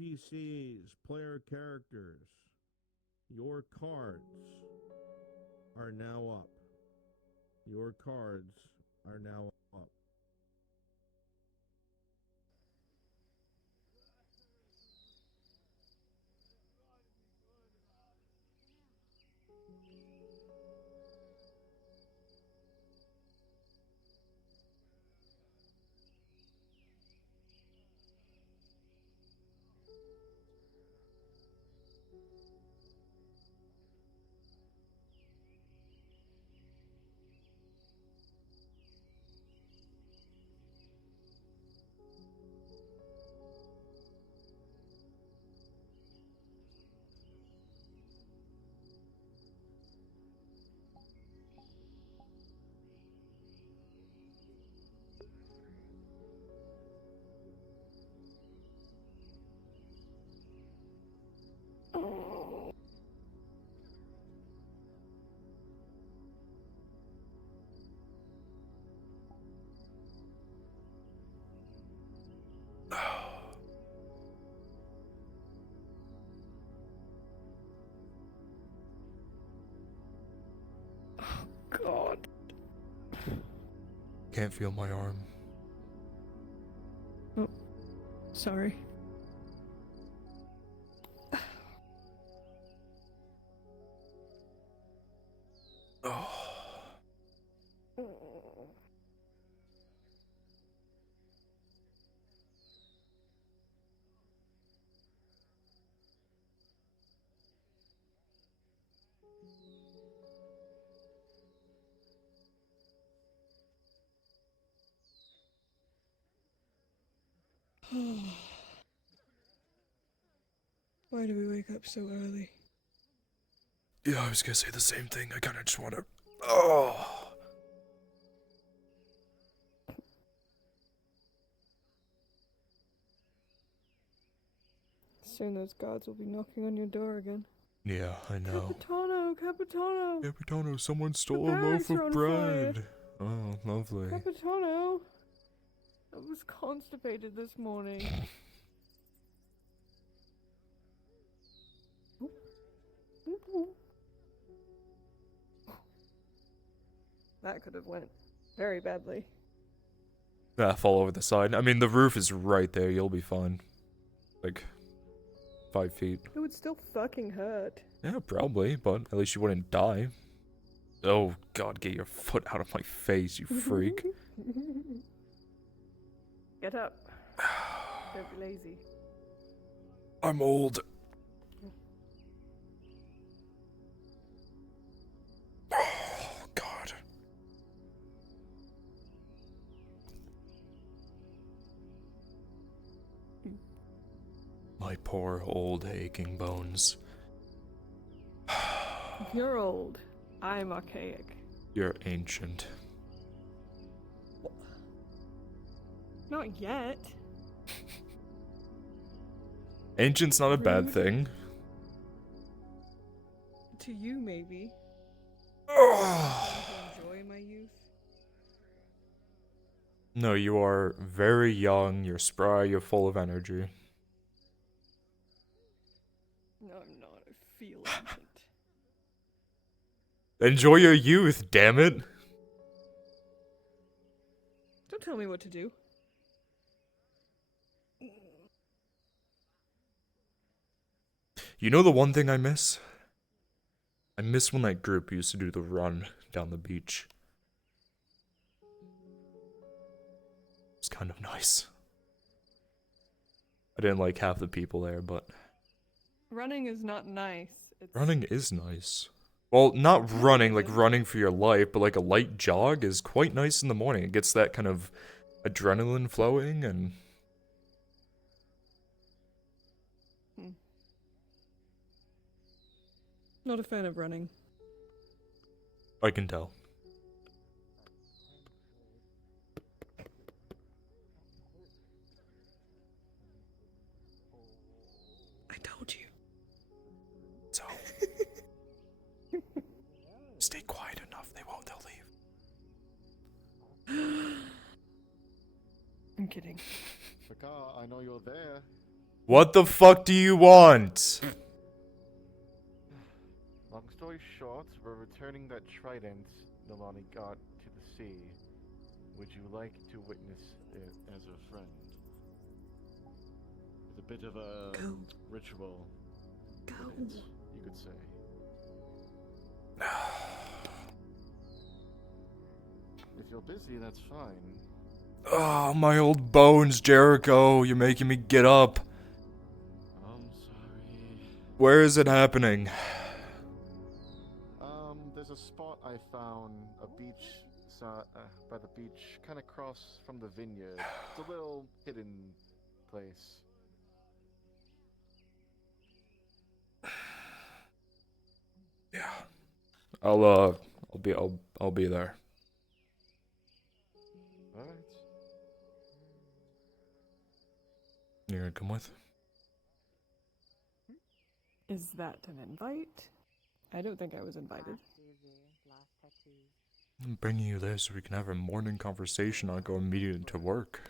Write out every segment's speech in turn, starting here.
NPCs, player characters, your cards are now up. Your cards are now up. God. Can't feel my arm. Oh, sorry. Oh. Why do we wake up so early? Yeah, I was gonna say the same thing. I kinda just wanna... Oh! Soon those guards will be knocking on your door again. Yeah, I know. Capitano! Capitano! Capitano, someone stole a barracks loaf are of on fire. bread! Oh, lovely. Capitano! I was constipated this morning. That could have went very badly. Ah, fall over the side. I mean, the roof is right there. You'll be fine. Like, 5 feet. It would still fucking hurt. Yeah, probably, but at least you wouldn't die. Oh, God, get your foot out of my face, you freak. Get up. Don't be lazy. I'm old. Oh, God. My poor old aching bones. If you're old, I'm archaic. You're ancient. Not yet. Ancient's not a bad thing. To you, maybe. Oh. Enjoy my youth. No, you are very young, you're spry, you're full of energy. No, I'm not. I feel ancient. Enjoy your youth, damn it! Don't tell me what to do. You know the one thing I miss? I miss when that group used to do the run down the beach. It's kind of nice. I didn't like half the people there, but... Running is not nice. Running is nice. Well, not running, like running for your life, but like a light jog is quite nice in the morning. It gets that kind of adrenaline flowing and... Not a fan of running. I can tell. I told you. So... Stay quiet enough, they'll leave. I'm kidding. Picard, I know you're there. What the fuck do you want? Long story short, we're returning that trident Nilani got to the sea. Would you like to witness it as a friend? It's a bit of a ritual. It is, you could say. If you're busy, that's fine. Oh, my old bones, Jericho. You're making me get up. I'm sorry. Where is it happening? There's a spot I found, a beach by the beach, kind of across from the vineyard. It's a little hidden place. Yeah. I'll be there. All right. You gonna come with? Is that an invite? I don't think I was invited. I'm bringing you there so we can have a morning conversation, not go immediately to work.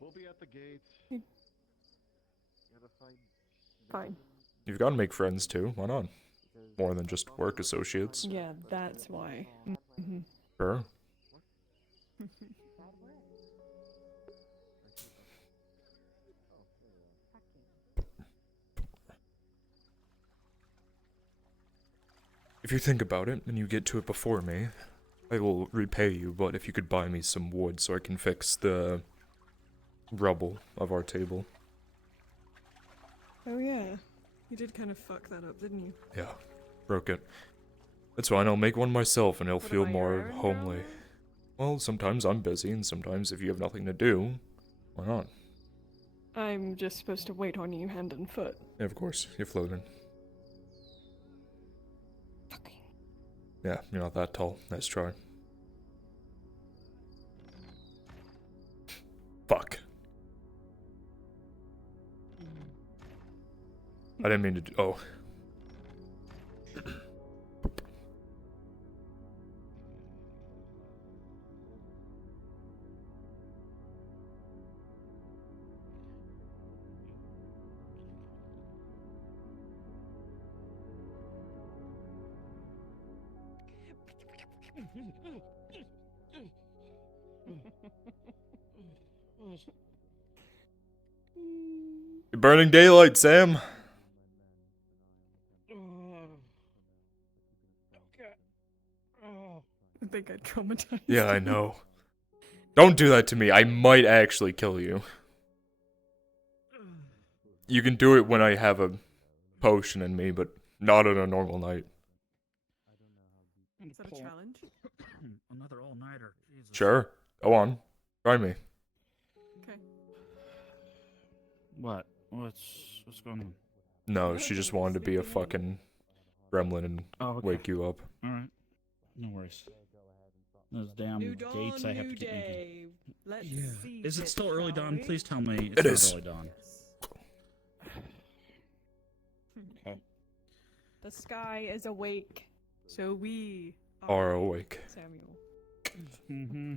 We'll be at the gate. Fine. You've got to make friends too. Why not? More than just work associates. Yeah, that's why. Mm-hmm. Sure. If you think about it, and you get to it before me, I will repay you, but if you could buy me some wood so I can fix the rubble of our table. Oh yeah. You did kind of fuck that up, didn't you? Yeah, broke it. That's fine, I'll make one myself and it'll What, feel am I your more errand homely. girl? Well, sometimes I'm busy, and sometimes if you have nothing to do, why not? I'm just supposed to wait on you hand and foot. Yeah, of course, you're floating. Fucking. Yeah, you're not that tall. Nice try. Fuck. I didn't mean to do- oh. You're burning daylight, Sam. I think I traumatized Yeah, I you. know. Don't do that to me. I might actually kill you. You can do it when I have a potion in me, but not on a normal night. Is that a challenge? Another all-nighter. Jesus. Sure. Go on. Try me. Okay. What? What's going on? No, she just wanted to be a fucking gremlin and Oh, okay. wake you up. All right. No worries. Those damn New dawn, gates I have new to get into. day. Let's Yeah. see. Is it still early shall dawn? we? Please tell me It it's is. not early dawn. Okay. The sky is awake, so we Are awake. Samuel. Mm-hmm.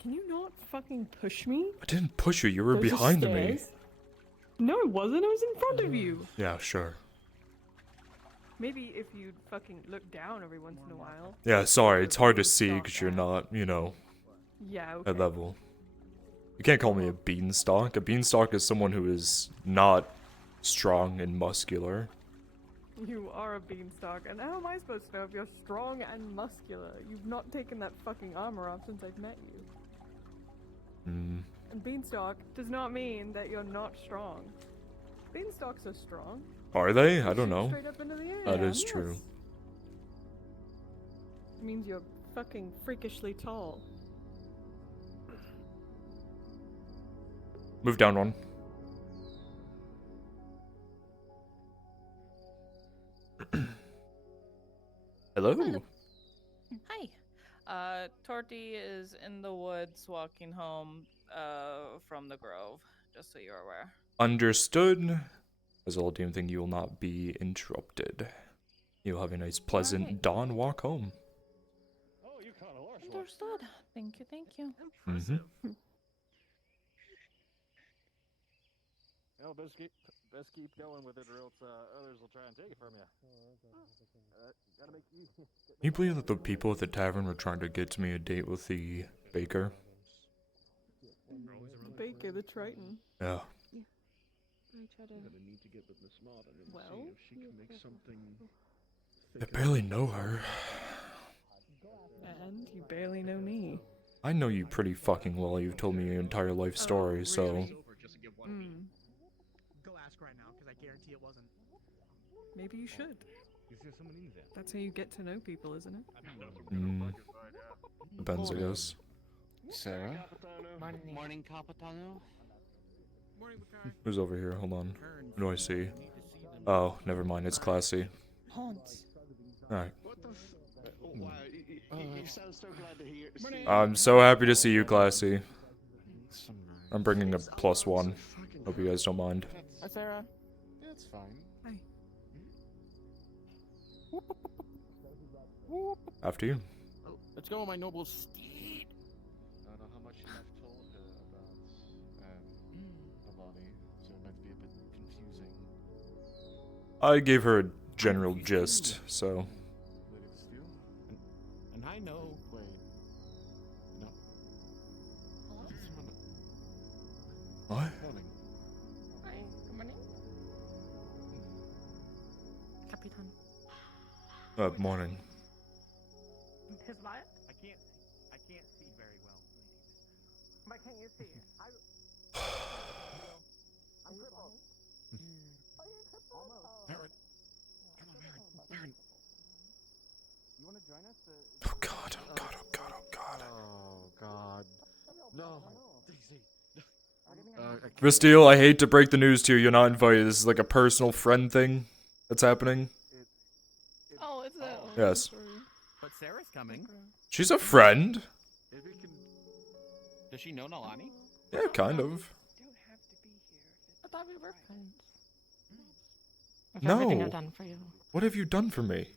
Can you not fucking push me? I didn't push you. You were Those are behind me. stairs. No, it wasn't. I was in front of you. Yeah, sure. Maybe if you'd fucking look down every once in a while. Yeah, sorry. It's hard to Stop see because you're that. not, you know, Yeah, okay. at level. You can't call me a beanstalk. A beanstalk is someone who is not strong and muscular. You are a beanstalk, and how am I supposed to know if you're strong and muscular? You've not taken that fucking armor off since I've met you. Hmm. And beanstalk does not mean that you're not strong. Beanstalks are strong. Are they? I They don't shoot know. Straight up into the air. That is Yes. true. It means you're fucking freakishly tall. Move down one. Hello. Hi. Torty is in the woods walking home from the grove, just so you're aware. Understood. As a little demon thing, you will not be interrupted. You'll have a nice, pleasant Alright. dawn walk home. Oh, you kind of large one. Understood. Thank you, thank you. Mm-hmm. Well, best keep going with it, or else others will try and take it from you. Gotta make you. Can you believe that the people at the tavern were trying to get me a date with the baker? Baker the Triton. Yeah. I try to. Need to get with Miss Martin and Well, see if she can make something. I barely know her. And you barely know me. I know you pretty fucking well. You've told me your entire life story, so... really? Go ask right now, because I guarantee it wasn't. Maybe you should. Is there someone in there? That's how you get to know people, isn't it? Depends, I guess. Sarah? Morning, Capitano. Morning, Bakari. Who's over here? Hold on. Who do I see? Oh, never mind. It's Classy. Hans. Alright. What the wow, you sound so glad to hear. I'm so happy to see you, Classy. I'm bringing a +1. Hope you guys don't mind. Hi, Sarah. That's fine. After you. Let's go, my noble steed. I don't know how much you've told her about the body, so it might be a bit confusing. I gave her a general gist, so... Lady of Steel? And I know. Wait. No. This one- What? Morning. Hi, good morning. Capitan. Morning. His what? I can't see very well. Why can't you see? I'm crippled. Marin. Come on, Marin. You want to join us? Oh god, oh god, oh god, oh god. Oh, God. No. Daisy. Visteel, I hate to break the news to you, you're not invited. This is like a personal friend thing that's happening. Oh, is it? Yes. But Sarah's coming. She's a friend. Maybe we can... Does she know Nalani? Yeah, kind of. I thought we were friends. No. I've done for you. What have you done for me?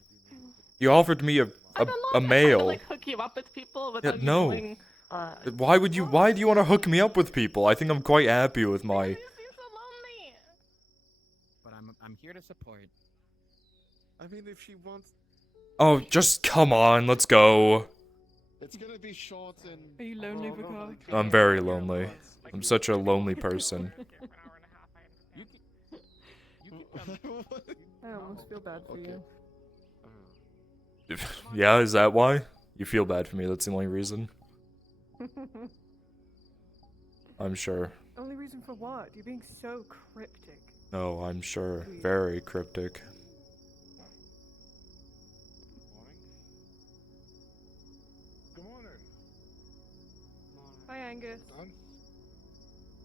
You offered me a To, mail. like, hook you up with people Yeah, without you no. knowing, Why do you want to hook me up with people? I think I'm quite happy with my... You seem so lonely. But I'm here to support. I mean, if she wants... Oh, just come on, let's go. It's gonna be short and... Are you lonely, Bakari? I'm very lonely. I'm such a lonely person. I almost feel bad for you. Yeah, is that why? You feel bad for me, that's the only reason. I'm sure. Only reason for what? You're being so cryptic. No, I'm sure. Very cryptic. Good morning. Hi, Angus. Done?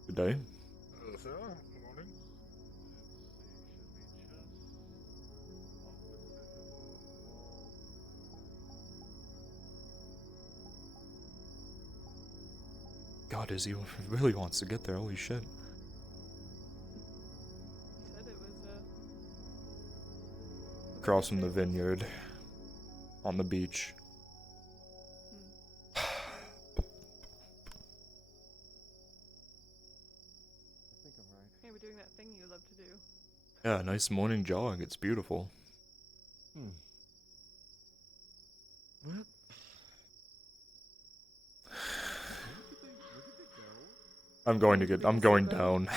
Good day. Sarah, good morning. God, Izzy really wants to get there, holy shit. You said it was, Across from the vineyard. On the beach. Hey, we're doing that thing you love to do. Yeah, nice morning jog, it's beautiful. What? I'm going down.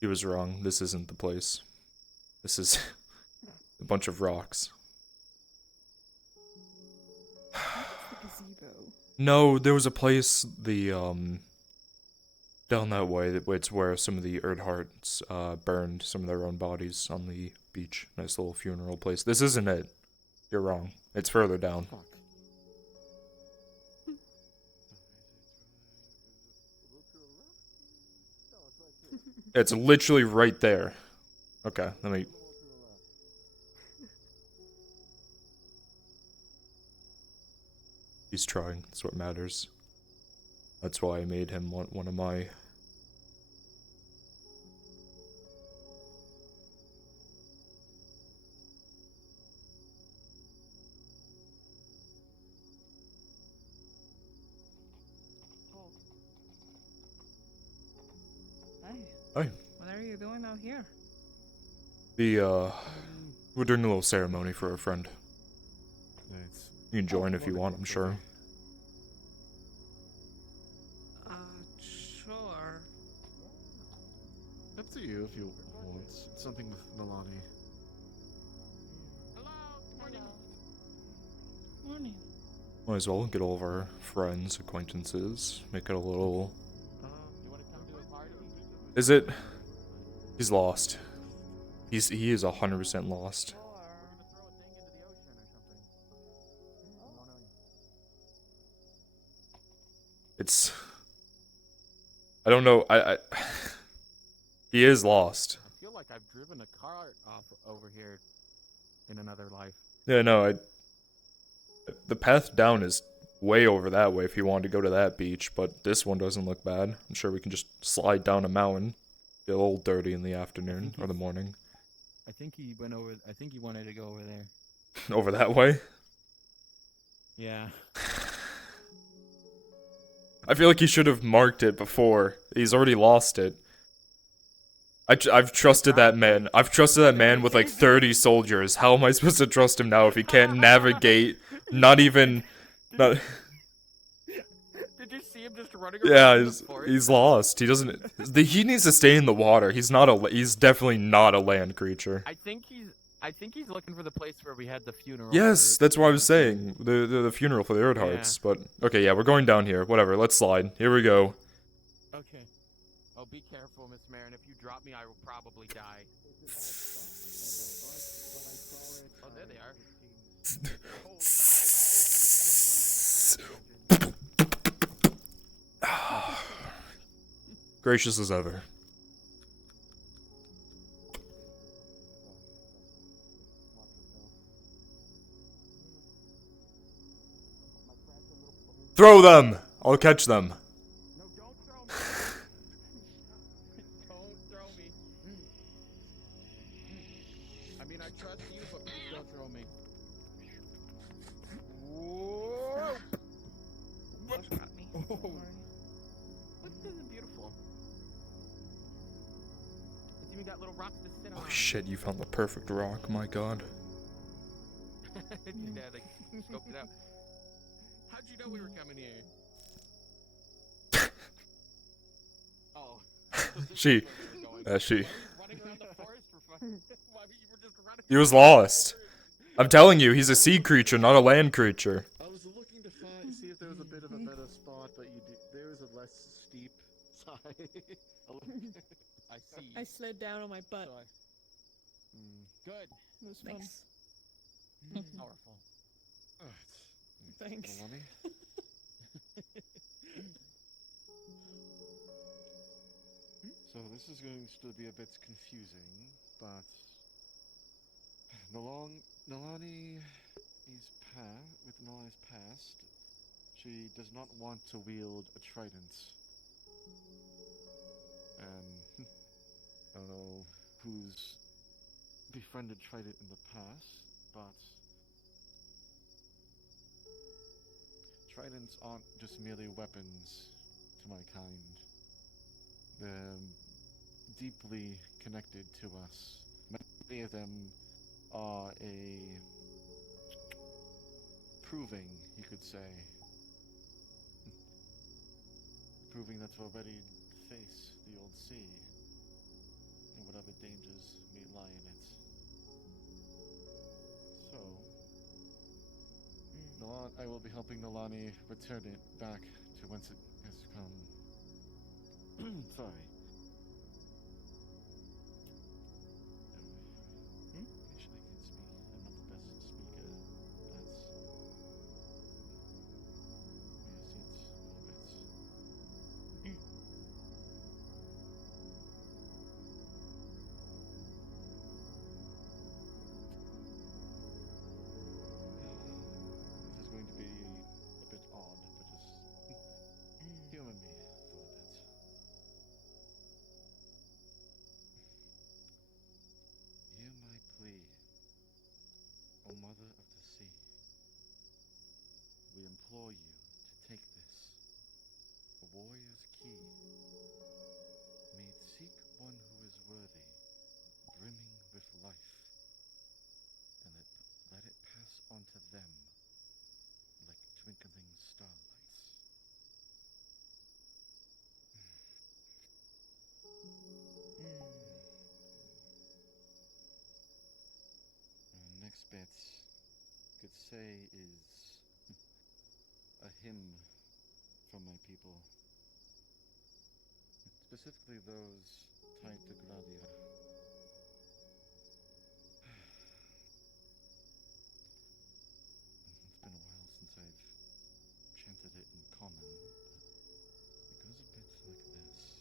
He was wrong, this isn't the place. This is a bunch of rocks. The gazebo. No, there was a place, down that way, it's where some of the Erdharts, burned some of their own bodies on the beach. Nice little funeral place. This isn't it. You're wrong. It's further down. Fuck. It's literally right there. Okay, let me... He's trying, that's what matters. That's why I made him one of my Hi. What are you doing out here? We're doing a little ceremony for a friend. It's You can join if you want, I'm sure. Sure. up to you if you want. It's something with Milani. Hello. Good morning. Morning. Might as well get all of our friends, acquaintances, make it a little... You want to come to a party? Is it? He's lost. He is 100% lost. We're gonna throw a thing into the ocean or something. You wanna... It's... I don't know, He is lost. I feel like I've driven a cart off over here in another life. Yeah, no, the path down is way over that way if you wanted to go to that beach, but this one doesn't look bad. I'm sure we can just slide down a mountain. Get a little dirty in the afternoon or the morning. I think he went over. I think he wanted to go over there. Over that way? Yeah. I feel like he should have marked it before. He's already lost it. I've trusted that man. I've trusted that man with like 30 soldiers. How am I supposed to trust him now if he can't navigate? Not even... Not... Did you see him just running Yeah, around the forest? he's lost. He doesn't... He needs to stay in the water. He's definitely not a land creature. I think he's looking for the place where we had the funeral. Yes, that's what I was saying. The funeral for the Erdharts. But, okay, yeah, we're going down here. Whatever, let's slide. Here we go. Okay. Oh, be careful, Miss Marin. If you drop me, I will probably die. Oh, there they are. Gracious as ever. Throw them! I'll catch them. No, don't throw me. Don't throw me. I mean, I trust you, but please don't throw me. Whoa! Almost got me. Don't worry. Look, this is beautiful. It's even got little rocks to sit on. Oh shit, you found the perfect rock, my god. Yeah, they scoped it out. How'd you know we were coming here? Oh. She. She. Running around the forest for fun. Why, you were just running He was lost. I'm telling you, he's a sea creature, not a land creature. I was looking to see if there was a bit of a better spot, but there is a less steep side. I see. I slid down on my butt. Good. It was fun. Nice. Powerful. Thanks. So this is going to be a bit confusing, but Nalani's past, she does not want to wield a trident. And I don't know who's befriended trident in the past, but tridents aren't just merely weapons to my kind. They're deeply connected to us. Many of them are proving, you could say. Proving that we're ready to face the old sea and whatever dangers may lie in it. So, I will be helping Nalani return it back to whence it has come. Sorry. Wish I could speak. I'm not the best speaker, but yes, it's a little bit. This is going to be a bit odd, but just humor me for a bit. Hear my plea, O Mother of the Sea. We implore you to take this, a warrior's key. May it seek one who is worthy, brimming with life, and let it pass on to them like twinkling starlights. Next bit, could say, is a hymn from my people. Specifically those tied to Gladia. It's been a while since I've chanted it in common, but it goes a bit like this.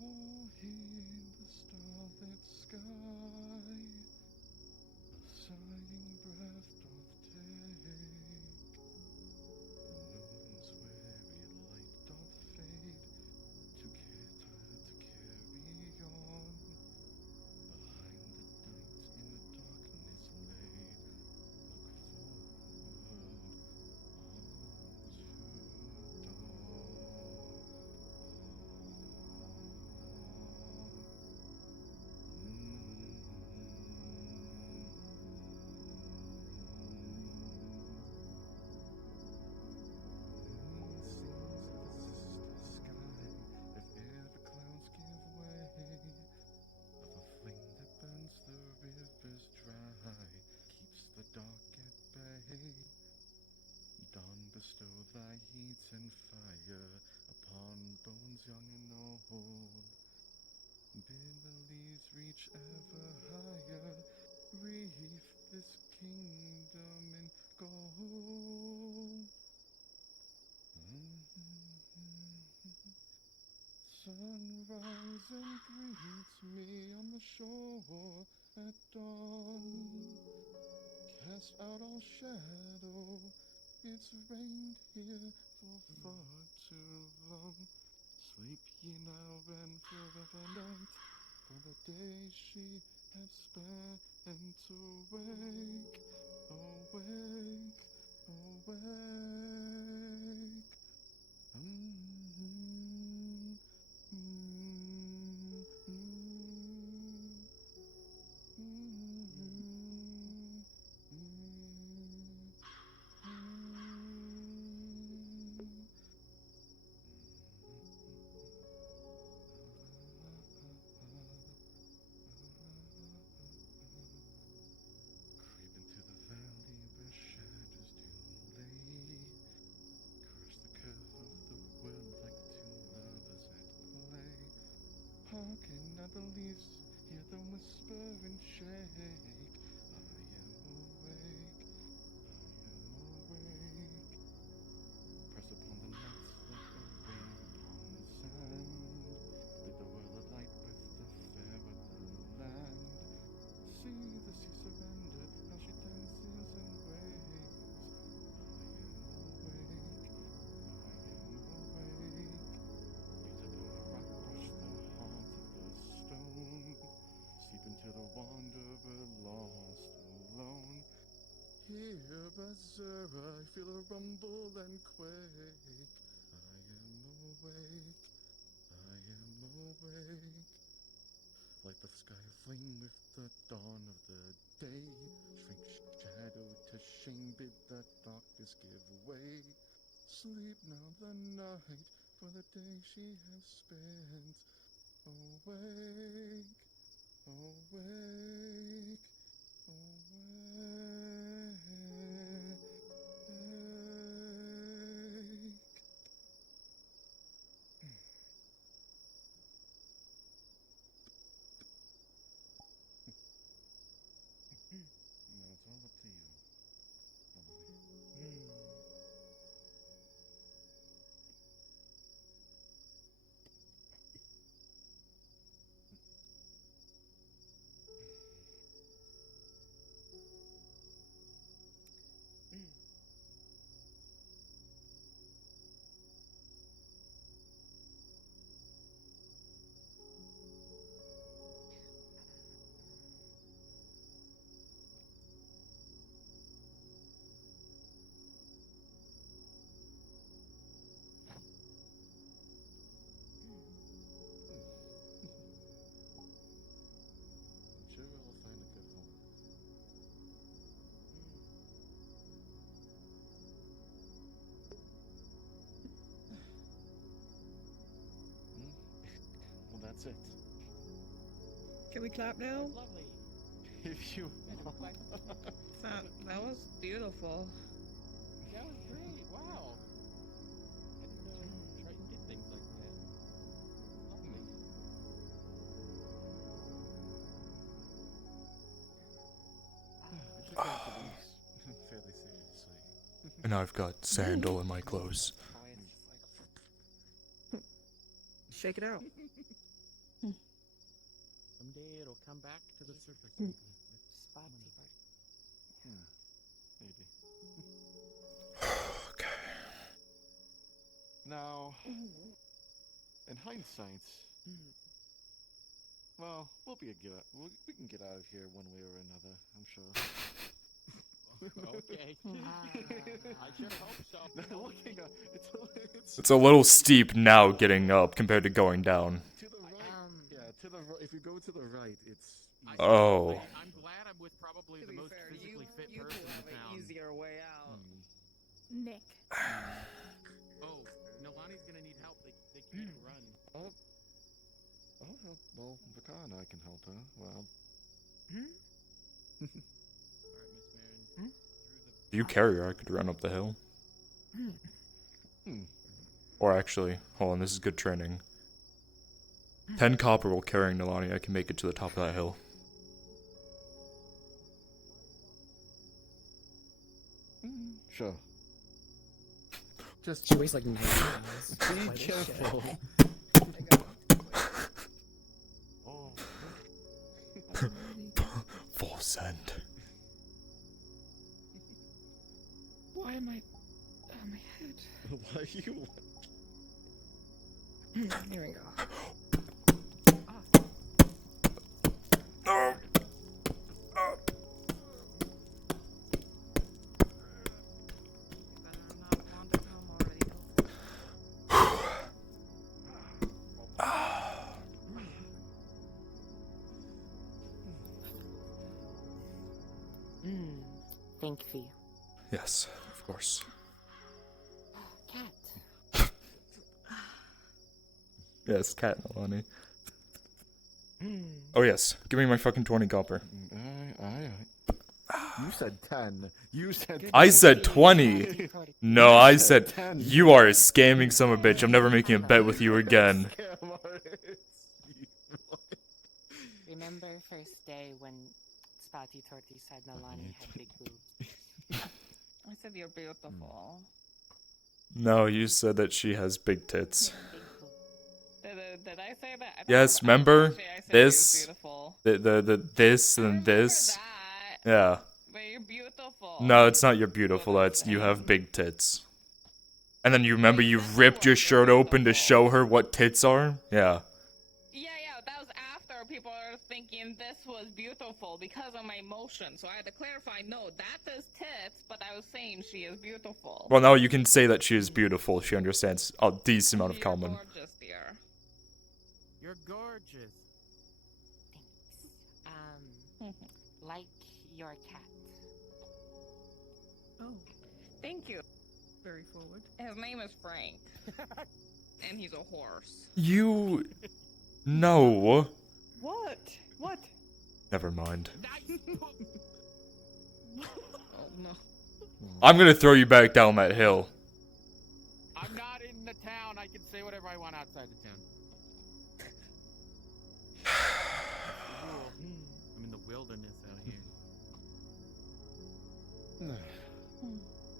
Oh, heed the starlit sky, a sighing breath doth take, the moon's weary light doth fade, to carry on, behind the night in the darkness lay, look forward unto dawn. Dawn bestow thy heat and fire upon bones young and old. Bid the leaves reach ever higher, reef this kingdom in gold. Sunrise and greets me on the shore at dawn. Cast out all shadow, it's rained here for far too long. Sleep ye now and forever night, for the day she hath spent. Awake, awake, awake. Creep into the valley where shadows do lay. Crush the curve of the world like two lovers at play. Hearken at the leaves, hear them whisper and shake. I am awake, I am awake. Press upon the nuts like a wave upon the sand. Bid the world alight with the fair weather land. See the sea surrender, how she dances and waves. I am awake, beat upon the rock, crush the heart of the stone. Sleep into the wanderer lost alone. Here, Azura, I feel a rumble and quake. I am awake, I am awake. Light the sky aflame with the dawn of the day. Shrink shadow to shame, bid the darkness give way. Sleep now the night, for the day she has spent. Awake, awake, awake. Now it's all up to you, Emily. That's it. Can we clap now? Lovely. If you That was beautiful. That was great. Wow. I didn't know Triton did things like that. Lovely. fairly seriously. And I've got sandal in my clothes. Shake it out. Someday it'll come back to the surface. Maybe. Okay. Now, in hindsight, well, we can get out of here one way or another, I'm sure. Okay. I should hope so. Looking up, It's a little steep now getting up compared to going down. to the right. Yeah, to the right. If you go to the right, it's. Oh. I'm glad I'm with probably To the be most fair, physically fit you person have in an town. easier way out. Nick. Oh, Nolani's gonna need help. They can't run. I'll help. Well, Vaka and I can help her. Well. Alright, Miss Marin. If you carry her, I could run up the hill. Or actually, hold on, this is good training. 10 copper while carrying Nilani, I can make it to the top of that hill. Sure. Just She weighs like 9 pounds. be careful. Oh. Full send. Why am I on my head? Why you? Here we go. Thank you. Yes, of course. Cat. Yes, cat Nilani. Oh yes, give me my fucking 20 copper. You said 10. You said 10. I said 20! No, I said, you are a scamming son of a bitch. I'm never making a bet with you again. Remember first day when Spotty Torty said Nalani had big boobs? I said you're beautiful. No, you said that she has big tits. Did I say that? I don't Yes, remember. remember? Actually, I said you were This, beautiful. the this, I and remember this. that, Yeah. but you're beautiful. No, it's not you're beautiful, that's you have big tits. And then you remember you ripped your shirt open to show her what tits are? Yeah. Yeah, that was after people are thinking this was beautiful because of my emotion. So I had to clarify, no, that is tits, but I was saying she is beautiful. Well, now you can say that she is beautiful. She understands a decent amount of You're common. gorgeous, dear. You're gorgeous. Thanks. Like your cat. Oh, thank you. Very forward. His name is Frank. And he's a horse. You... No. What? What? Never mind. Oh, no. I'm gonna throw you back down that hill. I'm not in the town. I can say whatever I want outside the town. I'm in the wilderness out here.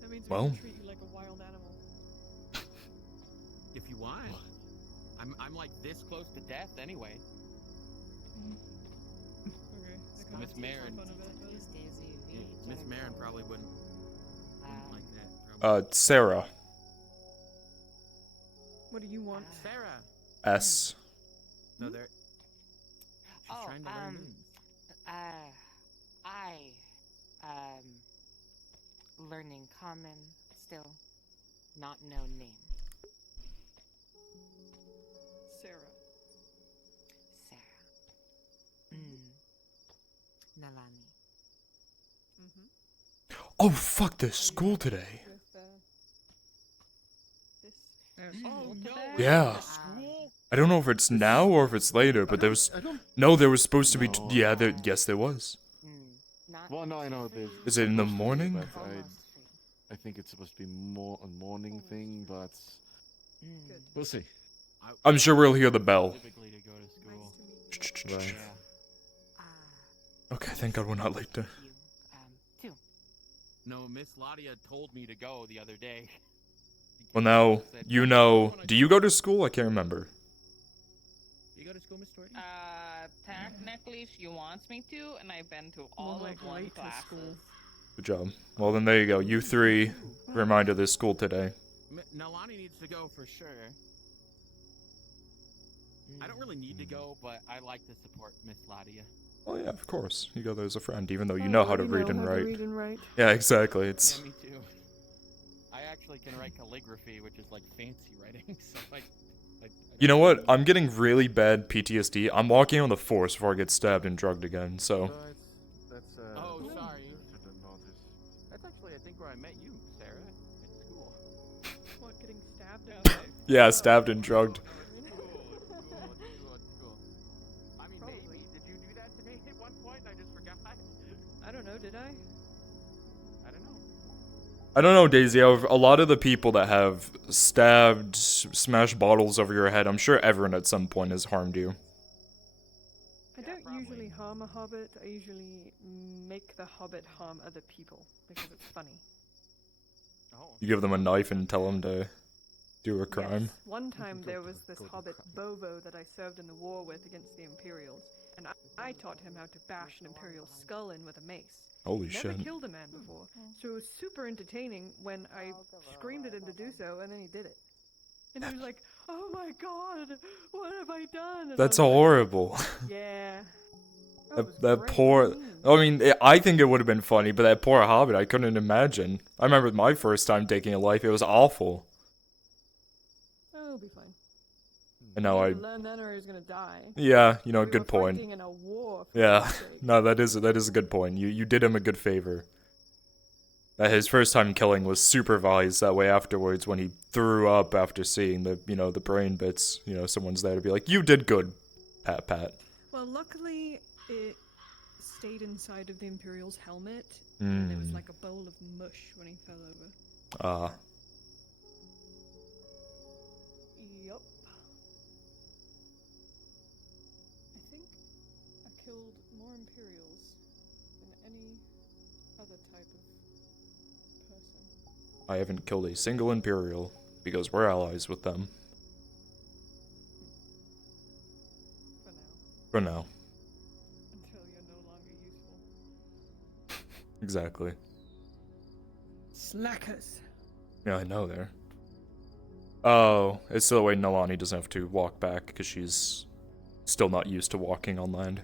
That means Well. we can treat you like a wild animal. If you want. I'm like this close to death anyway. Okay. Miss Marin. Yeah, Miss Marin probably wouldn't like that. Probably. Sarah. What do you want? Sarah. S. No, they're. She's Oh, trying to learn names. Learning common, still not no name. Sarah. Sarah. Nalani. Oh, fuck, there's school today. With, this. There's Oh school no! today? we're Yeah. going to School? I don't know if it's now or if it's later, but there was... No, there was supposed to be... Yeah, yes, there was. Well, no, I know. Is it in the morning? But I think it's supposed to be more a morning thing, but we'll see. I'm sure we'll hear the bell. Right. Okay, thank God we're not late to... No, Miss Ladia told me to go the other day. Well, now, you know... Do you go to school? I can't remember. You go to school, Miss Tori? Technically she wants me to, and I've been to all of one classes. Good job. Well, then there you go. You three, reminder there's school today. Nalani needs to go for sure. I don't really need to go, but I like to support Miss Ladia. Oh yeah, of course. You go there as a friend, even though you know how to read and write. Read and write. Yeah, exactly. It's... Yeah, me too. I actually can write calligraphy, which is like fancy writing, so I You know what? I'm getting really bad PTSD. I'm walking on the force before I get stabbed and drugged again, so... Oh, sorry. That's actually, I think, where I met you, Sarah, at school. What, getting stabbed out? Yeah, stabbed and drugged. I mean, maybe. Did you do that to me at one point and I just forgot? I don't know, did I? I don't know. I don't know, Daisy. A lot of the people that have stabbed, smashed bottles over your head, I'm sure everyone at some point has harmed you. I don't usually harm a hobbit. I usually make the hobbit harm other people because it's funny. You give them a knife and tell them to do a crime. Yes. One time there was this hobbit Bovo that I served in the war with against the Imperials, and I taught him how to bash an Imperial skull in with a mace. Holy Never shit. killed a man before, so it was super entertaining when I screamed at him to do so, and then he did it. And he was like, "Oh my god, what have I done?" And That's I was like, horrible. yeah. That poor... I mean, I think it would have been funny, but that poor hobbit, I couldn't imagine. I remember my first time taking a life, it was awful. Oh, it'll be fine. And now I... learn then or he's gonna die. Yeah, you know, We good were point. fighting in a war, for Yeah, God's sake. no, that is a good point. You did him a good favor. That his first time killing was supervised. That way, afterwards, when he threw up after seeing the the brain bits, someone's there to be like, "You did good, pat pat." Well, luckily it stayed inside of the Imperial's helmet, and it was like a bowl of mush when he fell over. Yup. I think I killed more Imperials than any other type of person. I haven't killed a single Imperial because we're allies with them. For now. Until you're no longer useful. Exactly. Slackers. Yeah, I know there. Oh, it's so that way Nalani doesn't have to walk back because she's still not used to walking on land.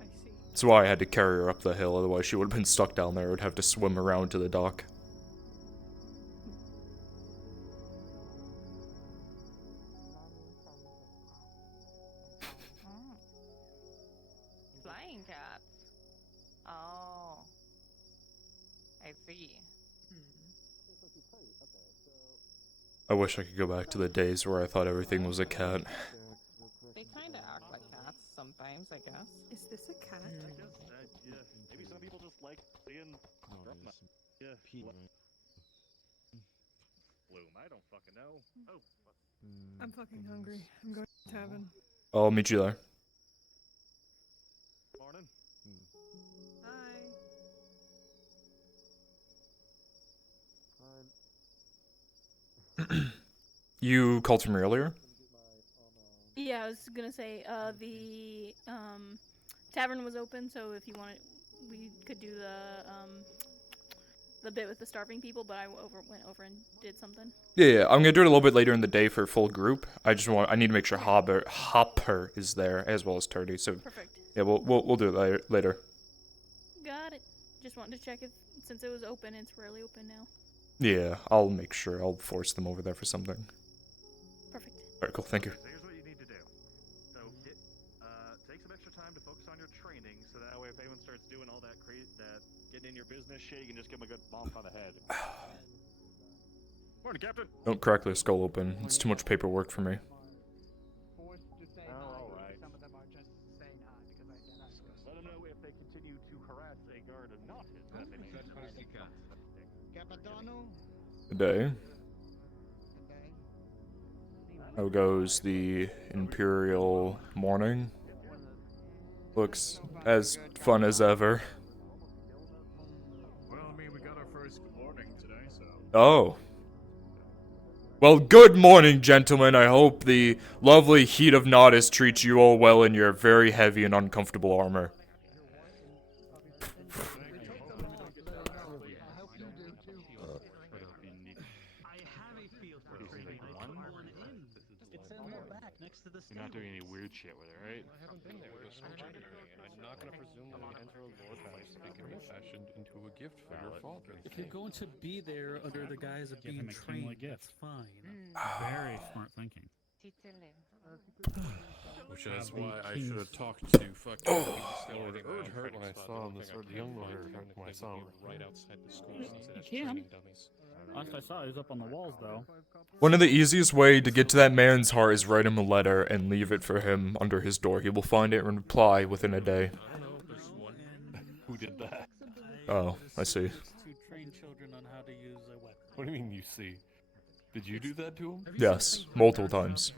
I see. That's why I had to carry her up the hill, otherwise she would have been stuck down there. Would have to swim around to the dock. Flying cats. Oh. I see. I wish I could go back to the days where I thought everything was a cat. They kind of act like cats sometimes, I guess. Is this a cat? I guess, yeah. Maybe some people just like seeing yeah. Bloom, I don't fucking know. Oh. I'm fucking hungry. I'm going to the tavern. I'll meet you there. Morning. Hi. You called from earlier? Yeah, I was gonna say, the tavern was open, so if you wanted, we could do the bit with the starving people, but I went over and did something. Yeah, I'm gonna do it a little bit later in the day for full group. I need to make sure Hopper is there as well as Turdy. So Perfect. Yeah, we'll do it later. Got it. Just wanted to check if, since it was open, it's rarely open now. Yeah, I'll make sure. I'll force them over there for something. Perfect. Alright, cool. Thank you. So here's what you need to do. So take some extra time to focus on your training, so that way if anyone starts doing all that getting in your business shit, you can just give them a good bonk on the head. Morning, Captain. Don't crack their skull open. It's too much paperwork for me. Today. How goes the Imperial morning? Looks as fun as ever. Well, I mean, we got our first morning today, so. Oh. Well, good morning, gentlemen. I hope the lovely heat of Nodus treats you all well in your very heavy and uncomfortable armor. You're not doing any weird shit with it, right? I haven't been there with a soldier today, and I'm not gonna presume that the Enter Lord by speaking fashioned into a gift for your father. If you're going to be there under the guise of Give being him a kingly trained, gift. that's fine. Very smart thinking. Which is why I King's- should have talked to fucking. Oh, the urge hurt when I saw him. The young lord hurt when I saw him. Right outside the school, since it has You can. training dummies. Last I saw, he was up on the walls, though. One of the easiest way to get to that man's heart is write him a letter and leave it for him under his door. He will find it and reply within a day. I don't know, there's one. Who did that? Oh, I see. To train children on how to use a weapon. What do you mean you see? Did you do that to him? Yes, multiple times.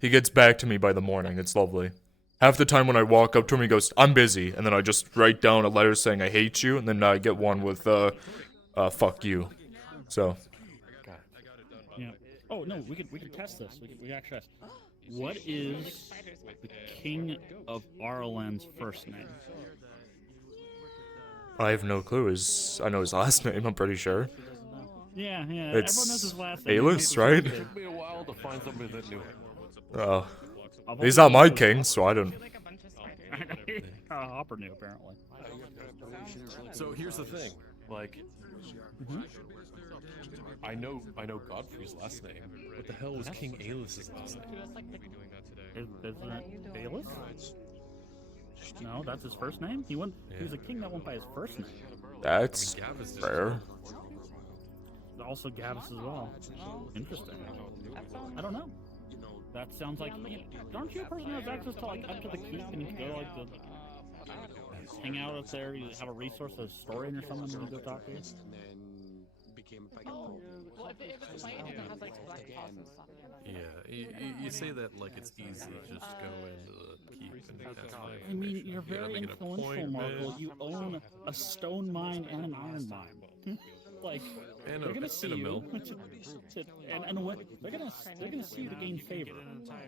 He gets back to me by the morning. It's lovely. Half the time when I walk up to him, he goes, "I'm busy," and then I just write down a letter saying I hate you, and then I get one with fuck you. So. Yeah. Oh no, we could test this. We could actually ask. What is the King of Arlen's first name? I have no clue. I know his last name, I'm pretty sure. Yeah, yeah. It's Everyone knows his last name. Aelus, right? It took me a while to find somebody that knew it. Oh. He's not my king, so I don't... Hopper knew, apparently. So here's the thing, like, I know Godfrey's last name. What the hell was King Aelus's last name? Isn't it Aelus? No, that's his first name? He was a king that went by his first name. That's Gavis did rare. Also Gavis as well. Interesting. I don't know. That sounds like... Aren't you a person who has access to, like, up to the keep and you can go, like, hang out up there, you have a resource, a historian or something when you go talk to you? Yeah, you say that like it's easy to just go into the keep and that's fine. I mean, you're very influential, Markle. You own a stone mine and an iron mine. Like, they're gonna see you, and what they're gonna see you to gain favor.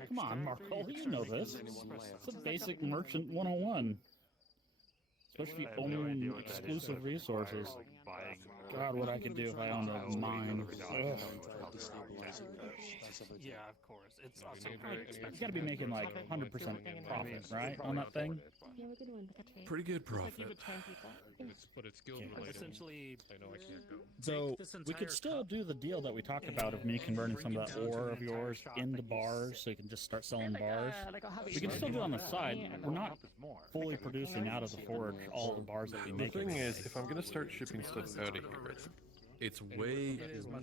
Come on, Markle, you know this. It's a basic merchant 101. Especially if you own exclusive resources. God, what I could do if I owned a mine. Yeah, of course. It's also very expensive. You gotta be making like 100% profit, right, on that thing? Pretty good profit. But it's skill related. Essentially, I know I can't go. So we could still do the deal that we talked about of me converting some of that ore of yours into bars, so you can just start selling bars. We can still do it on the side. We're not fully producing out of the forge all the bars that we The make. thing is, if I'm gonna start shipping stuff out of here, it's way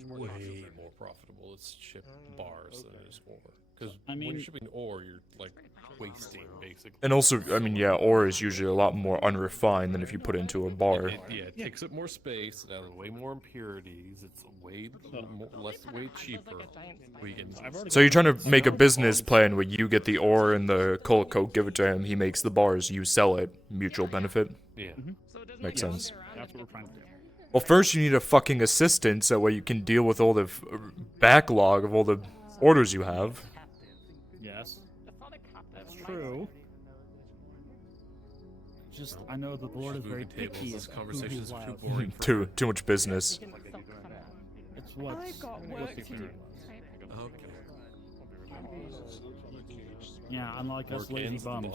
more profitable to ship bars than it is ore. Because when you're shipping ore, you're like wasting basically. And also, I mean, yeah, ore is usually a lot more unrefined than if you put it into a bar. It takes up more space, it has way more impurities, it's way cheaper. So you're trying to make a business plan where you get the ore and the coal coke, give it to him, he makes the bars, you sell it, mutual benefit? Yeah. Makes sense. That's what we're trying to do. Well, first you need a fucking assistant so that way you can deal with all the backlog of all the orders you have. Yes, that's true. Just, I know that the Lord is very picky. This conversation is too boring. Too much business. It's what's the key. Okay. Yeah, unlike us lazy bums.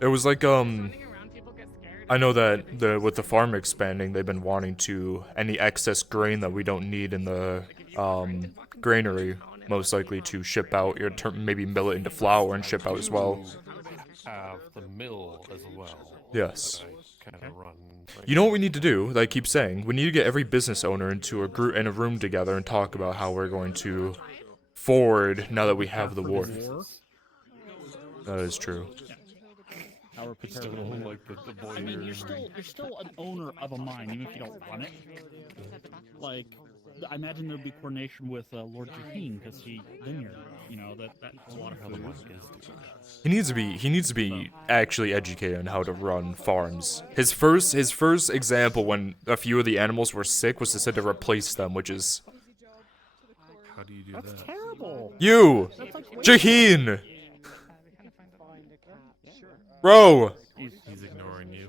It was like, I know that with the farm expanding, they've been wanting to, any excess grain that we don't need in the granary, most likely to ship out, or maybe mill it into flour and ship out as well. Have the mill as well. Yes. Kind of run. You know what we need to do, that I keep saying? We need to get every business owner into a group in a room together and talk about how we're going to forward now that we have the war. That is true. Our Still don't like the boy. I mean, you're still an owner of a mine, even if you don't run it. Like, I imagine there'd be coordination with Lord Jaheen, because he vineyard. You know, that's a lot of food. He needs to be actually educated on how to run farms. His first example when a few of the animals were sick was to say to replace them, which is How do you do That's that? terrible. you, That's like Jaheen, bro. He's ignoring you.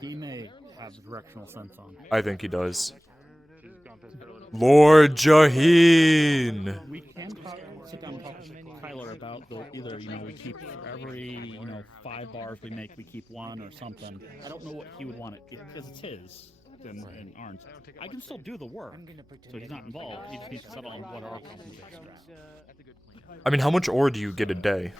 He may have directional sense on. I think he does. Lord Jaheen. We can sit down and talk to Tyler about either, we keep every, 5 bars we make, we keep 1 or something. I don't know what he would want it, because it's his and Arn's. I can still do the work, so he's not involved. He just needs to settle on what our compensation is. I mean, how much ore do you get a day?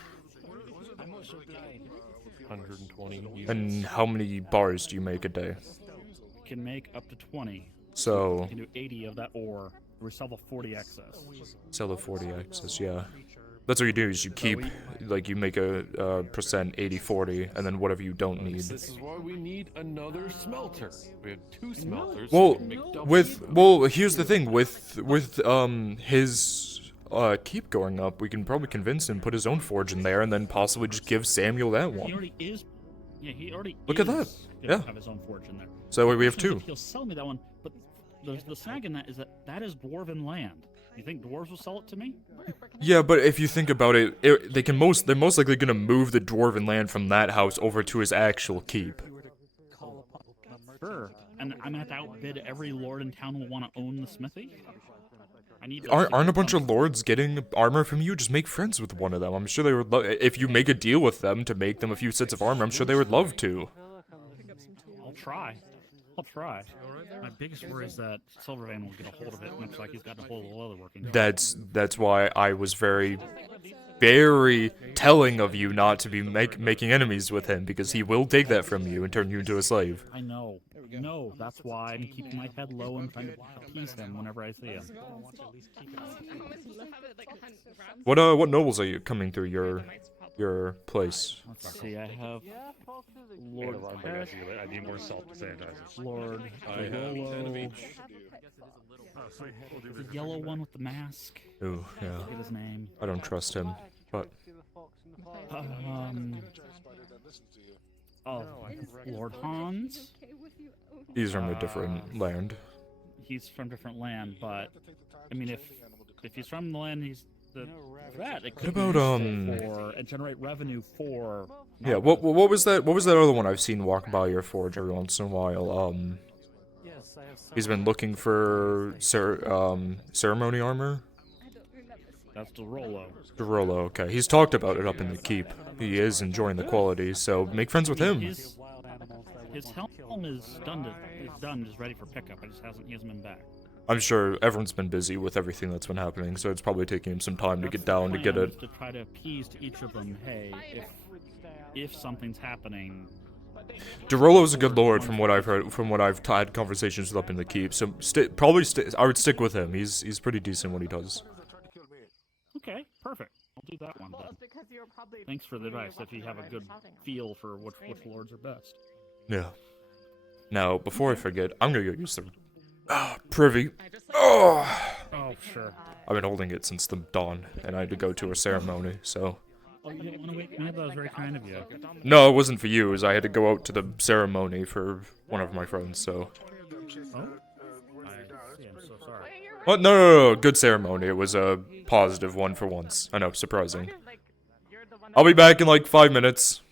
120. And how many bars do you make a day? Can make up to 20. So You can do 80 of that ore. We sell the 40 excess. sell the 40 excess, yeah. That's what you do, is you keep, like, you make a percent 80-40, and then whatever you don't need. This is why we need another smelter. We had 2 smelters. Well, here's the thing, with his keep going up, we can probably convince him to put his own forge in there, and then possibly just give Samuel that He one. already is. Yeah, he already. Look at that. is Yeah. gonna have his own forge in there. So that way we have 2. He'll sell me that one, but the snag in that is that is dwarven land. You think dwarves will sell it to me? Yeah, but if you think about it, they're most likely gonna move the dwarven land from that house over to his actual keep. Sure. And I'm gonna have to outbid every lord in town who will want to own the smithy. I need. Aren't a bunch of lords getting armor from you? Just make friends with one of them. I'm sure they would love. If you make a deal with them to make them a few sets of armor, I'm sure they would love to. I'll try. My biggest worry is that Silvervein will get a hold of it, much like he's gotten a hold of the leather working. That's why I was very, very telling of you not to be making enemies with him, because he will take that from you and turn you into a slave. I know. No, that's why I'm keeping my head low and trying to appease him whenever I see him. What nobles are you coming through your place? Let's see, I have Lord Peck, I need more salt to sanitize. Lord Yellow, the yellow one with the mask. Ooh, yeah. Forget his name. I don't trust him, but Lord Hans. he's from a different land. He's from different land, but I mean, if he's from the land, he's it could What about be useful for and generate revenue for. Yeah, what was that? What was that other one I've seen walk by your forge every once in a while? He's been looking for ceremony armor. That's Derolo. Derolo, okay. He's talked about it up in the keep. He is enjoying the quality, so make friends with him. His helm is done. Just ready for pickup. He hasn't been back. I'm sure everyone's been busy with everything that's been happening, so it's probably taking him some time to get down to get it. To try to appease to each of them. Hey, if something's happening. Derolo's a good lord, from what I've heard, from what I've had conversations with up in the keep. So I would stick with him. He's pretty decent what he does. Okay, perfect. I'll do that one then. Thanks for the advice. If you have a good feel for which lords are best. Yeah. Now, before I forget, I'm gonna go use the privy. Oh, sure. I've been holding it since the dawn, and I had to go to a ceremony, so. Oh, you didn't want to wake me up? That was very kind of you. No, it wasn't for you. It was I had to go out to the ceremony for one of my friends, so. Oh? I'm so sorry. What? No. Good ceremony. It was a positive one for once. I know, surprising. I'll be back in like 5 minutes.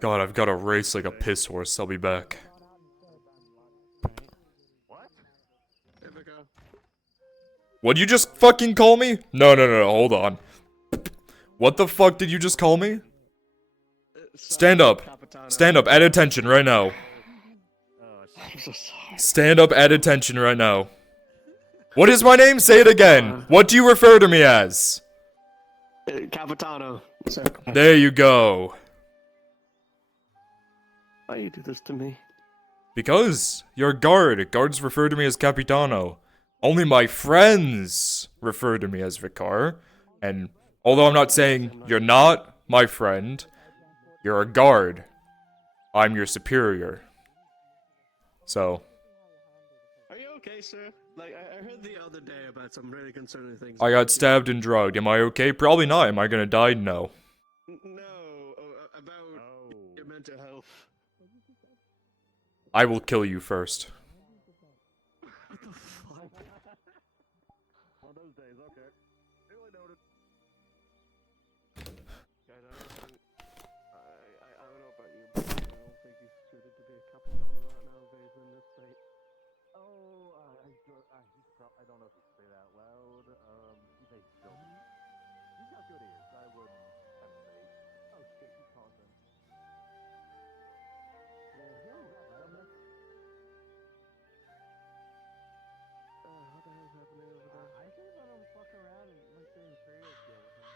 God, I've got to race like a piss horse. I'll be back. What'd you just fucking call me? No, hold on. What the fuck did you just call me? Stand up. Stand up, at attention right now. Stand up, at attention right now. What is my name? Say it again. What do you refer to me as? Capitano. There you go. Why you do this to me? Because you're a guard. Guards refer to me as Capitano. Only my friends refer to me as Vicar. And although I'm not saying you're not my friend, you're a guard. I'm your superior. So. Are you okay, sir? Like, I heard the other day about some really concerning things. I got stabbed and drugged. Am I okay? Probably not. Am I gonna die? No. No, about your mental health. I will kill you first. What the fuck? One of those days, okay. Really noted. Guys, I don't know about you, but I don't think he's suited to be a Capitano right now, based in this state. Oh, I don't know if you can say that out loud. They still. He's got good ears. I would kind of say. Oh shit, he's calling them. What the hell's happening over there? I think let him fuck around and let the Imperials deal with him.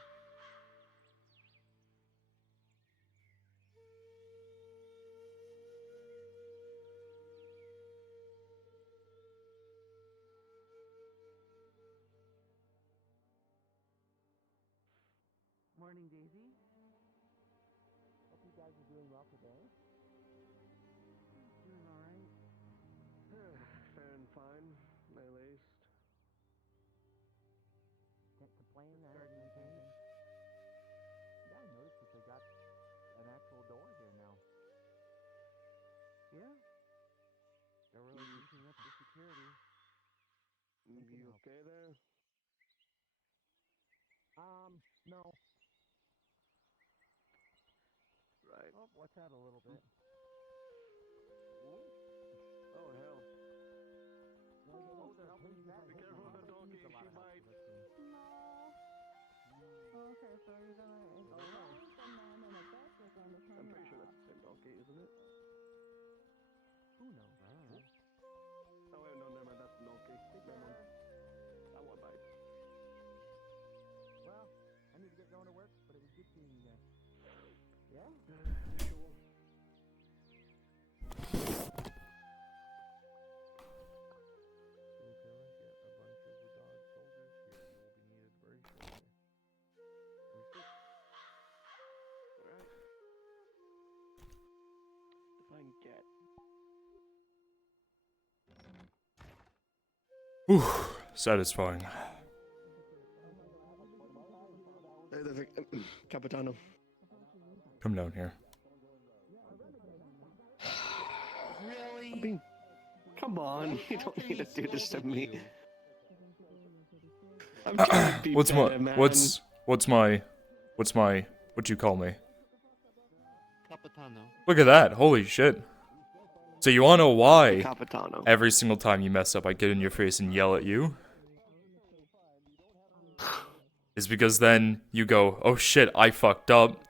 Morning, Daisy. Hope you guys are doing well today. Doing alright. Fair and fine, at least. Can't complain. Yeah, I noticed that they got an actual door here now. Yeah. They're really beefing up the security. You okay there? No. Right. Oh, watch out a little bit. Oh, hell. No, Be careful of the donkey, she might. Okay, so you're gonna arrest the man in a bus we're going to turn I'm pretty sure around. that's the same donkey, isn't it? Who knows? I don't know. Oh, wait, no, never mind, that's the donkey. Never mind. That one bites. Well, I need to get going to work, but it was good seeing you guys. Yeah? Sure. Define get. Whew. Satisfying. Hey there, Capitano. Come down here. Really? I mean, come on, you don't need to do this to me. I'm trying to be better, man. What you call me? Capitano. Look at that, holy shit. So you wanna know why Capitano. every single time you mess up I get in your face and yell at you? Is because then you go, oh shit, I fucked up.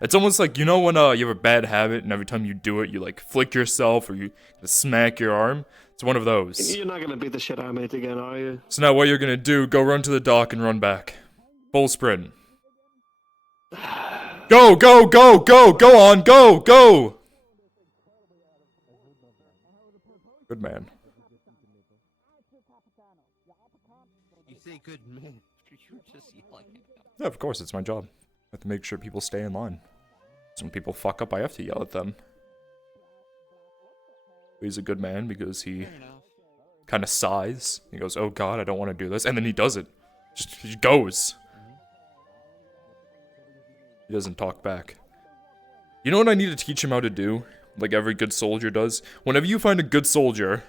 It's almost like, you know when you have a bad habit and every time you do it, you like flick yourself or you smack your arm? It's one of those. You're not gonna beat the shit out of me again, are you? So now what you're gonna do, go run to the dock and run back. Full sprint. Go, go, go, go, go on, go, go! Good man. You say good man. You're just yelling. Yeah, of course, it's my job. I have to make sure people stay in line. So when people fuck up, I have to yell at them. He's a good man because he kind of sighs. He goes, oh god, I don't want to do this. And then he does it. Just, he goes. He doesn't talk back. You know what I need to teach him how to do? Like every good soldier does? Whenever you find a good soldier,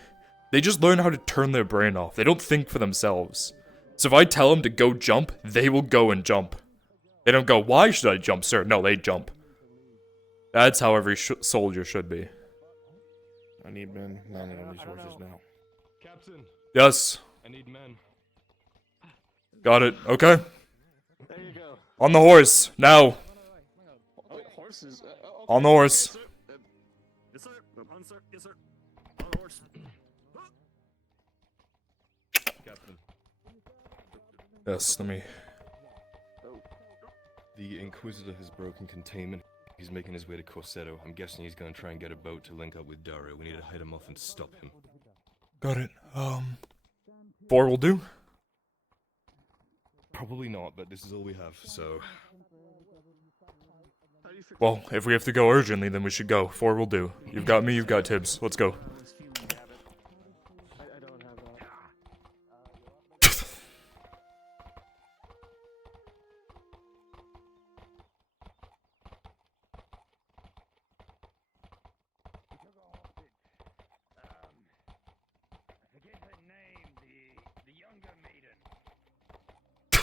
they just learn how to turn their brain off. They don't think for themselves. So if I tell them to go jump, they will go and jump. They don't go, why should I jump, sir? No, they jump. That's how every soldier should be. I need men landing on these horses now. Captain. Yes. I need men. Got it. Okay. There you go. On the horse. Now. Horses? Okay. On the horse. Yes, sir. On, sir. Yes, sir. On the horse. Captain. Yes, let me... The Inquisitor has broken containment. He's making his way to Corsetto. I'm guessing he's gonna try and get a boat to link up with Dario. We need to hide him off and stop him. Got it. 4 will do. Probably not, but this is all we have, so... Well, if we have to go urgently, then we should go. 4 will do. You've got me, you've got Tibbs. Let's go. I don't have that. I forget her name, the younger maiden. I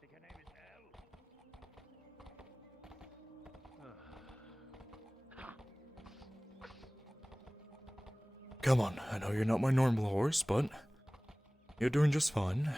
think her name is Come on, I know you're not my normal horse, but you're doing just fine.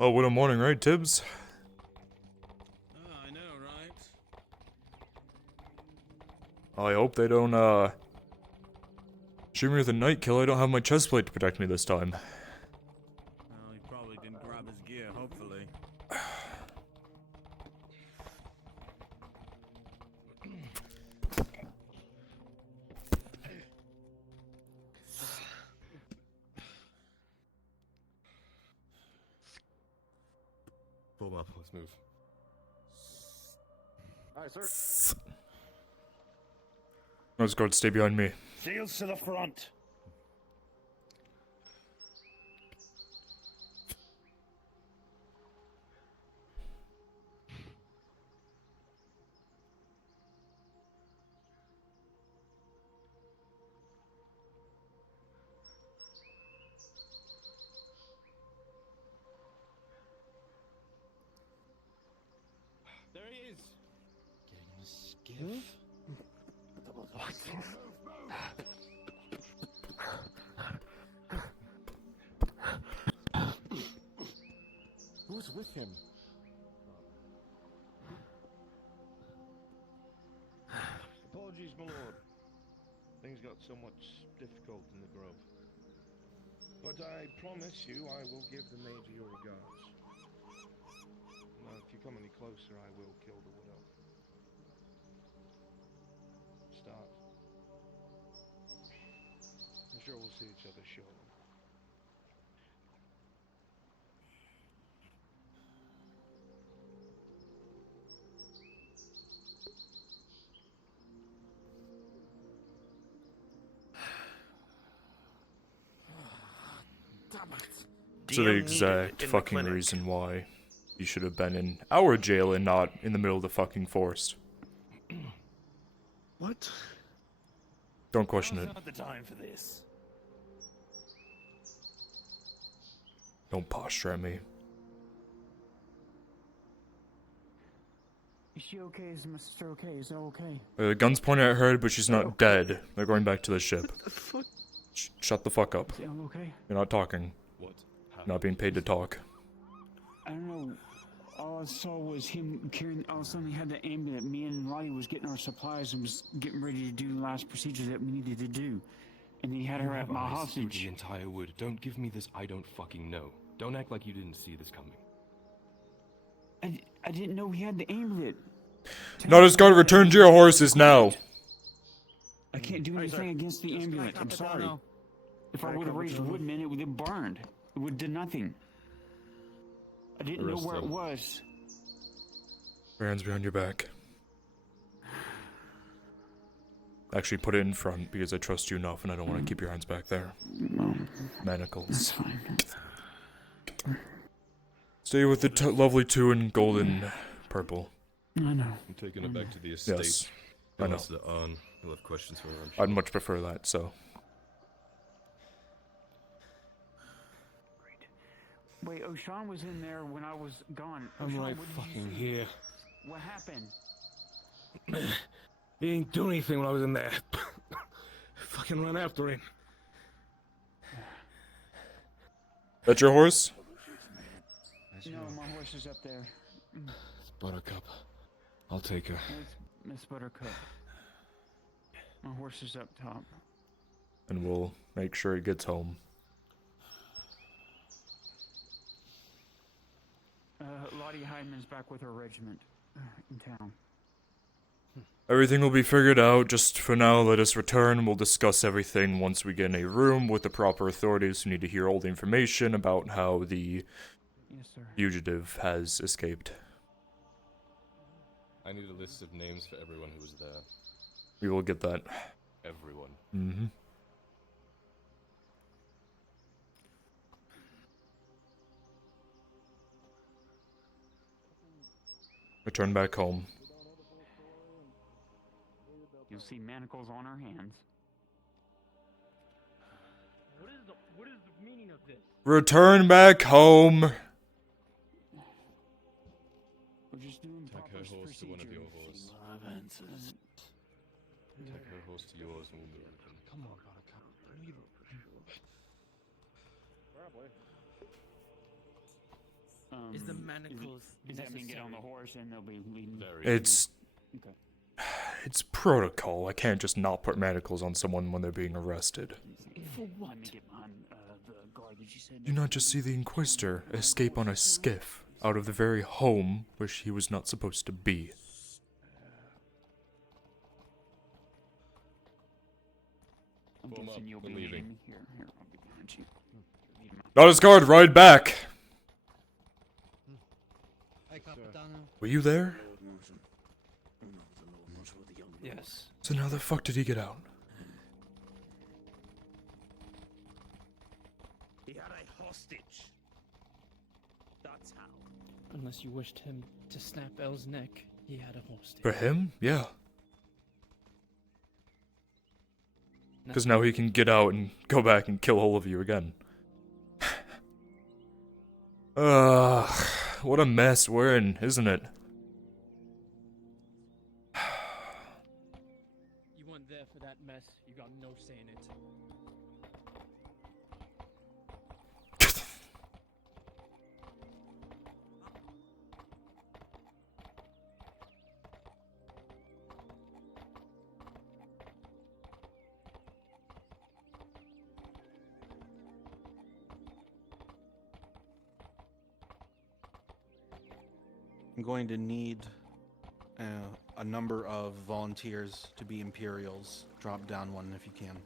Oh, what a morning, right, Tibbs? I know, right? I hope they don't, shoot me with a night kill. I don't have my chest plate to protect me this time. Well, he probably didn't grab his gear, hopefully. Pull up, let's move. Aye, sir. Let's go, stay behind me. Shields to the front. There he is. Getting a skiff. What? Who's with him? Apologies, my lord. Things got somewhat difficult in the grove. But I promise you I will give the major your regards. Now, if you come any closer, I will kill the widow. Start. I'm sure we'll see each other shortly. So the exact fucking reason why you should have been in our jail and not in the middle of the fucking forest. What? Don't question it. Not the time for this. Don't posture at me. Is she okay? Is my sister okay? Is that okay? The gun's pointed at her, but she's not dead. They're going back to the ship. Shut the fuck up. I'm okay. You're not talking. What? Not being paid to talk. I don't know. All I I saw was him carrying. All of a sudden, he had the ambulance. Me and Lottie was getting our supplies and was getting ready to do the last procedure that we needed to do. And he had her at my Eyes through hostage. the entire wood. Don't give me this I don't fucking know. Don't act like you didn't see this coming. I didn't know he had the amulet. Notice guard, return to your horses now. I can't do anything against the amulet. I'm sorry. If I would have raised woodmen, it would have burned. It would have done nothing. I didn't know where it was. Your hands behind your back. Actually, put it in front because I trust you enough and I don't want to keep your hands back there. Manacles. That's fine. Stay with the lovely two in gold and purple. I know. I'm taking it back to the estate. Yes, I know. You'll have questions for her, I'm sure. I'd much prefer that, so. Wait, O'Shawn was in there when I was gone. I'm O'Shawn, right what did fucking you see? here. What happened? He didn't do anything when I was in there. Fucking ran after him. That's your horse? No, my horse is up there. It's Buttercup. I'll take her. It's Miss Buttercup. My horse is up top. And we'll make sure it gets home. Lottie Hyman's back with her regiment in town. Everything will be figured out. Just for now, let us return. We'll discuss everything once we get in a room with the proper authorities who need to hear all the information about how the fugitive has escaped. I need a list of names for everyone who was there. We will get that. Everyone. Mm-hmm. Return back home. You'll see manacles on her hands. What is the meaning of this? Return back home. We're just doing Take her horse to one of your horses. Take her horse to yours and we'll move it. Come on, Buttercup. Probably. Is the manacles Does that mean get on the horse and they'll be leading? It's Okay. it's protocol. I can't just not put manacles on someone when they're being arrested. For what? Let me get behind the guard that you said. Do you not just see the Inquisitor escape on a skiff out of the very home which he was not supposed to be? I'm guessing you'll be leaving. Here, I'll be behind you. Notice guard, ride back! Were you there? Yes. So how the fuck did he get out? He had a hostage. That's how. Unless you wished him to snap Elle's neck, he had a hostage. For him? Yeah. Because now he can get out and go back and kill all of you again. Ugh, what a mess we're in, isn't it? You weren't there for that mess. You got no say in it. I'm going to need a number of volunteers to be Imperials. Drop down one if you can.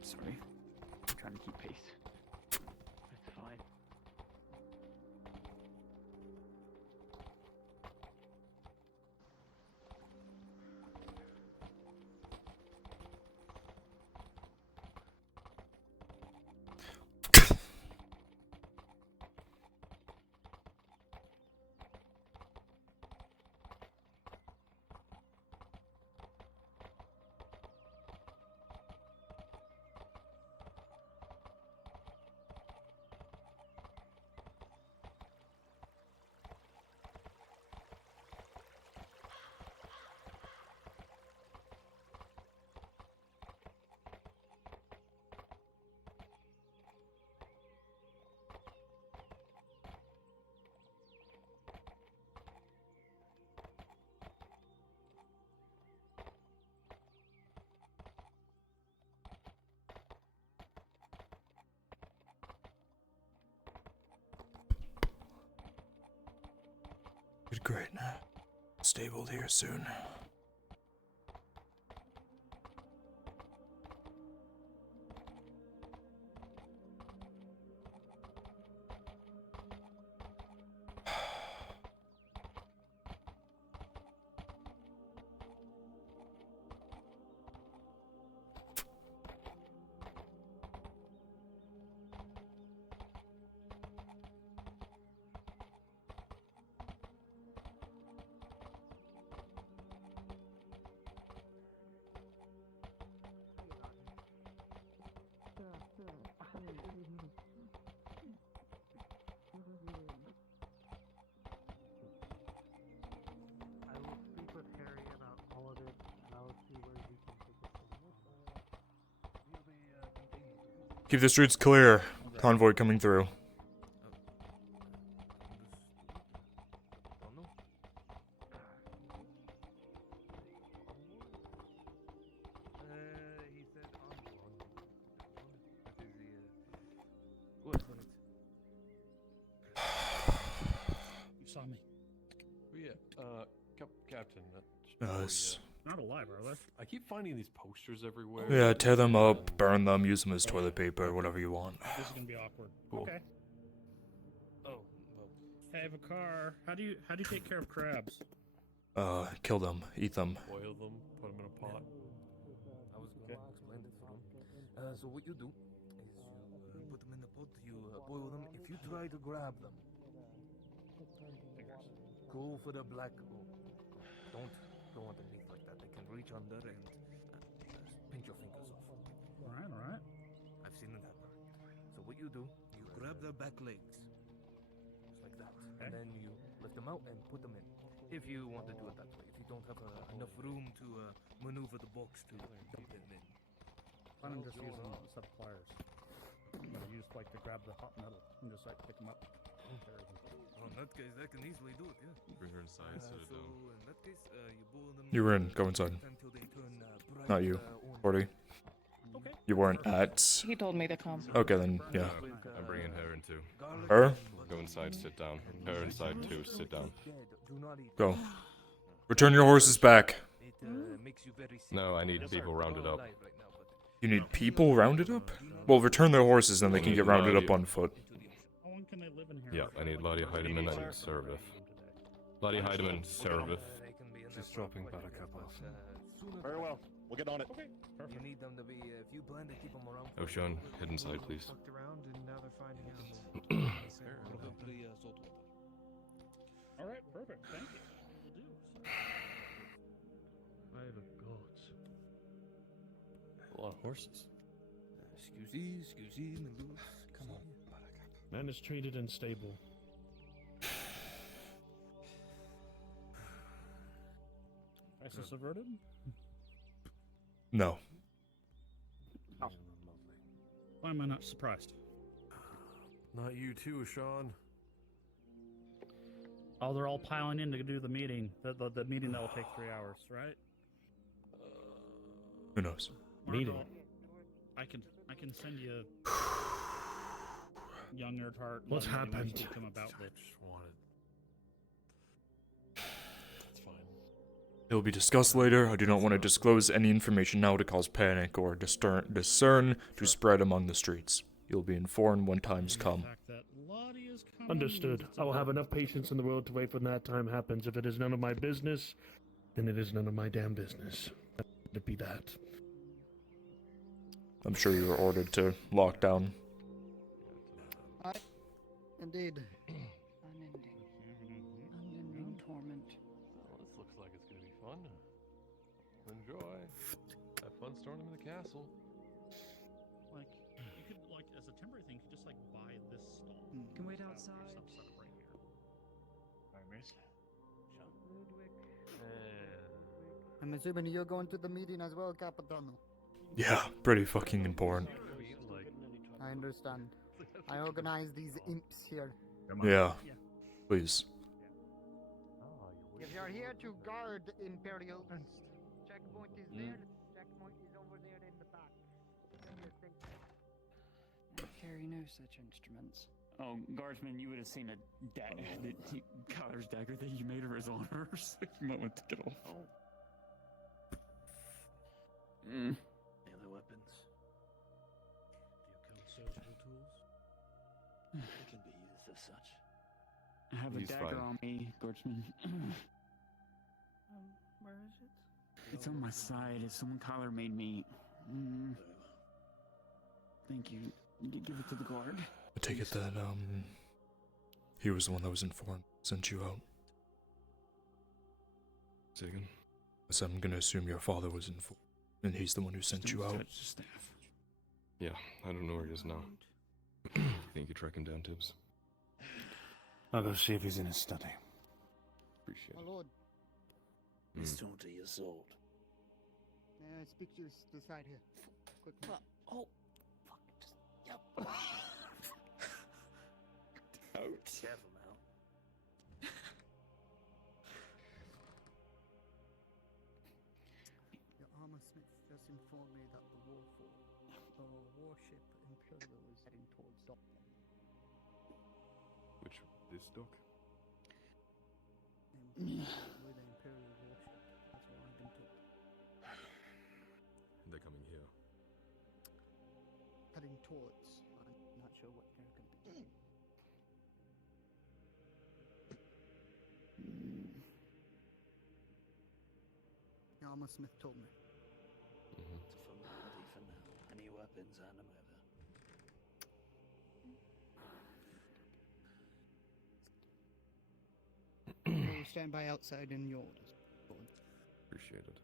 Sorry. I'm trying to keep pace. It's fine. Good, great. Stable here soon. I will speak with Harry about all of it, and I will see where we can take it from. Keep the streets clear. Convoy coming through. He said envoy. That is the, what's on it? You saw me. Yeah, Captain. Nice. Not alive, are they? I keep finding these posters everywhere. Yeah, tear them up, burn them, use them as toilet paper, whatever you want. This is gonna be awkward. Cool. Okay. Oh, well. I have a car. How do you take care of crabs? Kill them, eat them. Boil them, put them in a pot. I was going to explain it for them. So what you do is you put them in the pot, you boil them. If you try to grab them, go for the black. Don't go underneath like that. They can reach under and pinch your fingers off. All right. I've seen it happen. So what you do, you grab their back legs, just like that, and then you lift them out and put them in. If you want to do it that way, if you don't have enough room to maneuver the box to dump them in. I'm just using sub pliers. I used like to grab the hot metal and just like pick them up. Well, in that case, I can easily do it, yeah. Bring her inside, set it so down. in that case, you boil them. You were in. Go inside. Until they turn, bright, Not you. orange. 40. Okay. You weren't at. He told me to come. Okay, then, yeah. I'm bringing her in too. Her? Go inside, sit down. Her inside too, sit down. Go. Return your horses back. No, I need people rounded up. You need people rounded up? Well, return their horses, then they can get rounded up on foot. How long can they live in here? Yeah, I need Lottie Heidemann, I need Servith. Lottie Heidemann, Servith. Just dropping Buttercup off. Very well. We'll get on it. Okay. Perfect. You need them to be, if you plan to keep them around. Oshan, head inside, please. Fucked around and now they're finding out. All right. Perfect. Thank you. Will do. By the gods. A lot of horses. Excusez, my lord. Come on. Man is treated and stable. ISIS averted? No. Oh. Why am I not surprised? Not you too, Sean. Oh, they're all piling in to do the meeting. The meeting that will take 3 hours, right? Who knows? Meeting. I can send you young nerd heart. What's happened? Speak to him about this. It's fine. It will be discussed later. I do not want to disclose any information now to cause panic or discern to spread among the streets. You'll be informed when times come. Understood. I will have enough patience in the world to wait when that time happens. If it is none of my business, then it is none of my damn business. Let it be that. I'm sure you were ordered to lock down. Indeed. Unending torment. Well, this looks like it's gonna be fun. Enjoy. Have fun storming the castle. Like, you could, like, as a temporary thing, you could just, like, buy this stall. Can wait outside. Set up right here. I'm assuming you're going to the meeting as well, Capitano. Yeah, pretty fucking important. I understand. I organize these imps here. Yeah. Please. If you're here to guard Imperial, checkpoint is there. Checkpoint is over there in the back. I carry no such instruments. Oh, guardsman, you would have seen a Kyler's dagger that you made of his honor, so you might want to take it off. Oh. Mm. Any other weapons? Do you count surgical tools? They can be used as such. I have a dagger on me, guardsman. Where is it? It's on my side. It's someone Kyler made me. Thank you. You did give it to the guard. I take it that, he was the one that was informed, sent you out. Say again? So I'm gonna assume your father was informed, and he's the one who sent you out. Yeah, I don't know where he is now. Think you track him down, Tibbs? I'll go see if he's in his study. Appreciate My it. lord, Miss Taunty, your sword. may I speak to this side here? Quick. Oh, fuck. Just, yep. Ouch. Careful, Mal. Your armor smith just informed me that the warship Imperial is heading towards dock. Which, this dock? With the Imperial warship. That's what I've been told. They're coming here. Heading towards. I'm not sure what they're going to be doing. Your armor smith told me. It's a formality for now. Any weapons and a murder. We'll stand by outside in your orders. Appreciate it.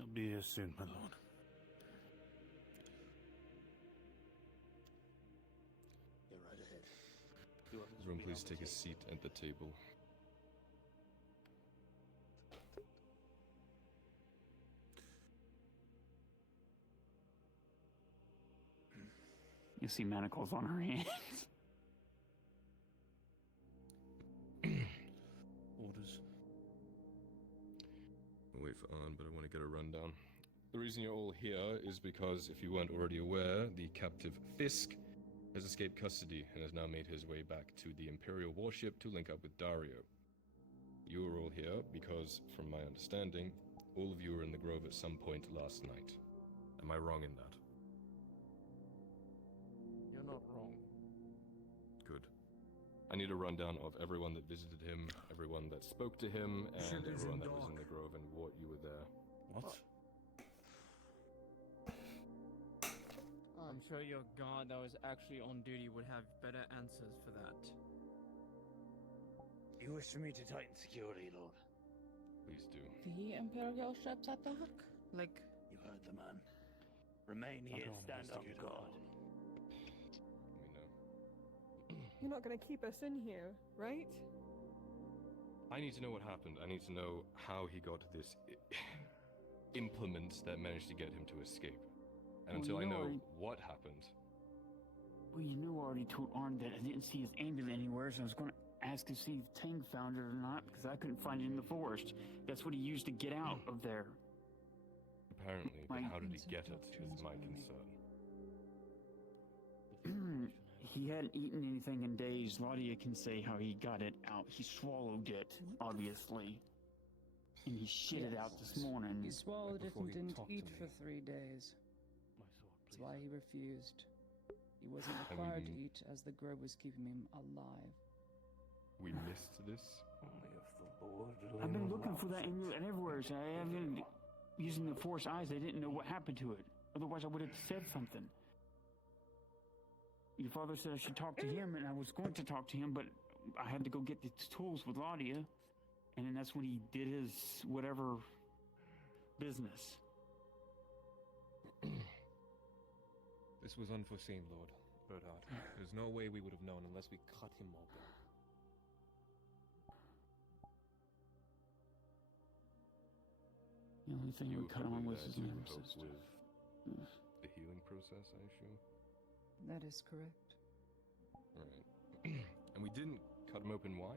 I'll be here soon, my lord. You're right ahead. Everyone, please take a seat at the table. You see manacles on her hands. Orders. I'll wait for Arn, but I want to get a rundown. The reason you're all here is because, if you weren't already aware, the captive Fisk has escaped custody and has now made his way back to the Imperial warship to link up with Dario. You are all here because, from my understanding, all of you were in the grove at some point last night. Am I wrong in that? You're not wrong. Good. I need a rundown of everyone that visited him, everyone that spoke to him, and everyone that was in the grove and what you were there. What? I'm sure your guard that was actually on duty would have better answers for that. You wish for me to tighten security, Lord? Please do. The Imperial ship's at dock? Like... You heard the man. Remain here and stand on guard. You're not going to keep us in here, right? I need to know what happened. I need to know how he got this implement that managed to get him to escape. And until I know what happened... Well, you knew I already told Arn that I didn't see his amulet anywhere, so I was going to ask to see if Tang found it or not, because I couldn't find it in the forest. That's what he used to get out of there. Apparently, but how did he get it is my concern. He hadn't eaten anything in days. Laudia can say how he got it out. He swallowed it, obviously. And he shit it out this morning. He swallowed it and didn't eat for 3 days. That's why he refused. He wasn't required to eat, as the grove was keeping him alive. We missed this? Only if the Lord... I've been looking for that amulet everywhere, so I haven't... Using the Force eyes, I didn't know what happened to it. Otherwise, I would have said something. Your father said I should talk to him, and I was going to talk to him, but I had to go get the tools with Laudia. And then that's when he did his whatever business. This was unforeseen, Lord Bernard. There's no way we would have known unless we cut him open. The only thing we cut on was his nervous nervous system. with the healing process, I assume? That is correct. Right. And we didn't cut him open, why?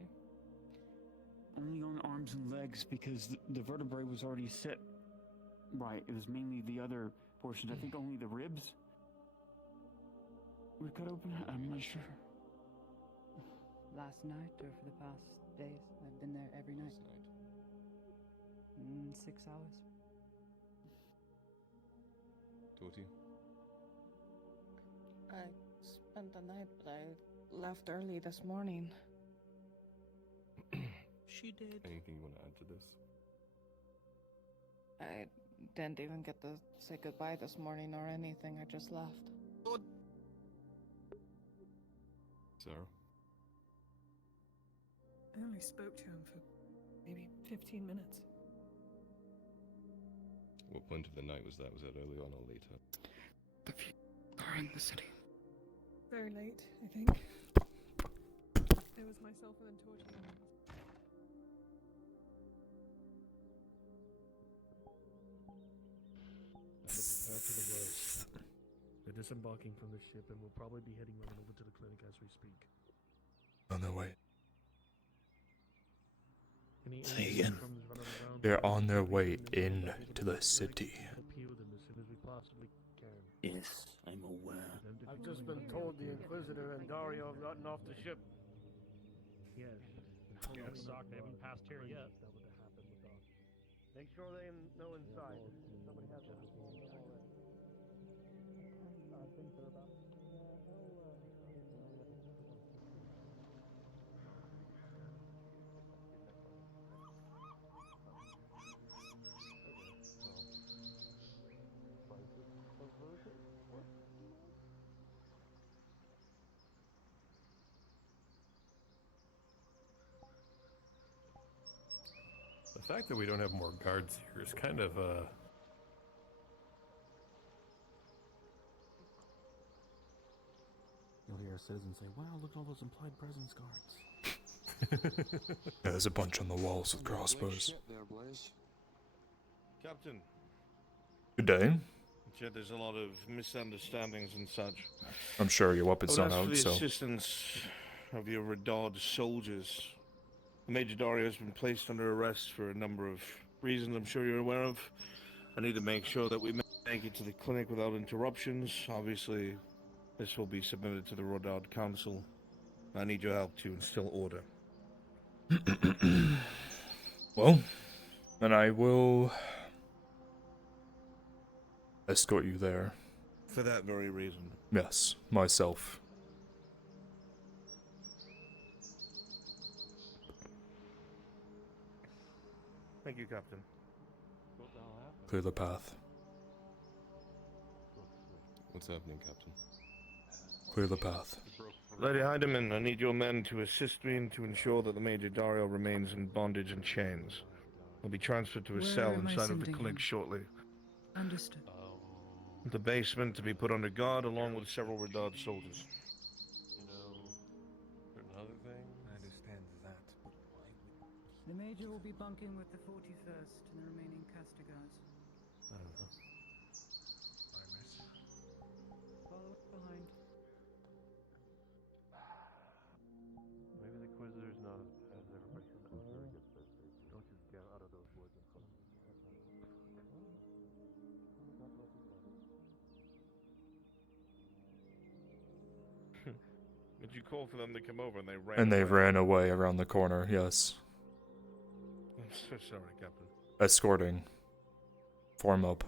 Only on arms and legs, because the vertebrae was already set right. It was mainly the other portions. I think only the ribs were cut open. I'm not sure. Last night or for the past days? I've been there every night. 6 hours. Torty? I spent the night, but I left early this morning. She did. Anything you want to add to this? I didn't even get to say goodbye this morning or anything. I just left. Sarah? I only spoke to him for maybe 15 minutes. What point of the night was that? Was that early on or later? The few are in the city. Very late, I think. It was myself and then Torch. Prepare for the worst. They're disembarking from the ship and will probably be heading right over to the clinic as we speak. On their way. Any Say aliens again. from running around They're on their way into the city. appeal them as soon as we possibly can. Yes, I'm aware. I've just been told the Inquisitor and Dario have gotten off the ship. Yes. Sock, they haven't passed here yet. Make sure they know inside. Somebody has that. I think they're about. The fact that we don't have more guards here is kind of, You'll hear a citizen say, wow, look at all those implied presence guards. Yeah, there's a bunch on the walls with crossbows. Captain, Good day. there's a lot of misunderstandings and such. I'm sure your weapon's I would not ask for out, the so. assistance of your Redod soldiers. Major Dario has been placed under arrest for a number of reasons I'm sure you're aware of. I need to make sure that we make it to the clinic without interruptions. Obviously, this will be submitted to the Redod Council. I need your help to instill order. Well, then I will escort you there. For that very reason. Yes, myself. Thank you, Captain. Clear the path. What's happening, Captain? Clear the path. Lady Heidemann, I need your men to assist me and to ensure that the Major Dario remains in bondage and chains. He'll be transferred to a Where cell am I inside of the sending clinic him? shortly. Understood. The basement to be put under guard along with several Redod soldiers. another thing? I understand that, but why would... The Major will be bunking with the 41st and the remaining Castigars. I don't know. Follow behind. Maybe the Inquisitor's not as bad as everybody says. Don't you get out of those woods in front of me. Did you call for them to come over and they ran And they away? ran away around the corner, yes. I'm so sorry, Captain. Escorting. Form up.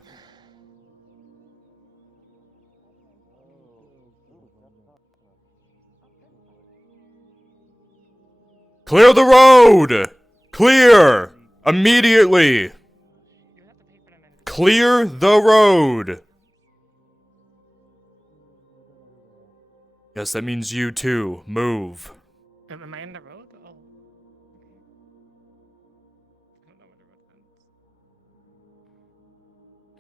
Clear the road! Clear! Immediately! Clear the road! Yes, that means you too. Move. Am I in the road? Oh.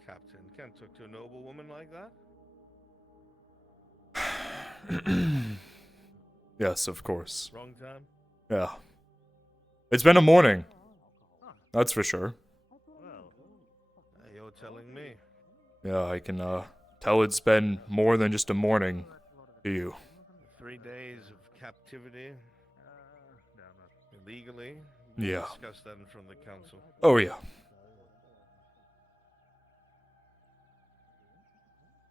Captain, can't talk to a noble woman like that. Yes, of course. Wrong time? Yeah. It's been a morning. That's for sure. Well, you're telling me. Yeah, I can tell it's been more than just a morning to you. 3 days of captivity. Illegally. Yeah. Discuss that in front of the council. Oh, yeah.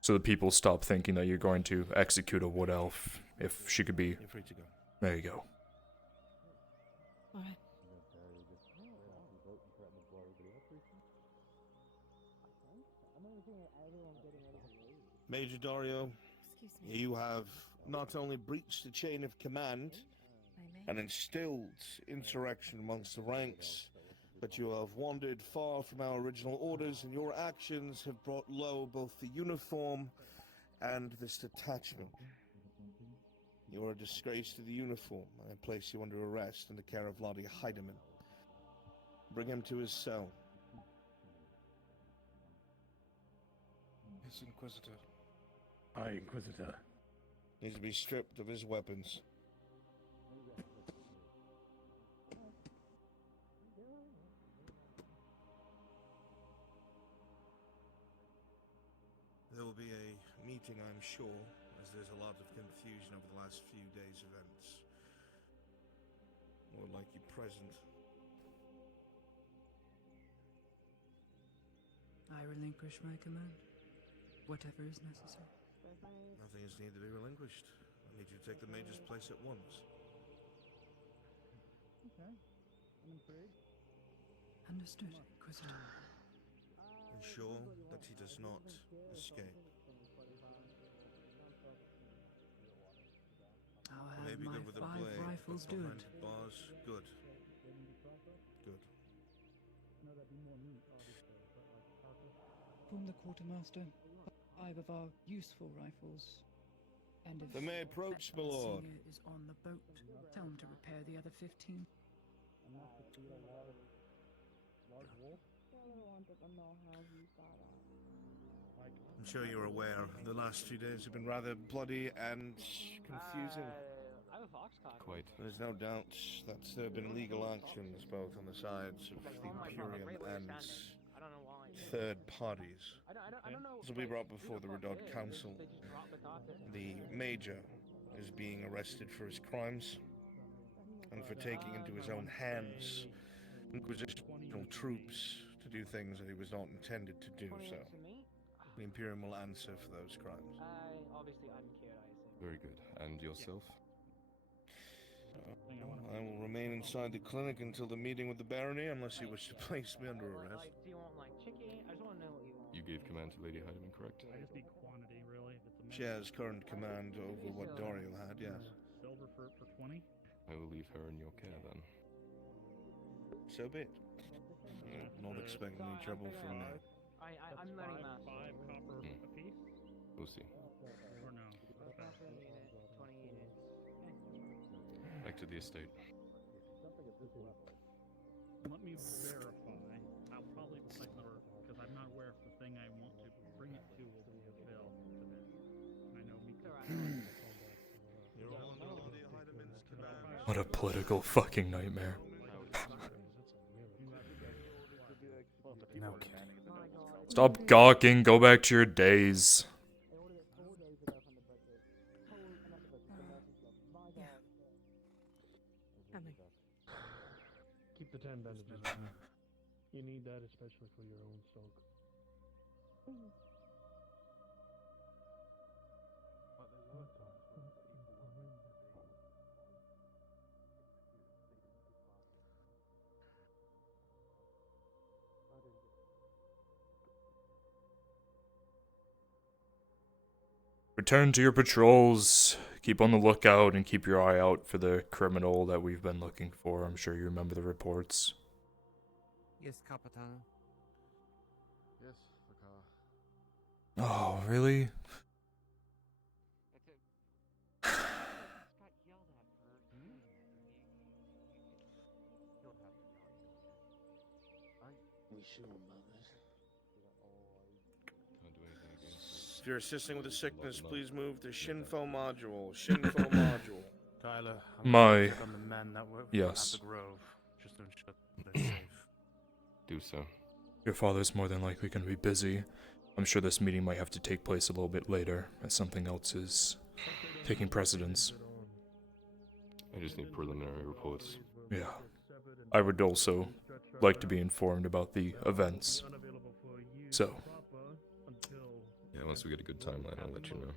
So the people stop thinking that you're going to execute a wood elf if she could be... You're free to go. There you go. Alright. Major Dario, you have not only breached the chain of command and instilled insurrection amongst the ranks, but you have wandered far from our original orders, and your actions have brought low both the uniform and this detachment. You are a disgrace to the uniform, and I place you under arrest in the care of Lottie Heidemann. Bring him to his cell. Yes, Inquisitor. Aye, Inquisitor. Needs to be stripped of his weapons. There will be a meeting, I'm sure, as there's a lot of confusion over the last few days' events. Would like you present. I relinquish my command. Whatever is necessary. Nothing is needed to be relinquished. I need you to take the Major's place at once. Okay. I'm intrigued. Understood, Inquisitor. Ensure that he does not escape. I'll You may have be my good with a 5 blade, rifles but do behind it. bars, good. Good. No, that'd be more meat, obviously, but like carcass. From the quartermaster, 5 of our useful rifles. And if They may approach, my lord. Senior is on the boat, tell him to repair the other 15. Enough to feed a large wolf. I'm sure you're aware, the last few days have been rather bloody and confusing. I have a fox cock. Quite. There's no doubt that there have been legal actions both on the sides of the Imperium and I don't know why. third parties. I don't know. This will be brought before the Redod Council. They just drop the cock. The Major is being arrested for his crimes and for taking into his own hands Inquisitional troops to do things that he was not intended to do so. The Imperium will answer for those crimes. Obviously uncared, I assume. Very good. And yourself? I will remain inside the clinic until the meeting with the barony, unless you wish to place me under arrest. Do you want like chicken? I just want to know what you want. You gave command to Lady Heidemann, correct? I just need quantity, really. If it's a She has current command over what Dario had, yes. Silver for 20? I will leave her in your care then. So be it. Not expecting any trouble from me. I'm learning math. 5 copper apiece? We'll see. Or no? 20 units. Back to the estate. Let me verify. I'll probably place another, because I'm not aware if the thing I want to bring it to will be available to them. I know Mika. What a political fucking nightmare. No kidding. Stop gawking, go back to your days. Keep the 10 bandages on you. You need that especially for your own stoke. Return to your patrols. Keep on the lookout and keep your eye out for the criminal that we've been looking for. I'm sure you remember the reports. Yes, Capitan. Yes, Vakar. Oh, really? We should about this. Can't do anything against it. If you're assisting with a sickness, please move to Shinfo module. Shinfo module. Tyler, My- check on the men that were yes. at the Grove, just to ensure they're safe. Do so. Your father's more than likely going to be busy. I'm sure this meeting might have to take place a little bit later, as something else is taking precedence. I just need preliminary reports. Yeah. I would also like to be informed about the events. So. Yeah, once we get a good timeline, I'll let you know.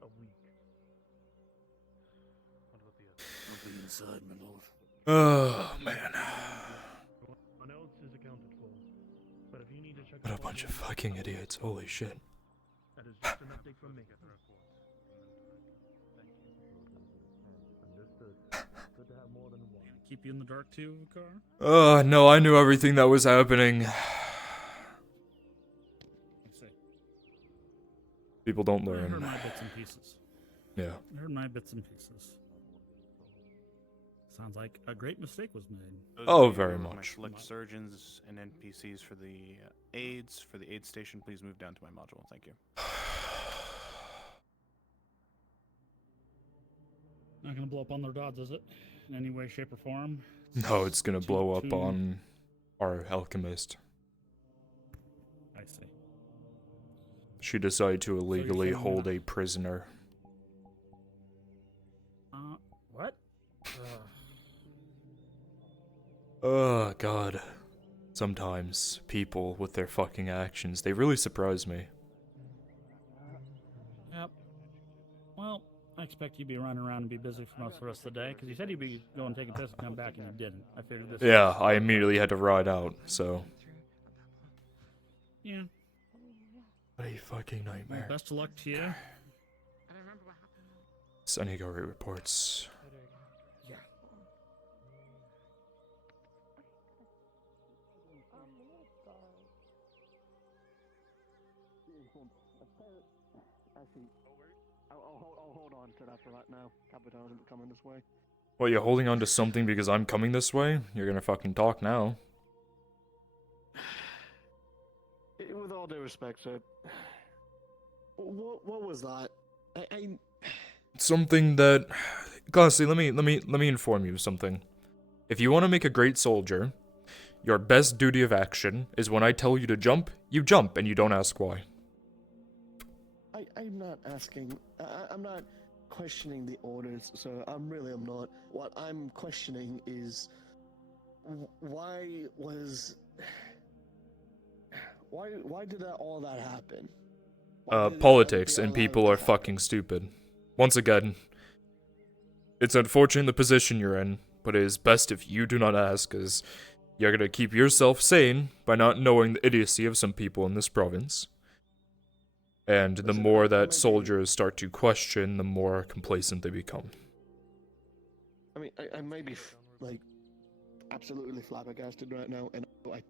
I'll be inside, my lord. Oh, man. Everyone else is accounted for. But if you need to check What a up bunch on of fucking idiots. Holy shit. that is just an update from me. Understood. Good to have more than one. Keep you in the dark too, Car? Oh, no, I knew everything that was happening. People don't I heard learn. my bits and pieces. Yeah. I heard my bits and pieces. Sounds like a great mistake was made. Oh, very My much. select surgeons and NPCs for the aids. For the aid station, please move down to my module. Thank you. Not gonna blow up on their gods, is it? In any way, shape, or form? No, it's gonna blow up too- on our alchemist. I see. She decided to illegally saying hold a prisoner. What? Oh, God. Sometimes people with their fucking actions, they really surprise me. Yep. Well, I expect you'd be running around and be busy for most of the rest of the day, because you said you'd be going take a piss and come back, and you didn't. I figured this. Yeah, I immediately had to ride out, so. Yeah. What a fucking nightmare. Best of luck to you. Senigari reports. Yeah. Actually, I'll hold on to that for right now. Capitan isn't coming this way. Well, you're holding on to something because I'm coming this way? You're gonna fucking talk now. With all due respect, sir, what was that? I Something that, honestly, let me inform you of something. If you want to make a great soldier, your best duty of action is when I tell you to jump, you jump, and you don't ask why. I'm not asking. I'm not questioning the orders, sir. I'm not. What I'm questioning is why did all that happen? Politics, and people are fucking stupid. Once again, it's unfortunate the position you're in, but it is best if you do not ask, as you're gonna keep yourself sane by not knowing the idiocy of some people in this province. And the more that soldiers start to question, the more complacent they become. I mean, I may be like absolutely flabbergasted right now, and I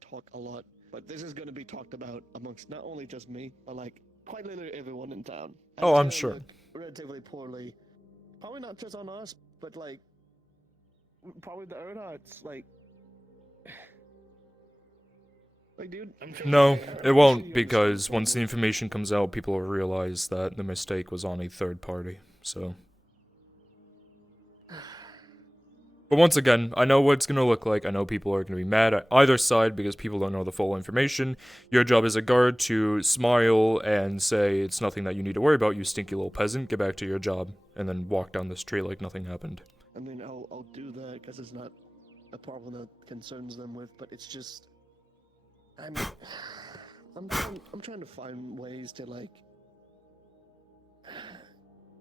talk a lot, but this is going to be talked about amongst not only just me, but like quite literally everyone in town. And Oh, it's I'm gonna sure. look relatively poorly, probably not just on us, but like probably the Earnhards. Like, dude, No, it won't, because once the information comes out, people will realize that the mistake was on a third party, so. But once again, I know what it's gonna look like. I know people are gonna be mad at either side because people don't know the full information. Your job as a guard to smile and say it's nothing that you need to worry about, you stinky little peasant, get back to your job, and then walk down the street like nothing happened. I mean, I'll do that because it's not a problem that concerns them with, but it's just I'm trying to find ways to like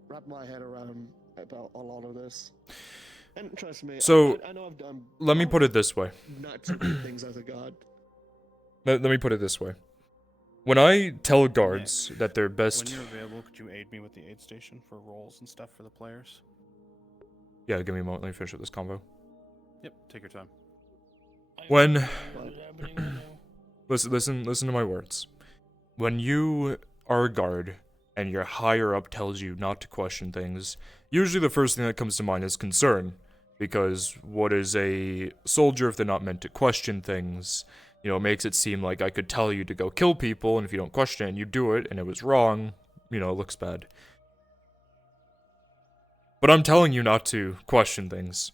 wrap my head around about a lot of this. And trust me, So, I know I've done. let me put it this way. Not so good things as a god. Let me put it this way. When I tell guards that they're best... When you're available, could you aid me with the aid station for roles and stuff for the players? Yeah, give me a moment, let me finish up this convo. Yep, take your time. When... Listen to my words. When you are a guard, and your higher up tells you not to question things, usually the first thing that comes to mind is concern. Because what is a soldier if they're not meant to question things? You know, it makes it seem like I could tell you to go kill people, and if you don't question it and you do it, and it was wrong, you know, it looks bad. But I'm telling you not to question things.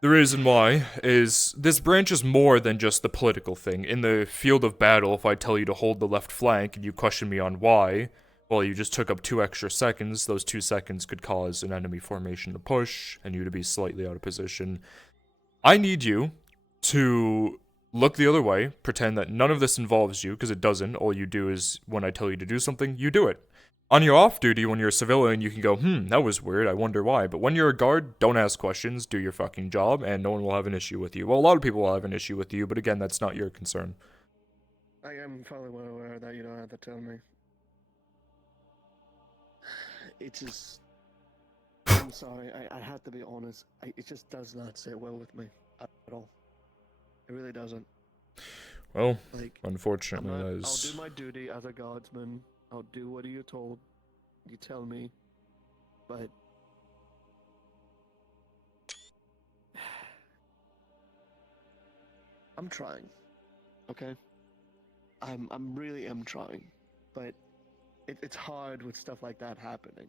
The reason why is this branch is more than just the political thing. In the field of battle, if I tell you to hold the left flank and you question me on why, well, you just took up 2 extra seconds. Those 2 seconds could cause an enemy formation to push and you to be slightly out of position. I need you to look the other way, pretend that none of this involves you, because it doesn't. All you do is, when I tell you to do something, you do it. On your off duty, when you're a civilian, you can go, that was weird, I wonder why. But when you're a guard, don't ask questions, do your fucking job, and no one will have an issue with you. Well, a lot of people will have an issue with you, but again, that's not your concern. I am fully well aware that you don't have to tell me. It just... I'm sorry, I have to be honest. It just does not sit well with me at all. It really doesn't. Well, Like, unfortunately, that I'll is... do my duty as a guardsman. I'll do what you're told. You tell me. But... I'm trying. Okay? I'm really am trying. But it's hard with stuff like that happening.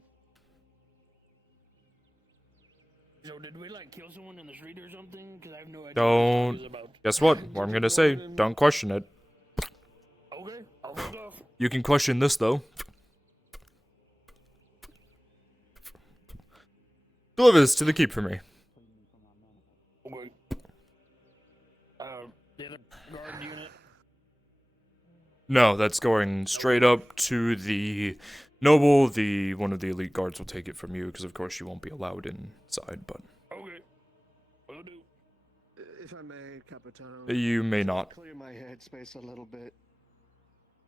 So did we like kill someone in the street or something? Because I have no idea Don't... what this is about. Guess what? What I'm gonna say, don't question it. Okay, I'll hold off. You can question this, though. Deliver this to the keep for me. Okay. The other guard unit. No, that's going straight up to the noble. One of the elite guards will take it from you, because of course you won't be allowed inside, but... Okay. Will do. If I may, Capitano... You may not. Clear my headspace a little bit.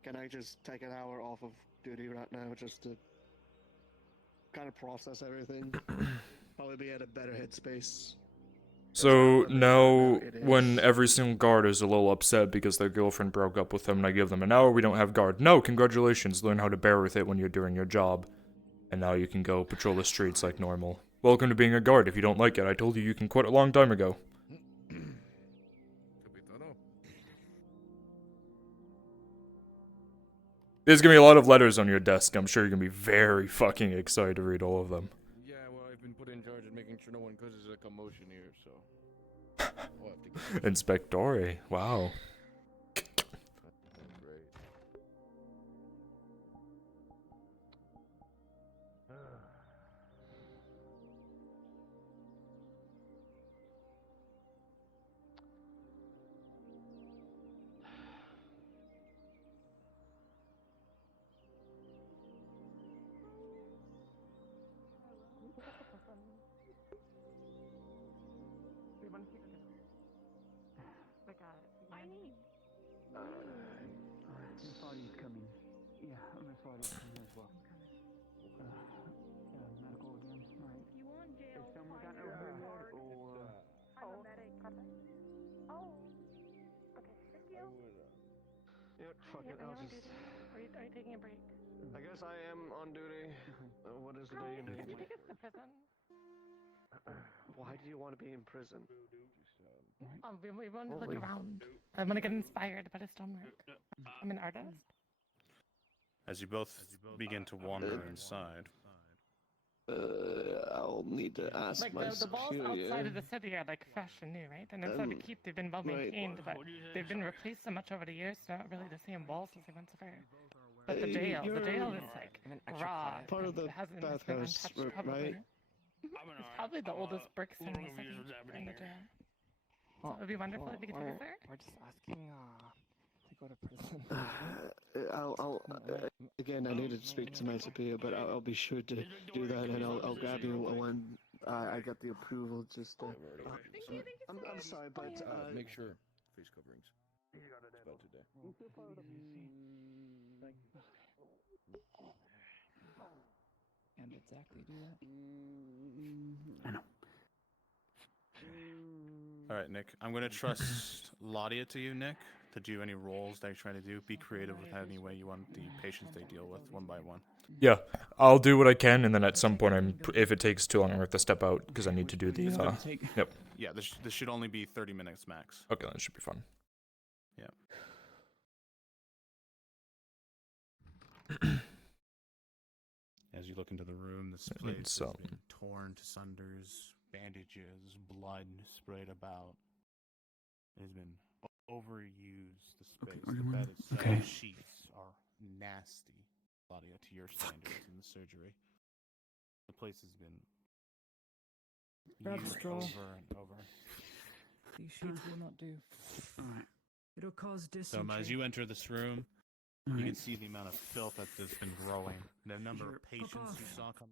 Can I just take an hour off of duty right now just to kind of process everything? Probably be at a better headspace. So now, when every single guard is a little upset because their girlfriend broke up with them and I give them an hour, we don't have guard. No, congratulations, learn how to bear with it when you're doing your job. And now you can go patrol the streets like normal. Welcome to being a guard. If you don't like it, I told you you can quit a long time ago. There's gonna be a lot of letters on your desk. I'm sure you're gonna be very fucking excited to read all of them. Yeah, well, I've been put in charge of making sure no one causes a commotion here, so... I'll have to Inspectore, wow. Miss Audie's coming. Yeah, Miss Audie's coming as well. Medical again, right? You want jail? Has someone gotten over here yet, or... I'm a medic. Oh. Okay. Thank you. Yeah, fuck it. I'll just... Are you taking a break? I guess I am on duty. What is the day you need? Can you take us to prison? Why do you want to be in prison? We want to look around. I want to get inspired by the stonework. I'm an artist. As you both begin to wander inside. I'll need to ask Like my the balls superior. outside of the city are like fresh and new, right? And inside the keep, they've been well maintained, but they've been replaced so much over the years. They're not really the same walls as they once were. But the jail is like raw. Part of the it hasn't been bathhouse, untouched, probably. right? It's probably the oldest bricks in the city in the jail. So it would be wonderful if you could take us there. We're just asking to go to prison. Again, I need to speak to my superior, but I'll be sure to do that, and I'll grab you when I get the approval. Just I'm sorry, but make sure face coverings. About today. Can't exactly do that. I know. All right, Nick. I'm gonna trust Ladia to you, Nick, to do any roles they try to do. Be creative with any way you want the patients they deal with, one by one. Yeah, I'll do what I can, and then at some point, if it takes too long, I'm gonna have to step out because I need to do the. Yep. Yeah, this should only be 30 minutes max. Okay, that should be fun. Yeah. As you look into the room, this place has been torn to sunders, bandages, blood sprayed about. It has been overused. The space, the bed itself, sheets are nasty, Claudia, to your standards in the surgery. The place has been used straw. over and over. These sheets will not do. Alright. It'll cause So dysentery. as you enter this room, You can see the amount of filth that's been growing. The number of patients you saw coming.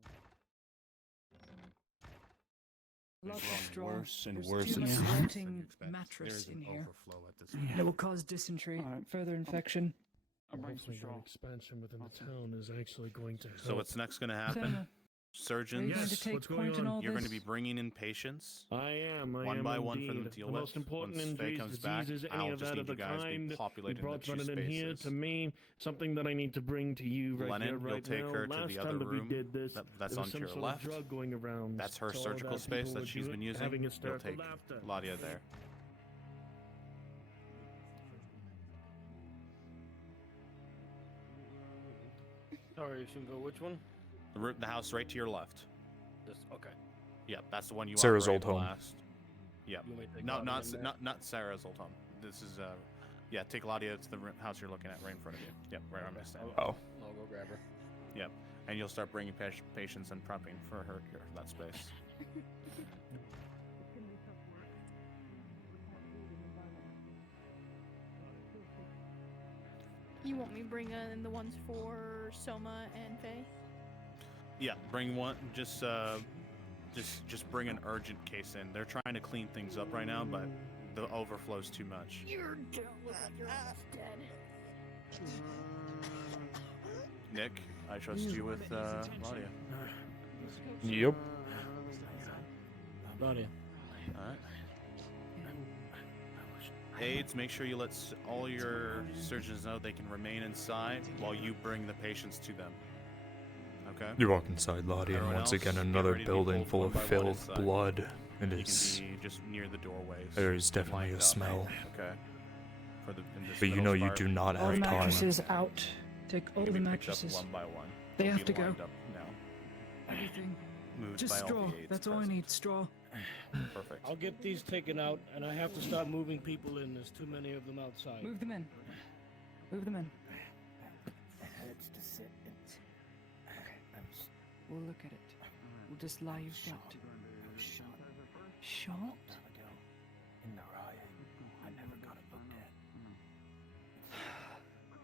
Lots of straw. Worse and There's worse too and much worse. rotting There mattress is in an here. overflow at this And it will cause dysentery, further infection. Hopefully that expansion within the town is actually going to help. So what's next going to happen? Soma, Surgeons, are you going to take what's point going in on? all you're going to this? be bringing in patients. I am one by one for them indeed. to deal the with. most important Once Faye injuries, comes back, diseases, I'll any of just that need of you the guys kind. be You populating the brought two it in here spaces. to me. Something that I need to bring to you right Lennon, here, right you'll take now. her to Last the time other that room. we did this, That's there was onto some your sort left. of drug going around. That's her so surgical that space people that would she's do been it, using. having You'll hysterical take laughter. Ladia there. Sorry, Shingo, which one? The house right to your left. This, okay. Yep, that's the one you Sarah's operated old home. Last. Yep. You want me to take No, Ladia in there? not Sarah's old home. This is yeah. Take Ladia to the house you're looking at right in front of you. Yep, right on my stand. Oh. I'll go grab her. Yep, and you'll start bringing patients and prepping for her here, that space. You want me to bring in the ones for Soma and Faye? Yeah, bring one. Just bring an urgent case in. They're trying to clean things up right now, but the overflow's too much. You're done with your ass dead. Nick, I trust you with Ladia. Yep. Ladia. Alright. Aides, make sure you let all your surgeons know they can remain inside while you bring the patients to them. Okay? You walk inside Lottie, and Everyone once else, again get another ready to be building pulled full one of by one filth, inside. blood. It You is. can be just near the doorways. There is definitely lined a up, smell. Okay. For the, in this But you middle know you part, do not All have the time. mattresses out. Take all can the be picked up mattresses. one by one. They They'll have be to go. lined up now. Everything. Moved Just by all straw. the aides That's all I need. Straw. Perfect. I'll get these taken out, and I have to start moving people in. There's too many of them outside. Move them in. Move them in. It's to sit in. We'll look at it. We'll just lie you flat. Shot? In Narayan. I never got it looked at.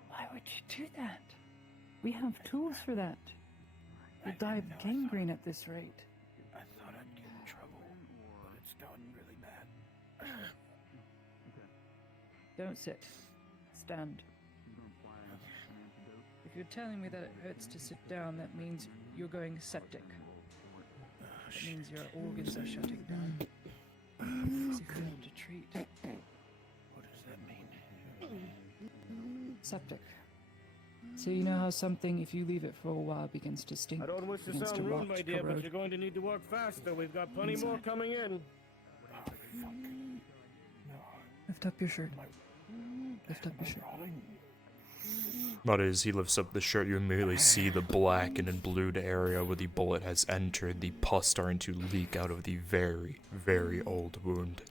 Why would you do that? We have tools for that. You'll die of gangrene at this rate. I thought I'd get in trouble, but it's gotten really bad. Don't sit. Stand. If you're telling me that it hurts to sit down, that means you're going septic. That means your organs are shutting down. It's difficult to treat. What does that mean? Septic. So you know how something, if you leave it for a while, begins to stink. I don't wish to begins sound rot, rude, my dear, but corrode. you're going to need to work faster. We've got plenty more Inside. coming in. Lift up your shirt. Lift up your shirt. But as he lifts up the shirt, you immediately see the blackened and blued area where the bullet has entered, the pus starting to leak out of the very, very old wound.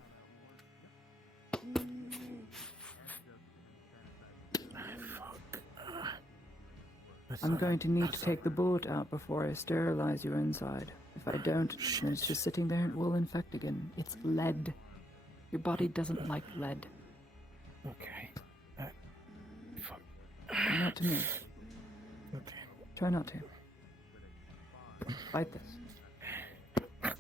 I'm going to need to take the bullet out before I sterilize your inside. If I don't, then it's just sitting there and it will infect again. It's lead. Your body doesn't like lead. Okay. Try not to move. Okay. Try not to. Fight this.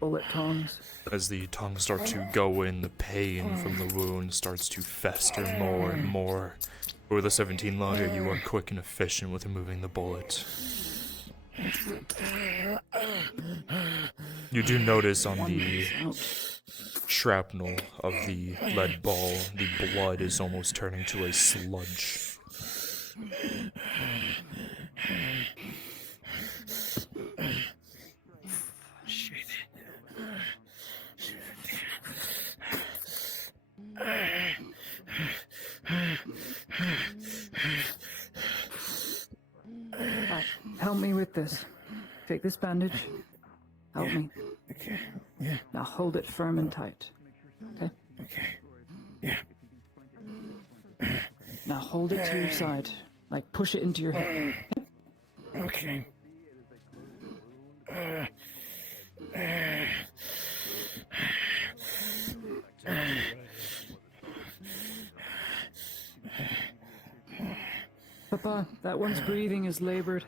Bullet tongs. As the tongues start to go in, the pain from the wound starts to fester more and more. With the 17 Lager, you are quick and efficient with removing the bullet. You do notice on the shrapnel of the lead ball, the blood is almost turning to a sludge. Help me with this. Take this bandage. Help me. Okay. Yeah. Now hold it firm and tight. Okay? Okay. Yeah. Now hold it to your side. Like push it into your head. Okay. Papa, that one's breathing is labored.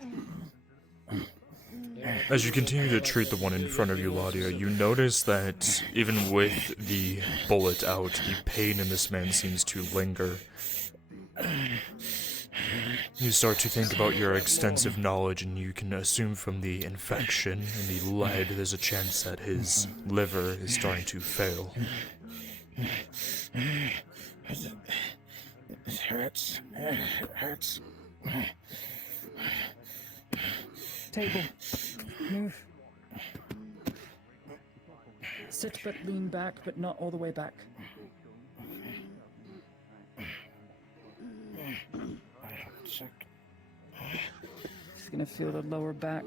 As you continue to treat the one in front of you, Ladia, you notice that even with the bullet out, the pain in this man seems to linger. You start to think about your extensive knowledge, and you can assume from the infection and the lead, there's a chance that his liver is starting to fail. It hurts. It hurts. Table. Move. Sit but lean back, but not all the way back. Just gonna feel the lower back.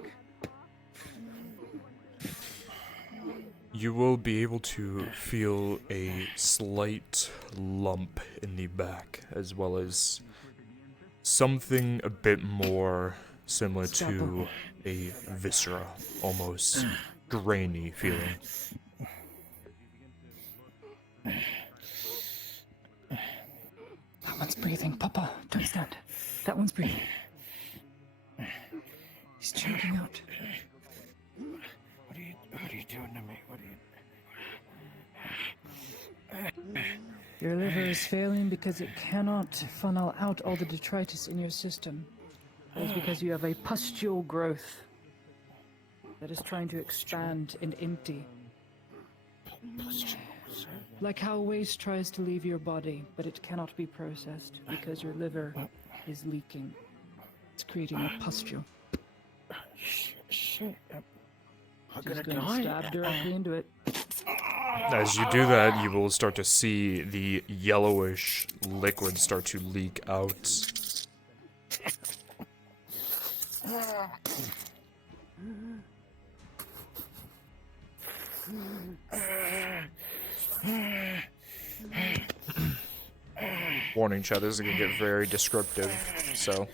You will be able to feel a slight lump in the back, as well as something a bit more similar to a viscera, almost grainy feeling. That one's breathing. Papa, don't stand. That one's breathing. He's choking out. What are you doing to me? What are you... Your liver is failing because it cannot funnel out all the detritus in your system. That is because you have a pustule growth that is trying to expand and empty. Like how waste tries to leave your body, but it cannot be processed because your liver is leaking. It's creating a pustule. Shit. I'm Just gonna going to stab directly into it. As you do that, you will start to see the yellowish liquid start to leak out. Warning, chat, this is gonna get very descriptive, so...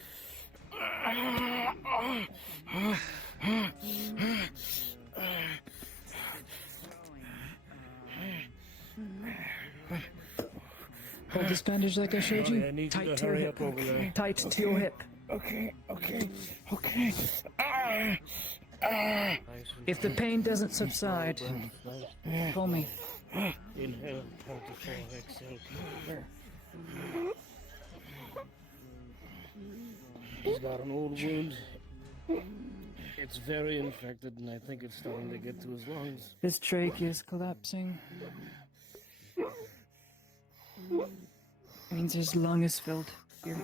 Hold this bandage like I showed you. I need Tight you to to your hurry hip. up over there. Tight to your hip. Okay. If the pain doesn't subside, call me. Inhale, count to 4, exhale. He's got an old wound. It's very infected, and I think it's starting to get to his lungs. His trachea is collapsing. Means his lung is filled. Your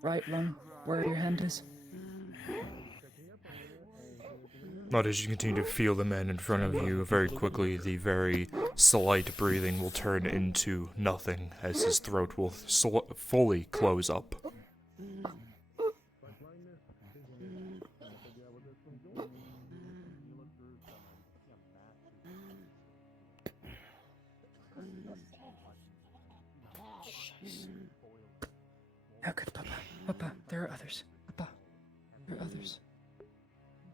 right lung, where your hand is. But as you continue to feel the man in front of you, very quickly the very slight breathing will turn into nothing as his throat will fully close up. How good, Papa? Papa, there are others. Papa, there are others.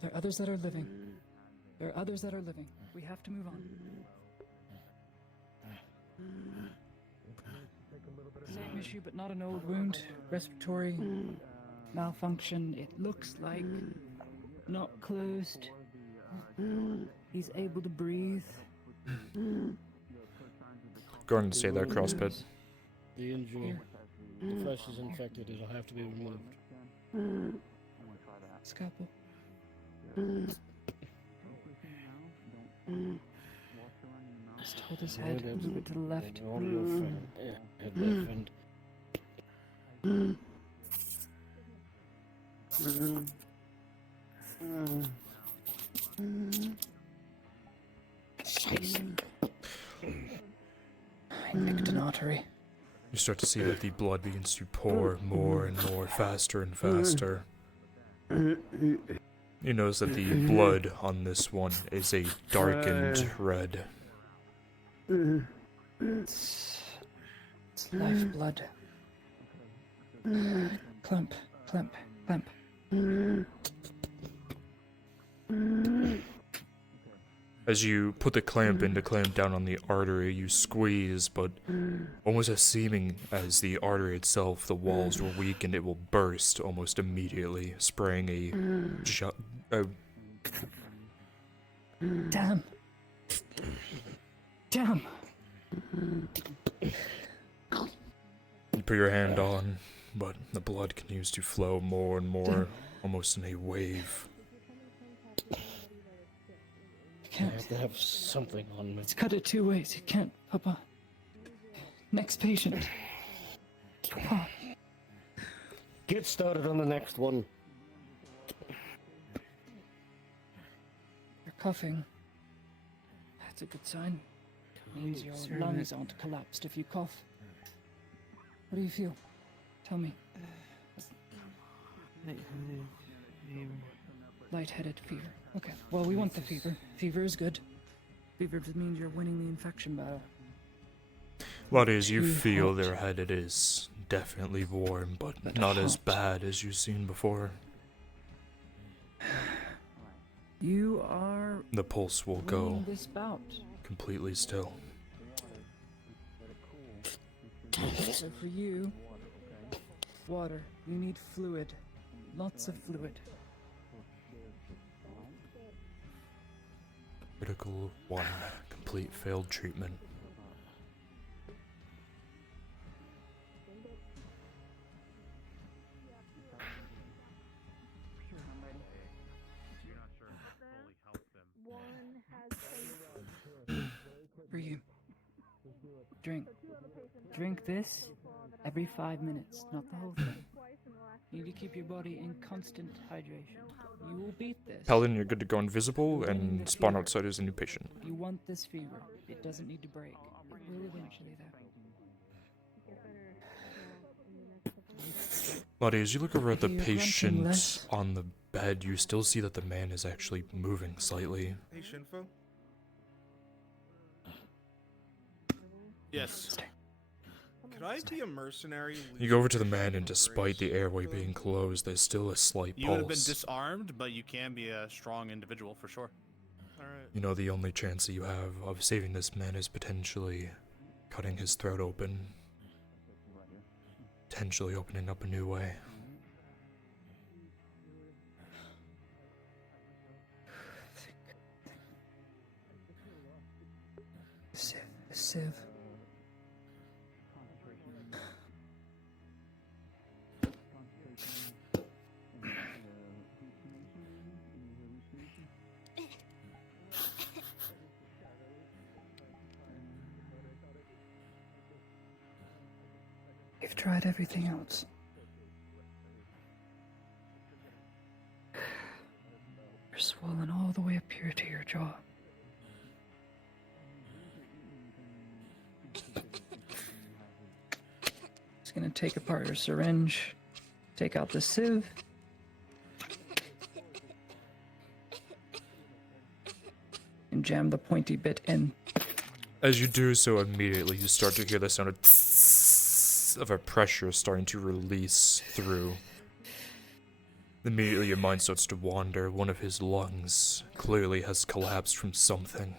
There are others that are living. There are others that are living. We have to move on. Same issue, but not an old wound. Respiratory malfunction. It looks like not closed. He's able to breathe. Go ahead and stay there, Crosspit. The injury, the flesh is infected. It'll have to be removed. Scalpel. Just hold his head a little bit to the left. Head left I nicked an artery. You start to see that the blood begins to pour more and more, faster and faster. You notice that the blood on this one is a darkened red. It's lifeblood. Clamp, clamp, clamp. As you put the clamp in to clamp down on the artery, you squeeze, but almost as seeming as the artery itself, the walls will weaken, it will burst almost immediately, spraying a Damn. Damn. You put your hand on, but the blood continues to flow more and more, almost in a wave. I have to have something on me. Let's cut it 2 ways. You can't, Papa. Next patient. Come on. Get started on the next one. You're coughing. That's a good sign. Means your lungs aren't collapsed if you cough. What do you feel? Tell me. Lightheaded fever. Okay, well, we want the fever. Fever is good. Fever means you're winning the infection battle. What is you feel their head, it is definitely warm, but not as bad as you've seen before. You are... The pulse will go winning this bout. completely still. So for you, water. You need fluid. Lots of fluid. Critical 1. Complete failed treatment. For you. Drink. Drink this every 5 minutes, not the whole thing. You need to keep your body in constant hydration. You will beat this. Paladin, you're good to go invisible and spawn outside as a new patient. You want this fever. It doesn't need to break. It will eventually, though. Lottie, as you look over at the You're patient grunting less. on the bed, you still see that the man is actually moving slightly. Patient info? Yes. Could I be a mercenary? You go over to the man, and despite the airway being closed, there's still a slight You would have been pulse. disarmed, but you can be a strong individual for sure. Alright. You know, the only chance that you have of saving this man is potentially cutting his throat open. Potentially opening up a new way. Sieve. You've tried everything else. You're swollen all the way up here to your jaw. Just gonna take apart your syringe, take out the sieve. And jam the pointy bit in. As you do so, immediately you start to hear the sound of a pressure starting to release through. Immediately your mind starts to wander. One of his lungs clearly has collapsed from something.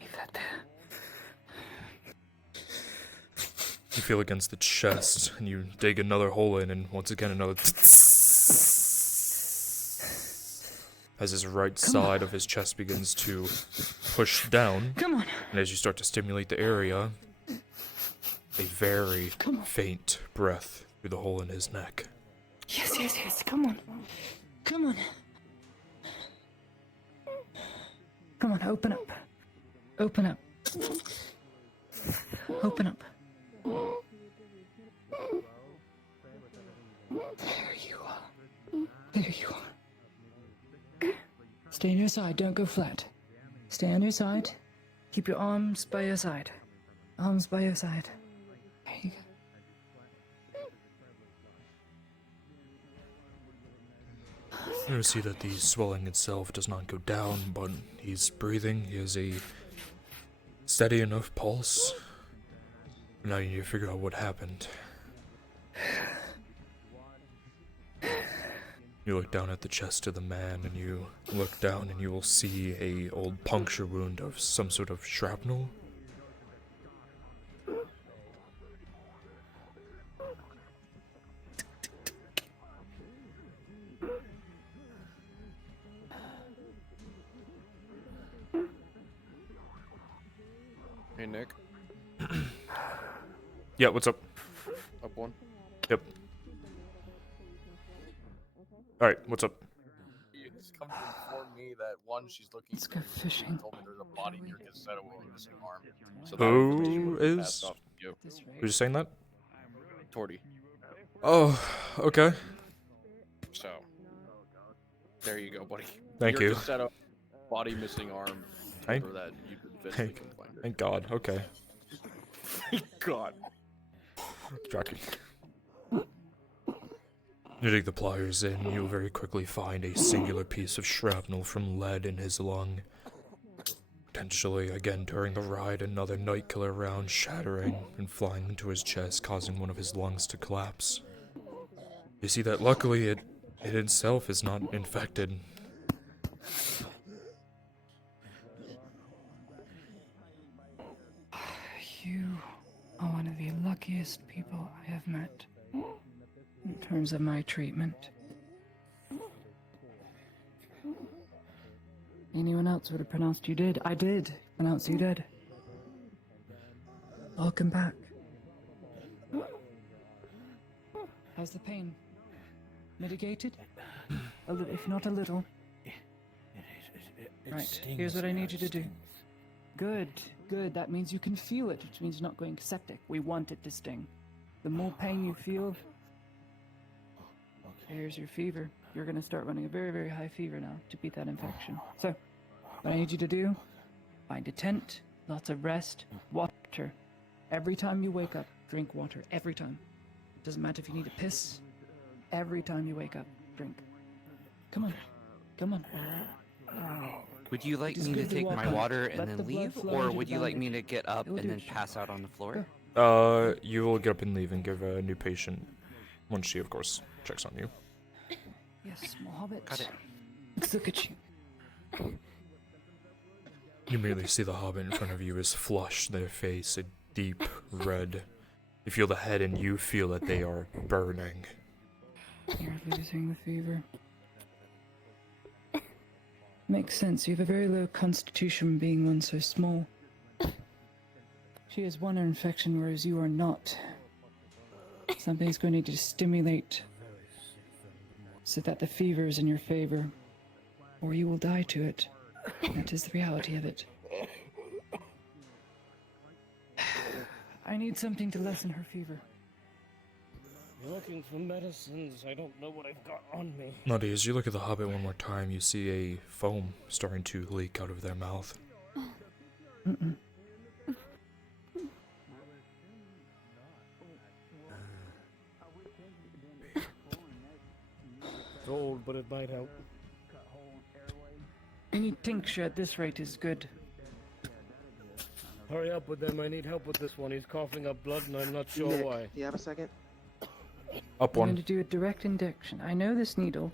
Leave that there. You feel against the chest, and you dig another hole in, and once again another as his right side of his chest begins to push down. Come on. And as you start to stimulate the area, a very faint breath through the hole in his neck. Yes, come on. Come on. Come on, open up. Open up. Open up. There you are. There you are. Stay on your side, don't go flat. Stay on your side. Keep your arms by your side. Arms by your side. There you go. You see that the swelling itself does not go down, but he's breathing. He has a steady enough pulse. Now you need to figure out what happened. You look down at the chest of the man, and you look down, and you will see a old puncture wound of some sort of shrapnel. Hey, Nick. Yeah, what's up? Up one. Yep. Alright, what's up? It's come to inform me that one, she's looking. Let's go fishing. Told me there's a body near Gazzetto with a missing arm. So Who is? Who's saying that? Torty. Oh, okay. So, there you go, buddy. Thank you. Gazzetto, body missing arm. Thank, That you could physically can find it. thank God, okay. Thank God. Tracking. You dig the pliers in, you very quickly find a singular piece of shrapnel from lead in his lung. Potentially, again during the ride, another night killer round shattering and flying into his chest, causing one of his lungs to collapse. You see that luckily it itself is not infected. You are one of the luckiest people I have met in terms of my treatment. Anyone else would have pronounced you dead. I did pronounce you dead. Welcome back. How's the pain? Mitigated? If not a little. Right, here's what I need you to do. Good, good. That means you can feel it, which means you're not going septic. We want it to sting. The more pain you feel, here's your fever. You're going to start running a very, very high fever now to beat that infection. So, what I need you to do, find a tent, lots of rest, water. Every time you wake up, drink water. Every time. Doesn't matter if you need to piss. Every time you wake up, drink. Come on. Come on. Would you like me to take my water and then leave, or would you like me to get up and then pass out on the floor? You will get up and leave and give a new patient, once she, of course, checks on you. Yes, small hobbit. Got it. Let's look at you. You immediately see the hobbit in front of you is flushed, their face a deep red. You feel the head and you feel that they are burning. You're losing the fever. Makes sense. You have a very low constitution being one so small. She has one infection, whereas you are not. Something's going to need to stimulate so that the fever is in your favor, or you will die to it. That is the reality of it. I need something to lessen her fever. You're looking for medicines. I don't know what I've got on me. Nutty, as you look at the hobbit one more time, you see a foam starting to leak out of their mouth. Mm-mm. It's old, but it might help. Any tincture at this rate is good. Hurry up with them. I need help with this one. He's coughing up blood, and I'm not sure Nick, why. Do you have a second? Up I'm one. going to do a direct injection. I know this needle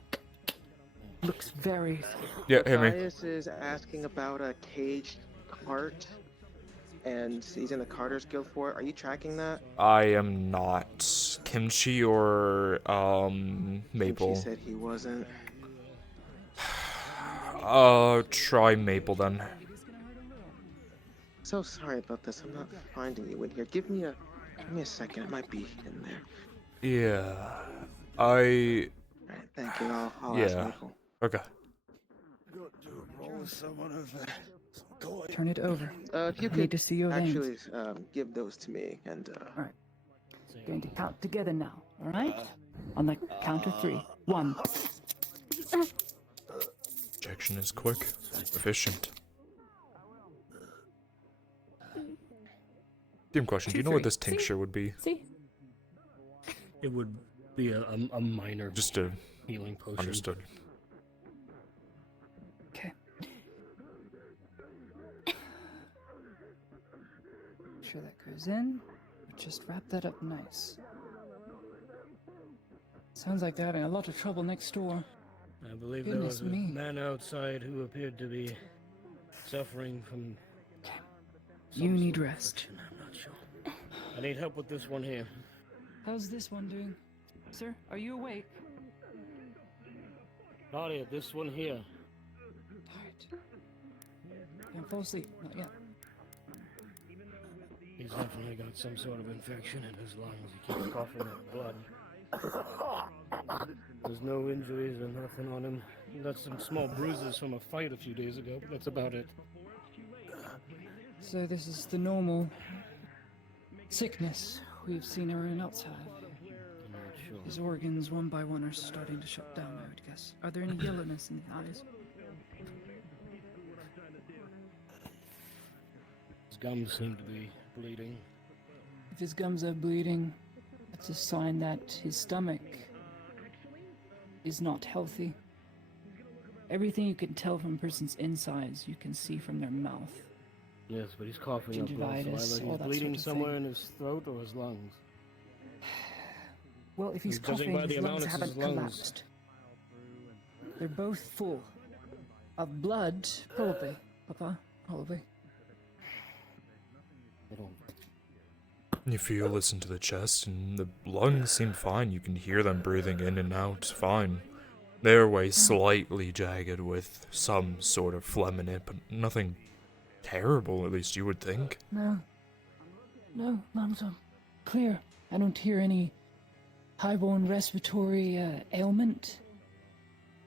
looks very... Yeah, hit me. Matthias is asking about a caged cart, and he's in the Carters Guild for it. Are you tracking that? I am not. Kimchi or, Maple? He said he wasn't. Try Maple then. So sorry about this. I'm not finding you in here. Give me a second. It might be in there. Yeah. Alright, thank you. I'll ask Yeah. Michael. Okay. Turn it over. If you I could need to see your veins. actually give those to me, and Alright. Going to count together now, alright? On the count of 3. 1. Injection is quick, efficient. Dim question, do you know what this tincture would be? See? It would be a minor Just a healing potion. Understood. Okay. Sure that goes in. Just wrap that up nice. Sounds like they're having a lot of trouble next door. I believe Goodness there was a me. man outside who appeared to be suffering from. You some need sort of rest. infection, I'm not sure. I need help with this one here. How's this one doing? Sir, are you awake? Nadia, this one here. Alright. Can't fall asleep. Not yet. He's definitely got some sort of infection in his lungs. He keeps coughing up blood. There's no injuries or nothing on him. He got some small bruises from a fight a few days ago, but that's about it. So this is the normal sickness we've seen everyone else have. I'm not sure. His organs, one by one, are starting to shut down, I would guess. Are there any yellowness in the eyes? His gums seem to be bleeding. If his gums are bleeding, that's a sign that his stomach is not healthy. Everything you can tell from a person's insides, you can see from their mouth. Yes, but he's coughing up blood, so Gingivitis, either he's all that bleeding sort of somewhere thing. in his throat or his lungs. Well, if he's Judging coughing, by the his amount, lungs it's his haven't lungs. collapsed. They're both full of blood, probably, Papa, probably. If you listen to the chest, and the lungs seem fine, you can hear them breathing in and out fine. The airway slightly jagged with some sort of phlegm in it, but nothing terrible, at least you would think. No, lungs are clear. I don't hear any highborne respiratory ailment.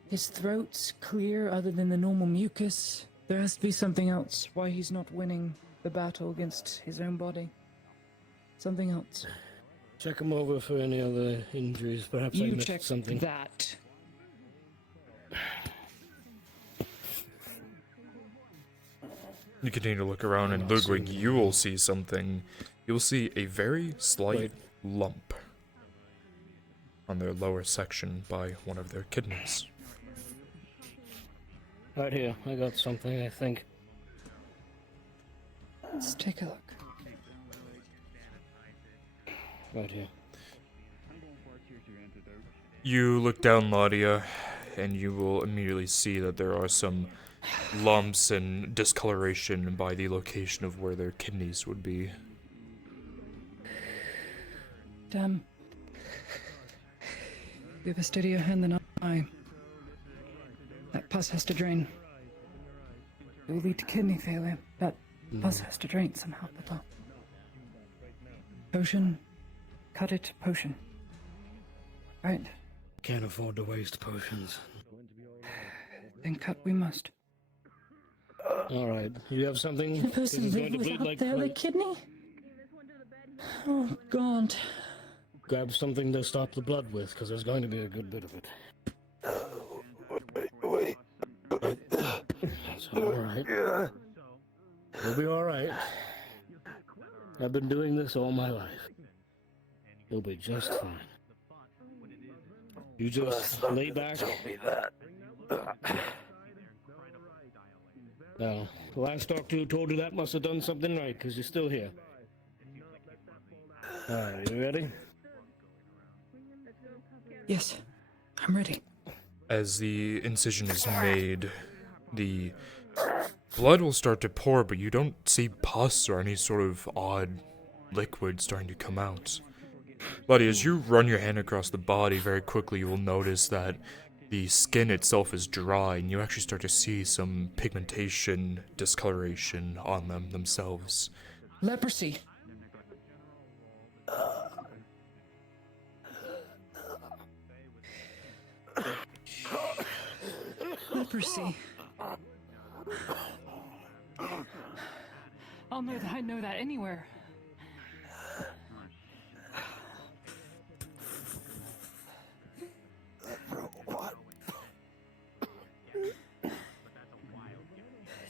His throat's clear other than the normal mucus. There has to be something else why he's not winning the battle against his own body. Something else. Check him over for any other injuries. Perhaps I You missed check something. that. You continue to look around, and Ludwig, you will see something. You'll see a very slight lump on their lower section by one of their kidneys. Right here, I got something, I think. Let's take a look. Right here. You look down, Ladia, and you will immediately see that there are some lumps and discoloration by the location of where their kidneys would be. Damn. You have a steadier hand than I. That pus has to drain. It will lead to kidney failure. That pus has to drain somehow, Papa. Potion. Cut it, potion. Right. Can't afford to waste potions. Then cut we must. Alright, you have something? Can a person This is live going to bleed without like their crazy. kidney? Oh, God. Grab something to stop the blood with, because there's going to be a good bit of it. Wait. That's alright. You'll be alright. I've been doing this all my life. You'll be just fine. You just lay back. Now, the last doctor who told you that must have done something right, because you're still here. Alright, you ready? Yes, I'm ready. As the incision is made, the blood will start to pour, but you don't see pus or any sort of odd liquid starting to come out. Buddy, as you run your hand across the body, very quickly you will notice that the skin itself is dry, and you actually start to see some pigmentation, discoloration on them themselves. Leprosy. Leprosy. I know that anywhere.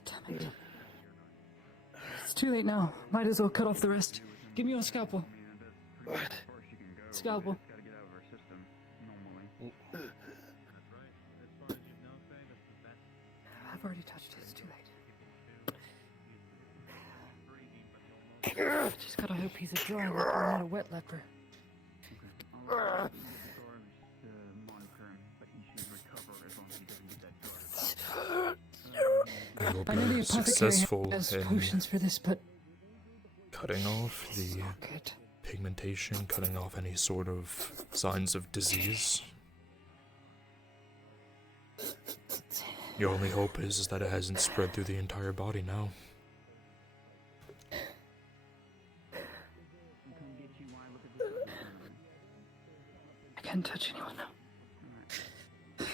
Damn it. It's too late now. Might as well cut off the rest. Give me your scalpel. Scalpel. I've already touched it. It's too late. Just gotta hope he's a dry leper, not a wet leper. hope I know the you're apothecary successful has in potions for this, but cutting off the pigmentation, cutting off any sort of signs of disease. Your only hope is that it hasn't spread through the entire body now. I can't touch anyone now.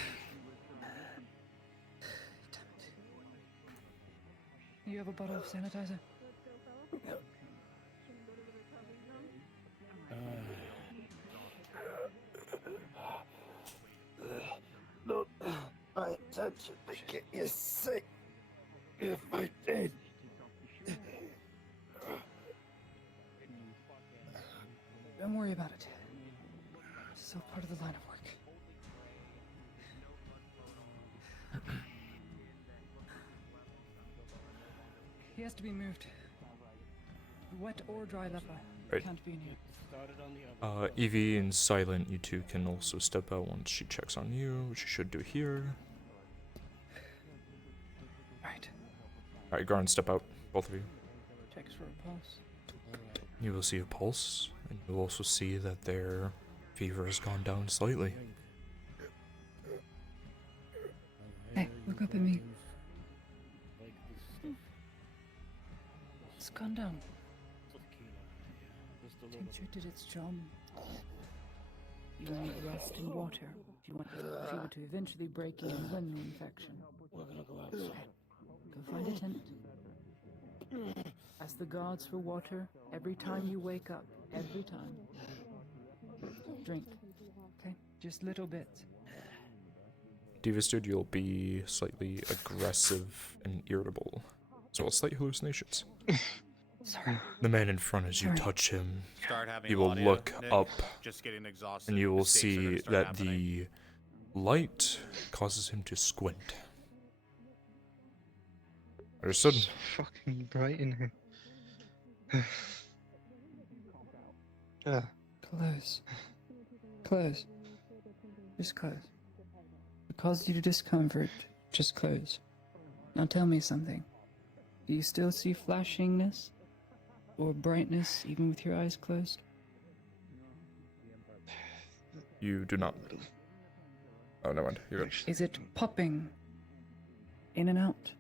You have a bottle of sanitizer? Not my intention to get you sick. If I did. Don't worry about it. It's all part of the line of work. He has to be moved. Wet or dry leather. Right. Can't be in here. Evie and Silent, you two can also step out once she checks on you, which she should do here. Right. Alright, Garn, step out, both of you. Checks for a pulse. You will see a pulse, and you'll also see that their fever has gone down slightly. Hey, look up at me. It's gone down. Tincture did its job. You will need rest and water if you want the fever to eventually break in and win the infection. We're gonna go outside. Go find a tent. Ask the gods for water every time you wake up. Every time. Drink. Okay? Just little bits. Devastated, you'll be slightly aggressive and irritable, as well as slight hallucinations. Sorry. The man in front, as you touch him, Start having you will audio. look Nick, up, just getting exhausted. and you will Mistakes are gonna see start that happening. the light causes him to squint. Understood? It's fucking bright in here. Yeah. Close. Close. Just close. It caused you discomfort. Just close. Now tell me something. Do you still see flashingness? Or brightness even with your eyes closed? You do not. Oh, never mind. You're good. Is it popping in and out?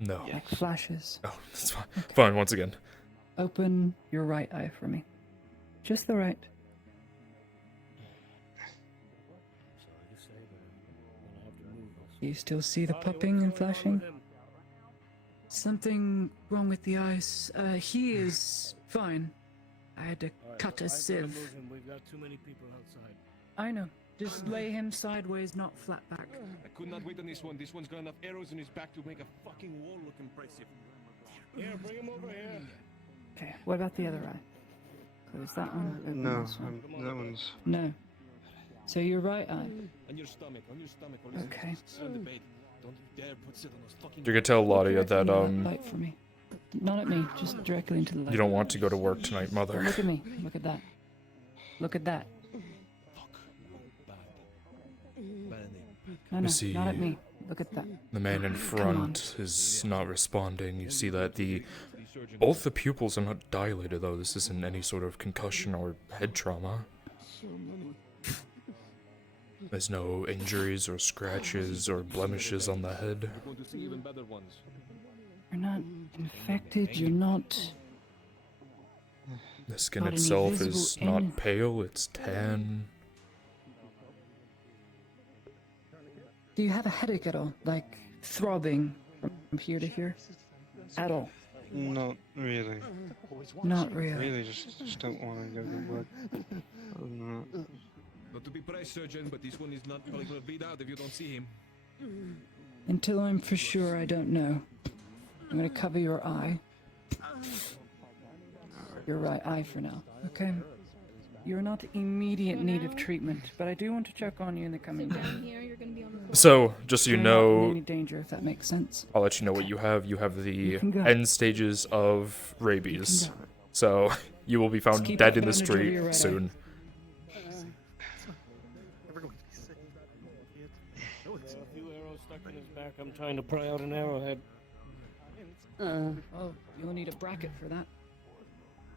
No. Like flashes? Oh, that's fine. Fine, once again. Open your right eye for me. Just the right. Do you still see the popping and flashing? Something wrong with the eyes. He is fine. I had to cut a sieve. We've got too many people outside. I know. Just lay him sideways, not flat back. I could not wait on this one. This one's got enough arrows in his back to make a fucking wall look impressive. Here, bring him over here. Okay, what about the other eye? Close that one. Open No, this one. that one's. No. So your right eye. On your stomach, on your stomach. Okay. On the bait. Don't you dare put it on those fucking. You can tell Ladia that, Light for me. Not at me, just directly into the light. you don't want to go to work tonight, mother. Look at me. Look at that. Look at that. No, You no, see not at me. Look at that. the man in front is not responding. You see that both the pupils are not dilated, though. This isn't any sort of concussion or head trauma. There's no injuries or scratches or blemishes on the head. You're going to see even better ones. You're not infected, you're not... The skin Not any itself visible is not pale, it's tan. Do you have a headache at all? Like, throbbing from here to here? At all? Not really. Not really. Really, just don't want to go to work. Other than that. Not to be price surgeon, but this one is not probably going to bleed out if you don't see him. Until I'm for sure I don't know. I'm gonna cover your eye. Your right eye for now, okay? You're not immediate need of treatment, but I do want to check on you in the coming days. So, just so you You're not in know, any danger, if that makes sense. I'll let you know what you have. You have the can go. end stages of rabies. So, you will be found keep dead that in the bandage over street your right eye. soon. back. I'm trying to pry out an arrowhead. Oh, you'll need a bracket for that.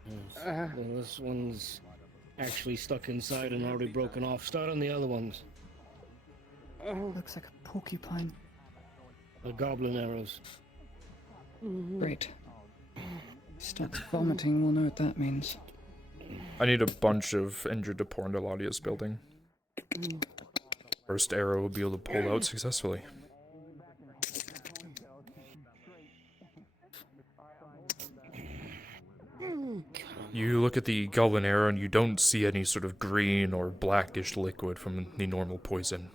Yes. Well, this one's actually stuck inside and already broken off. Start on the other ones. Looks like a porcupine. The goblin arrows. Great. Starts vomiting, we'll know what that means. I need a bunch of injured to pour into Laudia's building. First arrow will be able to pull out successfully. You look at the goblin arrow and you don't see any sort of green or blackish liquid from the normal poison.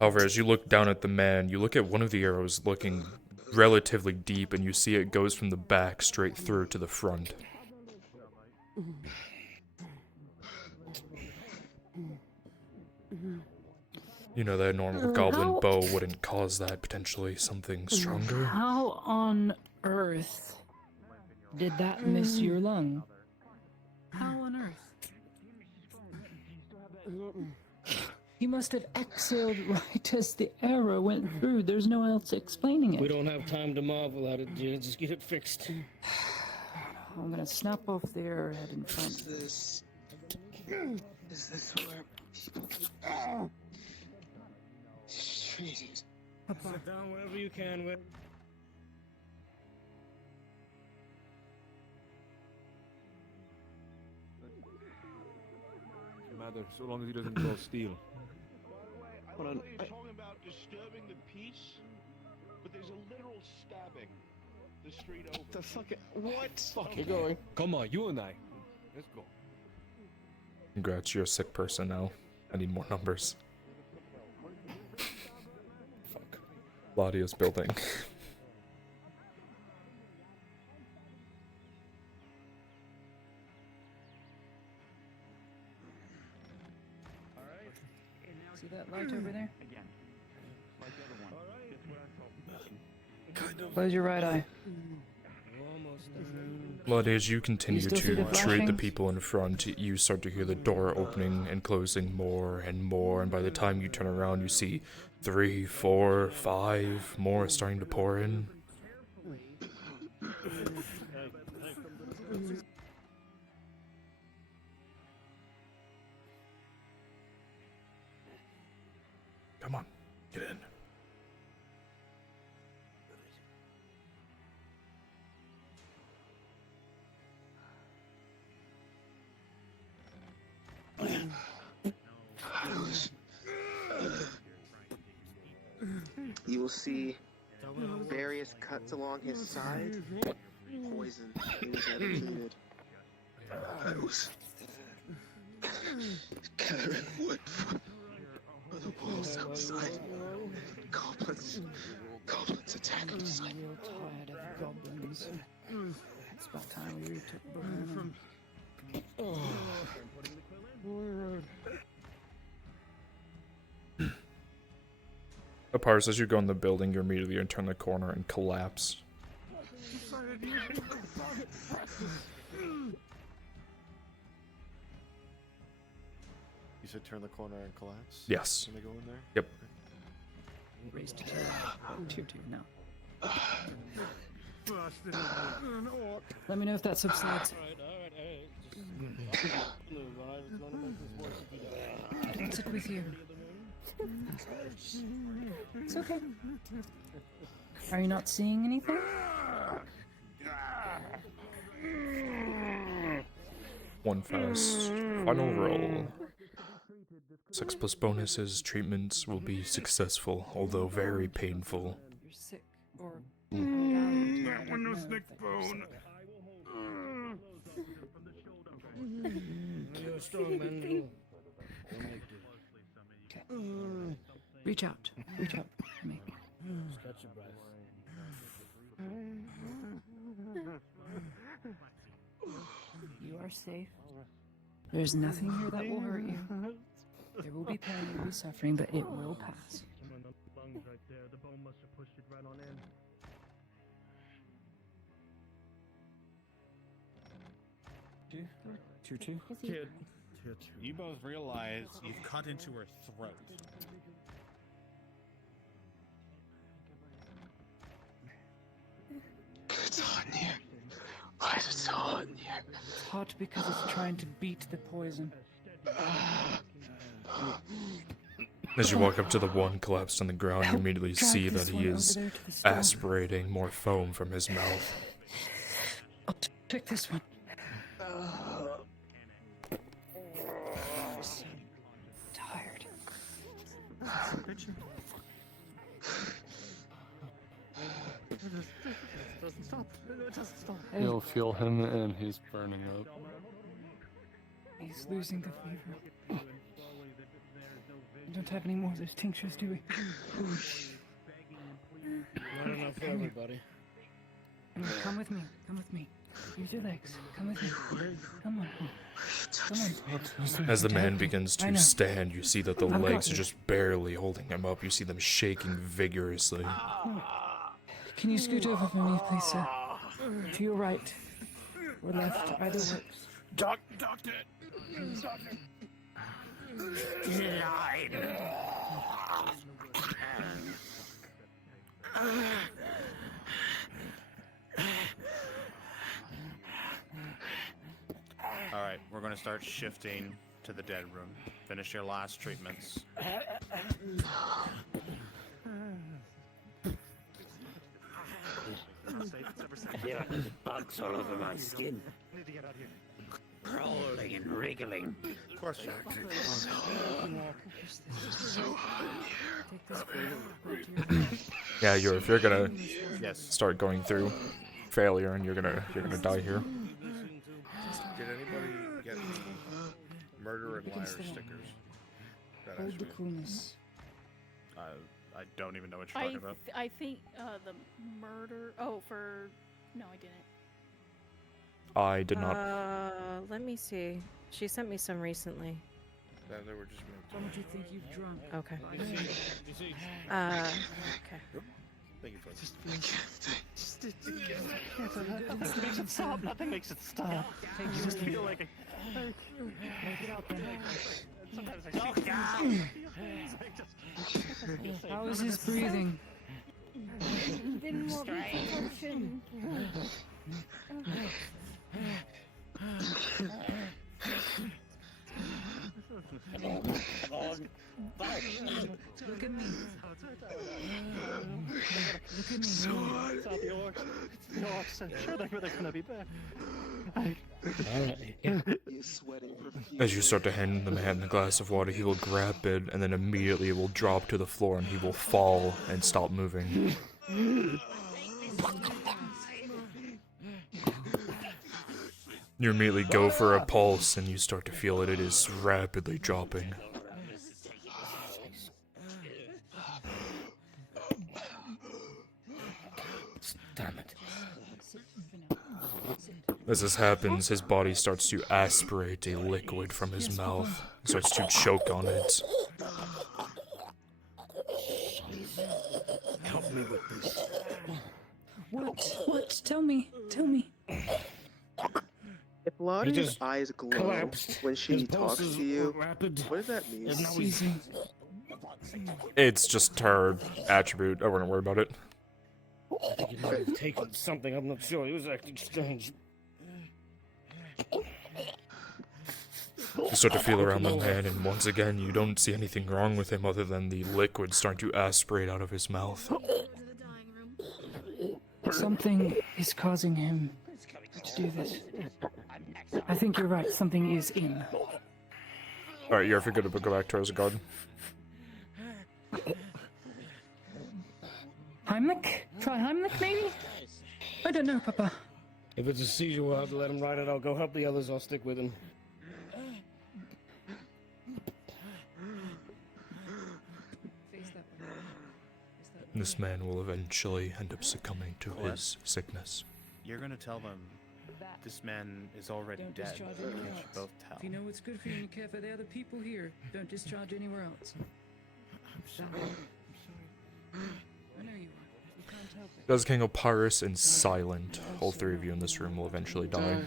However, as you look down at the man, you look at one of the arrows looking relatively deep and you see it goes from the back straight through to the front. You know that normal goblin bow wouldn't cause that, potentially something stronger. How on earth did that miss your lung? How on earth? You must have exhaled right as the arrow went through. There's no else explaining it. We don't have time to marvel at it, dude. Just get it fixed. I'm gonna snap off the arrowhead in front. Is this where... Jesus. Sit down wherever you can. Matter, so long as he doesn't draw steel. Hold on. You're talking about disturbing the peace, but there's a literal stabbing the street over. The fucking what? Fuck, you're going. Come on, you and I. Let's go. Congrats, you're a sick person now. I need more numbers. Fuck. Laudia's building. See that light over there? Close your right eye. Laudia, as you continue You still see to the treat the flashing? people in front, you start to hear the door opening and closing more and more, and by the time you turn around, you see 3, 4, 5 more starting to pour in. Come on, get in. You will see various cuts along his side. Poison is included. I was gathering wood for the walls outside. Goblins attacking us. I'm real tired of goblins. It's about time we retook Burnham. Apart, as you go in the building, you immediately turn the corner and collapse. You said turn the corner and collapse? Yes. Can I go in there? Yep. Raise to tier 2 now. Let me know if that subsides. Don't sit with you. It's okay. Are you not seeing anything? One fast final roll. 6 plus bonuses. Treatments will be successful, although very painful. You're sick or That one was Nick Bone. You're a strong man. Okay. Reach out. Reach out for me. Just catch your breath. You are safe. There's nothing here that will hurt you. There will be pain, there will be suffering, but it will pass. Lungs right there. The bone must have pushed it right on in. Tier 2? Kid. You both realize you've cut into her throat. hot because it's trying to beat the poison. As you walk up to the one collapsed on the ground, you immediately see that he is aspirating more foam from his mouth. I'll check this one. So tired. You'll feel him and he's burning up. He's losing the fever. We don't have any more of those tinctures, do we? Not enough for everybody. Come with me. Come with me. Use your legs. Come with me. Come on. Come on. As the man begins to stand, you see that the legs are just barely holding him up. You see them shaking vigorously. Can you scoot over for me, please, sir? To your right or left, either works. Doctor! Alright, we're gonna start shifting to the dead room. Finish your last treatments. There are bugs all over my skin. Crawling and wriggling. Of course, Jack. So hot Yeah, if you're gonna Yes. start going through failure, and you're gonna die here. Did anybody get the murder and liar stickers? That I Hold the streamed? coolness. I don't even know what you're talking about. I think the murder. Oh, for no, I didn't. I did not. Let me see. She sent me some recently. That they were just How much do you think you've drunk? Okay. Okay. Thank you for Nothing makes it stop. Nothing makes it stop. I just feel like How is his breathing? Didn't want protection. Look at me. Look at me. It's not the orcs. It's the orcs. I'm sure they're gonna be back. As you start to hand the man the glass of water, he will grab it, and then immediately it will drop to the floor, and he will fall and stop moving. You immediately go for a pulse, and you start to feel that it is rapidly dropping. Damn it. As this happens, his body starts to aspirate a liquid from his mouth, starts to choke on it. Help me with this. What? Tell me. Tell me. If Lottie's just eyes glow collapsed. when she His pulse talks is to you, rapid. what does that mean? And now he's- It's just her attribute. I wouldn't worry about it. I think he might have taken something. I'm not sure. He was acting strange. You start to feel around the man, and once again, you don't see anything wrong with him other than the liquid starting to aspirate out of his mouth. Something is causing him to do this. I think you're right. Something is in. Alright, you're good to go back to Rosegard. Heimlich? Try Heimlich, maybe? I don't know, Papa. If it's a seizure, we'll have to let him ride it. I'll go help the others. I'll stick with him. This man will eventually end up succumbing to his sickness. You're gonna tell them this man is already Don't dead. discharge You anywhere should else. both tell. If you know what's good for you and you care for the other people here, don't discharge anywhere else. I'm sorry. I know you are. You can't help it. As King Opyrus and Silent, all three of you in this room will eventually die.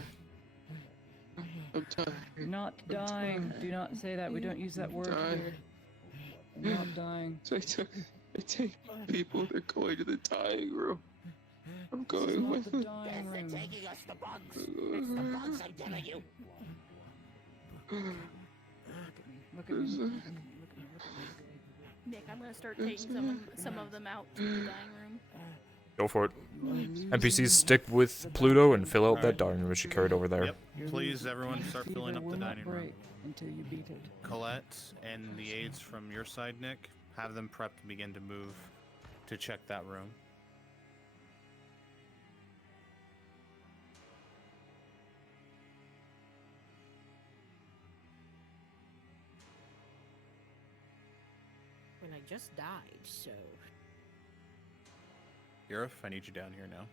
Not dying. Do not say that. We don't use that word here. Not dying. So I take people, they're going to the dying room. I'm going with the it. dying room. taking us the bugs. It's the bugs, I'm telling you. Look at me. Look at me. Look at me. Look at me. Look at me. Nick, I'm gonna start taking some of them out to the dining room. Go for it. NPCs stick with Pluto and fill out that dining room which you carried over there. Yep. Please, everyone, start filling up the dining room. Until you beat it. Colette and the aides from your side, Nick, have them prepped and begin to move to check that room. When I just died, so... Yurif, I need you down here now.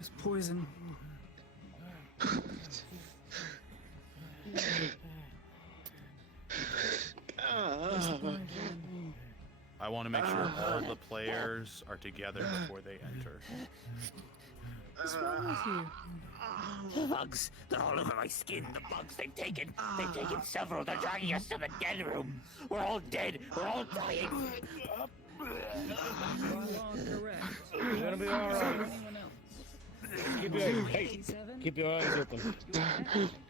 It's poison. I want to make sure all the players are together before they enter. What's wrong with you? The bugs, they're all over my skin. The bugs, they've taken several. They're dragging us to the dead room. We're all dead. We're all dying. You're gonna be alright. Keep your eyes open.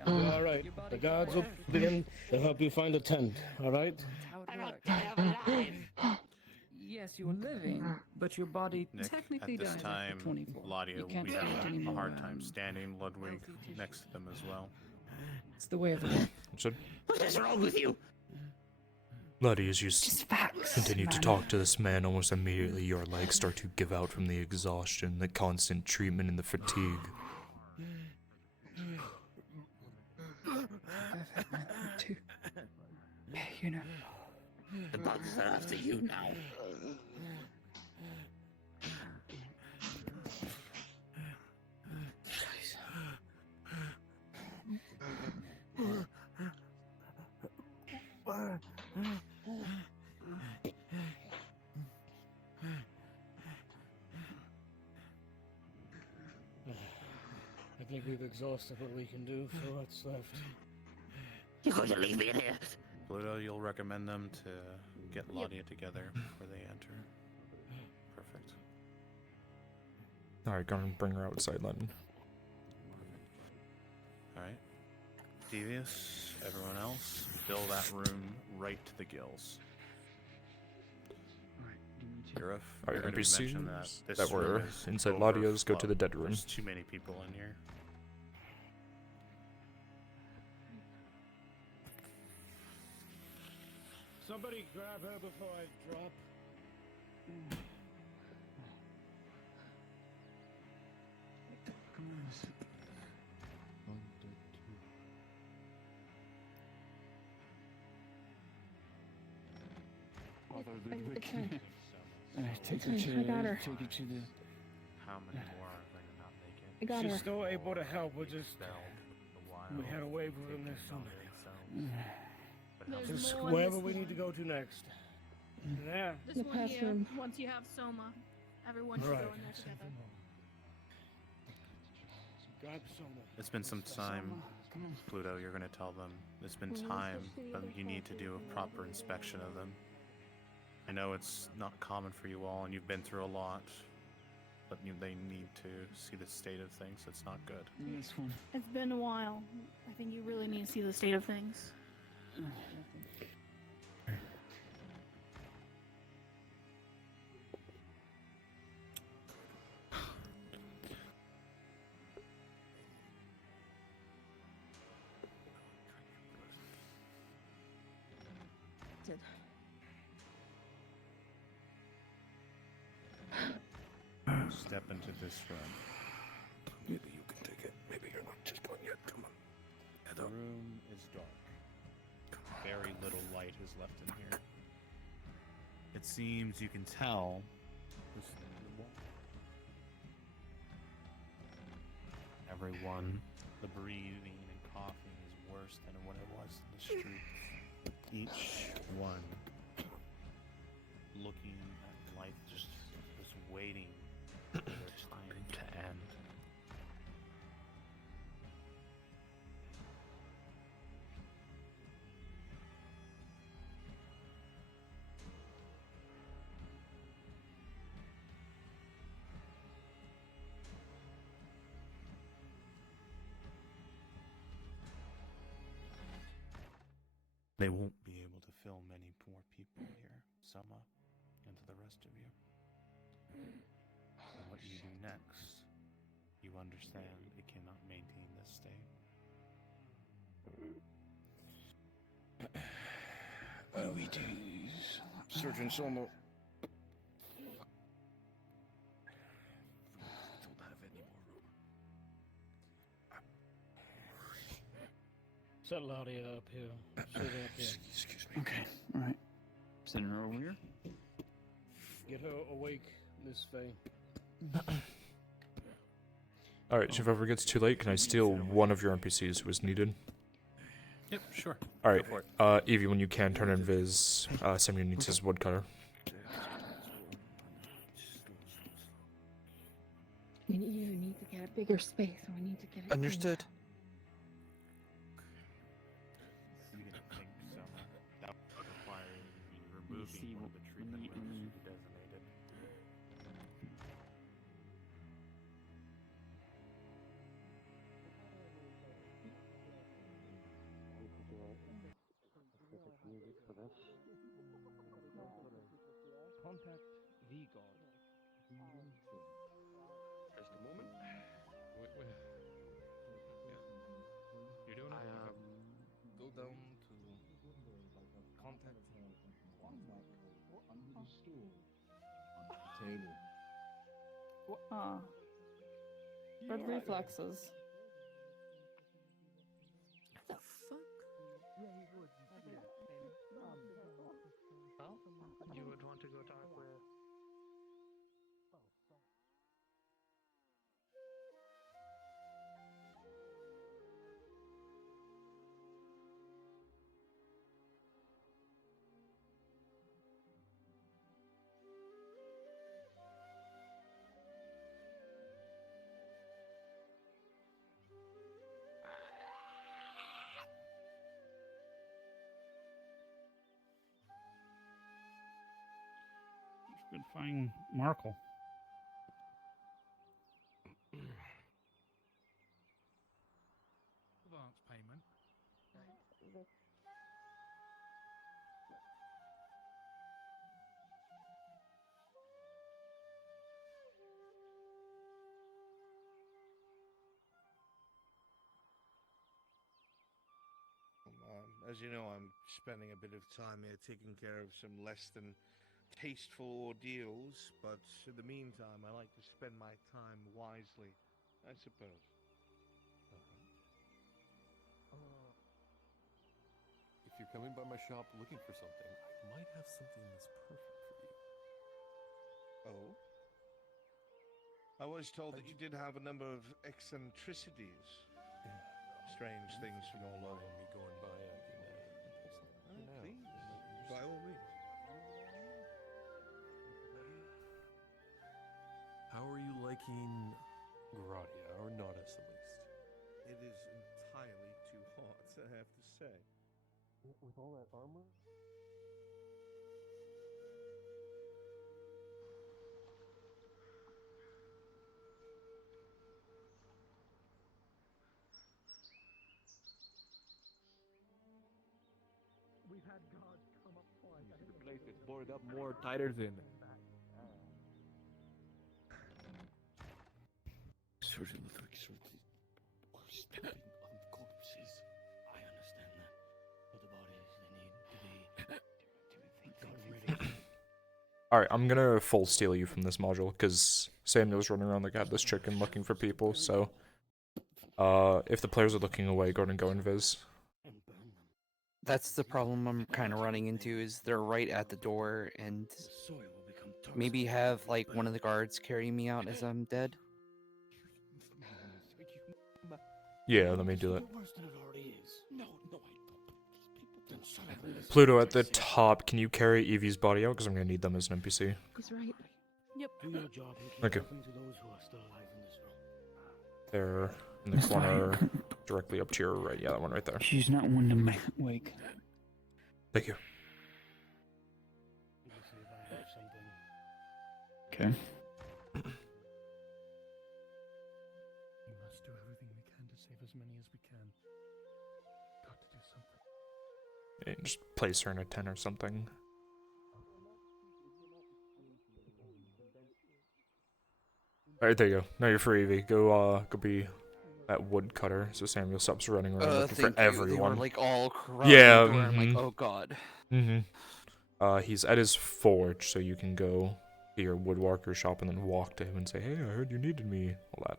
You'll be alright. The guards will be in. They'll help you find a tent. Alright? Yes, you're living, but your body Nick, technically at this dies time, after 24. Ladia You will can't be find any having a more, hard time standing. Ludwig next to them as well. It's the way of it. What is wrong with you? Letty, as you continue to talk to this man, almost immediately your legs start to give out from the exhaustion, the constant treatment, and the fatigue. Too. You know. The bugs are after you now. I think we've exhausted what we can do for what's left. You're going to leave me in here? Pluto, you'll recommend them to get Ladia together before they enter. Perfect. Alright, go and bring her outside, Lennon. Alright. Devious, everyone else, fill that room right to the gills. Yurif, Alright, you're going to mention NPCs that that room were is inside Ladia's go to the overflowed. dead room. There's too many people in here. Somebody grab her before I drop. Come on. Take her I got her. Take her to the... How many more are going to not make it? I got She's her. still able to help. We had a wave with them. There's so many. Just more in wherever this we one. need to go to next. Yeah. This The one past here, room. once you have Soma, everyone should Right. go in there together. Grab Soma. It's been some time, Pluto, you're going to tell them. It's been time, but you need to do a proper inspection of them. I know it's not common for you all, and you've been through a lot, but they need to see the state of things. It's not good. This one. It's been a while. I think you really need to see the state of things. Step into this room. Maybe you can take it. Maybe you're not just done yet. Come on. The room is dark. Very little light is left in here. It seems you can tell everyone, the breathing and coughing is worse than when it was in the street. Each one looking at life, just waiting for their time to end. They won't be able to fill many more people here, Summa, and to the rest of you. And what you do next, you understand it cannot maintain this state. What do we do? Sergeant Summa. Don't have any more room. Settle out here up here. Sit up here. Excuse me. Okay, alright. Send her over here. Get her awake, Miss Faye. Alright, so if it ever gets too late, can I steal one of your NPCs who is needed? Yep, sure. Alright, Go for it. Evie, when you can, turn in Viz. Samuel needs his woodcutter. We either need to get a bigger space or we need to get it Understood. You can think Summa. That would require you removing one of the treatment rooms you designated. Contact the god. Just a moment. Wait. Yeah. You're doing it. Go down to contact. Table. Red reflexes. The fuck? Well, you would want to go talk with. Good find Markle. Advance payment. As you know, I'm spending a bit of time here taking care of some less than tasteful ordeals, but in the meantime, I like to spend my time wisely, I suppose. If you're coming by my shop looking for something, I might have something that's perfect for you. Oh? I was told that you did have a number of eccentricities. Strange things from all over. Me going by, I can Please, by all means. How are you liking Gradia, or Nautis at least? It is entirely too hot, I have to say. With all that armor? We've had guards come up twice. You see the place that's boarded up more tighter than... Certain we're stepping on corpses. I understand that. But the bodies, they need to be ready. Alright, I'm gonna full steal you from this module, because Samuel's running around like this chicken looking for people, so... if the players are looking away, go ahead and go in Viz. That's the problem I'm kind of running into, is they're right at the door, and maybe have, like, one of the guards carry me out as I'm dead? Yeah, let me do that. Worse than it already is. No, I don't. These people Pluto, at the top, can you carry Evie's body out? Because I'm gonna need them as an NPC. He's right. Yep. Do your job and keep Okay. helping to those who are still alive in this room. There, in the corner, directly up to your right. Yeah, that one right there. She's not one to wake. Thank you. Let me see if I have something. Okay. We must do everything we can to save as many as we can. Got to do something. And just place her in a tent or something. Alright, there you go. Now you're free, Evie. Go be that woodcutter, so Samuel stops running around looking for Thank you. everyone. They were like all crowded Yeah. the door. I'm like, oh god. He's at his forge, so you can go to your woodworker shop and then walk to him and say, "Hey, I heard you needed me." All that.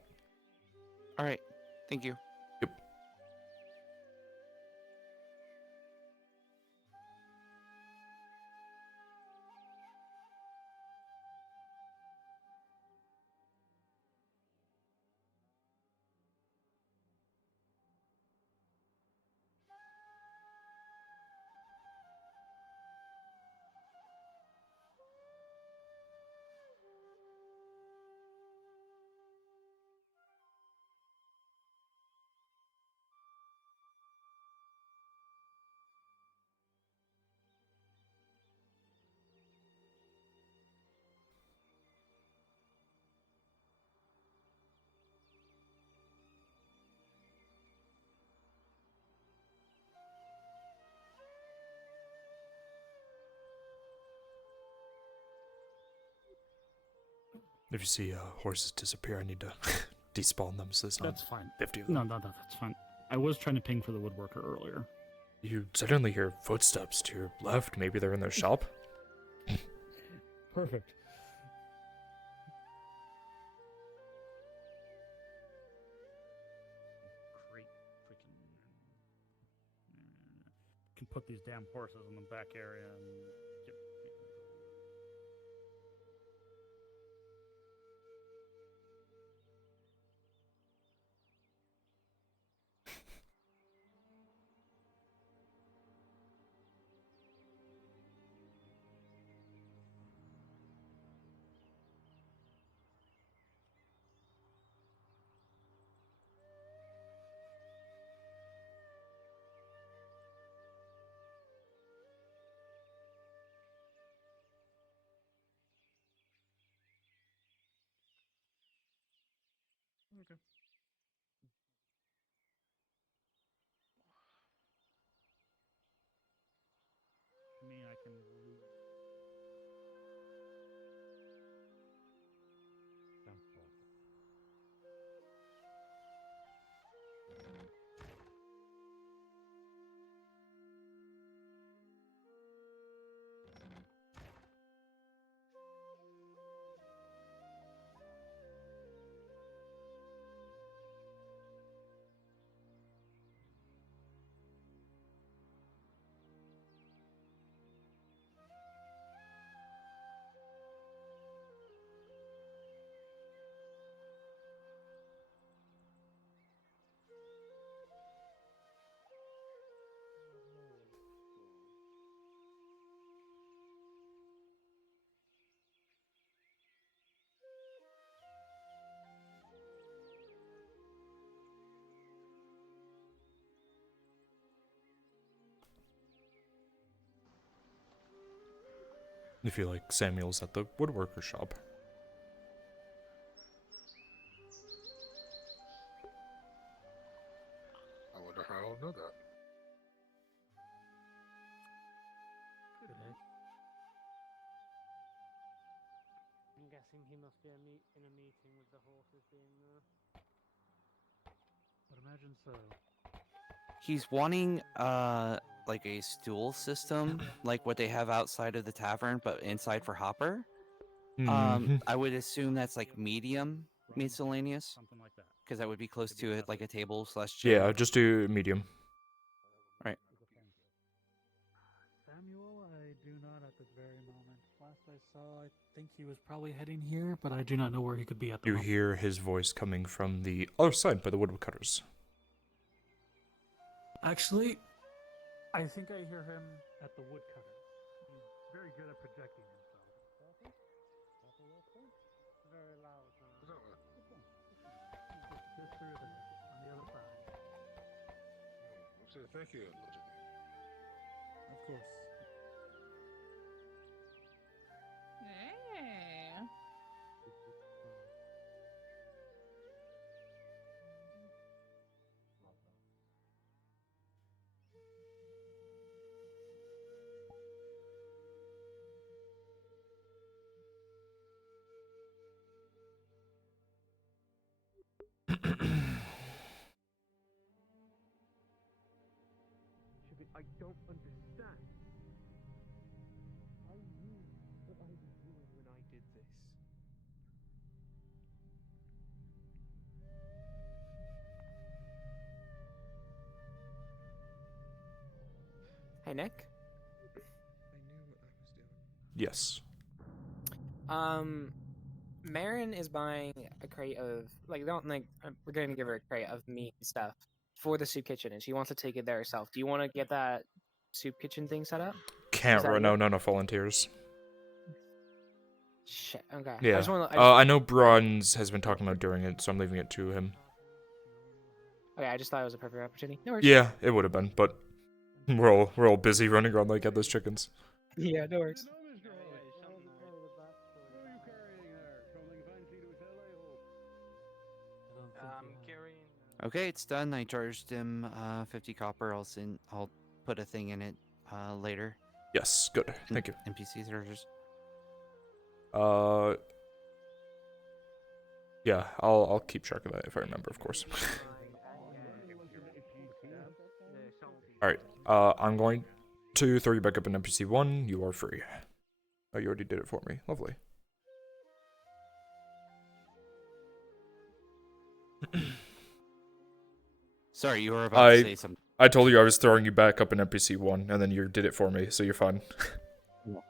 All right. Thank you. Yep. If you see horses disappear, I need to despawn them, so it's not That's fine. 50 of them. No, that's fine. I was trying to ping for the woodworker earlier. You suddenly hear footsteps to your left. Maybe they're in their shop? Perfect. Great freaking. Can put these damn horses in the back area and get. Okay. I mean, I can lose. If you like, Samuel's at the woodworker shop. I wonder how I'll know that. I'm guessing he must be in a meeting with the horses being there. I'd imagine so. He's wanting like a stool system, like what they have outside of the tavern, but inside for Hopper. I would assume that's like medium miscellaneous, something like that, because that would be close to it, like a table / chair. Yeah, just do medium. Right. Samuel, I do not at this very moment. Last I saw, I think he was probably heading here, but I do not know where he could be at the You moment. hear his voice coming from the other side by the woodcutters. Actually, I think I hear him at the woodcutter. He's very good at projecting himself. Very loud. Just through there, on the other side. Thank you. Of course. Hey. I don't understand. I knew what I was doing when I did this. Hey, Nick. Yes. Marin is buying a crate of we're going to give her a crate of meat and stuff for the soup kitchen, and she wants to take it there herself. Do you want to get that soup kitchen thing set up? Can't right now. None of volunteers. Shit. Okay. Yeah. I know Bruns has been talking about doing it, so I'm leaving it to him. Okay, I just thought it was a perfect opportunity. No worries. Yeah, it would have been, but we're all busy running around like headless chickens. Yeah, no worries. Okay, it's done. I charged him 50 copper. I'll put a thing in it later. Yes, good. Thank you. NPC charges. Yeah, I'll keep track of that if I remember, of course. Alright, I'm going to throw you back up in NPC 1. You are free. Oh, you already did it for me. Lovely. Sorry, you were about to say something. I told you I was throwing you back up in NPC 1, and then you did it for me, so you're fine. Yeah.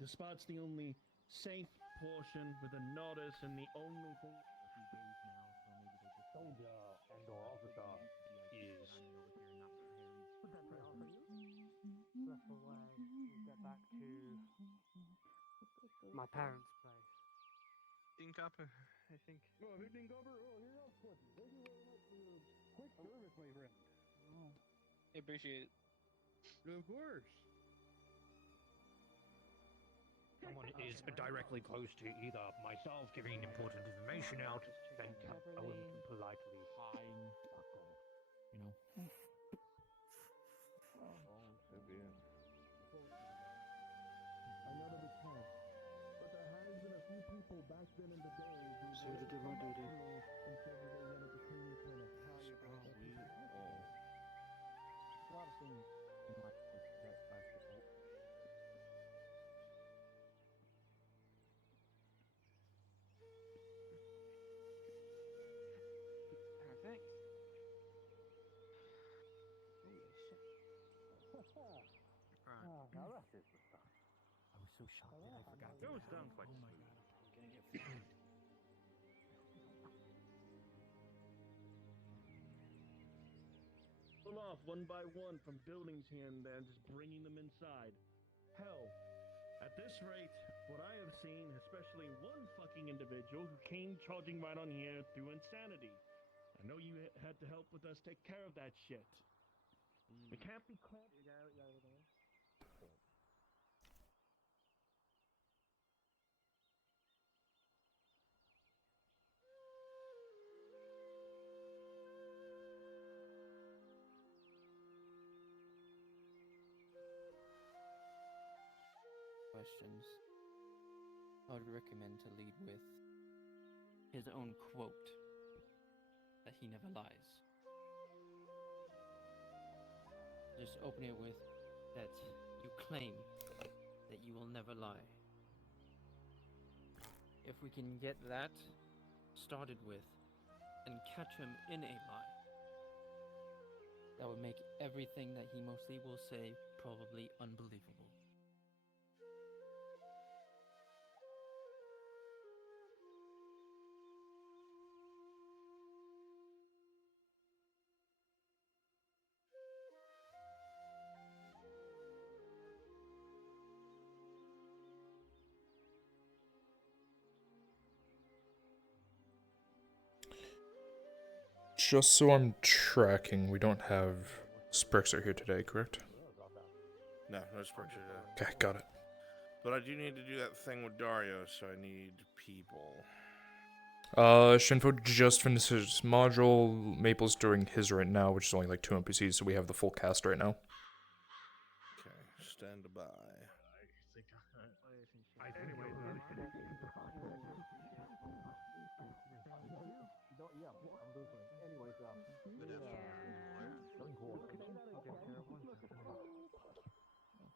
The spot's the only safe portion with a notice, and the only thing. Soldier and or officer is. Would that be all for you? Left away. We'll get back to my parents' place. Copper, I think. Oh, 15 copper? Oh, here you go. Thank you very much for your quick service, my friend. Oh. I appreciate it. Of course. Someone is directly close to either myself giving important information out, then I will politely hide. You know. Oh, so be it. I know that we can't, but there has been a few people back then in the day who So to do my duty. and said that they wanted to see me kind of how you So we all. a lot of things in life that I should hope. Perfect. Right. Now that is the stuff. I was so shocked that I forgot. It was done quite Oh my smooth. god, I'm gonna get fined. Pull off one by one from buildings here and there, just bringing them inside. Hell, at this rate, what I have seen, especially one fucking individual who came charging right on here through insanity. I know you had to help with us take care of that shit. We can't be caught. Questions. I would recommend to lead with his own quote that he never lies. Just open it with that you claim that you will never lie. If we can get that started with and catch him in a lie, that would make everything that he mostly will say probably unbelievable. Just so I'm tracking, we don't have Sprixer here today, correct? No Sprixer today. Okay, got it. But I do need to do that thing with Dario, so I need people. Shinfo just finished his module. Maple's doing his right now, which is only like 2 NPCs, so we have the full cast right now. Okay, stand by.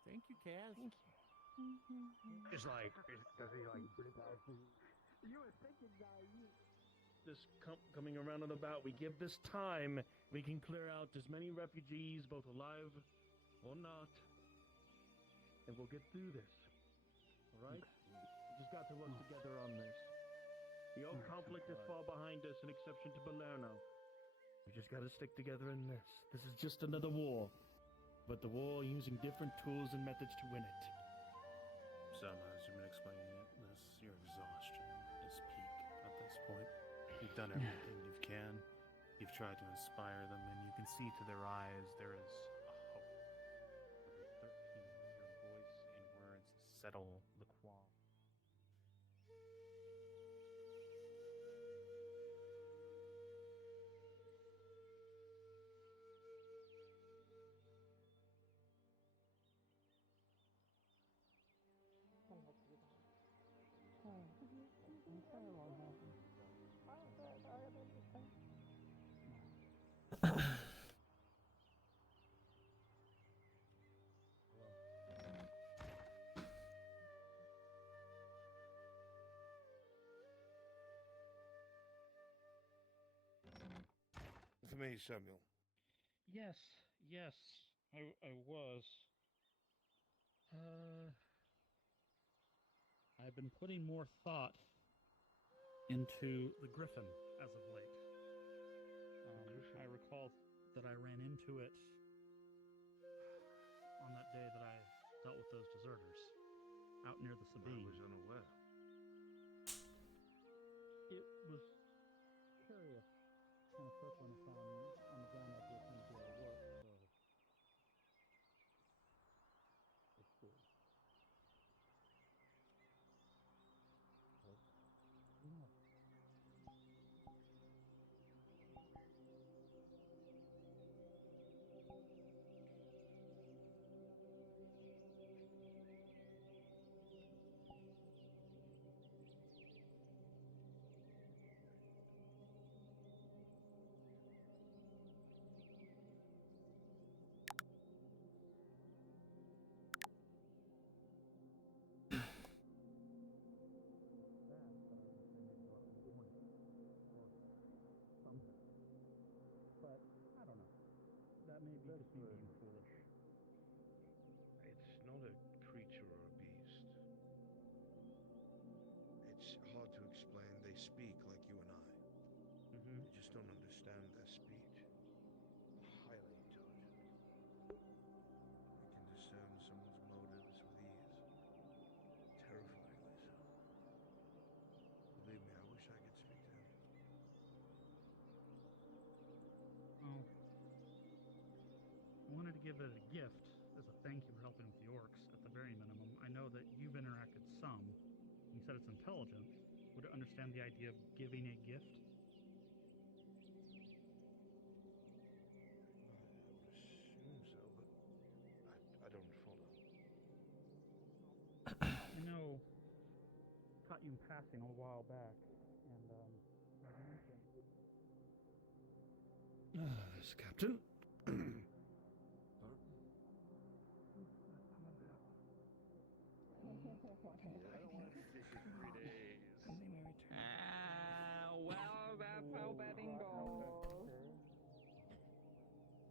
Thank you, Kaz. Just like, does he like? This coming around and about, we give this time, we can clear out as many refugees, both alive or not, and we'll get through this. All right? We just got to work together on this. The old conflict is far behind us, an exception to Balerno. We just got to stick together in this. This is just another war, but the war using different tools and methods to win it. Some, as you've been explaining this, your exhaustion is peak at this point. You've done everything you can. You've tried to inspire them, and you can see to their eyes there is a hope. With your voice and words settle the qualm. For me, Samuel. Yes, I was. I've been putting more thought into the Griffin as of late. I recall that I ran into it on that day that I dealt with those deserters out near the Sabine. I was unaware. It was curious, kind of circling us on the ground after we were trying to do our work, so it's cool. No. But I don't know. That may be just me being foolish. It's not a creature or a beast. It's hard to explain. They speak like you and I. You just don't understand their speech. Highly intelligent. They can discern someone's motives with ease. Terrifyingly so. Believe me, I wish I could speak to him. Well, I wanted to give it a gift as a thank you for helping with the orcs, at the very minimum. I know that you've interacted some. You said it's intelligent. Would it understand the idea of giving a gift? I would assume so, but I don't follow. I know I caught you in passing a while back, and like you mentioned. Yes, Captain. Well, that's how betting goes.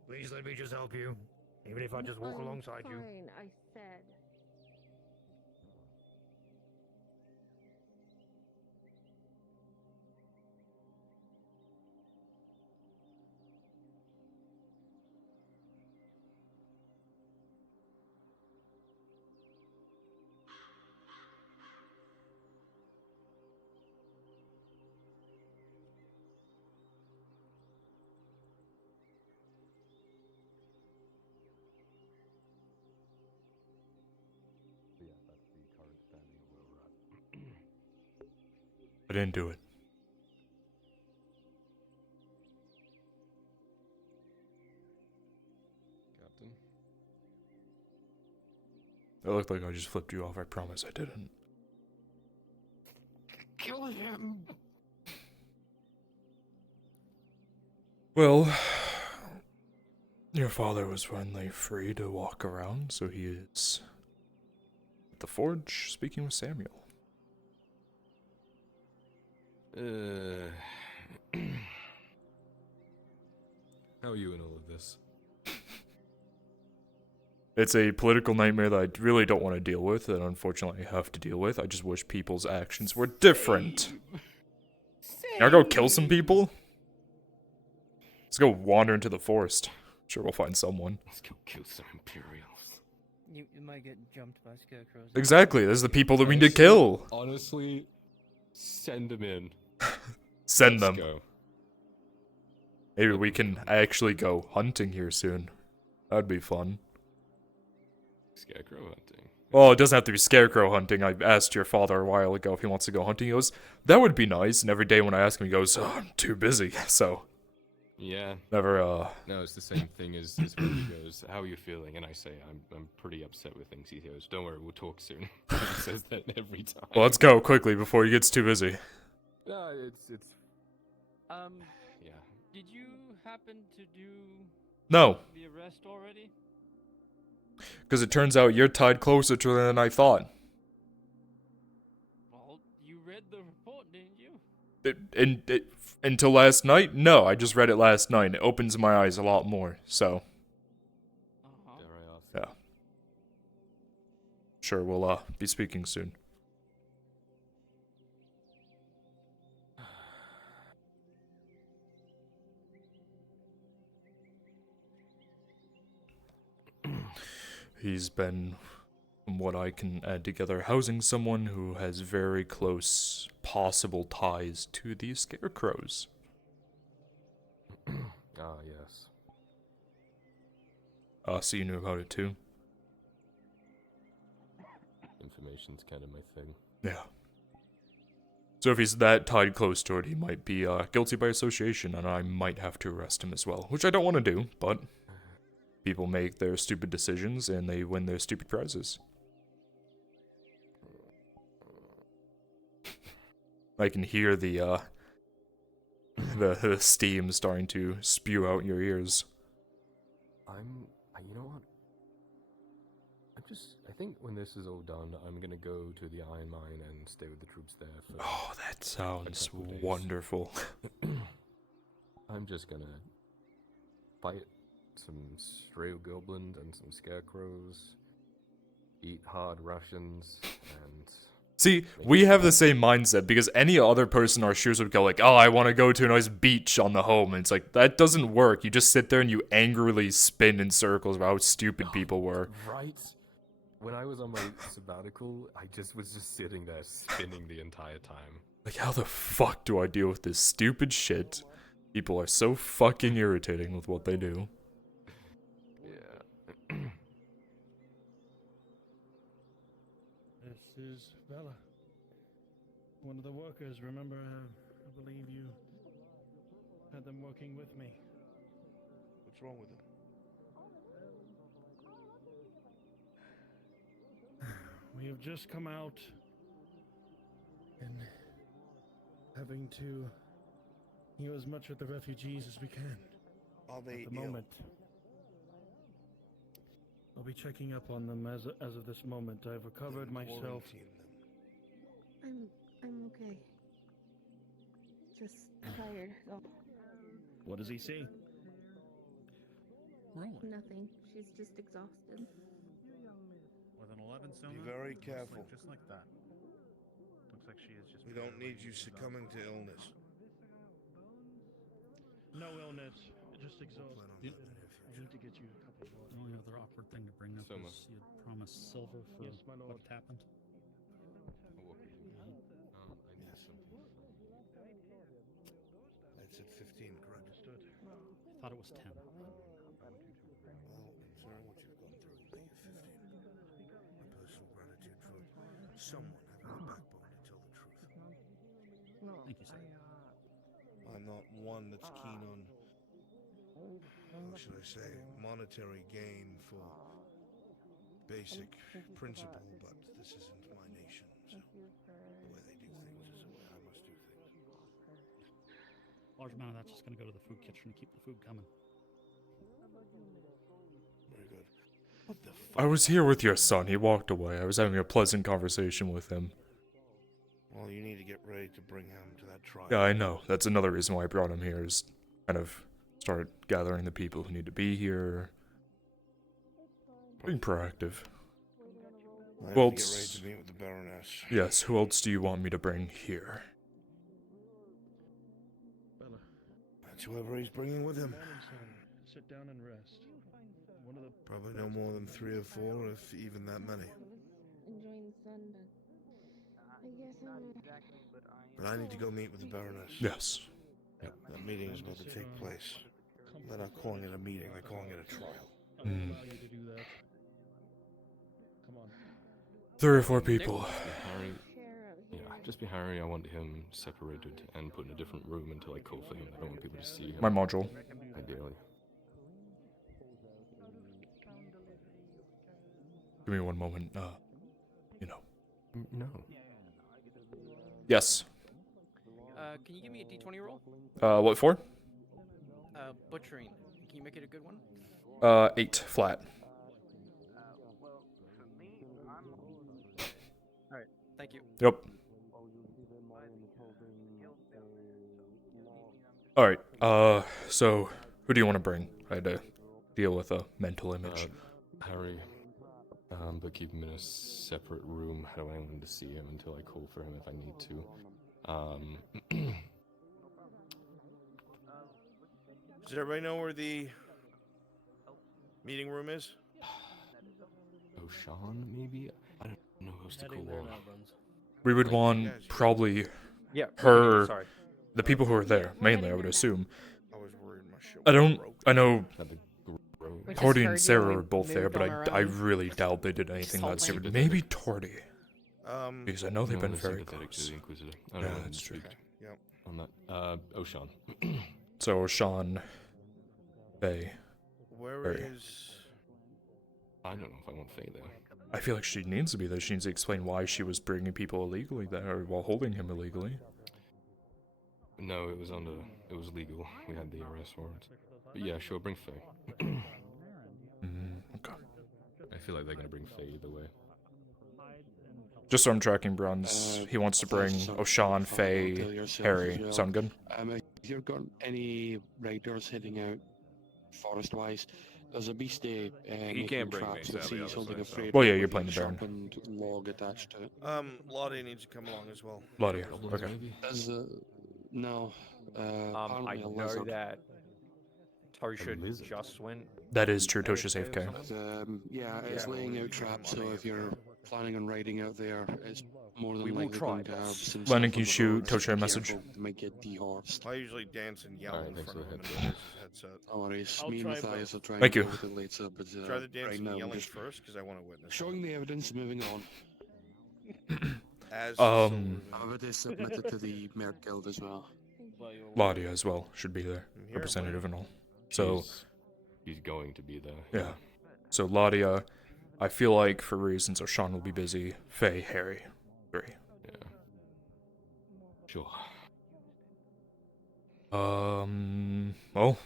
Please let me just help you, even if I just walk alongside you. Fine, I said. But yeah, that's the current standing of where we're at. I didn't do it. It looked like I just flipped you off. I promise I didn't. Kill him. Well, your father was finally free to walk around, so he is at the forge speaking with Samuel. How are you in all of this? It's a political nightmare that I really don't want to deal with, and unfortunately I have to deal with. I just wish people's actions were different. Can I go kill some people? Let's go wander into the forest. Sure, we'll find someone. Let's go kill some Imperials. You might get jumped by scarecrows. Exactly, there's the people that we need to kill. Honestly, send them in. Send Let's them. go. Maybe we can actually go hunting here soon. That'd be fun. Scarecrow hunting. Well, it doesn't have to be scarecrow hunting. I asked your father a while ago if he wants to go hunting. He goes, that would be nice. And every day when I ask him, he goes, oh, I'm too busy. So, Yeah. never, No, it's the same thing as when he goes, how are you feeling? And I say, I'm pretty upset with things. He goes, don't worry, we'll talk soon. He says that every time. well, let's go quickly before he gets too busy. No, it's... Yeah. Did you happen to do No. the arrest already? Because it turns out you're tied closer to it than I thought. Well, you read the report, didn't you? Until last night? No, I just read it last night. It opens my eyes a lot more, so. Uh-huh. Yeah. Sure, we'll be speaking soon. He's been, from what I can add together, housing someone who has very close possible ties to these scarecrows. Ah, yes. So you knew about it too? Information's kind of my thing. Yeah. So if he's that tied close to it, he might be guilty by association, and I might have to arrest him as well. Which I don't want to do, but people make their stupid decisions, and they win their stupid prizes. I can hear the steam starting to spew out in your ears. You know what? I think when this is all done, I'm gonna go to the Iron Mine and stay with the troops there for... Oh, that sounds wonderful. I'm just gonna fight some stray goblins and some scarecrows, eat hard rations, and... See, we have the same mindset, because any other person in our shoes would go like, oh, I want to go to a nice beach on the home, and it's like, that doesn't work. You just sit there and you angrily spin in circles about how stupid people were. Right? When I was on my sabbatical, I was just sitting there spinning the entire time. Like, how the fuck do I deal with this stupid shit? People are so fucking irritating with what they do. Yeah. This is Bella. One of the workers, remember, I believe you had them working with me. What's wrong with him? We have just come out and having to heal as much of the refugees as we can. Are they at the moment? I'll be checking up on them as of this moment. I've recovered myself. I'm okay. Just tired. Oh. What does he see? Nothing. She's just exhausted. With an 11 soma. Be very careful. Just like that. Looks like she is just... We don't need you succumbing to illness. No illness, just exhausted. I need to get you a couple of water. The only other awkward thing to bring up is you had promised silver for what happened. That's at 15, correct? Understood. I thought it was 10. Well, considering what you've gone through, make it 15. My personal gratitude for someone having the backbone to tell the truth. Thank you, sir. I'm not one that's keen on, how should I say, monetary gain for basic principle, but this isn't my nation, so the way they do things is the way I must do things. Large amount of that's just going to go to the food kitchen to keep the food coming. Very good. What the I was here with your son. He walked away. I was having a pleasant conversation with him. Well, you need to get ready to bring him to that trial. Yeah, I know. That's another reason why I brought him here, is kind of start gathering the people who need to be here. Being proactive. I Who have to get ready else? to meet with the Baroness. Yes, who else do you want me to bring here? That's whoever he's bringing with him. Sit down and rest. One of the Probably no more than 3 or 4, if even that many. Enjoying the sun, but I guess But I need to go meet with the Baroness. Yes. Yep. That meeting is about to take place. They're not calling it a meeting, they're calling it a trial. Hmm. allow you to do that. Come on. 3 or 4 people. Harry, yeah, just be Harry. I want him separated and put in a different room until I call for him. I don't want people to see him. My module. Ideally. Give me one moment. You know. No. Yes. Can you give me a D20 roll? What for? Butchering. Can you make it a good one? 8 flat. Alright, thank you. Yep. Alright, so, who do you want to bring? I had to deal with a mental image. Harry, but keep him in a separate room. I don't want anyone to see him until I call for him if I need to. Does everybody know where the meeting room is? Sean, maybe? I don't know who's to call on. We would want probably Yeah, her, sorry. the people who are there, mainly, I would assume. I was worried my shit I know We just Torty and heard you Sarah when are we both there, moved but on our I own. really doubt they did anything that Salt stupid. lake. Maybe Torty. Because I know they've No, been they're very sympathetic to close. the Inquisitor. I Yeah, don't want that's to true. speak Yep. on that. Sean. So, Sean, Faye, Where Harry. is... I don't know if I want Faye there. I feel like she needs to be there. She needs to explain why she was bringing people illegally there, or while holding him illegally. No, it was legal. We had the arrest warrant. But yeah, sure, bring Faye. Okay. I feel like they're gonna bring Faye either way. Just so I'm tracking Bruns, he wants to bring O'Shawn, Faye, Harry. Sound good? If you've got any raiders heading out forest-wise, there's a beast day making traps with sees holding a freight Well, yeah, with you're a playing the Baron. sharpened log attached to it. Lottie needs to come along as well. Lottie, okay. There's no, I apparently a know lizard. that Tosha just went. That is true, Tosha's AFK or AFK. something. Yeah, it's laying out traps, so if you're planning on riding out there, it's more than We will likely try going to have some Lennon, stuff can you on the shoot road, so Tosha a be message? careful, they might get dehorsed. I usually dance and yell in front of him and for raise his headset. No worries, I'll me and try Matthias both. will try and Thank deal you. with it later, but Try the right dancing now and I'm yelling just first, because I want to witness showing the evidence, moving on. As I'm about to submit it to the Merc Guild as well. Lottie as well should be there, representative and all. So, He's going to be there. yeah. So Ladia, I feel like for reasons O'Shawn will be busy. Faye, Harry, 3. Yeah. Sure. Well,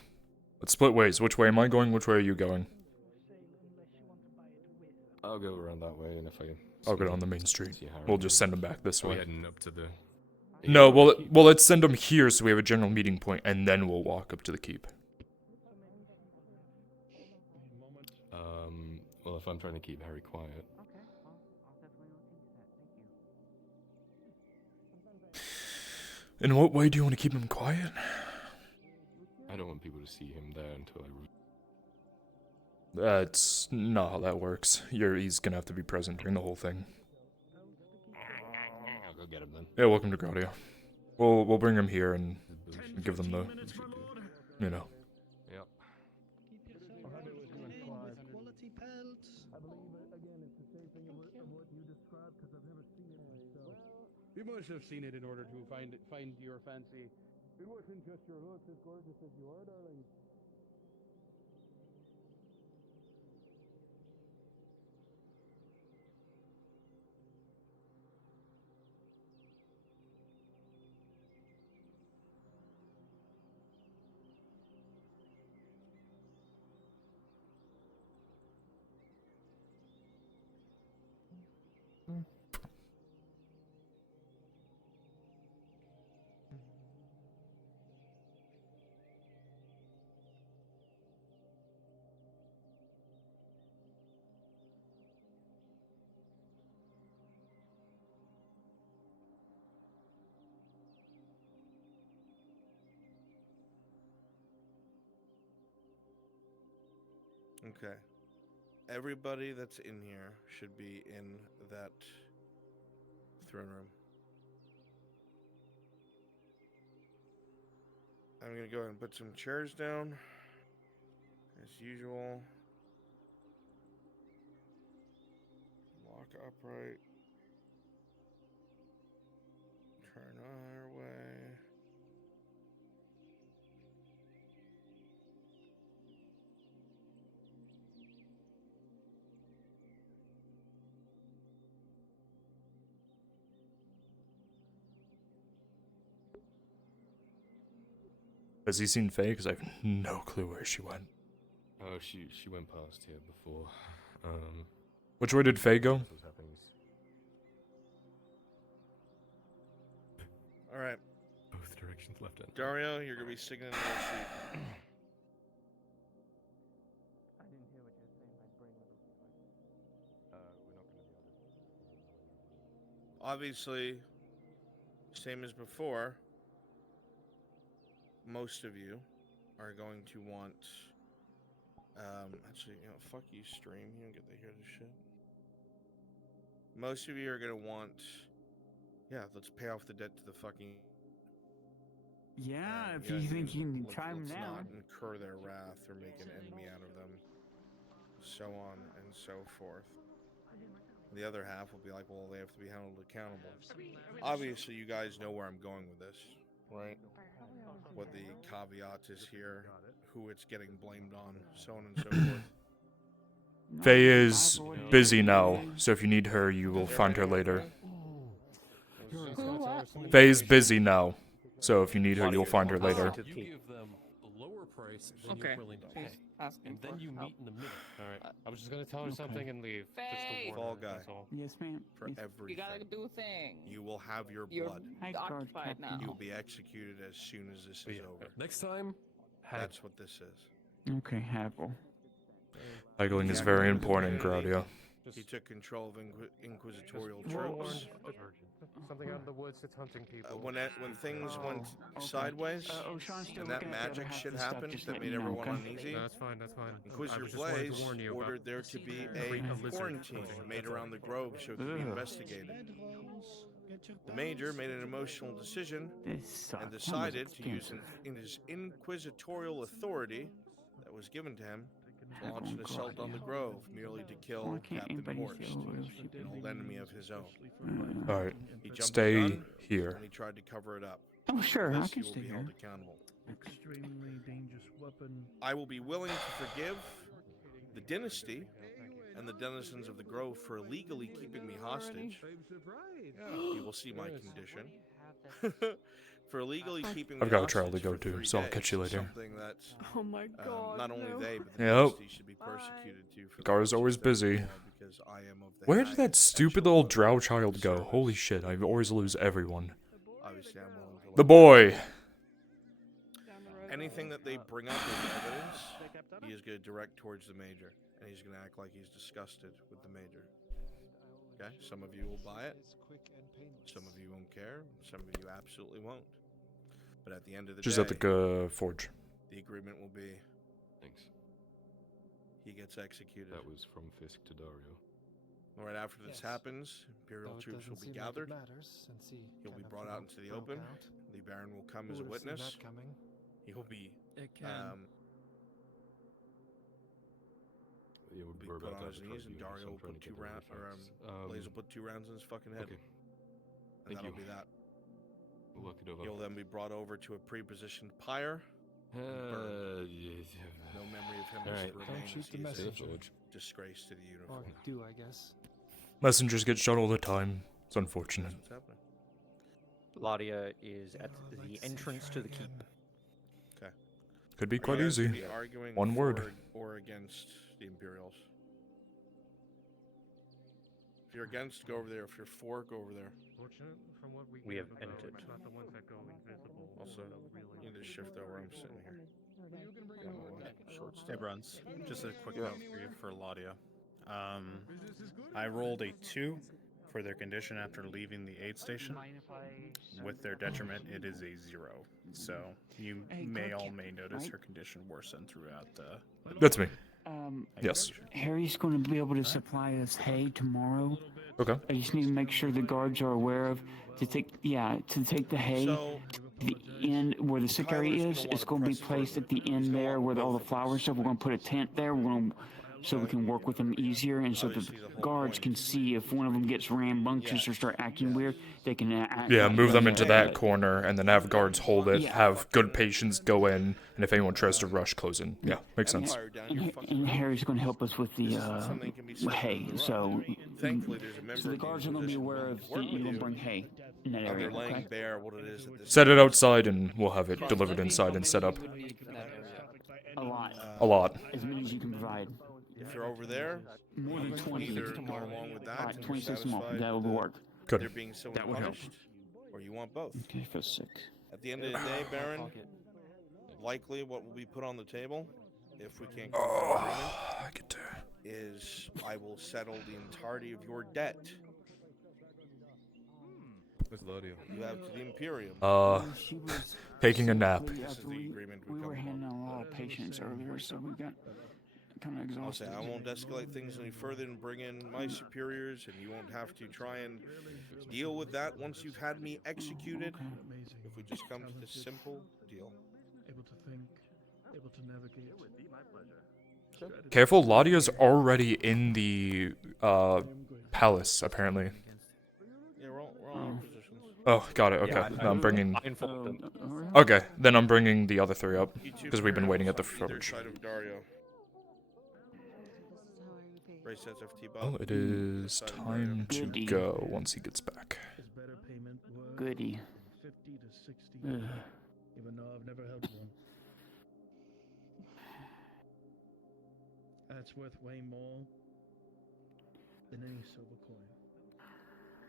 let's split ways. Which way am I going? Which way are you going? I'll go around that way, and if I... I'll go down the main street. see Harry We'll just send him back this Are we way. heading up to the... No, well, let's send him here so we have a general meeting point, and then we'll walk up to the keep. Well, if I'm trying to keep Harry quiet... In what way do you want to keep him quiet? I don't want people to see him there until I... That's not how that works. He's gonna have to be present during the whole thing. I'll go get him then. Yeah, welcome to Graudia. We'll bring him here and give them the, you know. Yep. Quality pelts. I believe again it's the same thing of what you described because I've never seen it myself. You must have seen it in order to find your fancy. It wasn't just your looks as gorgeous as you are, darling. Okay. Everybody that's in here should be in that throne room. I'm going to go ahead and put some chairs down, as usual. Walk upright. Turn our way. Has he seen Faye? Because I have no clue where she went. Oh, she went past here before. Which way did Faye go? All right. Both directions, left and Dario, you're going to be sitting in your seat. I didn't hear what you were saying. My brain was we're not going to be able to. Obviously, same as before, most of you are going to want... actually, you know, fuck you, stream. You don't get to hear this shit. Most of you are going to want... Yeah, let's pay off the debt to the fucking... Yeah, if you think you can try them let's now. not incur their wrath or make an enemy out of them. So on and so forth. The other half will be like, well, they have to be held accountable. Obviously, you guys know where I'm going with this, right? What the caveat is here, who it's getting blamed on, so on and so forth. Faye is busy now, so if you need her, you will find her later. Faye is busy now, so if you need her, you'll find her later. You give them a lower price than Okay. you're willing to pay, and then you meet in the middle. All right. I was just gonna tell her something and leave. Just Faye! to warn Fall her, guy. that's all. Yes, ma'am. For Yes. everything. You gotta do a thing. You will have your You're blood. occupied now. You will be executed as soon as this is over. Next time, That's what this is. Okay, Haggle. Haggling is very important, Claudia. He took control of inquisitorial Just troops. something out of the woods that's hunting people. When things went sideways, Sean's still and that looking at the other magic half shit of the stuff, happened just that let made me know, everyone okay? uneasy, No, that's fine. That's fine. Inquisitor I just wanted to Blaze warn you about ordered there to be a a lizard. quarantine made around the grove so it could be Ugh. investigated. The major made an emotional decision This sucks. and That was decided to use expensive. in his inquisitorial authority that was given to him to launch an assault on the grove merely to Why kill can't Captain anybody Horst, say what else you an old enemy of his own. Alright, He jumped the stay gun, here. and he tried to cover it up. Oh, sure, For I this, can he will stay be here. held accountable. Extremely dangerous weapon. I will be willing to forgive the dynasty and the denizens of the grove for illegally keeping me hostage. You will see my condition. For illegally keeping I've me got a trial to hostage go for to, 3 so I'll catch you days, later. Something that Oh my god. not only no. they, but the Yep. dynasty should be persecuted to. For the Gar's always purposes of busy. the law, because I am of the Where did high that stupid little drow child go? Holy shit, I always lose everyone. Obviously, I'm willing to The let boy! anything that they bring up as evidence, he is going to direct towards the major, and he's going to act like he's disgusted with the major. Okay, some of you will buy it, some of you won't care, some of you absolutely won't. But at the end of the Just day, at the forge. the agreement will be Thanks. he gets executed. That was from Fisk to Dario. Right after this happens, Imperial troops will be gathered. He'll be brought out into the open. The Baron will come as a witness. He will be Yeah, be we're put about to on have his a knees, trust and union, so Dario I'm will trying put to two get rounds, the or facts. Blaze will put 2 rounds in his fucking head. Okay. And Thank that'll you. be that. We'll look it over. He'll then be brought over to a pre-positioned pyre. No memory of him All is right. to Don't remain, shoot as the he is a messenger. disgrace to the uniform. do, I guess. Messengers get shot all the time. It's unfortunate. That's what's happening. Ladia is at the entrance to the keep. Okay. Could be Are quite you guys easy. gonna be arguing One for word. or against the Imperials? If you're against, go over there. If you're for, go over there. Fortunate from what We have have entered. It's not the ones that go invisible. Also, you need to shift over. I'm sitting here. Hey, Bruns. Just a quick note for you for Ladia. I rolled a 2 for their condition after leaving the aid station. With their detriment, it is a 0. So you may notice her condition worsen throughout the. That's me. Yes. Harry's going to be able to supply us hay tomorrow. Okay. I just need to make sure the guards are aware of to take the hay So, to the end where the sick area is. It's going to be placed at the end there where all the flowers stuff. We're going to put a tent there. We're going to, so we can work with them easier, and so the guards can see if one of them gets rambunctious or start acting weird, they can act. Yeah, move them into that corner, and then have guards hold it. Yeah. Have good patients go in, and if anyone tries to rush, close in. Yeah, makes sense. And Harry's going to help us with the hay. So the guards are going to be aware of that you're going to bring hay in that area. Okay? Set it outside, and we'll have it delivered inside and set up. A lot. A lot. As many as you can provide. If you're over there, More than 20. either go along with that. Alright, and 26 more. satisfy That will work. Good. There being someone That would help. punished, or you want both. Okay, I feel sick. At the end of the day, Baron, likely what will be put on the table, if we can't come to an agreement, is I will settle the entirety of your debt. You have to the Imperium. Taking a nap. This is the agreement We were handling a lot of patients earlier, so we got kind of I'll say exhausted. I won't escalate things any further and bring in my superiors, and you won't have to try and deal with that once you've had me executed. If we just come to this simple deal. Able to think, able to navigate. It would be my pleasure. Careful, Ladia's already in the palace, apparently. Yeah, we're all in our positions. Oh, got it. Okay, Yeah, I'm bringing. blindfolded. Okay, then I'm bringing the other three up because we've been waiting at the Either forge. side of Dario. Race sets FT Oh, it is time to go once he gets back. Goody. 50 to 60. Ugh. Even though I've never held one. That's worth way more than any silver coin.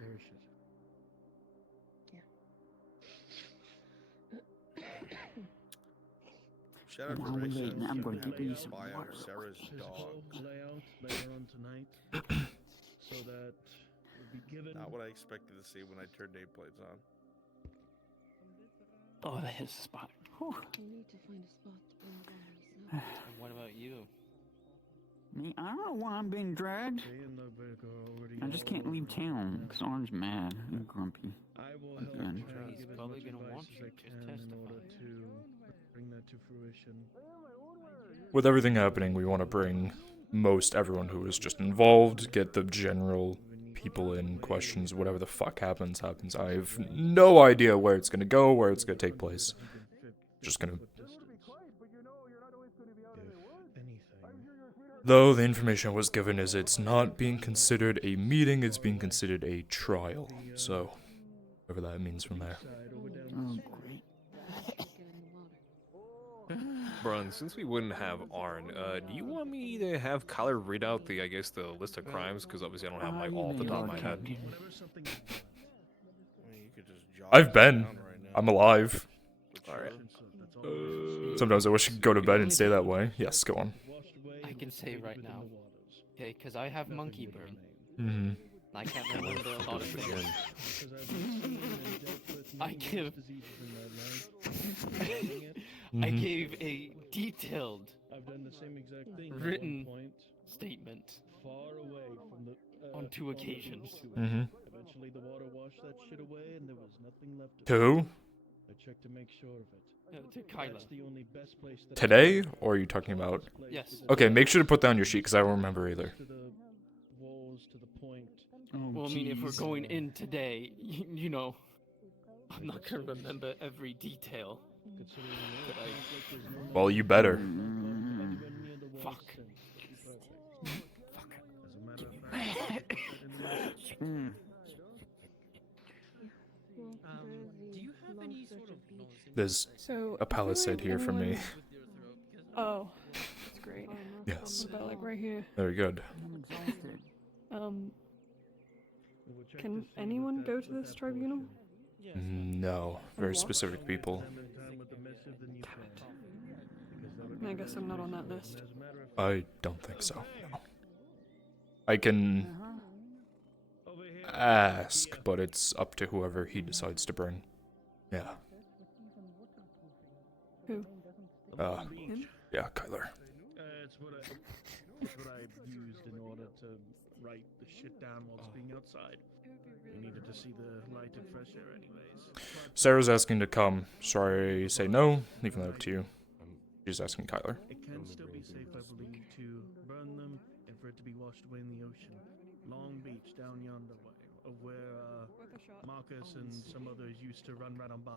Very shit. Shout out to I'm Race waiting. Sets I'm for going to give you some buy out water. Sarah's dog. Layout later on tonight, so that will be given. Not what I expected to see when I turned nameplates on. Oh, that hits the spot. Whew. need to find a spot to bring bodies. And what about you? Me, I don't know why I'm being dragged. I just can't leave town because Orange's mad and grumpy. I will help Again. try and He's give as probably much gonna advice want as you I to can in testify. order to bring that to fruition. With everything happening, we want to bring most everyone who is just involved, get the general people in, questions, whatever the fuck happens. I have no idea where it's gonna go, where it's gonna take place. Just gonna. Though the information I was given is it's not being considered a meeting, it's being considered a trial. So, whatever that means from there. Oh, great. Brun, since we wouldn't have Arn, do you want me to have Kyler read out the list of crimes? Because obviously I don't have all off the top of my head. I've been. I'm alive. Alright. Sometimes I wish I could go to bed and stay that way. Yes, go on. I can say right now, okay, because I have monkey burn. Mm-hmm. I can't remember a lot of things. I Mm-hmm. gave a detailed I've done the same exact thing written at one point, statement far away from the on 2 occasions. Mm-hmm. Eventually the water washed that shit away and there was nothing left of To it. who? I checked to make sure of it. To Kyla. That's the only best place that Today? Or are you talking about? Yes. Okay, make sure to put that on your sheet because I don't remember either. to the walls to the point. Well, I mean, if we're going in today, you know, I'm not gonna remember every detail. That Well, you better. Fuck. Do you have any sort of There's So, a palisade here for me. Oh, that's great. Yes. About like right here. Very good. Can anyone go to this tribunal? No, very specific people. I guess I'm not on that list. I don't think so. No. I can ask, but it's up to whoever he decides to bring. Yeah. Who? Yeah, Kyler. it's what I used in order to write the shit down while being outside. We needed to see the light and fresh air anyways. Sarah's asking to come. Sorry, say no. Leaving that up to you. She's asking Kyler. It can still be safe, I believe, to burn them and for it to be washed away in the ocean. Long Beach, down yonder way, of where Marcus and some others used to run right on by.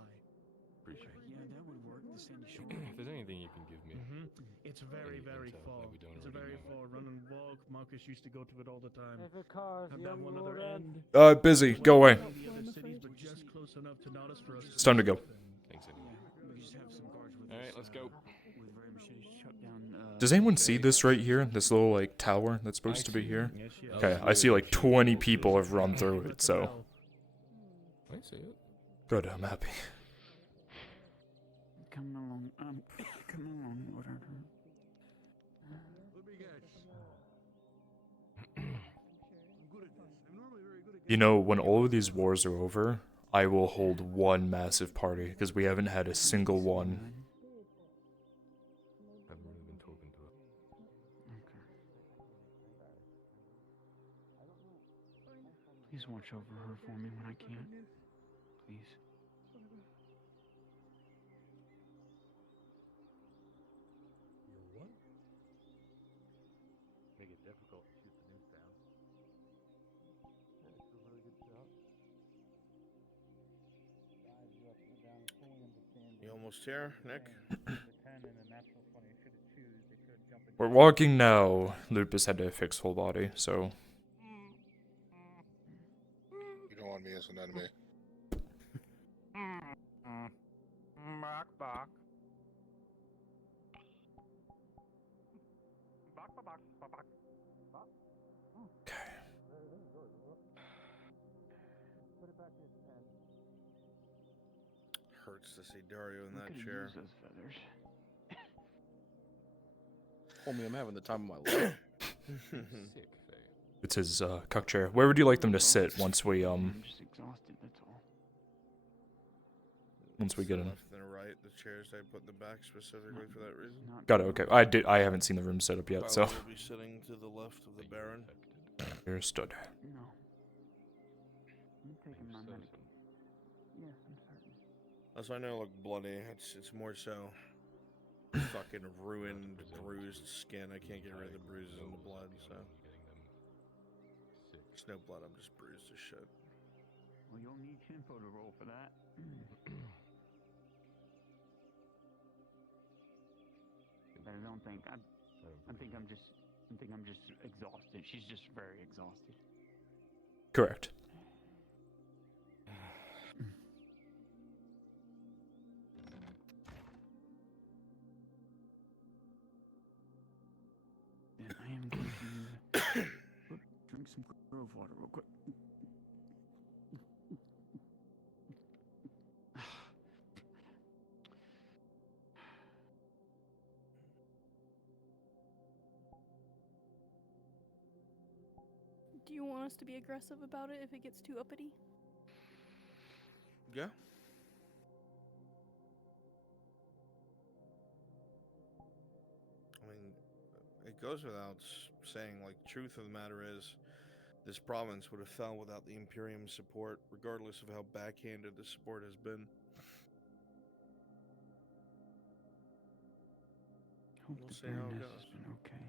Appreciate it. Yeah, that would work. The sandy shore. If there's anything you can give me. It's very, very far. It's a very far run and walk. Marcus used to go to it all the time. If it cars, Have the that one other end. Busy. Go away. The other cities, but just close enough to notice for us. It's time to go. Thanks anyway. We just have some guards with All right, let's go. with very machetes shut down. Does anyone see this right here? This little like tower that's supposed to be here? Okay, I see like 20 people have run through it, so. I see it. Good, I'm happy. Coming along. Coming along. Whatever. You know, when all of these wars are over, I will hold one massive party, because we haven't had a single one. I've really been talking to her. Please watch over her for me when I can't. Please. What? Make it difficult to shoot the nukes down. It's a really good shot. You almost here, Nick? We're walking now. Lupus had to fix full body, so. You don't want me as an enemy. Bark, bark. Bark, bark, bark, bark, bark. Okay. Put it back in his pen. Hurts to see Dario in that Look at chair. use those feathers. Homie, I'm having the time of my life. Sick, Faye. It's his cuck chair. Where would you like them to sit once we I'm just exhausted. That's all. once we get in? Left and right, the chairs I put in the back specifically for that reason. Got it. Okay. I haven't seen the room set up yet, so. Will be sitting to the left of the Baron. Understood. No. I'm taking my medication. Yes, I'm certain. As I know, look bloody. It's more so fucking ruined, bruised skin. I can't get rid of the bruises and the blood, so. There's no blood. I'm just bruised as shit. Well, you'll need Chinpo to roll for that. But I don't think I think I'm just exhausted. She's just very exhausted. Correct. Then I am going to drink some grove water real quick. Do you want us to be aggressive about it if it gets too uppity? Yeah. I mean, it goes without saying, like, truth of the matter is, this province would have fell without the Imperium's support, regardless of how backhanded the support has been. Hope We'll the see how it Baroness goes. has been okay.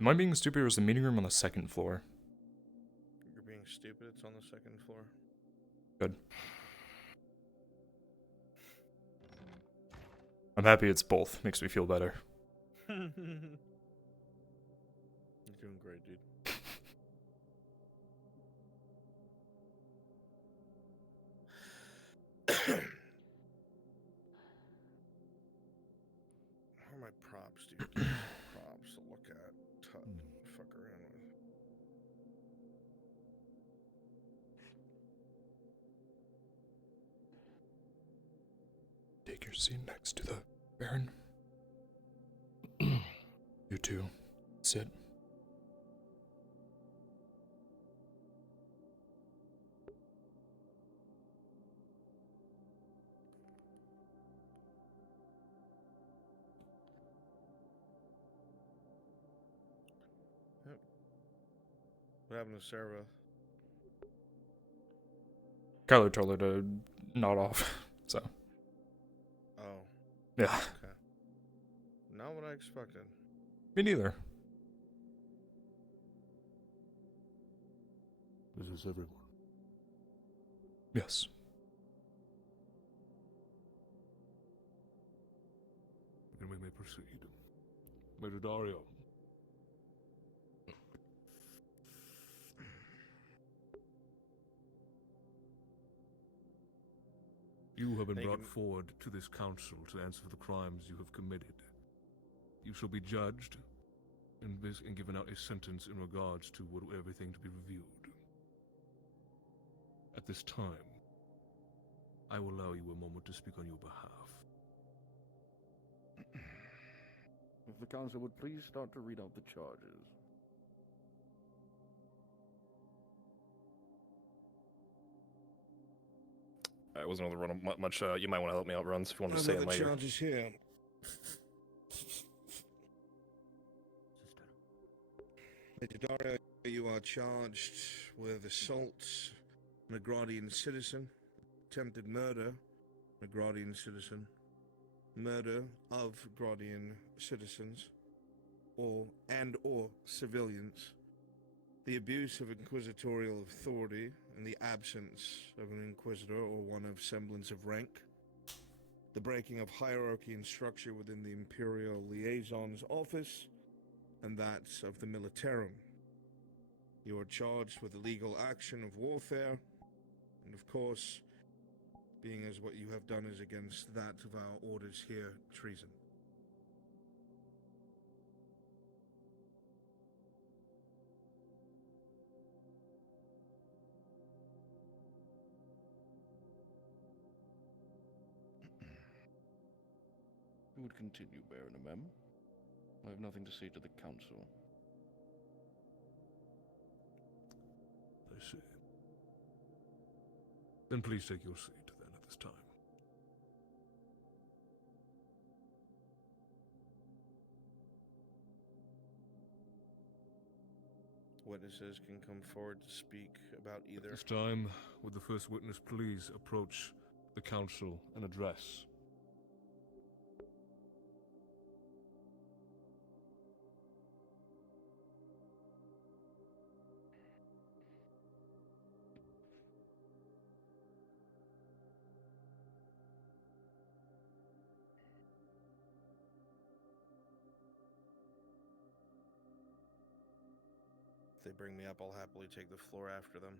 Am I being stupid or is the meeting room on the second floor? You're being stupid. It's on the second floor. Good. I'm happy it's both. Makes me feel better. You're doing great, dude. props, dude. Give me some props to look at. Fuck around with. Take your seat next to the Baron. You two, sit. Yep. What happened to Sarah? Kyler told her to nod off, so. Oh. Yeah. Okay. Not what I expected. Me neither. Is this everyone? Yes. Then we may proceed. Major Dario. You have been brought forward to this council to answer for the crimes you have committed. You shall be judged and given out a sentence in regards to everything to be reviewed. At this time, I will allow you a moment to speak on your behalf. If the council would please start to read out the charges. I wasn't able to run much. You might want to help me out, Runs, if you want to I've say got it the later. charges here. Major Dario, you are charged with assault on a Gradian citizen, attempted murder on a Gradian citizen, murder of Gradian citizens, or civilians, the abuse of inquisitorial authority in the absence of an inquisitor or one of semblance of rank, the breaking of hierarchy and structure within the Imperial Liaison's office, and that of the Militarum. You are charged with illegal action of warfare, and of course, being as what you have done is against that of our orders here, treason. You would continue, Baron Amem. I have nothing to say to the council. I see. Then please take your seat then at this time. Witnesses can come forward to speak about either. This time, would the first witness please approach the council and address? If they bring me up, I'll happily take the floor after them.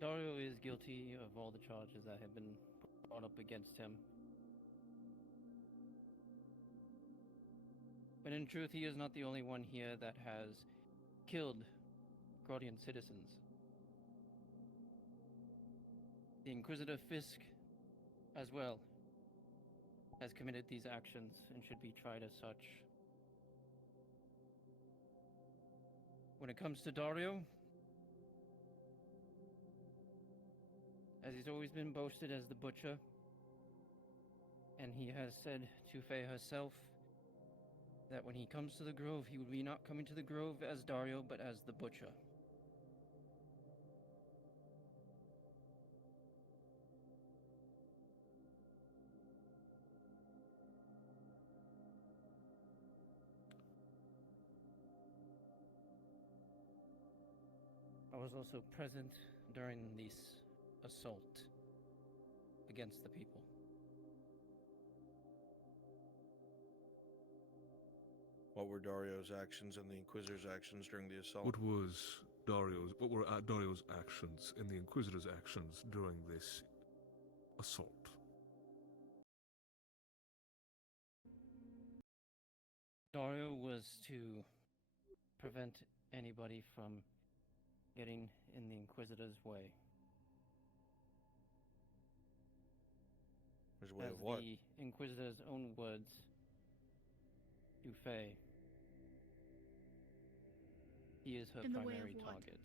Dario is guilty of all the charges that have been brought up against him. But in truth, he is not the only one here that has killed Gradian citizens. The Inquisitor Fisk, as well, has committed these actions and should be tried as such. When it comes to Dario, as he's always been boasted as the Butcher, and he has said to Faye herself that when he comes to the Grove, he will be not coming to the Grove as Dario, but as the Butcher. I was also present during this assault against the people. What were Dario's actions and the Inquisitor's actions during the assault? What were Dario's actions and the Inquisitor's actions during this assault? Dario was to prevent anybody from getting in the Inquisitor's way. His way As of what? the Inquisitor's own words to Faye, he is her In the way of primary what? target.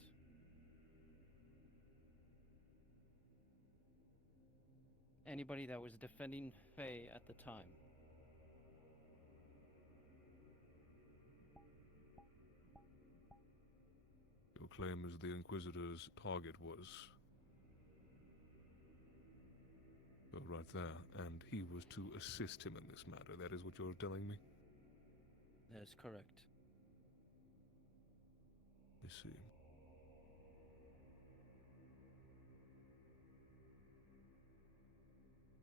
Anybody that was defending Faye at the time. Your claim is the Inquisitor's target was right there, and he was to assist him in this matter. That is what you're telling me? That is correct. I see.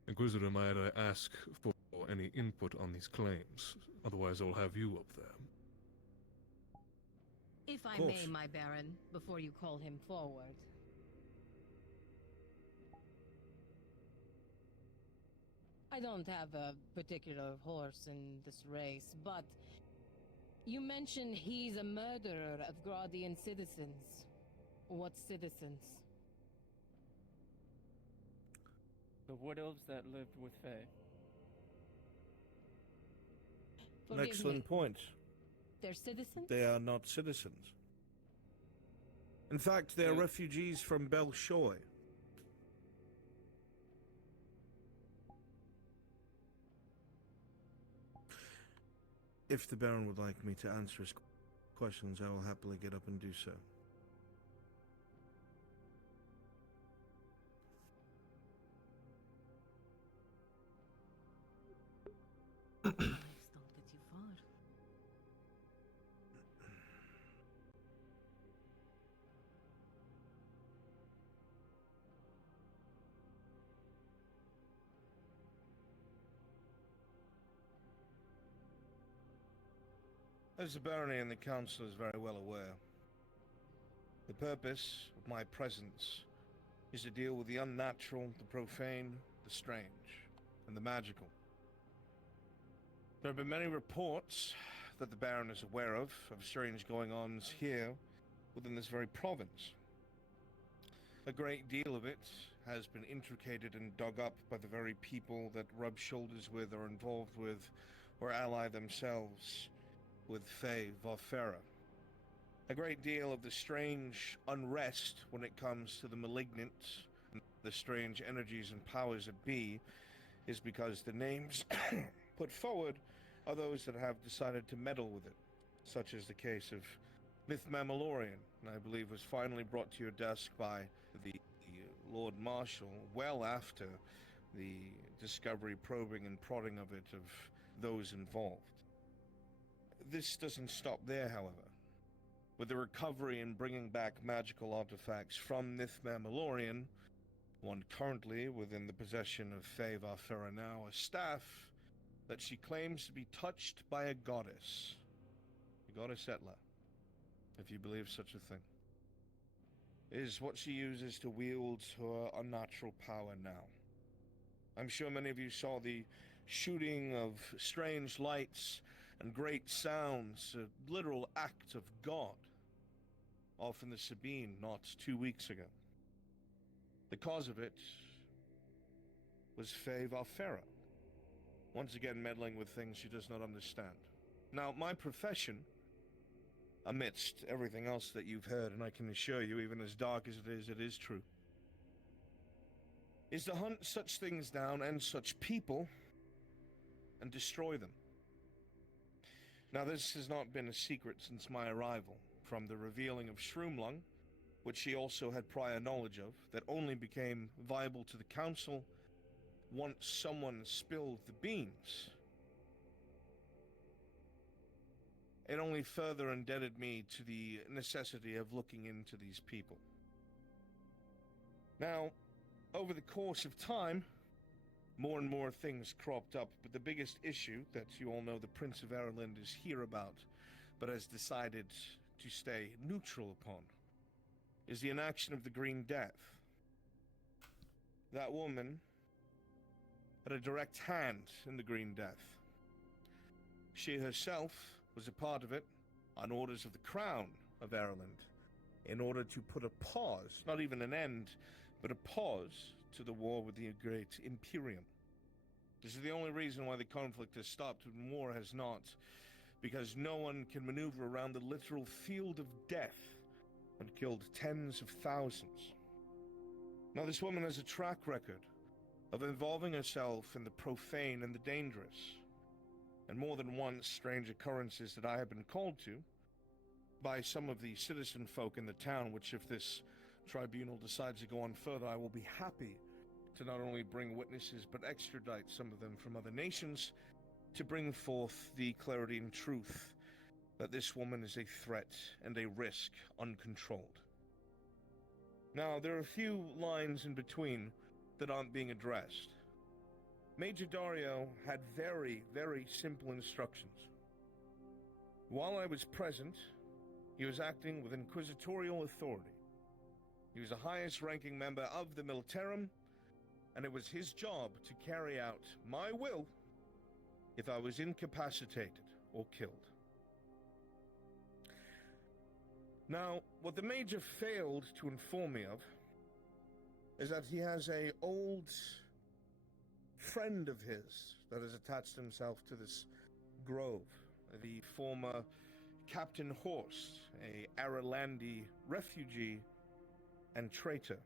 Inquisitor, might I ask for any input on these claims? Otherwise, I'll have you up there. If I course. may, my Baron, before you call him forward. I don't have a particular horse in this race, but you mentioned he's a murderer of Graudian citizens. What citizens? The wood elves that lived with Faye. An Forgive excellent me. point. They're citizens? They are not citizens. In fact, they are refugees from Belshoi. If the Baron would like me to answer his questions, I will happily get up and do so. Please don't get too far. As the barony and the council is very well aware, the purpose of my presence is to deal with the unnatural, the profane, the strange, and the magical. There have been many reports that the Baron is aware of strange going-ons here within this very province. A great deal of it has been intricated and dug up by the very people that rub shoulders with, or involved with, or ally themselves with Faye Varfera. A great deal of the strange unrest when it comes to the malignant, the strange energies and powers that be, is because the names put forward are those that have decided to meddle with it, such as the case of Myth Mammalorian, and I believe was finally brought to your desk by the Lord Marshal well after the discovery, probing, and prodding of it of those involved. This doesn't stop there, however. With the recovery and bringing back magical artifacts from Myth Mammalorian, one currently within the possession of Faye Varfera now, a staff that she claims to be touched by a goddess. A goddess Etla, if you believe such a thing. Is what she uses to wield her unnatural power now. I'm sure many of you saw the shooting of strange lights and great sounds, a literal act of God, off in the Sabine not 2 weeks ago. The cause of it was Faye Varfera, once again meddling with things she does not understand. Now, my profession, amidst everything else that you've heard, and I can assure you, even as dark as it is true, is to hunt such things down and such people and destroy them. Now, this has not been a secret since my arrival, from the revealing of Shroomlung, which she also had prior knowledge of, that only became viable to the council once someone spilled the beans. It only further indebted me to the necessity of looking into these people. Now, over the course of time, more and more things cropped up, but the biggest issue that you all know the Prince of Ireland is here about, but has decided to stay neutral upon, is the inaction of the Green Death. That woman had a direct hand in the Green Death. She herself was a part of it on orders of the Crown of Ireland in order to put a pause, not even an end, but a pause to the war with the Great Imperium. This is the only reason why the conflict has stopped and war has not, because no one can maneuver around the literal field of death and killed tens of thousands. Now, this woman has a track record of involving herself in the profane and the dangerous, and more than once strange occurrences that I have been called to by some of the citizen folk in the town, which if this tribunal decides to go on further, I will be happy to not only bring witnesses, but extradite some of them from other nations to bring forth the clarity and truth that this woman is a threat and a risk uncontrolled. Now, there are a few lines in between that aren't being addressed. Major Dario had very, very simple instructions. While I was present, he was acting with inquisitorial authority. He was the highest ranking member of the Militarum, and it was his job to carry out my will if I was incapacitated or killed. Now, what the Major failed to inform me of is that he has an old friend of his that has attached himself to this grove, the former Captain Horst, a Aralandi refugee and traitor.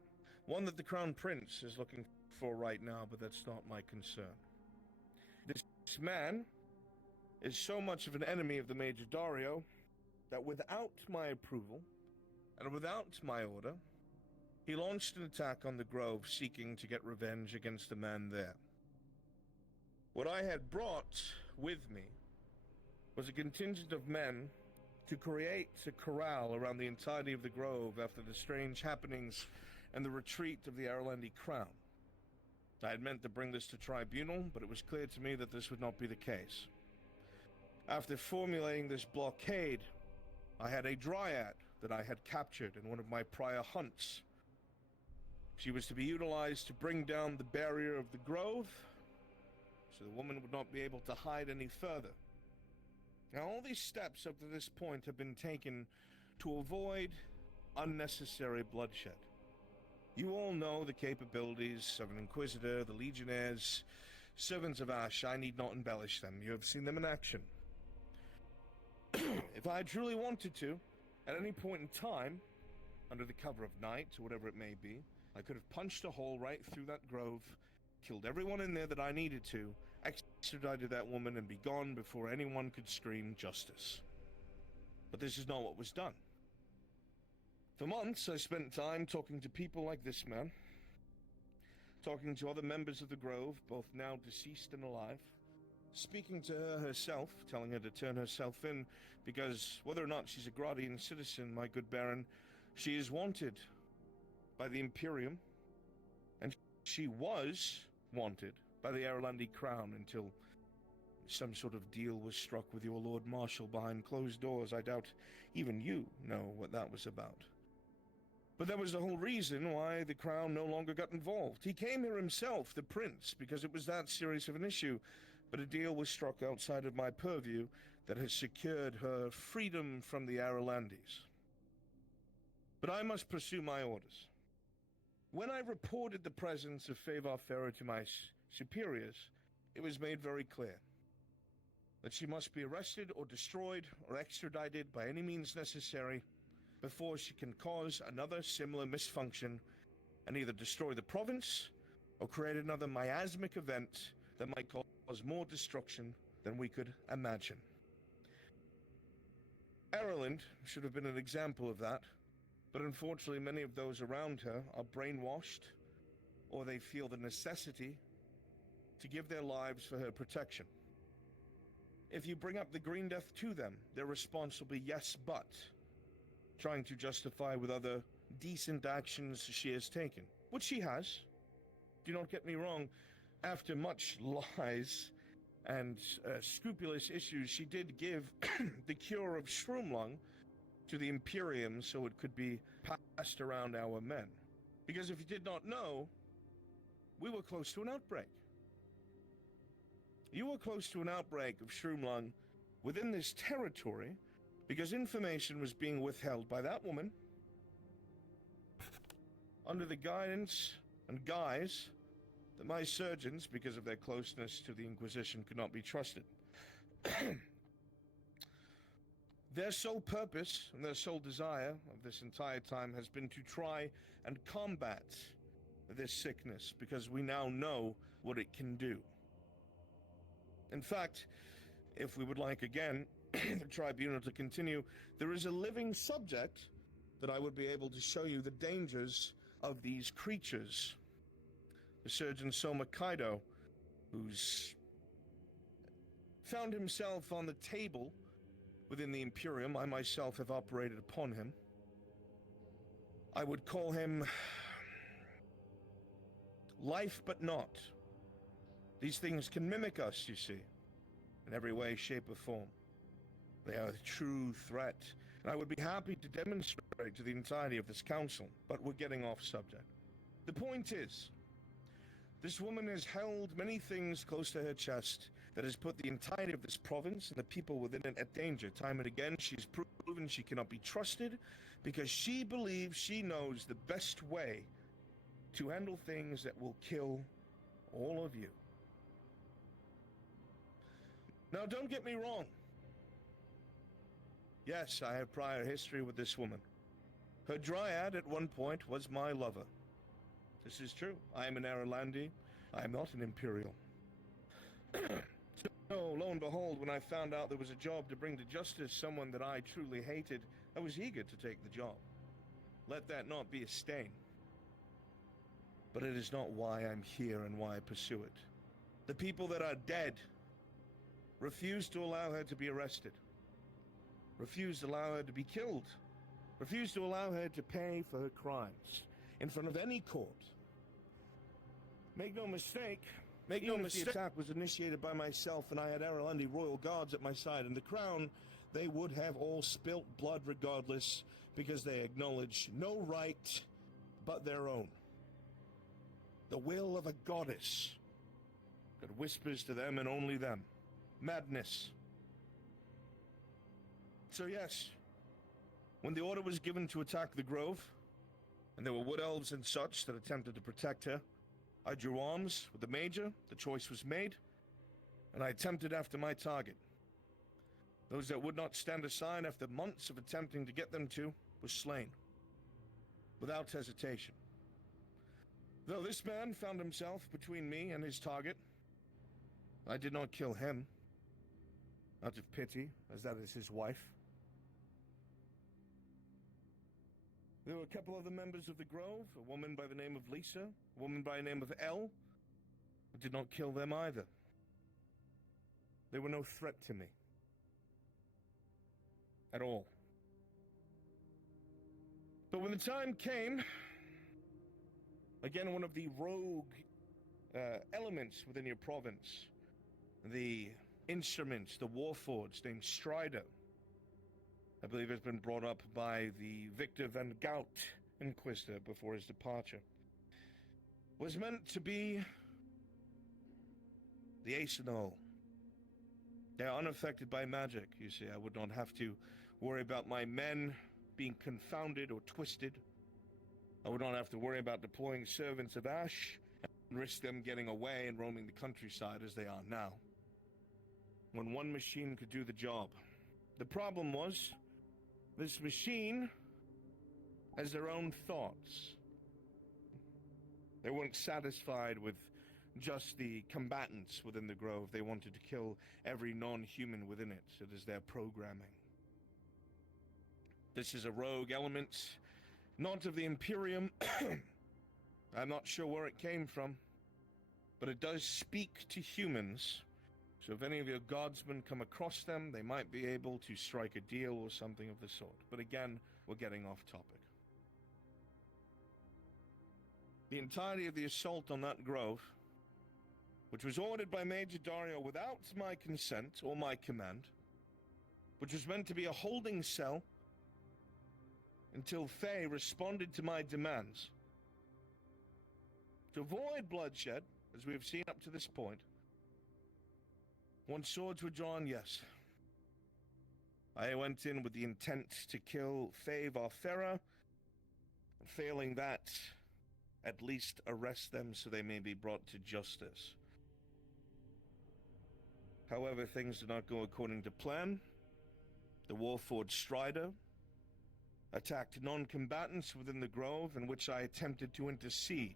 One that the Crown Prince is looking for right now, but that's not my concern. This man is so much of an enemy of the Major Dario that without my approval and without my order, he launched an attack on the grove seeking to get revenge against the man there. What I had brought with me was a contingent of men to create a corral around the entirety of the grove after the strange happenings and the retreat of the Aralandi crown. I had meant to bring this to tribunal, but it was clear to me that this would not be the case. After formulating this blockade, I had a dryad that I had captured in one of my prior hunts. She was to be utilized to bring down the barrier of the grove, so the woman would not be able to hide any further. Now, all these steps up to this point have been taken to avoid unnecessary bloodshed. You all know the capabilities of an Inquisitor, the Legionnaires, servants of Ash. I need not embellish them. You have seen them in action. If I truly wanted to, at any point in time, under the cover of night, or whatever it may be, I could have punched a hole right through that grove, killed everyone in there that I needed to, extradited that woman, and be gone before anyone could scream justice. But this is not what was done. For months, I spent time talking to people like this man, talking to other members of the Grove, both now deceased and alive, speaking to her herself, telling her to turn herself in, because whether or not she's a Gradian citizen, my good Baron, she is wanted by the Imperium, and she was wanted by the Aralandi Crown until some sort of deal was struck with your Lord Marshal behind closed doors. I doubt even you know what that was about. But that was the whole reason why the Crown no longer got involved. He came here himself, the Prince, because it was that serious of an issue, but a deal was struck outside of my purview that has secured her freedom from the Aralandis. But I must pursue my orders. When I reported the presence of Favar Farah to my superiors, it was made very clear that she must be arrested or destroyed or extradited by any means necessary before she can cause another similar misfunction and either destroy the province or create another miasmic event that might cause more destruction than we could imagine. Ireland should have been an example of that, but unfortunately many of those around her are brainwashed, or they feel the necessity to give their lives for her protection. If you bring up the Green Death to them, their response will be yes, but, trying to justify with other decent actions she has taken, which she has. Do not get me wrong, after much lies and scrupulous issues, she did give the cure of Shroomlung to the Imperium so it could be passed around our men. Because if you did not know, we were close to an outbreak. You were close to an outbreak of Shroomlung within this territory because information was being withheld by that woman under the guidance and guise that my surgeons, because of their closeness to the Inquisition, could not be trusted. Their sole purpose and their sole desire of this entire time has been to try and combat this sickness, because we now know what it can do. In fact, if we would like again the tribunal to continue, there is a living subject that I would be able to show you the dangers of these creatures. The surgeon Soma Kaido, who's found himself on the table within the Imperium. I myself have operated upon him. I would call him life but not. These things can mimic us, you see, in every way, shape, or form. They are a true threat, and I would be happy to demonstrate to the entirety of this council, but we're getting off subject. The point is, this woman has held many things close to her chest that has put the entirety of this province and the people within it at danger. Time and again, she's proven she cannot be trusted because she believes she knows the best way to handle things that will kill all of you. Now, don't get me wrong. Yes, I have prior history with this woman. Her dryad at one point was my lover. This is true. I am an Aralandi. I am not an Imperial. So, lo and behold, when I found out there was a job to bring to justice someone that I truly hated, I was eager to take the job. Let that not be a stain. But it is not why I'm here and why I pursue it. The people that are dead refuse to allow her to be arrested. Refuse to allow her to be killed. Refuse to allow her to pay for her crimes in front of any court. Make no mistake, the attack was initiated by myself and I had Aralandi royal guards at my side, and the crown, they would have all spilt blood regardless, because they acknowledge no right but their own. The will of a goddess that whispers to them and only them. Madness. So yes, when the order was given to attack the grove, and there were wood elves and such that attempted to protect her, I drew arms with the major, the choice was made, and I attempted after my target. Those that would not stand aside after months of attempting to get them to were slain, without hesitation. Though this man found himself between me and his target, I did not kill him, out of pity, as that is his wife. There were a couple of the members of the Grove, a woman by the name of Lisa, a woman by the name of Elle. I did not kill them either. They were no threat to me. At all. But when the time came, again, one of the rogue elements within your province, the instruments, the warforged named Strider, I believe has been brought up by the Victor Van Gout Inquisitor before his departure, was meant to be the ace in the hole. They are unaffected by magic, you see. I would not have to worry about my men being confounded or twisted. I would not have to worry about deploying servants of Ash and risk them getting away and roaming the countryside as they are now, when one machine could do the job. The problem was, this machine has their own thoughts. They weren't satisfied with just the combatants within the Grove. They wanted to kill every non-human within it. It is their programming. This is a rogue element, not of the Imperium. I'm not sure where it came from, but it does speak to humans. So if any of your guardsmen come across them, they might be able to strike a deal or something of the sort. But again, we're getting off topic. The entirety of the assault on that grove, which was ordered by Major Dario without my consent or my command, which was meant to be a holding cell until Faye responded to my demands. To avoid bloodshed, as we have seen up to this point, once swords were drawn, yes. I went in with the intent to kill Faye Varfera. Failing that, at least arrest them so they may be brought to justice. However, things did not go according to plan. The Warforged Strider attacked non-combatants within the grove, in which I attempted to intercede.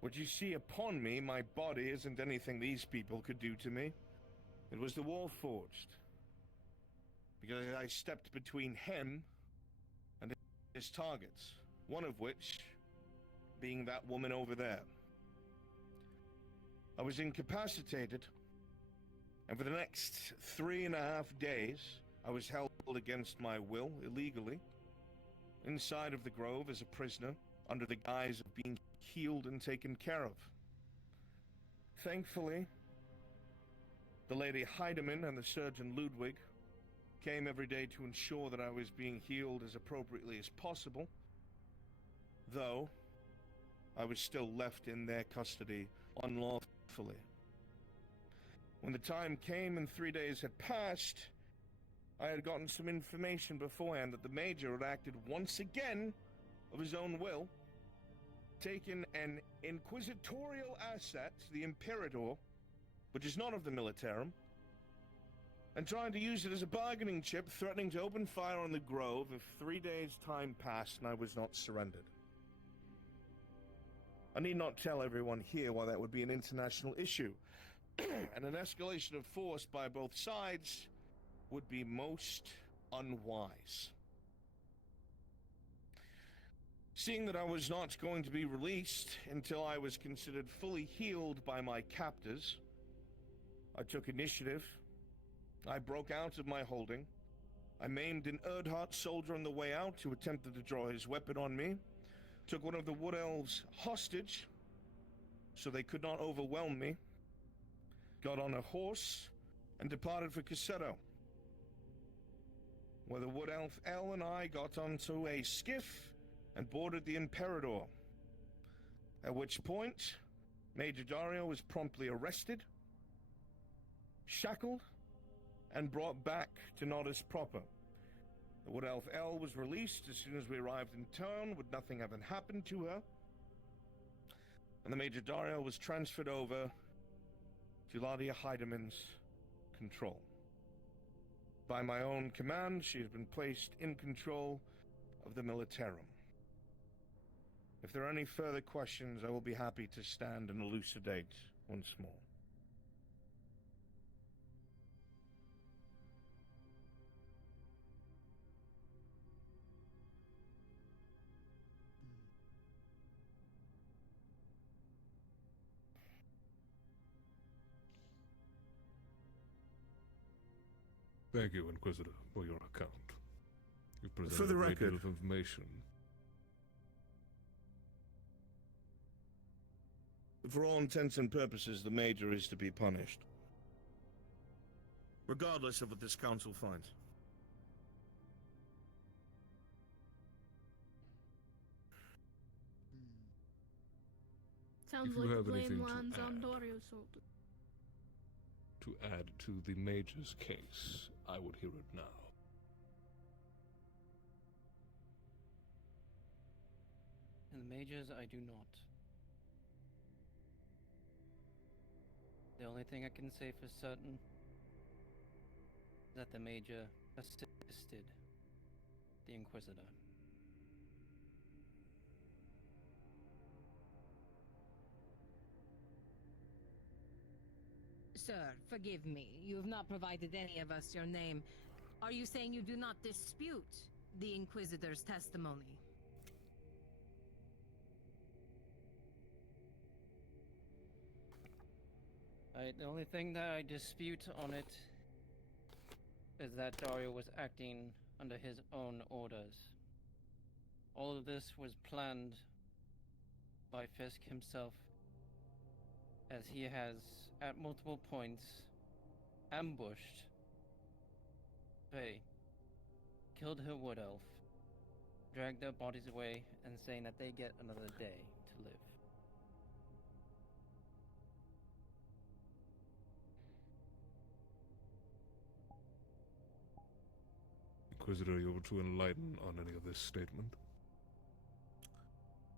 What you see upon me, my body, isn't anything these people could do to me. It was the Warforged. Because I stepped between him and his targets, one of which being that woman over there. I was incapacitated, and for the next 3.5 days, I was held against my will, illegally, inside of the grove as a prisoner, under the guise of being healed and taken care of. Thankfully, the Lady Heidemann and the Surgeon Ludwig came every day to ensure that I was being healed as appropriately as possible, though I was still left in their custody unlawfully. When the time came and 3 days had passed, I had gotten some information beforehand that the Major had acted once again of his own will, taken an inquisitorial asset, the Imperator, which is not of the Militarum, and trying to use it as a bargaining chip, threatening to open fire on the grove if 3 days' time passed and I was not surrendered. I need not tell everyone here why that would be an international issue, and an escalation of force by both sides would be most unwise. Seeing that I was not going to be released until I was considered fully healed by my captors, I took initiative. I broke out of my holding. I maimed an Erdhart soldier on the way out who attempted to draw his weapon on me, took one of the Wood Elves hostage so they could not overwhelm me, got on a horse, and departed for Casetto, where the Wood Elf El and I got onto a skiff and boarded the Imperator, at which point Major Dario was promptly arrested, shackled, and brought back to Nodus proper. The Wood Elf El was released as soon as we arrived in town, with nothing having happened to her, and the Major Dario was transferred over to Ladia Heidemann's control. By my own command, she has been placed in control of the Militarum. If there are any further questions, I will be happy to stand and elucidate once more. Thank you, Inquisitor, for your account. You've presented For the a great deal record, of information. for all intents and purposes, the Major is to be punished, regardless of what this council finds. Sounds If you like the have blame anything to lands on add. Dario's shoulder. To add to the Mage's case, I would hear it now. And the mages, I do not. The only thing I can say for certain is that the Major assisted the Inquisitor. Sir, forgive me. You have not provided any of us your name. Are you saying you do not dispute the Inquisitor's testimony? The only thing that I dispute on it is that Dario was acting under his own orders. All of this was planned by Fisk himself, as he has, at multiple points, ambushed Faye, killed her wood elf, dragged their bodies away, and saying that they get another day to live. Inquisitor, you able to enlighten on any of this statement?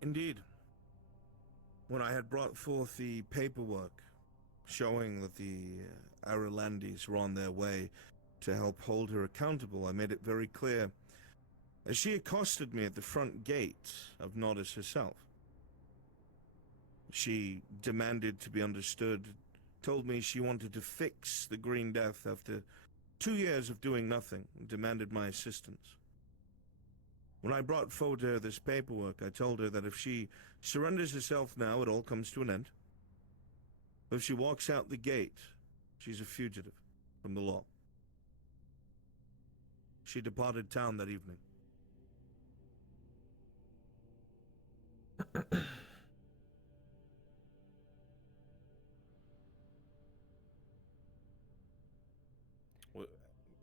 Indeed. When I had brought forth the paperwork showing that the Aralandis were on their way to help hold her accountable, I made it very clear as she accosted me at the front gate of Nodus herself. She demanded to be understood, told me she wanted to fix the Green Death after 2 years of doing nothing, and demanded my assistance. When I brought forward to her this paperwork, I told her that if she surrenders herself now, it all comes to an end. But if she walks out the gate, she's a fugitive from the law. She departed town that evening.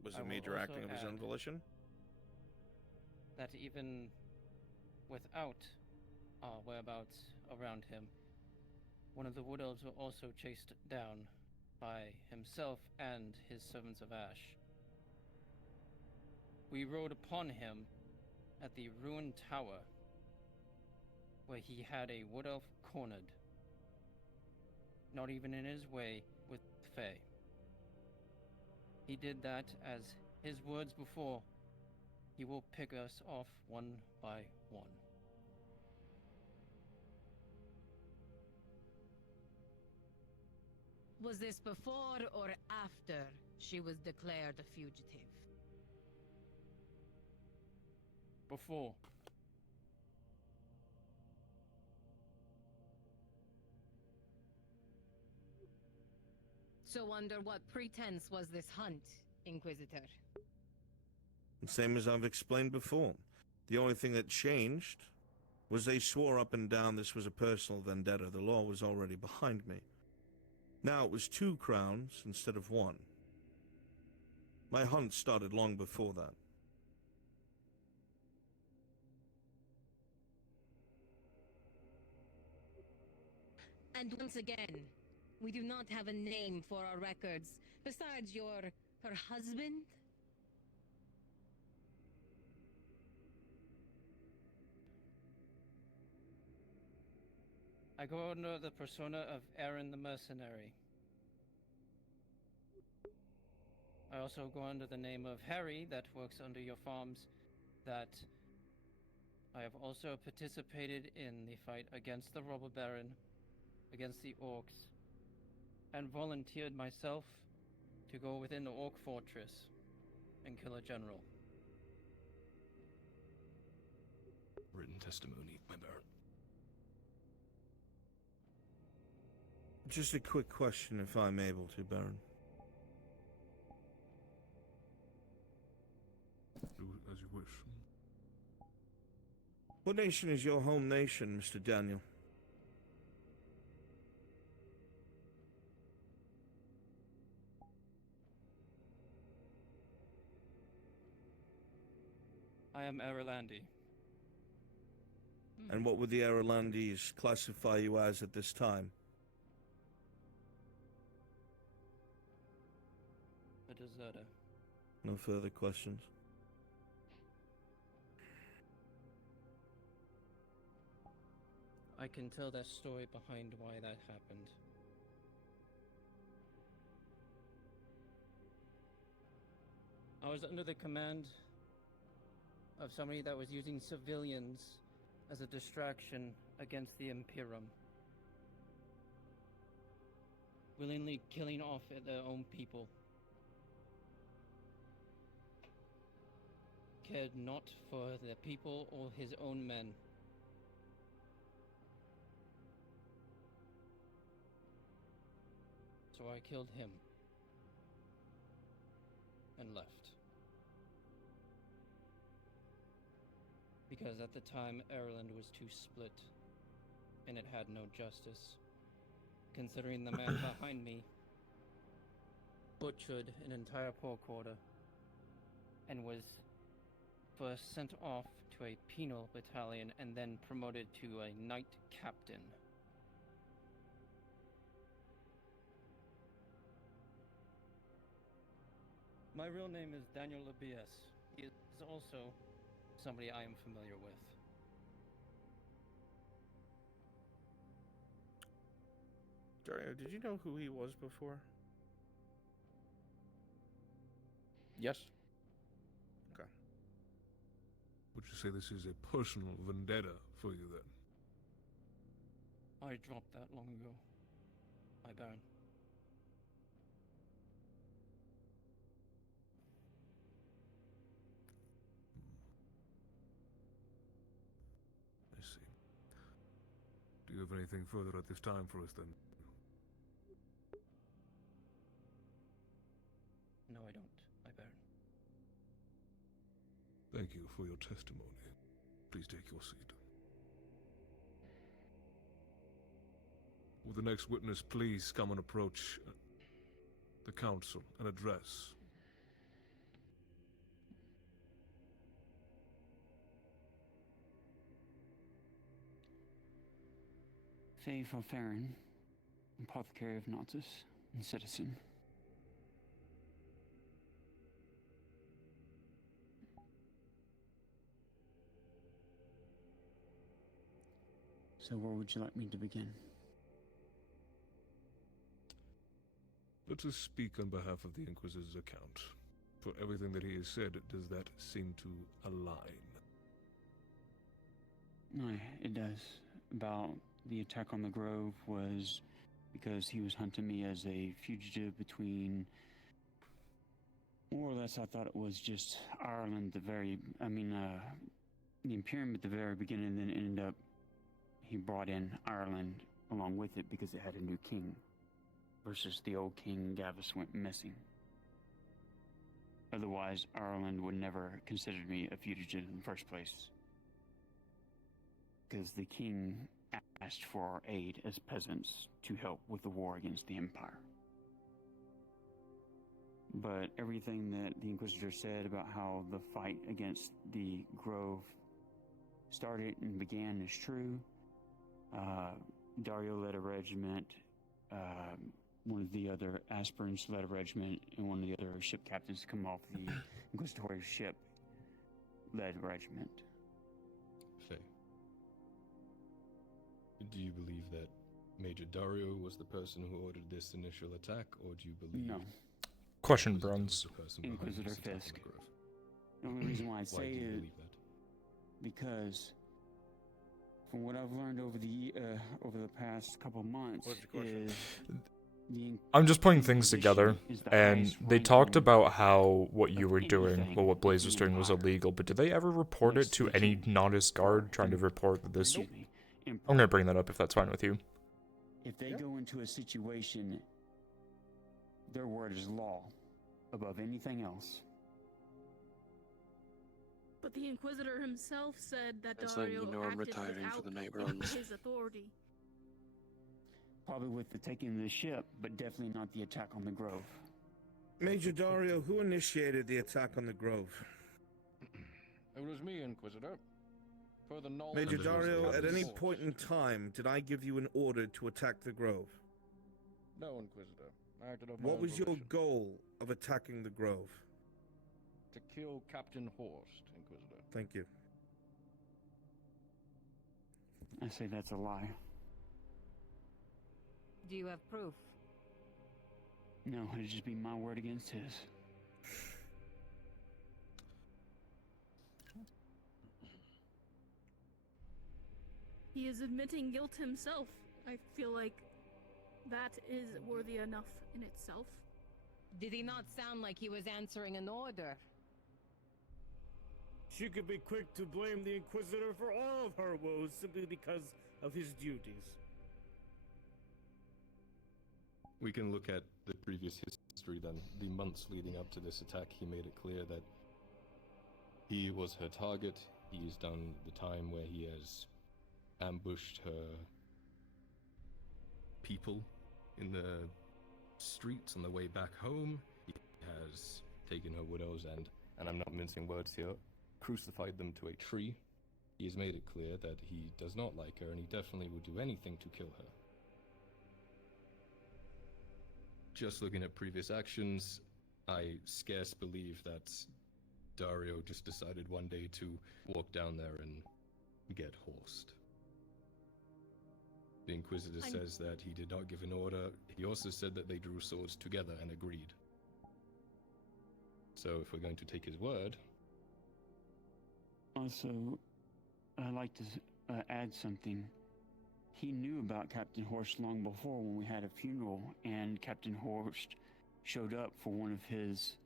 Was I it will Major also acting of his own add volition? That even without our whereabouts around him, one of the Wood Elves were also chased down by himself and his servants of Ash. We rode upon him at the ruined tower, where he had a Wood Elf cornered, not even in his way with Fae. He did that as his words before. He will pick us off one by one. Was this before or after she was declared a fugitive? Before. So under what pretense was this hunt, Inquisitor? Same as I've explained before. The only thing that changed was they swore up and down this was a personal vendetta. The law was already behind me. Now it was 2 crowns instead of 1. My hunt started long before that. And once again, we do not have a name for our records, besides her husband? I go under the persona of Aaron the Mercenary. I also go under the name of Harry, that works under your farms, that I have also participated in the fight against the Robber Baron, against the Orcs, and volunteered myself to go within the Orc Fortress and kill a general. Written testimony, my Baron. Just a quick question, if I'm able to, Baron. As you wish. What nation is your home nation, Mr. Daniel? I am Aralandi. And what would the Aralandis classify you as at this time? A deserter. No further questions? I can tell that story behind why that happened. I was under the command of somebody that was using civilians as a distraction against the Imperium. Willingly killing off their own people. Cared not for the people or his own men. So I killed him and left. Because at the time, Ireland was too split, and it had no justice. Considering the man behind me butchered an entire poor quarter, and was first sent off to a penal battalion, and then promoted to a knight captain. My real name is Daniel Labias. He is is also somebody I am familiar with. Dario, did you know who he was before? Yes. Okay. Would you say this is a personal vendetta for you then? I dropped that long ago, my Baron. I see. Do you have anything further at this time for us then? No, I don't, my Baron. Thank you for your testimony. Please take your seat. Will the next witness please come and approach the council and address? Faye Falfarin, apothecary of Nautis and citizen. So where would you like me to begin? Let us speak on behalf of the Inquisitor's account. For everything that he has said, does that seem to align? Aye, it does. About the attack on the Grove was because he was hunting me as a fugitive between... More or less, I thought it was just Ireland the Imperium at the very beginning, and then ended up he brought in Ireland along with it because it had a new king, versus the old king Gavus went missing. Otherwise, Ireland would never consider me a fugitive in the first place, because the king asked for our aid as peasants to help with the war against the Empire. But everything that the Inquisitor said about how the fight against the Grove started and began is true. Dario led a regiment, one of the other aspirants led a regiment, and one of the other ship captains to come off the Inquisitorial ship led a regiment. Faye, do you believe that Major Dario was the person who ordered this initial attack, or do you believe... No. Question, Bruns. Inquisitor Fisk. The only reason why I say it because from what I've learned over the past couple months is I'm just putting things together, and they talked about how what you were doing, well, what Blaze was doing was illegal, but did they ever report it to any Nautis guard trying to report that this... I'm going to bring that up if that's fine with you. If they go into a situation, their word is law above anything else. But the Inquisitor himself said that That's letting Dario you know I'm acted retiring for without the night runs. his authority. Probably with the taking of the ship, but definitely not the attack on the Grove. Major Dario, who initiated the attack on the Grove? It was me, Inquisitor. For the knowledge Major of Dario, the at any force. point in time, did I give you an order to attack the Grove? No, Inquisitor. I acted of my What own was your volition. goal of attacking the Grove? To kill Captain Horst, Inquisitor. Thank you. I say that's a lie. Do you have proof? No, it'd just be my word against his. He is admitting guilt himself. I feel like that is worthy enough in itself. Did he not sound like he was answering an order? She could be quick to blame the Inquisitor for all of her woes simply because of his duties. We can look at the previous history then. The months leading up to this attack, he made it clear that he was her target. He's done the time where he has ambushed her people in the streets on the way back home. He has taken her widows and I'm not mincing words here, crucified them to a tree. He has made it clear that he does not like her and he definitely would do anything to kill her. Just looking at previous actions, I scarce believe that Dario just decided one day to walk down there and get horsed. The Inquisitor says that he did not give an order. He also said that they drew swords together and agreed. So if we're going to take his word... Also, I'd like to add something. He knew about Captain Horst long before when we had a funeral, and Captain Horst showed up for one of his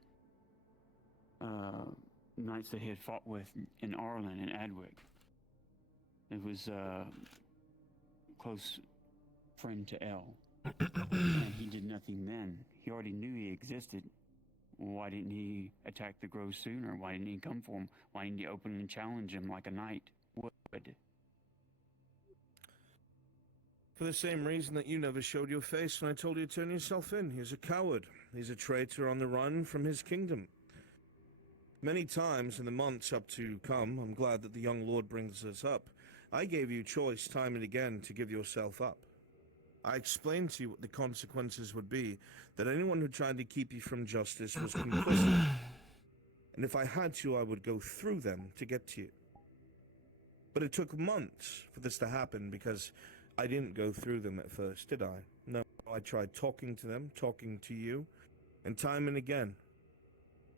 knights that he had fought with in Arlen and Adwick. It was a close friend to El. And he did nothing then. He already knew he existed. Why didn't he attack the Grove sooner? Why didn't he come for him? Why didn't he openly challenge him like a knight would? For the same reason that you never showed your face when I told you to turn yourself in. He's a coward. He's a traitor on the run from his kingdom. Many times in the months up to come, I'm glad that the young lord brings us up, I gave you choice time and again to give yourself up. I explained to you what the consequences would be, that anyone who tried to keep you from justice was complicit. And if I had to, I would go through them to get to you. But it took months for this to happen because I didn't go through them at first, did I? No, I tried talking to them, talking to you, and time and again.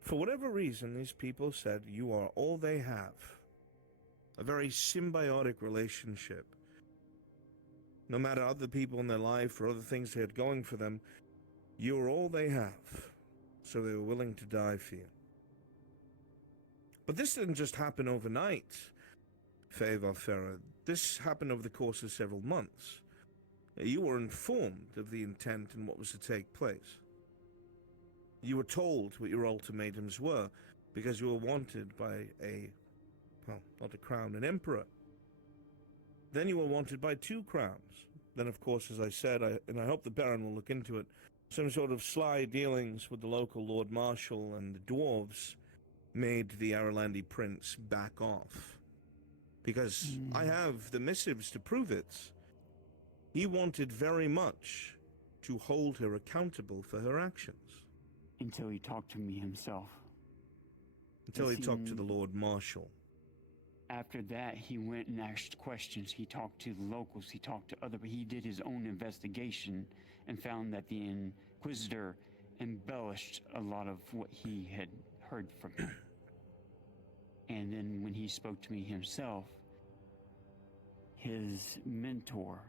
For whatever reason, these people said you are all they have. A very symbiotic relationship. No matter other people in their life or other things they had going for them, you are all they have. So they were willing to die for you. But this didn't just happen overnight, Faye Valfera. This happened over the course of several months. You were informed of the intent and what was to take place. You were told what your ultimatums were, because you were wanted by not a crown, an emperor. Then you were wanted by 2 crowns. Then, of course, as I said, and I hope the Baron will look into it, some sort of sly dealings with the local Lord Marshal and the dwarves made the Aralandi prince back off. Because I have the missives to prove it. He wanted very much to hold her accountable for her actions. Until he talked to me himself. Until he talked to the Lord Marshal. After that, he went and asked questions. He talked to the locals. He talked to other... He did his own investigation and found that the Inquisitor embellished a lot of what he had heard from him. And then when he spoke to me himself, his mentor,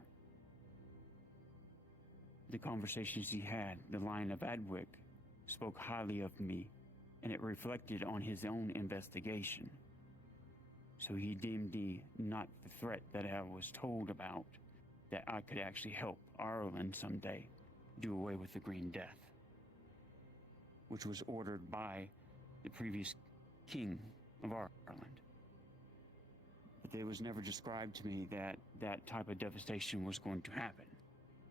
the conversations he had, the Lion of Adwick, spoke highly of me, and it reflected on his own investigation. So he deemed me not the threat that I was told about, that I could actually help Ireland someday do away with the Green Death, which was ordered by the previous king of Ireland. But it was never described to me that that type of devastation was going to happen.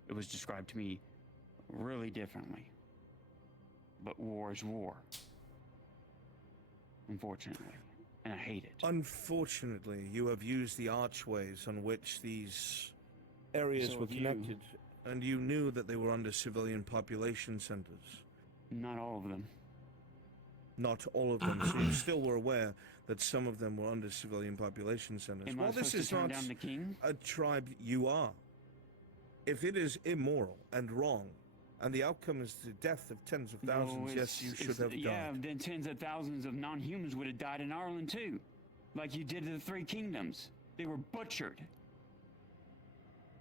It was described to me really differently. But war is war, unfortunately. And I hate it. Unfortunately, you have used the archways on which these areas were connected, and you knew that they were under civilian population centers. Not all of them. Not all of them. So you still were aware that some of them were under civilian population centers. Am well, I this supposed is to turn not down the king? a tribe. You are. If it is immoral and wrong, and the outcome is the death of tens of thousands, yes, you should have died. Yeah, then tens of thousands of non-humans would have died in Ireland too. Like you did to the 3 kingdoms. They were butchered.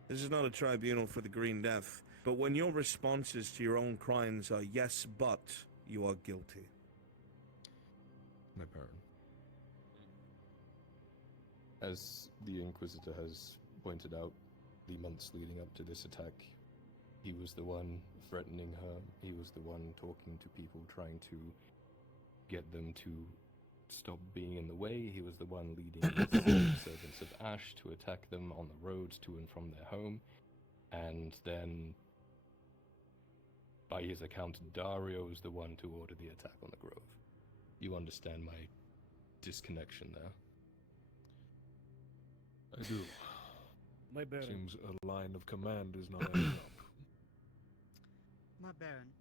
This is not a tribunal for the Green Death, but when your responses to your own crimes are yes, but, you are guilty. My Baron. As the Inquisitor has pointed out, the months leading up to this attack, he was the one threatening her. He was the one talking to people, trying to get them to stop being in the way. He was the one leading the servants of Ash to attack them on the roads to and from their home. And then, by his account, Dario was the one to order the attack on the Grove. You understand my disconnection there? I do. My Baron. Seems a line of command is not adding up. My Baron,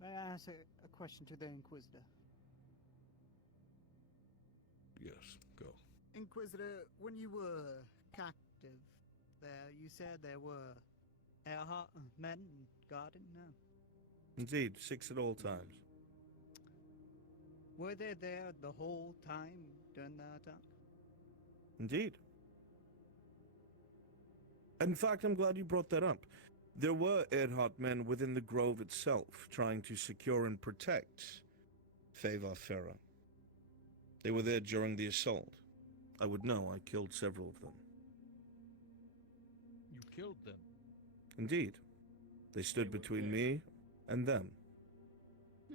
may I ask a question to the Inquisitor? Yes, go. Inquisitor, when you were captive there, you said there were Earhart men guarding now. Indeed, 6 at all times. Were they there the whole time during the attack? Indeed. In fact, I'm glad you brought that up. There were Earhart men within the grove itself, trying to secure and protect Favar Farah. They were there during the assault. I would know, I killed several of them. You killed them? Indeed. They stood between me and them.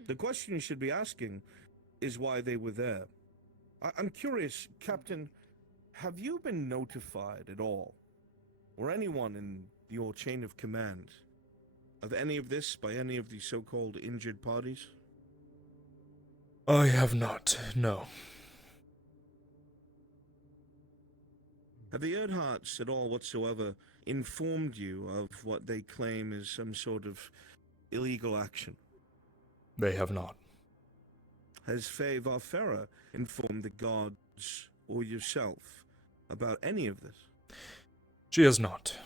The question you should be asking is why they were there. I'm curious, Captain, have you been notified at all, or anyone in your chain of command, of any of this by any of the so-called injured parties? I have not, no. Have the Earharts at all whatsoever informed you of what they claim is some sort of illegal action? They have not. Has Favar Farah informed the guards or yourself about any of this? She has not.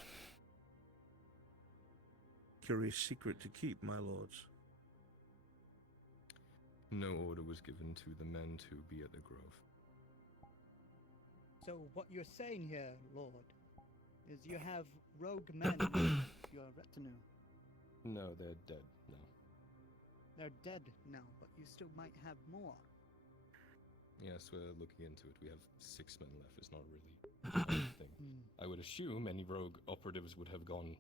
Curious secret to keep, my lords. No order was given to the men to be at the grove. So what you're saying here, Lord, is you have rogue men in your retinue. No, they're dead now. They're dead now, but you still might have more. Yes, we're looking into it. We have 6 men left. It's not really a thing. I would assume any rogue operatives would have gone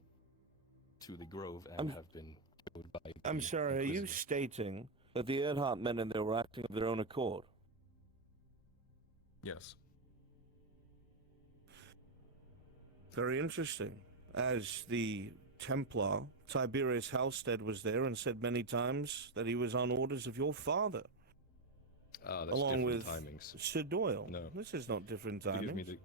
to the grove and have been killed by I'm sorry, are you stating that the Earhart men in there were acting of their own accord? Yes. Very interesting. As the Templar, Tiberius Halstead was there and said many times that he was on orders of your father. That's along with timings. Sir Doyle. No. This is not different timings.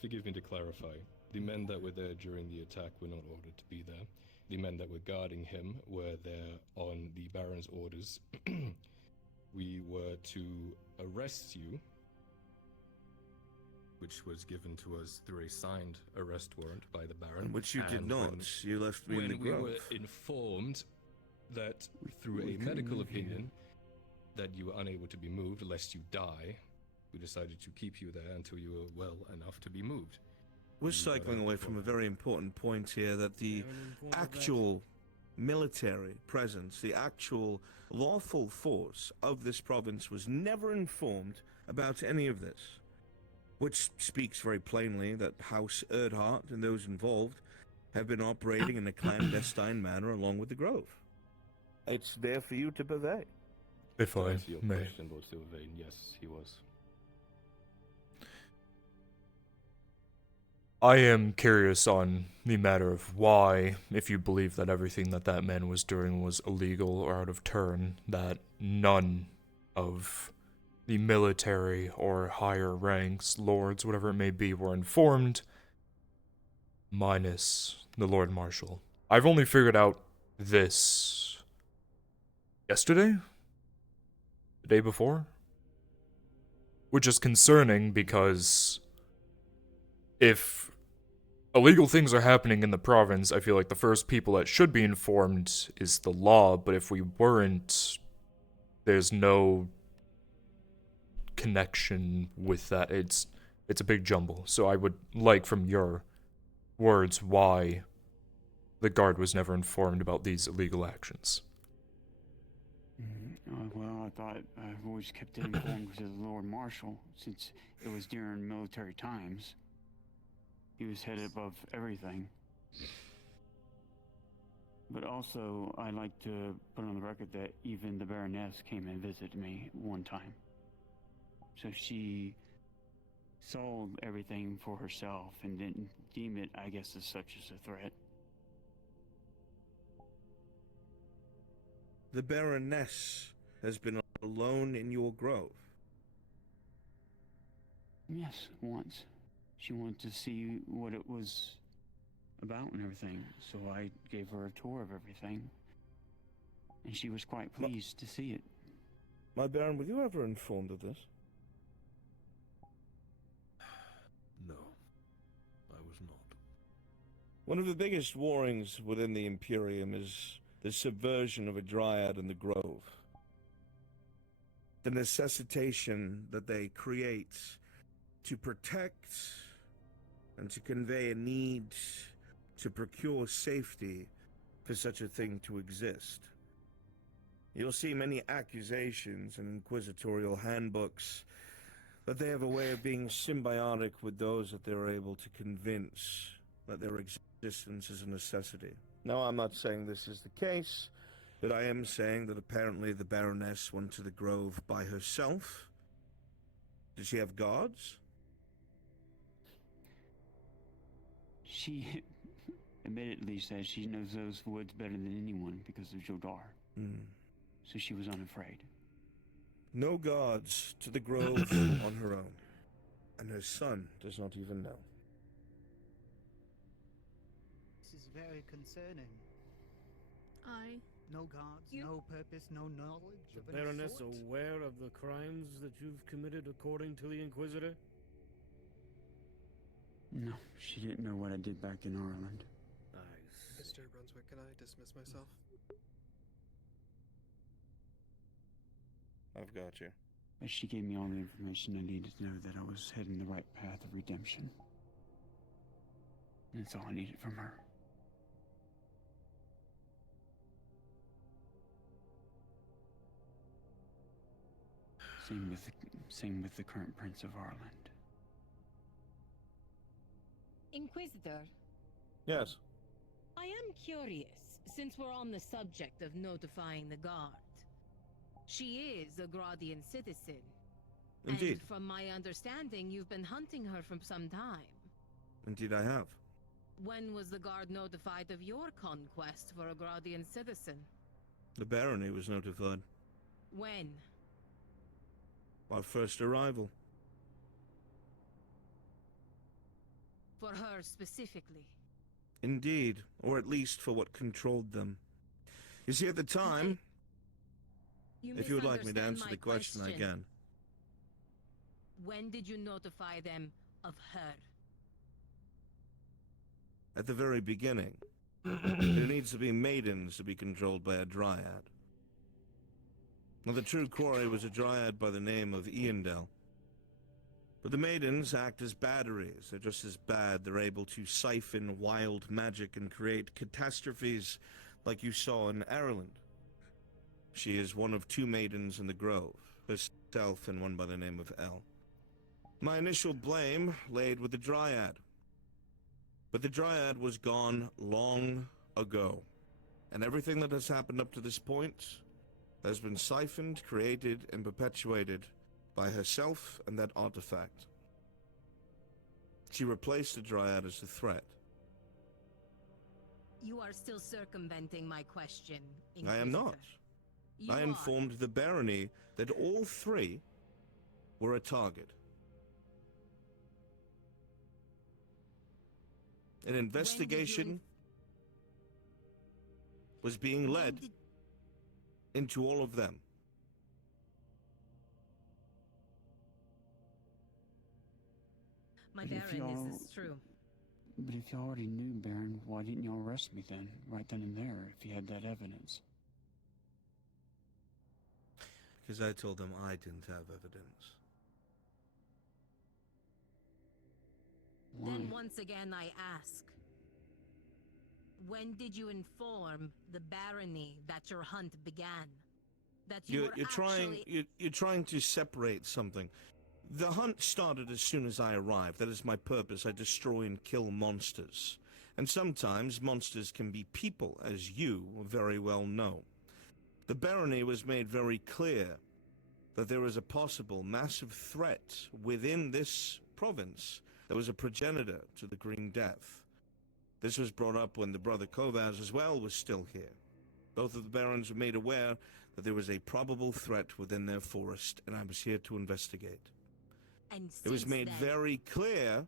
Forgive me to clarify. The men that were there during the attack were not ordered to be there. The men that were guarding him were there on the Baron's orders. We were to arrest you, which was given to us through a signed arrest warrant by the Baron. Which you did not. You left me in the grove. When we were informed that through a medical opinion that you were unable to be moved lest you die, we decided to keep you there until you were well enough to be moved. We're cycling away from a very important point here, that the actual military presence, the actual lawful force of this province was never informed about any of this. Which speaks very plainly that House Earhart and those involved have been operating in a clandestine manner along with the Grove. It's there for you to purvey. If I may. Lord Sylvain, yes, he was. I am curious on the matter of why, if you believe that everything that that man was doing was illegal or out of turn, that none of the military or higher ranks, lords, whatever it may be, were informed, minus the Lord Marshal. I've only figured out this yesterday? The day before? Which is concerning because if illegal things are happening in the province, I feel like the first people that should be informed is the law, but if we weren't, there's no connection with that. It's a big jumble. So I would like from your words why the guard was never informed about these illegal actions. Well, I thought I've always kept it informed to the Lord Marshal, since it was during military times. He was head above everything. But also, I'd like to put on the record that even the Baroness came and visited me one time. So she saw everything for herself and didn't deem it, I guess, as such as a threat. The Baroness has been alone in your grove. Yes, once. She wanted to see what it was about and everything, so I gave her a tour of everything. And she was quite pleased to see it. My Baron, were you ever informed of this? One of the biggest warrings within the Imperium is the subversion of a dryad in the Grove. The necessitation that they create to protect and to convey a need to procure safety for such a thing to exist. You'll see many accusations in inquisitorial handbooks that they have a way of being symbiotic with those that they're able to convince that their existence is a necessity. Now, I'm not saying this is the case, but I am saying that apparently the Baroness went to the Grove by herself. Did she have guards? She admittedly says she knows those woods better than anyone because of Jodar. So she was unafraid. No guards to the Grove on her own. And her son does not even know. This is very concerning. I... No guards, no purpose, no knowledge of The any Baroness sort? aware of the crimes that you've committed according to the Inquisitor? No, she didn't know what I did back in Ireland. Nice. Mr. Brunswick, can I dismiss myself? I've got you. But she gave me all the information I needed to know that I was heading the right path of redemption. And that's all I needed from her. Same with the current Prince of Ireland. Inquisitor, Yes. I am curious, since we're on the subject of notifying the guard. She is a Gradian citizen. Indeed. And from my understanding, you've been hunting her for some time. Indeed I have. When was the guard notified of your conquest for a Gradian citizen? The barony was notified. When? Our first arrival. For her specifically? Indeed, or at least for what controlled them. You see, at the time, if you would like me to answer the question, I can. When did you notify them of her? At the very beginning. There needs to be maidens to be controlled by a dryad. Now, the true quarry was a dryad by the name of Eondel. But the maidens act as batteries. They're just as bad. They're able to siphon wild magic and create catastrophes like you saw in Ireland. She is one of two maidens in the Grove, herself and one by the name of El. My initial blame laid with the dryad. But the dryad was gone long ago. And everything that has happened up to this point has been siphoned, created, and perpetuated by herself and that artifact. She replaced the dryad as a threat. You are still circumventing my question, I am not. You I are. informed the barony that all three were a target. An investigation was being led into all of them. My But if Baron, y'all- is this true? But if you already knew, Baron, why didn't y'all arrest me then? Right then and there, if you had that evidence. Because I told them I didn't have evidence. Then once again I ask. When did you inform the barony that your hunt began? That you were You're trying to separate something. The hunt started as soon as I arrived. That is my purpose. I destroy and kill monsters. And sometimes monsters can be people, as you very well know. The barony was made very clear that there was a possible massive threat within this province that was a progenitor to the Green Death. This was brought up when the brother Kovaz as well was still here. Both of the barons were made aware that there was a probable threat within their forest, and I was here to investigate. And It was since made then- very clear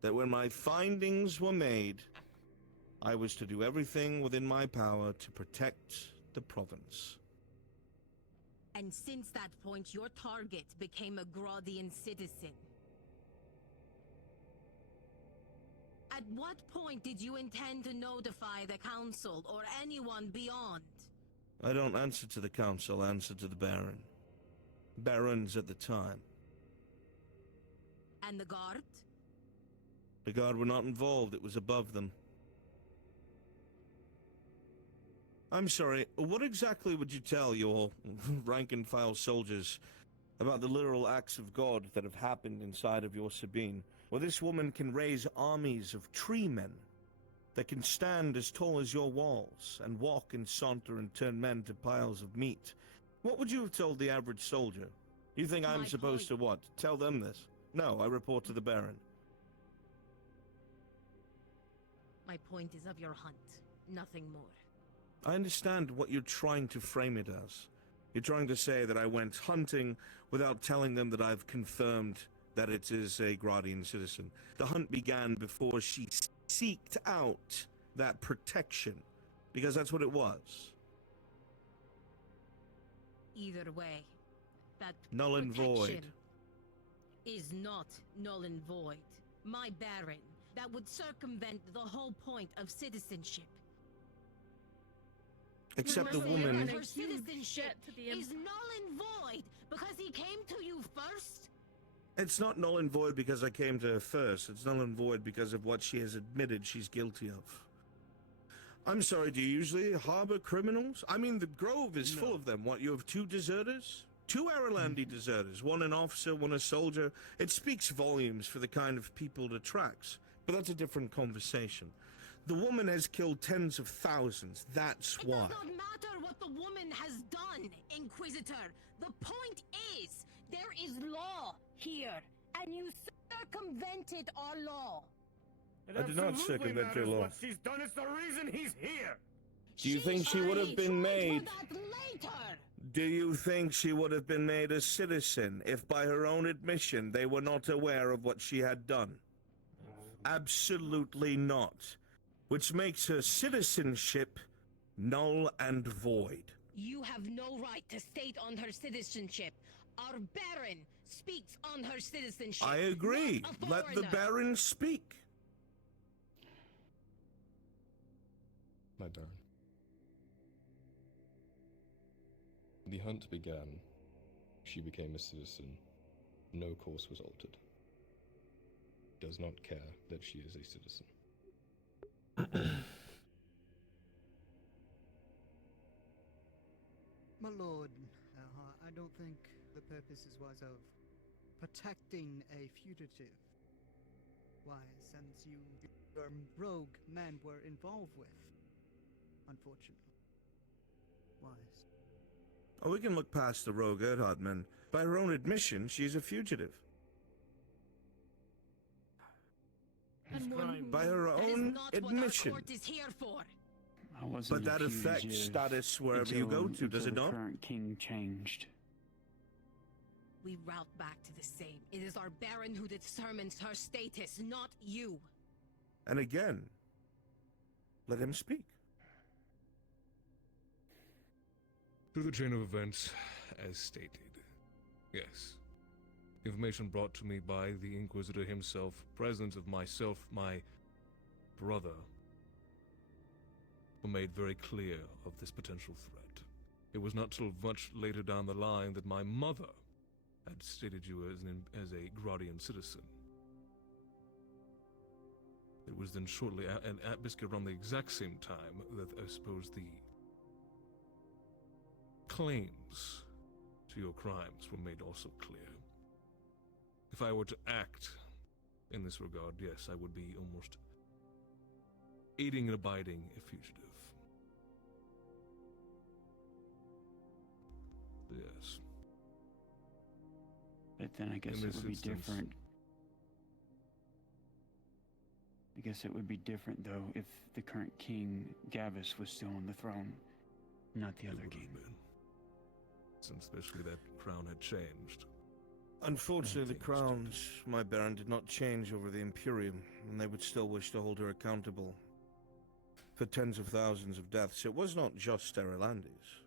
that when my findings were made, I was to do everything within my power to protect the province. And since that point, your target became a Gradian citizen. At what point did you intend to notify the council or anyone beyond? I don't answer to the council, I answer to the Baron. Barons at the time. And the guard? The guard were not involved, it was above them. I'm sorry, what exactly would you tell your rank-and-file soldiers about the literal acts of God that have happened inside of your Sabine, where this woman can raise armies of tree men that can stand as tall as your walls and walk and saunter and turn men to piles of meat? What would you have told the average soldier? You think I'm supposed to what? Tell them this? No, I report to the Baron. My point is of your hunt, nothing more. I understand what you're trying to frame it as. You're trying to say that I went hunting without telling them that I've confirmed that it is a Gradian citizen. The hunt began before she seeked out that protection, because that's what it was. Either way, that Null and void. protection is not null and void. My Baron, that would circumvent the whole point of citizenship. Except the woman... Her citizenship is null and void because he came to you first? It's not null and void because I came to her first. It's null and void because of what she has admitted she's guilty of. I'm sorry, do you usually harbor criminals? I mean, the Grove is full of them. What, you have 2 deserters? 2 Aralandi deserters. One an officer, one a soldier. It speaks volumes for the kind of people it attracts. But that's a different conversation. The woman has killed tens of thousands. That's why. It does not matter what the woman has done, Inquisitor. The point is, there is law here, and you circumvented our law. I did not circumvent your law. What she's done is the reason he's here. Do you think she would have been made... Later. Do you think she would have been made a citizen if by her own admission they were not aware of what she had done? Absolutely not. Which makes her citizenship null and void. You have no right to state on her citizenship. Our Baron speaks on her citizenship. I agree. Let the Baron speak. My Baron. The hunt began. She became a citizen. No course was altered. Does not care that she is a citizen. My lord, I don't think the purposes was of protecting a fugitive. Why, since your rogue men were involved with, unfortunately. Why? Oh, we can look past the rogue Erdhart men. By her own admission, she's a fugitive. By her own admission. But that affects status wherever you go to, does it not? The current king changed. We route back to the same. It is our Baron who determines her status, not you. And again, let him speak. To the chain of events, as stated. Yes. Information brought to me by the Inquisitor himself, presence of myself, my brother, were made very clear of this potential threat. It was not till much later down the line that my mother had stated you as a Gradian citizen. It was then shortly, and basically around the exact same time, that I suppose the claims to your crimes were made also clear. If I were to act in this regard, yes, I would be almost aiding and abiding a fugitive. Yes. But then I guess it would be different. I guess it would be different, though, if the current king, Gavis, was still on the throne, not the other king. Since especially that crown had changed. Unfortunately, the crowns, my Baron, did not change over the Imperium, and they would still wish to hold her accountable for tens of thousands of deaths. It was not just Sterelandis.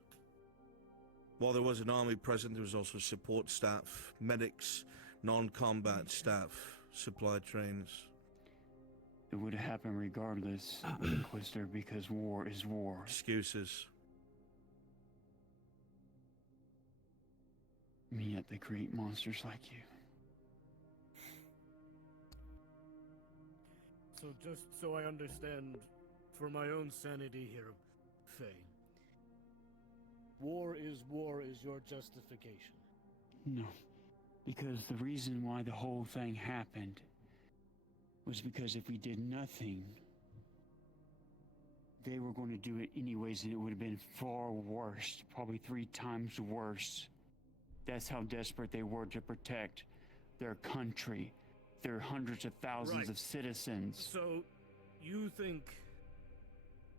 While there was an army present, there was also support staff, medics, non-combat staff, supply trains. It would have happened regardless, Inquisitor, because war is war. Excuses. And yet they create monsters like you. So just so I understand, for my own sanity here, Faye. War is your justification. No, because the reason why the whole thing happened was because if we did nothing, they were going to do it anyways, and it would have been far worse, probably 3 times worse. That's how desperate they were to protect their country, their hundreds of thousands of citizens. So, you think,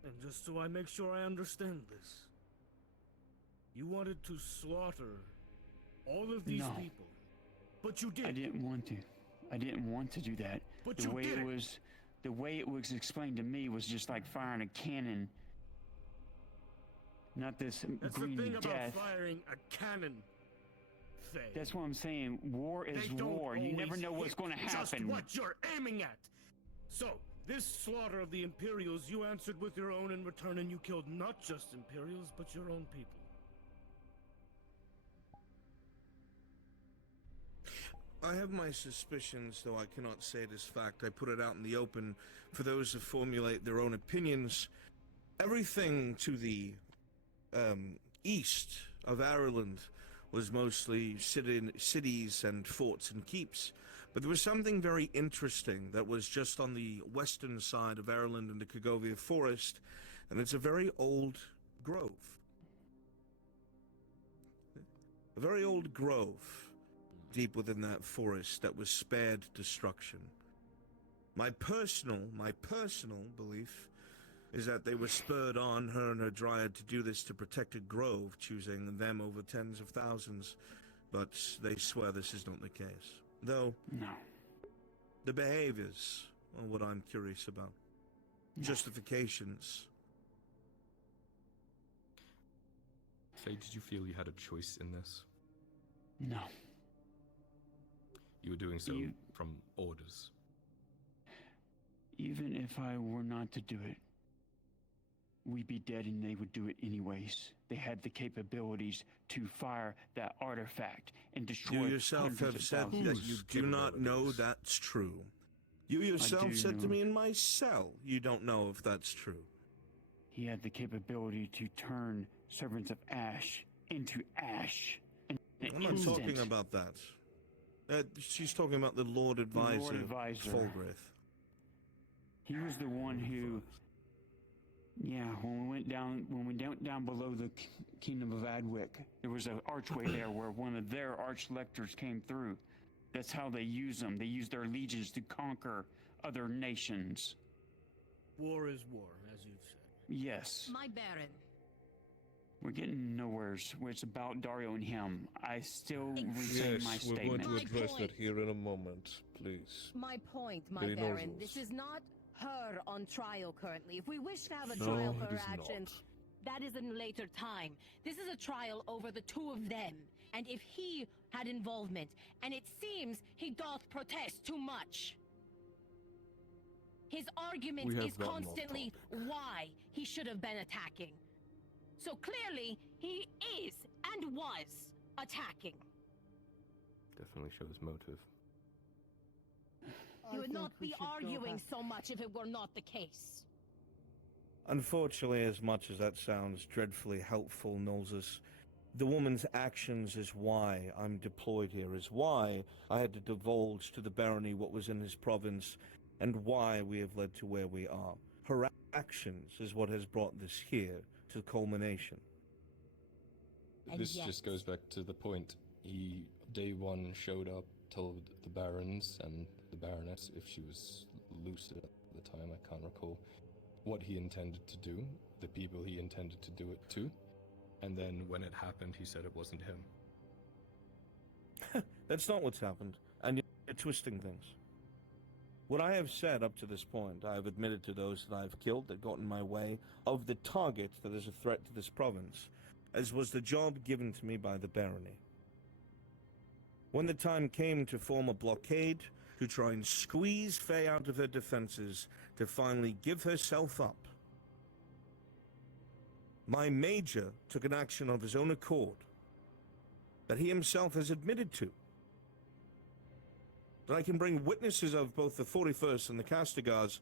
and just so I make sure I understand this, you wanted to slaughter all of these people, but you did. I didn't want to. I didn't want to do that. But the way it was explained to me was just like firing a cannon. Not this That's green the thing death. about firing a cannon, Faye. That's what I'm saying. War is war. You never know what's going to happen. Just what you're aiming at. So, this slaughter of the Imperials, you answered with your own in return, and you killed not just Imperials, but your own people. I have my suspicions, though I cannot say this fact. I put it out in the open for those to formulate their own opinions. Everything to the east of Ireland was mostly cities and forts and keeps. But there was something very interesting that was just on the western side of Ireland in the Cagovia Forest, and it's a very old grove. A very old grove deep within that forest that was spared destruction. My personal belief is that they were spurred on, her and her dryad, to do this to protect a grove, choosing them over tens of thousands, but they swear this is not the case. Though, no. The behaviors are what I'm curious about. No. Justifications. Faye, did you feel you had a choice in this? No. You were doing so from orders. Even if I were not to do it, we'd be dead and they would do it anyways. They had the capabilities to fire that artifact and destroy. You yourself have said that you do not know that's true. You yourself said to me in my cell you don't know if that's true. He had the capability to turn servants of Ash into ash. I'm not talking about that. She's talking about the Lord Advisor, Fulgrith. He was the one who, when we went down below the kingdom of Adwick, there was an archway there where one of their arch-lectors came through. That's how they use them. They use their legions to conquer other nations. War is war, as you've said. Yes. My Baron. We're getting nowheres where it's about Dario and him. I still retain my statement. We're going to address that here in a moment, please. My point, my Very Baron. nobles. This is not her on trial currently. If we wish to have a trial for her actions, that is in later time. This is a trial over the two of them. And if he had involvement, and it seems he doth protest too much. His argument is constantly why he should have been attacking. So clearly, he is and was attacking. Definitely shows motive. He would not be arguing so much if it were not the case. Unfortunately, as much as that sounds dreadfully helpful, Nolzus, the woman's actions is why I'm deployed here, is why I had to divulge to the barony what was in his province, and why we have led to where we are. Her actions is what has brought this here to culmination. This just goes back to the point. He, day one, showed up, told the barons and the baroness, if she was lucid at the time, I can't recall, what he intended to do, the people he intended to do it to, and then when it happened, he said it wasn't him. That's not what's happened, and you're twisting things. What I have said up to this point, I have admitted to those that I have killed that got in my way of the target that is a threat to this province, as was the job given to me by the barony. When the time came to form a blockade, to try and squeeze Faye out of her defenses to finally give herself up. My major took an action of his own accord that he himself has admitted to. That I can bring witnesses of both the 41st and the Castigars,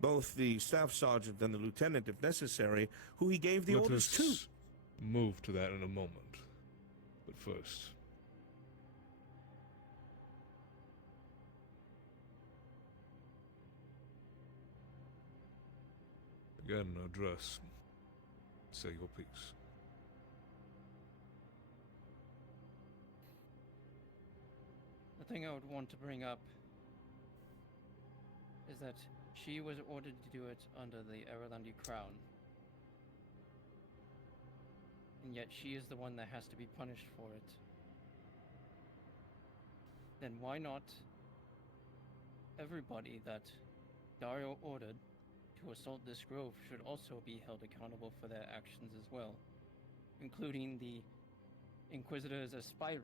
both the staff sergeant and the lieutenant if necessary, who he gave the Let orders to. us move to that in a moment. But first, again, address. Say your piece. The thing I would want to bring up is that she was ordered to do it under the Erelandi crown. And yet she is the one that has to be punished for it. Then why not everybody that Dario ordered to assault this grove should also be held accountable for their actions as well, including the Inquisitor's aspirant,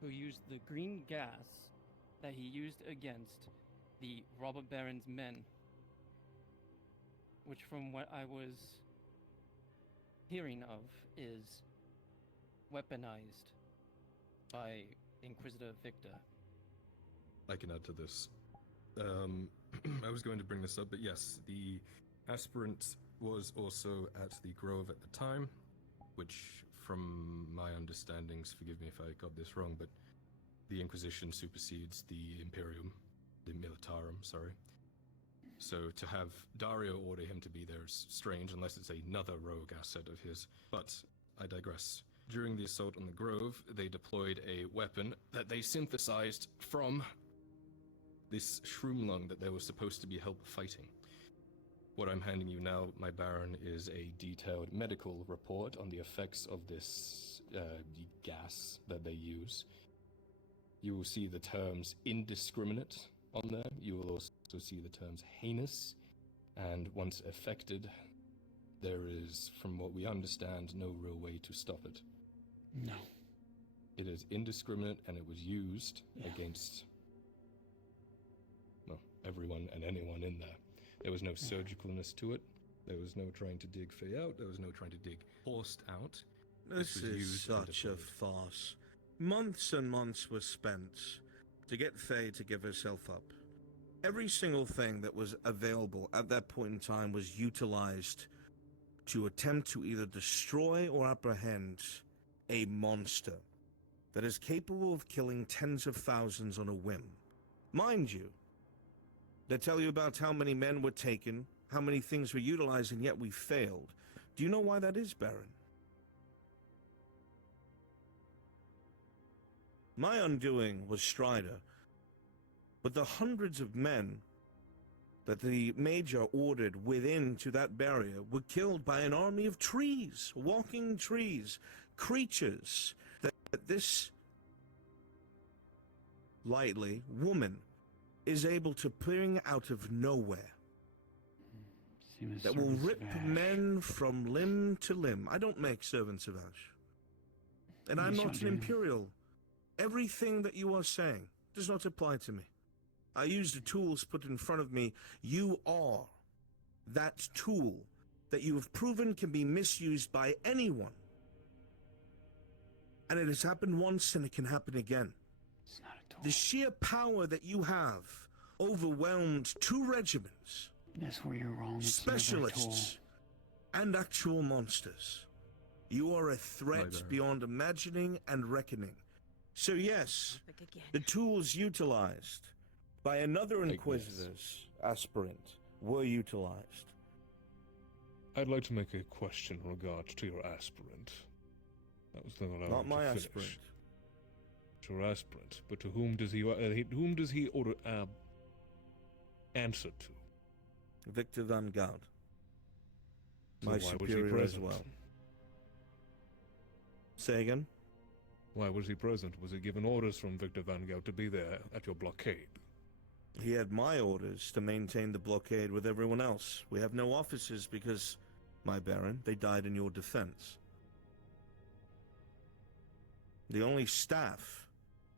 who used the green gas that he used against the robber baron's men, which from what I was hearing of is weaponized by Inquisitor Victor. I can add to this. I was going to bring this up, but yes, the aspirant was also at the Grove at the time, which, from my understandings, forgive me if I got this wrong, but the Inquisition supersedes the Imperium, the Militarum, sorry. So to have Dario order him to be there is strange, unless it's another rogue asset of his. But I digress. During the assault on the Grove, they deployed a weapon that they synthesized from this shroom lung that they were supposed to be help fighting. What I'm handing you now, my Baron, is a detailed medical report on the effects of this gas that they use. You will see the terms indiscriminate on there. You will also see the terms heinous, and once affected, there is, from what we understand, no real way to stop it. No. It is indiscriminate, and it was used against, well, everyone and anyone in there. There was no surgicalness to it. There was no trying to dig Faye out. There was no trying to dig Horst out. This is such a farce. Months and months were spent to get Faye to give herself up. Every single thing that was available at that point in time was utilized to attempt to either destroy or apprehend a monster that is capable of killing tens of thousands on a whim. Mind you, they tell you about how many men were taken, how many things were utilized, and yet we failed. Do you know why that is, Baron? My undoing was Strider, but the hundreds of men that the Major ordered within to that barrier were killed by an army of trees, walking trees, creatures that this lightly woman is able to bring out of nowhere. That will rip men from limb to limb. I don't make servants of Ash. And I'm not an Imperial. Everything that you are saying does not apply to me. I use the tools put in front of me. You are that tool that you have proven can be misused by anyone. And it has happened once and it can happen again. It's not a tool. The sheer power that you have overwhelmed 2 regiments. That's where you're wrong. It's Specialists and actual monsters. You are a threat beyond imagining and reckoning. So yes, the tools utilized by another Inquisitor's aspirant were utilized. I'd like to make a question in regards to your aspirant. That was the thing that I Not wanted my to finish. aspirant. Your aspirant, but to whom does he order answer to? Victor Vanguard. So My why was he superior as present? well. Say again? Why was he present? Was he given orders from Victor Vanguard to be there at your blockade? He had my orders to maintain the blockade with everyone else. We have no officers because, my Baron, they died in your defense. The only staff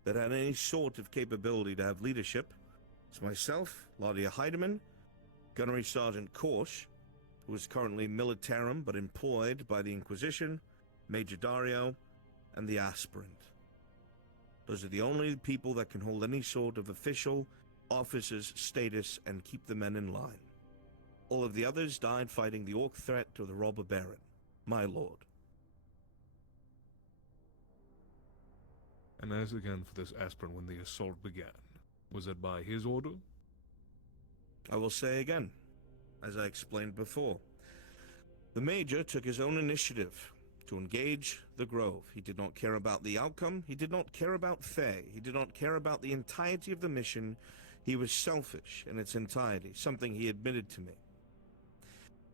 that had any sort of capability to have leadership is myself, Laudia Heidemann, Gunnery Sergeant Korsch, who is currently militarum but employed by the Inquisition, Major Dario, and the Aspirant. Those are the only people that can hold any sort of official officer's status and keep the men in line. All of the others died fighting the Orc threat or the Robber Baron, my lord. And as again for this aspirant when the assault began, was it by his order? I will say again, as I explained before, the Major took his own initiative to engage the Grove. He did not care about the outcome. He did not care about Faye. He did not care about the entirety of the mission. He was selfish in its entirety, something he admitted to me.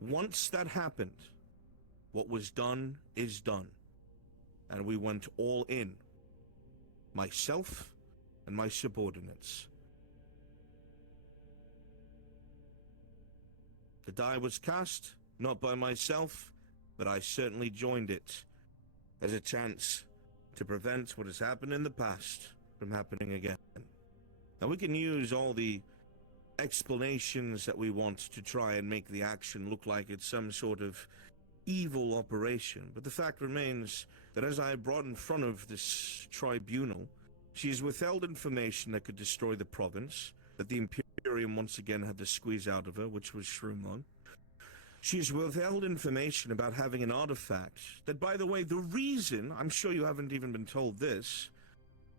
Once that happened, what was done is done. And we went all in. Myself and my subordinates. The die was cast, not by myself, but I certainly joined it as a chance to prevent what has happened in the past from happening again. Now we can use all the explanations that we want to try and make the action look like it's some sort of evil operation, but the fact remains that as I brought in front of this tribunal, she has withheld information that could destroy the province, that the Imperium once again had to squeeze out of her, which was Shrumon. She has withheld information about having an artifact that, by the way, the reason, I'm sure you haven't even been told this,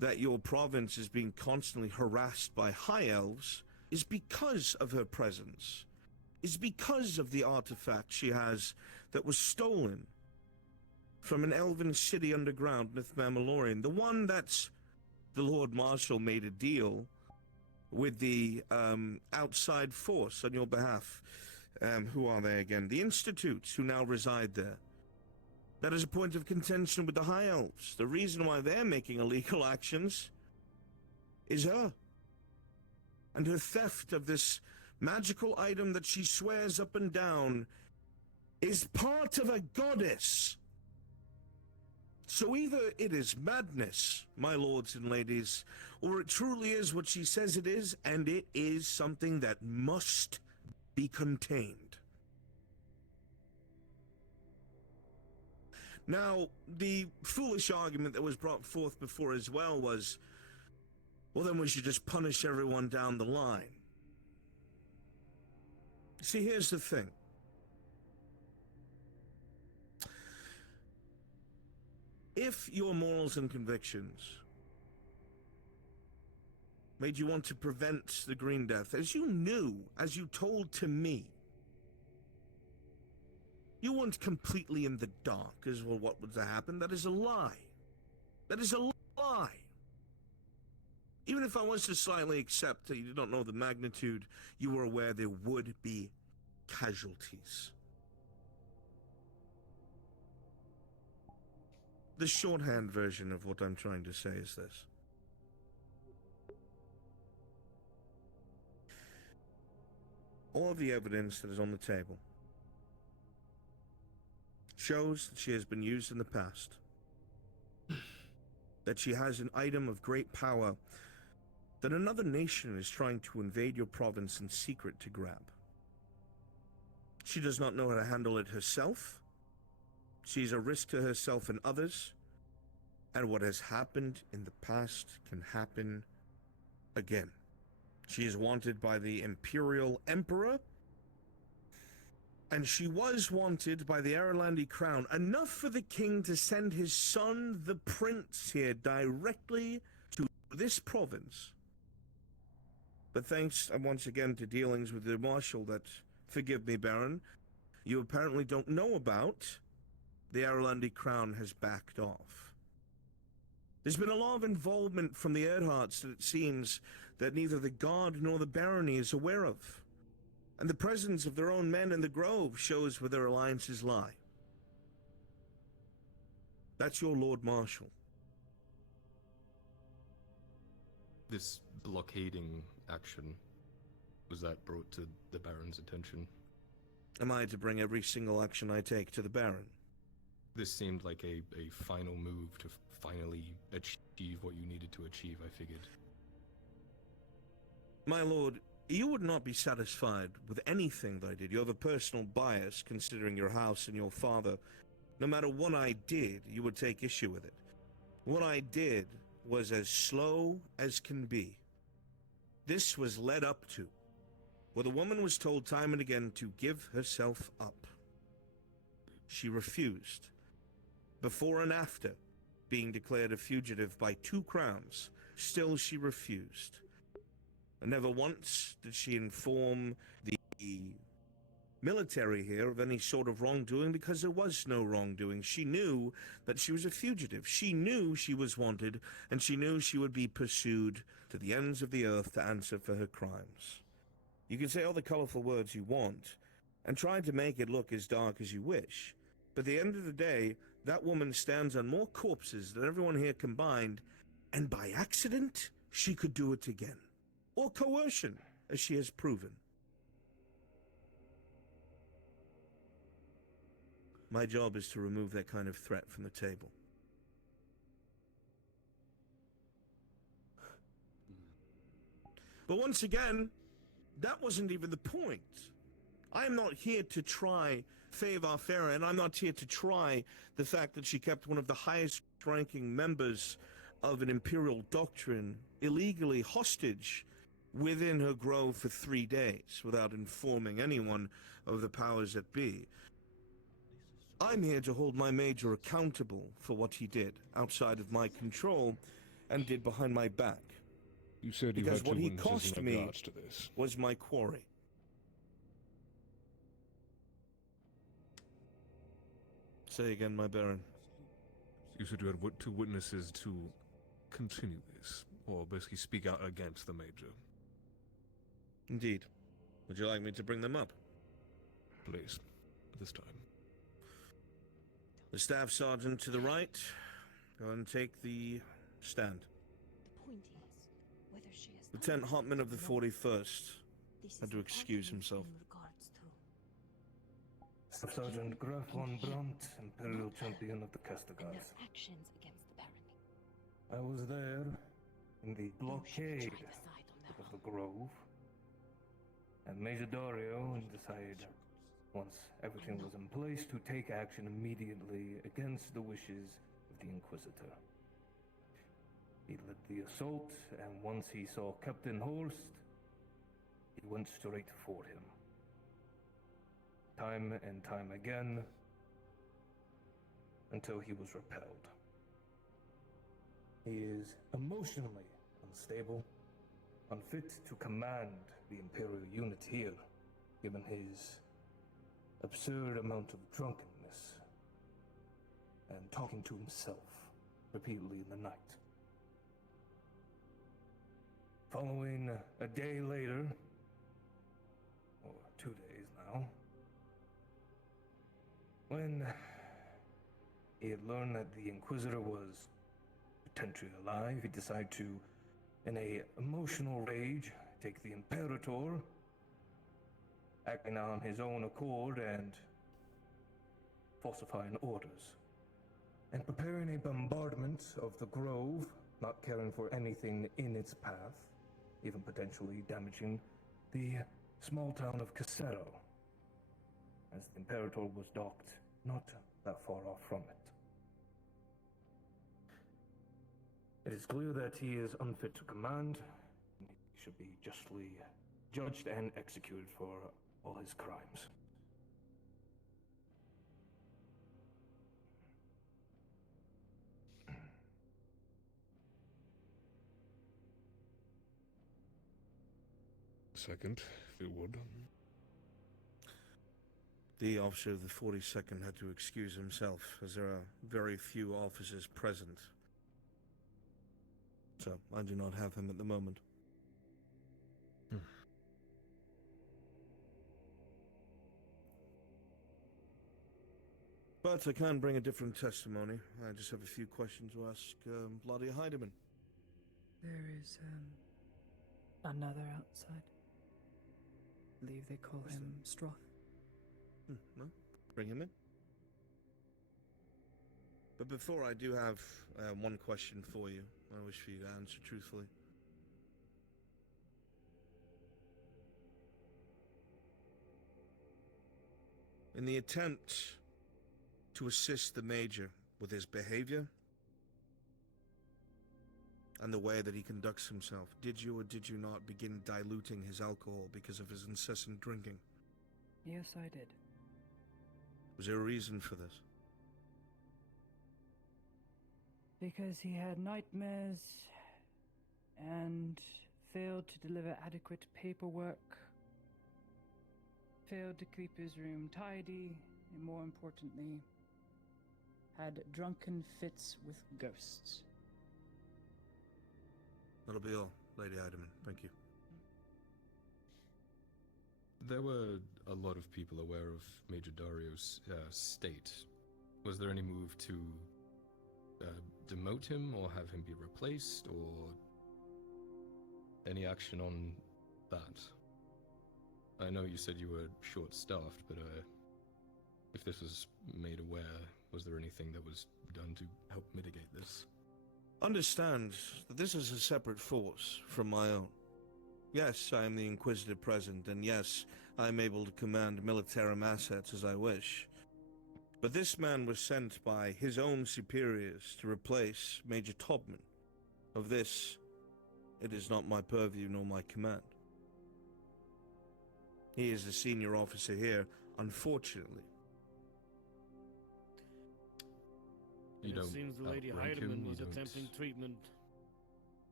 that your province is being constantly harassed by high elves is because of her presence, is because of the artifact she has that was stolen from an elven city underground, Myth Mammalorian, the one that's the Lord Marshal made a deal with the outside force on your behalf. Who are they again? The Institutes, who now reside there. That is a point of contention with the High Elves. The reason why they're making illegal actions is her. And her theft of this magical item that she swears up and down is part of a goddess. So either it is madness, my lords and ladies, or it truly is what she says it is, and it is something that must be contained. Now, the foolish argument that was brought forth before as well was, well, then we should just punish everyone down the line. See, here's the thing. If your morals and convictions made you want to prevent the Green Death, as you knew, as you told to me, you weren't completely in the dark as well what was to happen. That is a lie. That is a lie. Even if I was to slightly accept that you did not know the magnitude, you were aware there would be casualties. The shorthand version of what I'm trying to say is this. All of the evidence that is on the table shows that she has been used in the past. That she has an item of great power that another nation is trying to invade your province in secret to grab. She does not know how to handle it herself. She's a risk to herself and others. And what has happened in the past can happen again. She is wanted by the Imperial Emperor, and she was wanted by the Erlandi Crown, enough for the king to send his son, the prince, here directly to this province. But thanks once again to dealings with the Marshal that, forgive me, Baron, you apparently don't know about, the Erlandi Crown has backed off. There's been a lot of involvement from the Erdharts that it seems that neither the Guard nor the Barony is aware of. And the presence of their own men in the Grove shows where their alliances lie. That's your Lord Marshal. This blockading action, was that brought to the Baron's attention? Am I to bring every single action I take to the Baron? this seemed like a final move to finally achieve what you needed to achieve, I figured. My lord, you would not be satisfied with anything that I did. You have a personal bias, considering your house and your father. No matter what I did, you would take issue with it. What I did was as slow as can be. This was led up to, where the woman was told time and again to give herself up. She refused. Before and after being declared a fugitive by 2 crowns, still she refused. And never once did she inform the military here of any sort of wrongdoing, because there was no wrongdoing. She knew that she was a fugitive. She knew she was wanted, and she knew she would be pursued to the ends of the earth to answer for her crimes. You can say all the colorful words you want, and try to make it look as dark as you wish, but at the end of the day, that woman stands on more corpses than everyone here combined, and by accident, she could do it again. Or coercion, as she has proven. My job is to remove that kind of threat from the table. But once again, that wasn't even the point. I am not here to try Faye Varfera, and I'm not here to try the fact that she kept one of the highest-ranking members of an Imperial doctrine illegally hostage within her grove for 3 days without informing anyone of the powers that be. I'm here to hold my major accountable for what he did outside of my control and did behind my back. You said you because had what two he witnesses cost in me regards to this. was my quarry. Say again, my baron. You said you had 2 witnesses to continue this, or basically speak out against the Major. Indeed. Would you like me to bring them up? Please, this time. The staff sergeant to the right, go and take the stand. The point is, whether she has Lieutenant Hopman of the 41st had to excuse himself. Staff Sergeant Graf von Brandt, Imperial Champion of the Castigars. actions against the barony. I was there in the blockade of the Grove, and Major Dario decided, once everything was in place, to take action immediately against the wishes of the Inquisitor. He led the assault, and once he saw Captain Horst, he went straight for him. Time and time again, until he was repelled. He is emotionally unstable, unfit to command the Imperial unit here, given his absurd amount of drunkenness and talking to himself repeatedly in the night. Following a day later, or 2 days now, when he had learned that the Inquisitor was potentially alive, he decided to, in a emotional rage, take the Imperator, acting on his own accord and falsifying orders, and preparing a bombardment of the Grove, not caring for anything in its path, even potentially damaging the small town of Casero, as the Imperator was docked not that far off from it. It is clear that he is unfit to command, and he should be justly judged and executed for all his crimes. Second, if you would. The officer of the 42nd had to excuse himself, as there are very few officers present. So, I do not have him at the moment. But I can bring a different testimony. I just have a few questions to ask Bloody Heidemann. There is, another outside. I believe they call him Stroth. No? Bring him in. before I do have one question for you. I wish for you to answer truthfully. In the attempt to assist the Major with his behavior and the way that he conducts himself, did you or did you not begin diluting his alcohol because of his incessant drinking? Yes, I did. Was there a reason for this? Because he had nightmares and failed to deliver adequate paperwork, failed to keep his room tidy, and more importantly, had drunken fits with ghosts. That'll be all, Lady Eiderman. Thank you. There were a lot of people aware of Major Dario's state. Was there any move to demote him or have him be replaced, or any action on that? I know you said you were short-staffed, but if this was made aware, was there anything that was done to help mitigate this? Understand that this is a separate force from my own. Yes, I am the Inquisitor present, and yes, I am able to command militarum assets as I wish. But this man was sent by his own superiors to replace Major Tobman. Of this, it is not my purview nor my command. He is the senior officer here, unfortunately. It seems the Lady Heidemann was attempting treatment,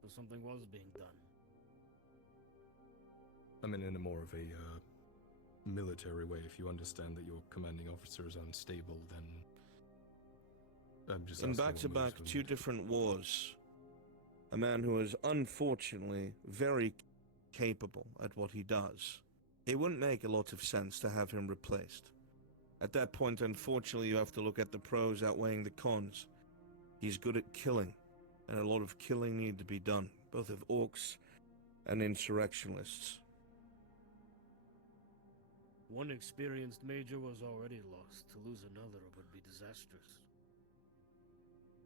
so something was being done. I mean, in a more of a military way. If you understand that your commanding officer is unstable, then I'm just in back-to-back two different wars, a man who is unfortunately very capable at what he does, it wouldn't make a lot of sense to have him replaced. At that point, unfortunately, you have to look at the pros outweighing the cons. He's good at killing, and a lot of killing need to be done, both of orcs and insurrectionists. One experienced major was already lost. To lose another would be disastrous.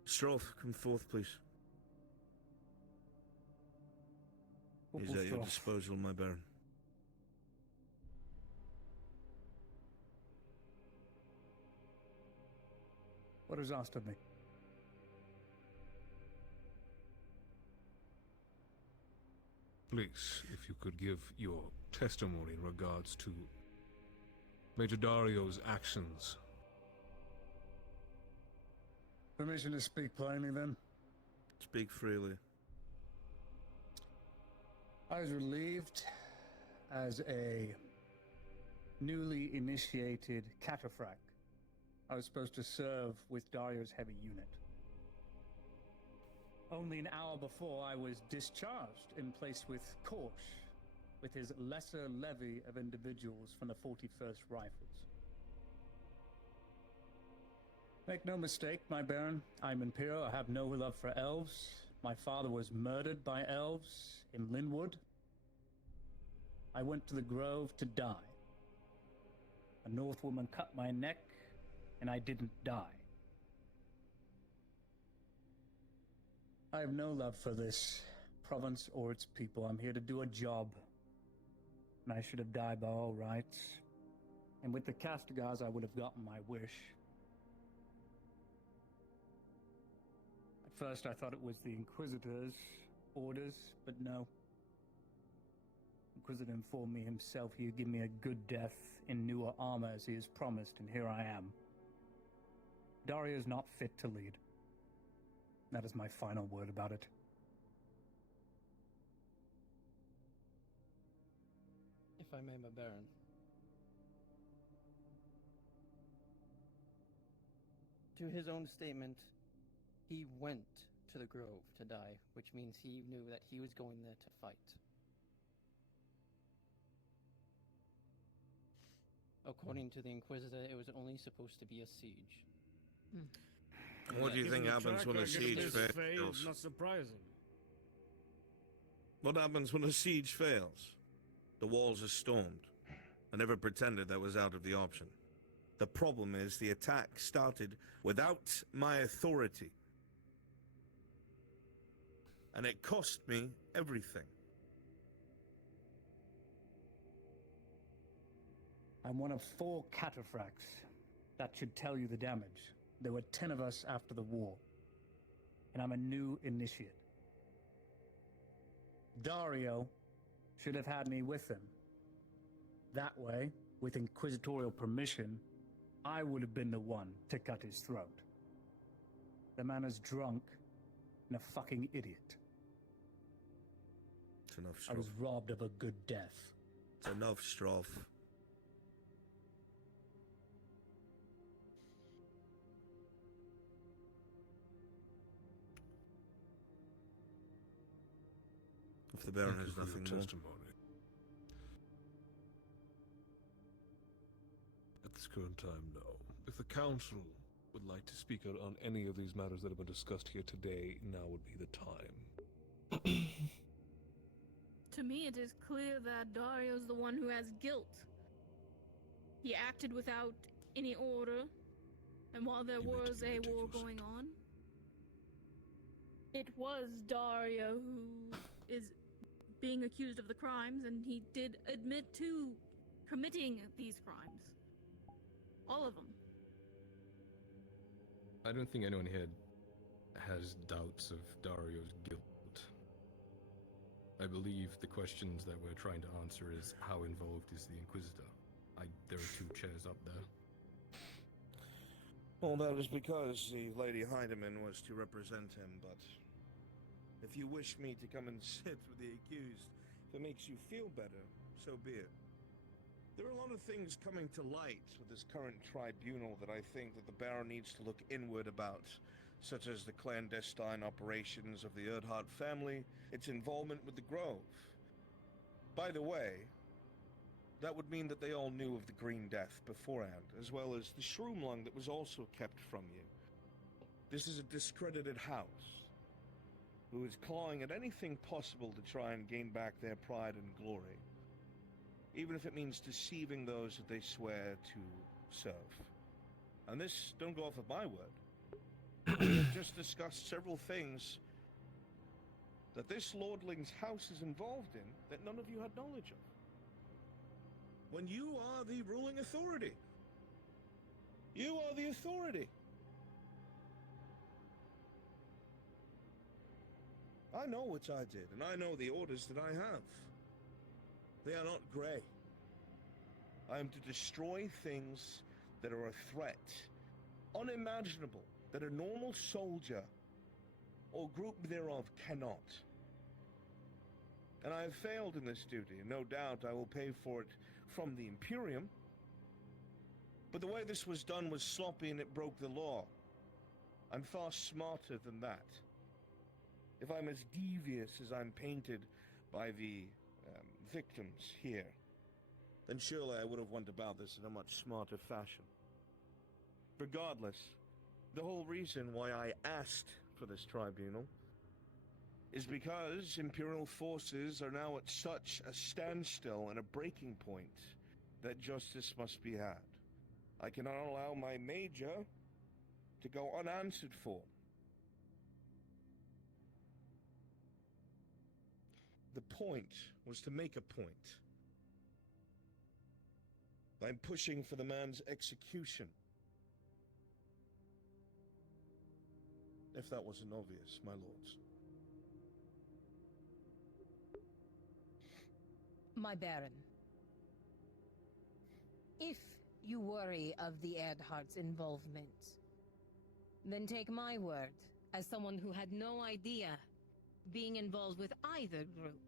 Stroth, come forth, please. He's at your disposal, my baron. What is asked of me? Please, if you could give your testimony in regards to Major Dario's actions. Permission to speak plainly, then? Speak freely. I was relieved as a newly initiated cataphract. I was supposed to serve with Dario's heavy unit. Only an hour before, I was discharged and placed with Korsh, with his lesser levy of individuals from the 41st Rifles. Make no mistake, my baron, I'm Imperial. I have no love for elves. My father was murdered by elves in Linwood. I went to the Grove to die. A North woman cut my neck, and I didn't die. I have no love for this province or its people. I'm here to do a job. And I should have died by all rights. And with the Castigars, I would have gotten my wish. At first, I thought it was the Inquisitor's orders, but no. Inquisitor informed me himself he would give me a good death in newer armor as he has promised, and here I am. Dario is not fit to lead. That is my final word about it. If I may, my baron. To his own statement, he went to the Grove to die, which means he knew that he was going there to fight. According to the Inquisitor, it was only supposed to be a siege. What do you think happens when a siege fails? Not surprising. What happens when a siege fails? The walls are stormed. I never pretended that was out of the option. The problem is the attack started without my authority. And it cost me everything. I'm one of 4 cataphracts. That should tell you the damage. There were 10 of us after the war. And I'm a new initiate. Dario should have had me with him. That way, with inquisitorial permission, I would have been the one to cut his throat. The man is drunk and a fucking idiot. It's enough, I Stroff. was robbed of a good death. It's enough, Stroff. If the Baron Thank has you for your nothing more. testimony. At this current time, no. If the Council would like to speak out on any of these matters that have been discussed here today, now would be the time. To me, it is clear that Dario's the one who has guilt. He acted without any order, and while there was a war going on, it was Dario who is being accused of the crimes, and he did admit to committing these crimes. All of them. I don't think anyone here has doubts of Dario's guilt. I believe the questions that we're trying to answer is how involved is the Inquisitor? There are 2 chairs up there. Well, that is because the Lady Heidemann was to represent him, but if you wish me to come and sit with the accused, if it makes you feel better, so be it. There are a lot of things coming to light with this current tribunal that I think that the Baron needs to look inward about, such as the clandestine operations of the Erdhart family, its involvement with the Grove. By the way, that would mean that they all knew of the Green Death beforehand, as well as the Shroom Lung that was also kept from you. This is a discredited house, who is clawing at anything possible to try and gain back their pride and glory, even if it means deceiving those that they swear to serve. And this, don't go off of my word. We have just discussed several things that this lordling's house is involved in that none of you had knowledge of. When you are the ruling authority. You are the authority. I know what I did, and I know the orders that I have. They are not grey. I am to destroy things that are a threat, unimaginable, that a normal soldier or group thereof cannot. And I have failed in this duty, and no doubt I will pay for it from the Imperium. But the way this was done was sloppy and it broke the law. I'm far smarter than that. If I'm as devious as I'm painted by the victims here, then surely I would have went about this in a much smarter fashion. Regardless, the whole reason why I asked for this tribunal is because Imperial forces are now at such a standstill and a breaking point that justice must be had. I cannot allow my major to go unanswered for. The point was to make a point. I'm pushing for the man's execution. If that wasn't obvious, my lords. My Baron, if you worry of the Erdhart's involvement, then take my word as someone who had no idea being involved with either group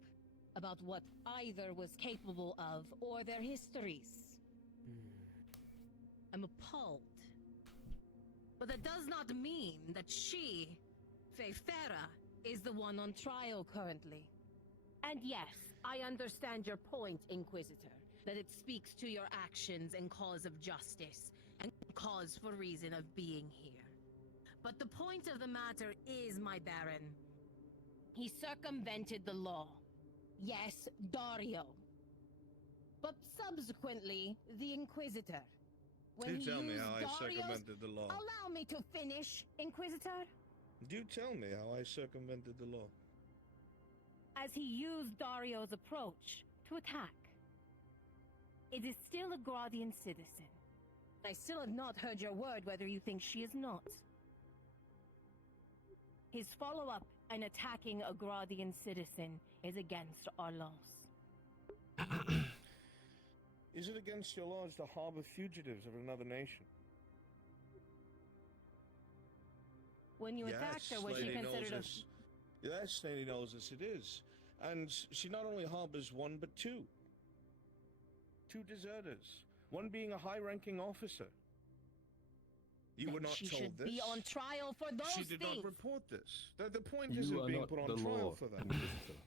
about what either was capable of or their histories. I'm appalled. But that does not mean that she, Feyfera, is the one on trial currently. And yes, I understand your point, Inquisitor, that it speaks to your actions and cause of justice, and cause for reason of being here. But the point of the matter is, my Baron, he circumvented the law. Yes, Dario. But subsequently, the Inquisitor. when he tell me used how I Dario's... circumvented the law. Allow me to finish, Inquisitor. Do tell me how I circumvented the law. As he used Dario's approach to attack. It is still a Gradian citizen. I still have not heard your word whether you think she is not. His follow-up in attacking a Gradian citizen is against our laws. Is it against your laws to harbor fugitives of another nation? When you attacked her, was she considered a... Yes, Lady knows this it is. And she not only harbors one, but two. Two deserters. One being a high-ranking officer. You were not she told should this. be on trial for those She did things. not report this. The point You isn't are being not put on the trial law, for that. Inquisitor.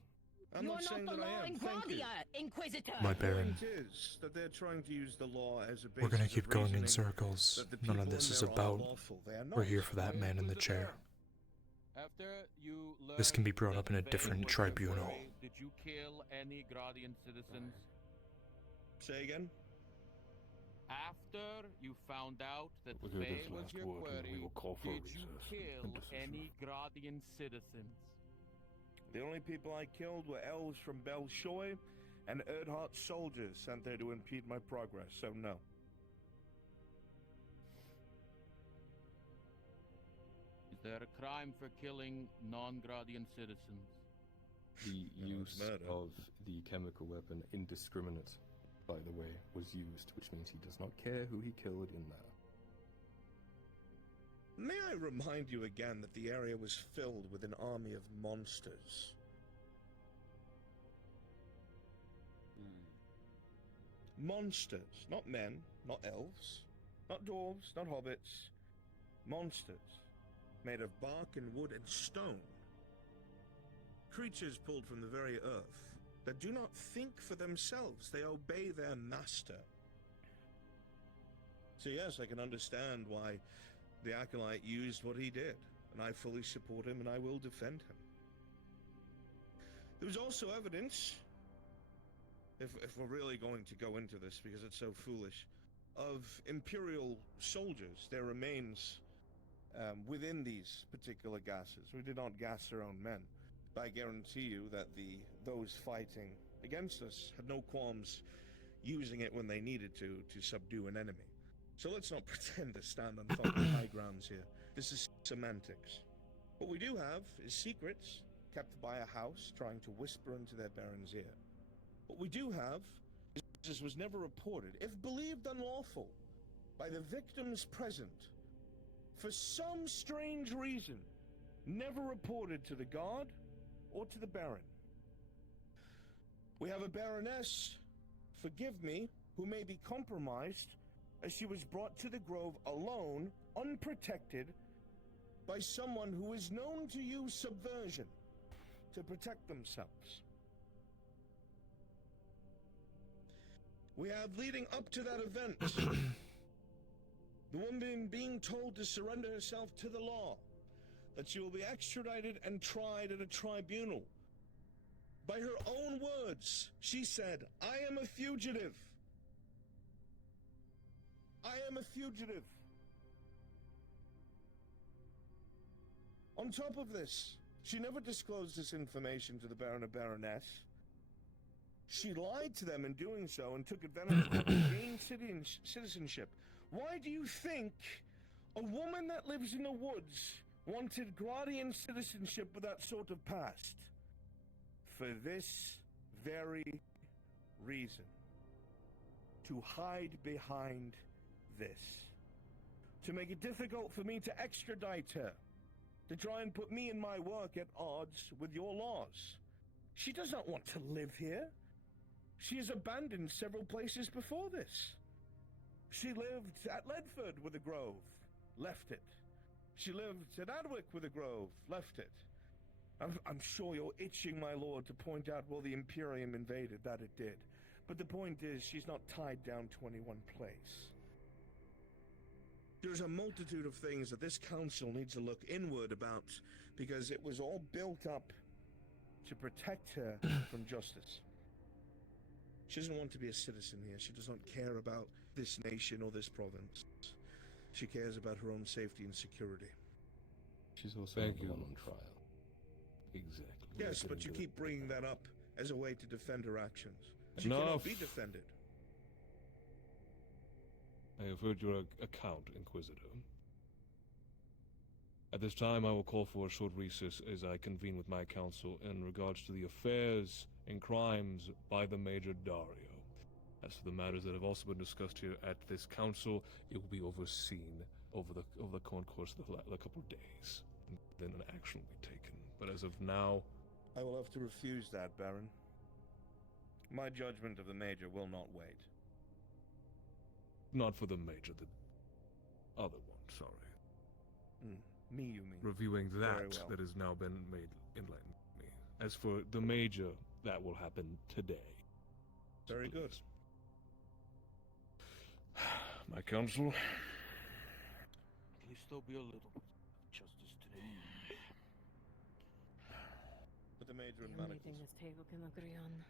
I'm You're not saying not the that law I am. in Thank you. Gradia, Inquisitor. My The Baron. point is that they're trying to use the law as a basis We're gonna of keep going in reasoning circles. that the None of people this in is there are about. lawful. They are We're not. here for that man in the chair. After you This can be brought learned up in a that different Faye was tribunal. your quarry, did you kill any Gradian citizens? Say again? After you found out that We'll hear Faye this was last your word, and then quarry, we will call for a did you recess kill and decision. any Gradian citizens? The only people I killed were elves from Belshoy and Erdhart soldiers sent there to impede my progress, so no. Is there a crime for killing non-Gradian citizens? The use murder. of the chemical weapon, indiscriminate, by the way, was used, which means he does not care who he killed in there. May I remind you again that the area was filled with an army of monsters. Monsters, not men, not elves, not dwarves, not hobbits. Monsters, made of bark and wood and stone. Creatures pulled from the very earth, that do not think for themselves, they obey their master. So yes, I can understand why the Acolyte used what he did, and I fully support him and I will defend him. There was also evidence, if we're really going to go into this because it's so foolish, of Imperial soldiers, their remains within these particular gases. We did not gas their own men. But I guarantee you that those fighting against us had no qualms using it when they needed to subdue an enemy. So let's not pretend to stand on fucking high grounds here. This is semantics. What we do have is secrets kept by a house trying to whisper into their baron's ear. What we do have is this was never reported, if believed unlawful, by the victims present. For some strange reason, never reported to the guard or to the baron. We have a baroness, forgive me, who may be compromised, as she was brought to the grove alone, unprotected, by someone who is known to use subversion to protect themselves. We have, leading up to that event, the woman being told to surrender herself to the law, that she will be extradited and tried at a tribunal. By her own words, she said, "I am a fugitive. I am a fugitive." On top of this, she never disclosed this information to the Baron or Baroness. She lied to them in doing so and took advantage of them to gain citizenship. Why do you think a woman that lives in the woods wanted Gradian citizenship with that sort of past? For this very reason. To hide behind this. To make it difficult for me to extradite her. To try and put me and my work at odds with your laws. She does not want to live here. She has abandoned several places before this. She lived at Ledford with a grove, left it. She lived at Adwick with a grove, left it. I'm sure you're itching, my lord, to point out, well, the Imperium invaded, that it did. But the point is, she's not tied down to any one place. There's a multitude of things that this council needs to look inward about, because it was all built up to protect her from justice. She doesn't want to be a citizen here. She does not care about this nation or this province. She cares about her own safety and security. She's also Thank you. on trial. Exactly. Yes, but you keep bringing that up as a way to defend her actions. She cannot be defended. I have heard your account, Inquisitor. At this time, I will call for a short recess as I convene with my council in regards to the affairs and crimes by the Major Dario. As for the matters that have also been discussed here at this council, it will be overseen over the course of the couple of days. And then an action will be taken. But as of now, I will have to refuse that, Baron. My judgment of the Major will not wait. not for the Major, the other one, sorry. Me, you mean? Reviewing Very that well. that has now been made enlightened me. As for the Major, that will happen today. Very good. My counsel, At least there'll be a little justice today. Put the Major in The only manacles. thing this table can agree on.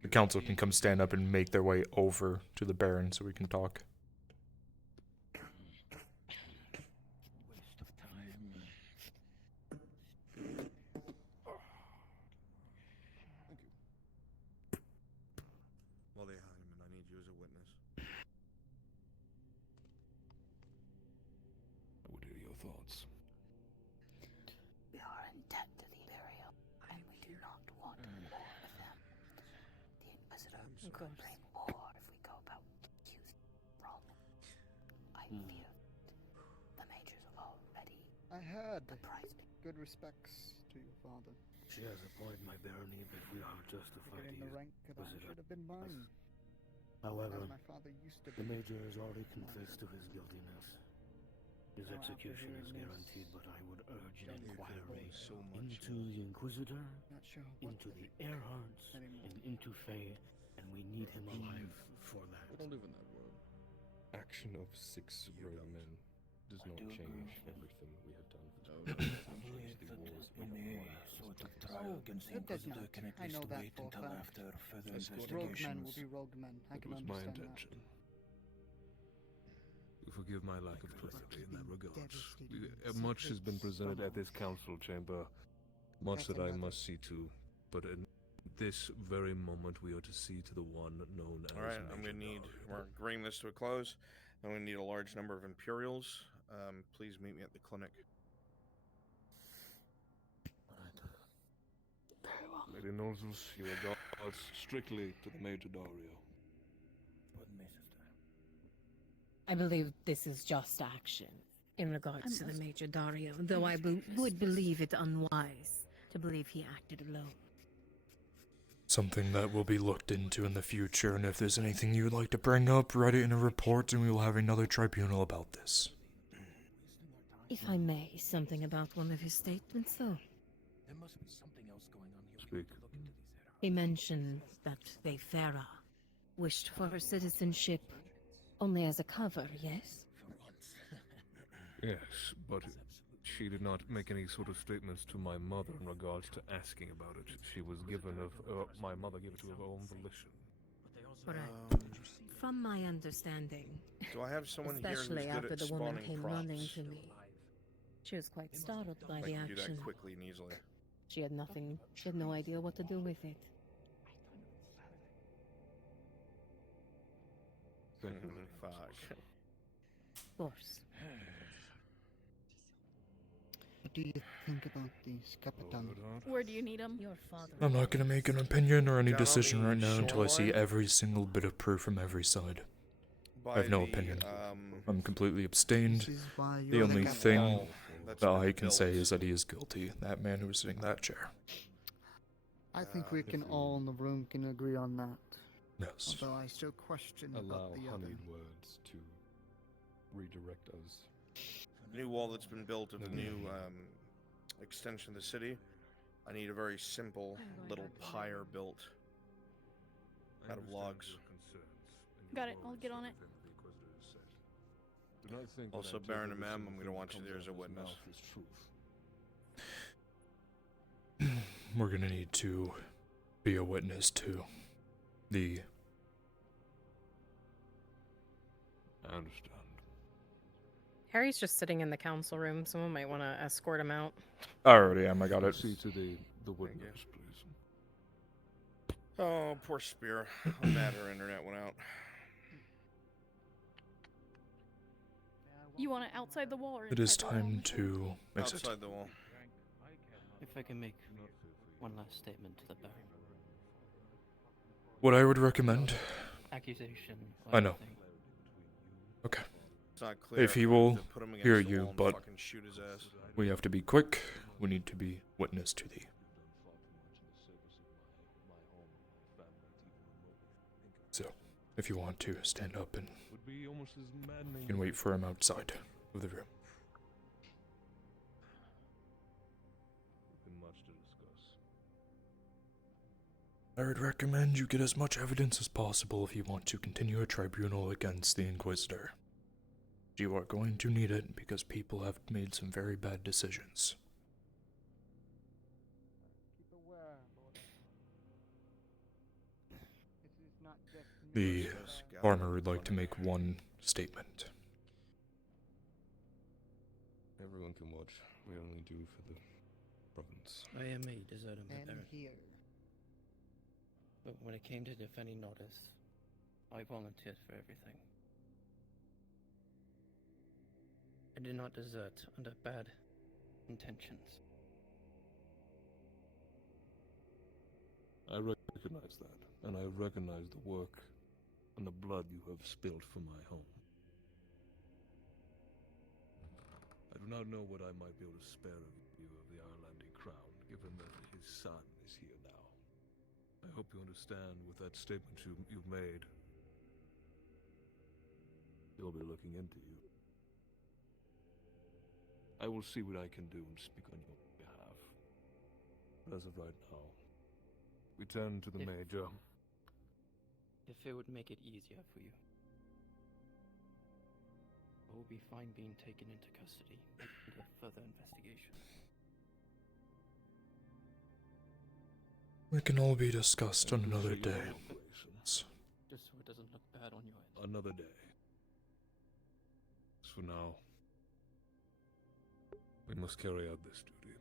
The council can come stand up and make their way over to the Baron so we can talk. Waste of time. Thank you. Molly Heineman, I need you as a witness. I would hear your thoughts. We are in debt to the Imperial, and we do not want more of them. The Inquisitor could bring war if we go about accusing wrong. I fear the Major's already I had apprised me. good respects to your father. She has applied my barony, but we are justified Figuring to the use rank that Inquisitor. should have been mine. However, As my father used to the be. Major has already confessed to his guiltiness. His Now, after execution is hearing this, guaranteed, but I would urge an don't inquiry so much into the Inquisitor, Not sure what into to the think Earharts, anymore. and into Faye, and we need him alive for that. We don't live in that world. Action of 6 rogue men does not change everything we have done. It does not. I know that for a fact. Rogue men will be rogue men. I It can was my understand intention. You forgive my lack of clarity in that regard. Much has been presented at this council chamber, much that I must see to, but in this very moment we are to see to the one known as Alright, I'm Major gonna need, Dario. we're bringing this to a close. I'm gonna need a large number of Imperials. Please meet me at the clinic. Lady Nozus, your regards strictly to the Major Dario. I believe this is just action in regards to the Major Dario, though I would believe it unwise to believe he acted alone. Something that will be looked into in the future, and if there's anything you would like to bring up, write it in a report and we will have another tribunal about this. If I may, something about one of his statements, though. There must be something else going on here. Speak. He mentioned that Veyfera wished for her citizenship only as a cover, yes? Yes, but she did not make any sort of statements to my mother in regards to asking about it. She was given of, my mother gave it to her own volition. Correct. From my understanding, Do I have someone here who's especially good after at the woman spawning came props? running to me, she was quite startled by I the can do action. that quickly and easily. She had no idea what to do with it. Fuck. Of course. What do you think about these, Capitan? Where do you need him? Your father. I'm not gonna make an opinion or any Down on decision the right now until I see shoreline? every single bit of proof from every side. I By have no the, opinion. I'm completely abstained. This is why The you're only the thing wall that's that been I can say built. is that he is guilty. That man who was sitting in that chair. I think we can all in the room can agree on that. Yes. Although I still question Allow about the other. honeyed words to redirect us. The new wall that's been built of the new extension of the city. I need a very simple little pyre built out of logs. Got it. I'll get on it. Do not think that Also, I take Baron every M, single I'm thing gonna that want you comes there out as a of his witness. mouth as truth. We're gonna need to be a witness to the... I understand. Harry's just sitting in the council room. Someone might want to escort him out. I already am, I got it. See to the witness, please. Oh, poor Spear. I'm mad her internet went out. You want it outside the wall or It is inside the wall, time Michelle? to exit. Outside the wall. If I can make one last statement to the Baron. What I would recommend... Accusation. I know. thing. Okay. It's not clear. If he I will have to put him against hear the you, wall and but fucking shoot his ass. we have to be quick. We need to be witness to the... So, if you want to stand up and you can wait for him outside of the room. Much to discuss. I would recommend you get as much evidence as possible if you want to continue a tribunal against the Inquisitor. You are going to need it because people have made some very bad decisions. The farmer would like to make one statement. Everyone can watch. We only do for the province. I am a deserter, my And Baron. here. But when it came to defending Nordis, I volunteered for everything. I did not desert under bad intentions. I recognize that, and I recognize the work and the blood you have spilled for my home. I do not know what I might be able to spare of you of the Irelandic crown, given that his son is here now. I hope you understand with that statement you've made. They'll be looking into you. I will see what I can do and speak on your behalf. But as of right now, we turn to the Major. If it would make it easier for you, I will be fine being taken into custody under further investigation. It can all be discussed on another day. Just so it doesn't look bad on your end. Another day. As for now, we must carry out this duty.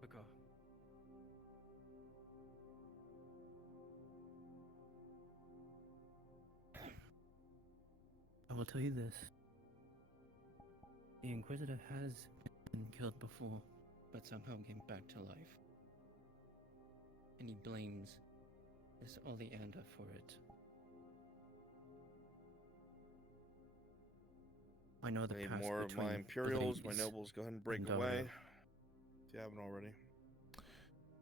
Vicar. I will tell you this. The Inquisitor has been killed before, but somehow came back to life. And he blames this Oleander for it. I know the Any past more of between my Imperials, my Blaze nobles, go ahead and break and away. Dario. If you haven't already.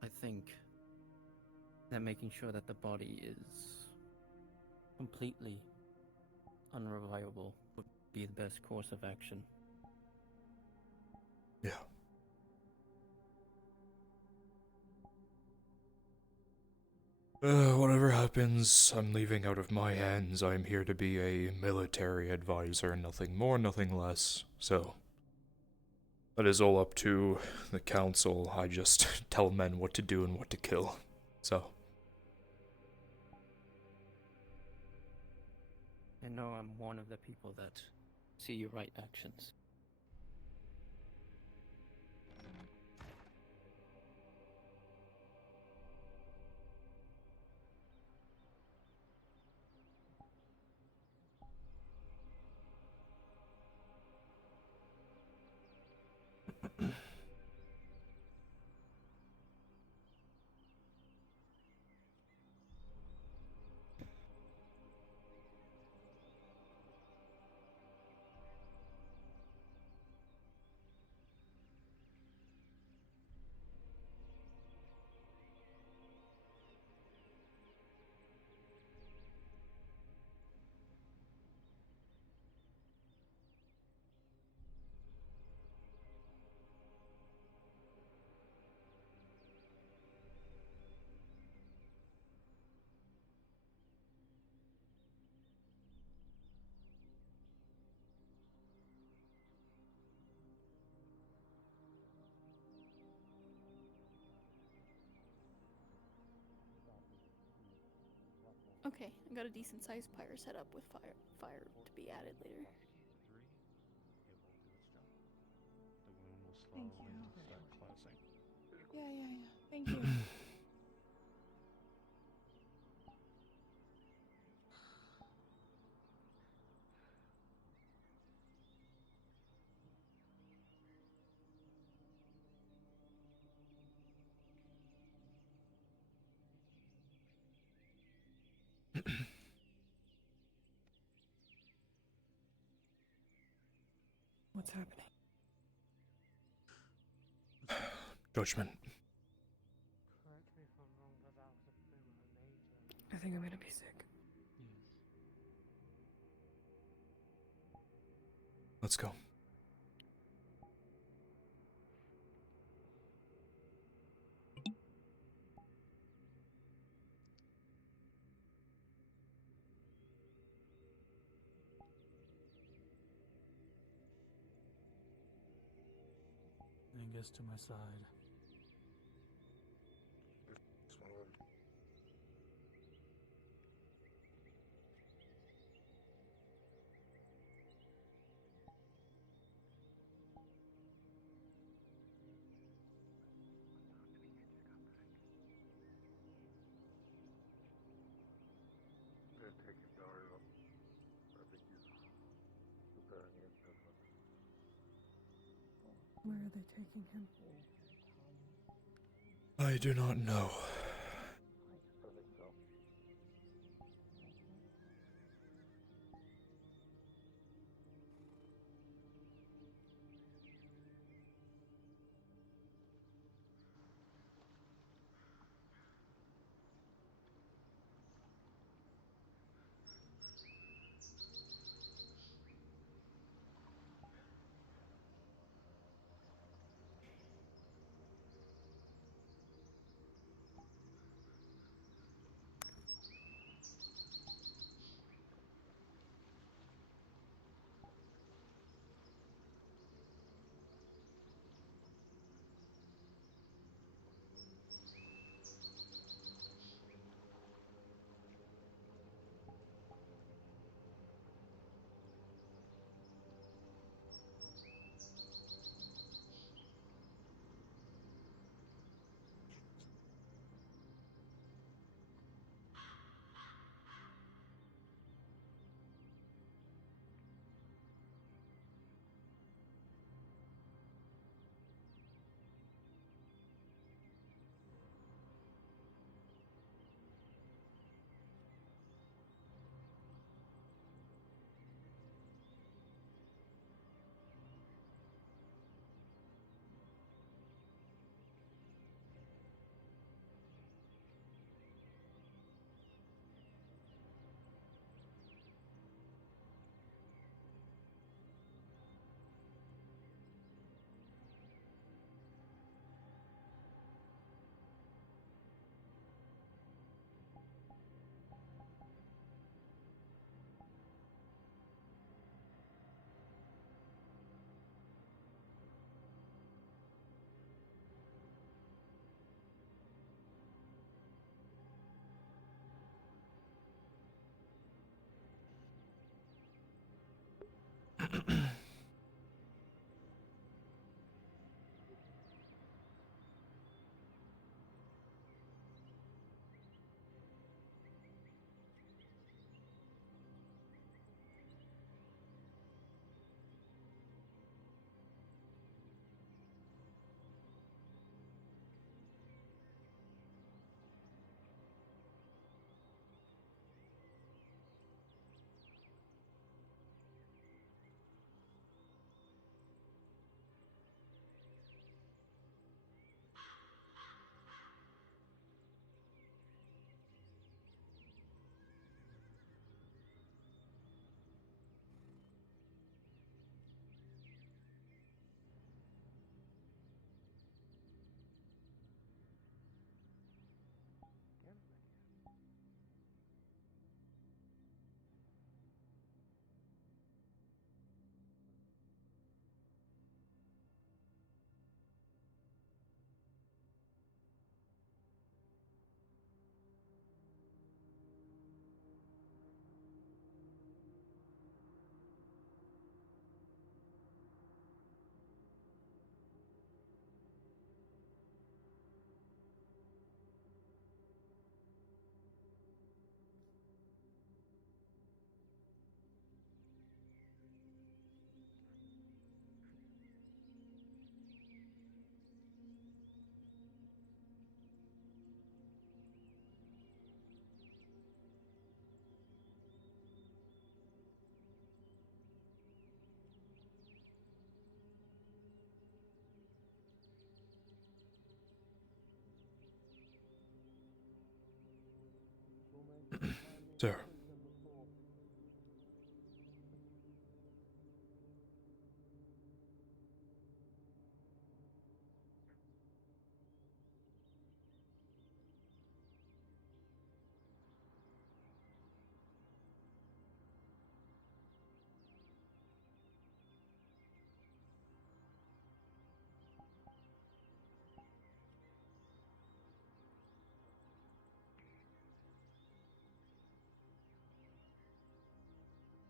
I think that making sure that the body is completely unreliable would be the best course of action. Yeah. Whatever happens, I'm leaving out of my hands. I'm here to be a military advisor, nothing more, nothing less. So, that is all up to the council. I just tell men what to do and what to kill. So. And know I'm one of the people that see your right actions. Okay, I got a decent sized pyre set up with fire to be added later. The wound will Thank you. slowly start closing. Yeah. Thank you. What's happening? Judgment. I think I'm gonna be sick. Let's go. Angus to my side. They're taking Dario. I think he's preparing him. Where are they taking him? I do not know. I think so.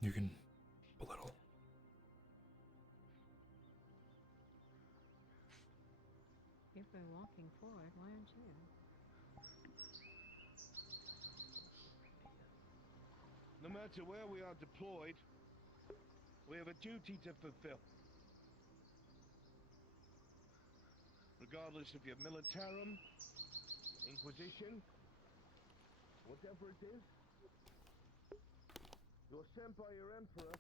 You can a little. If they're walking forward, why aren't you? No matter where we are deployed, we have a duty to fulfill. Regardless of your militarum, inquisition, whatever it is, you're sent by your emperor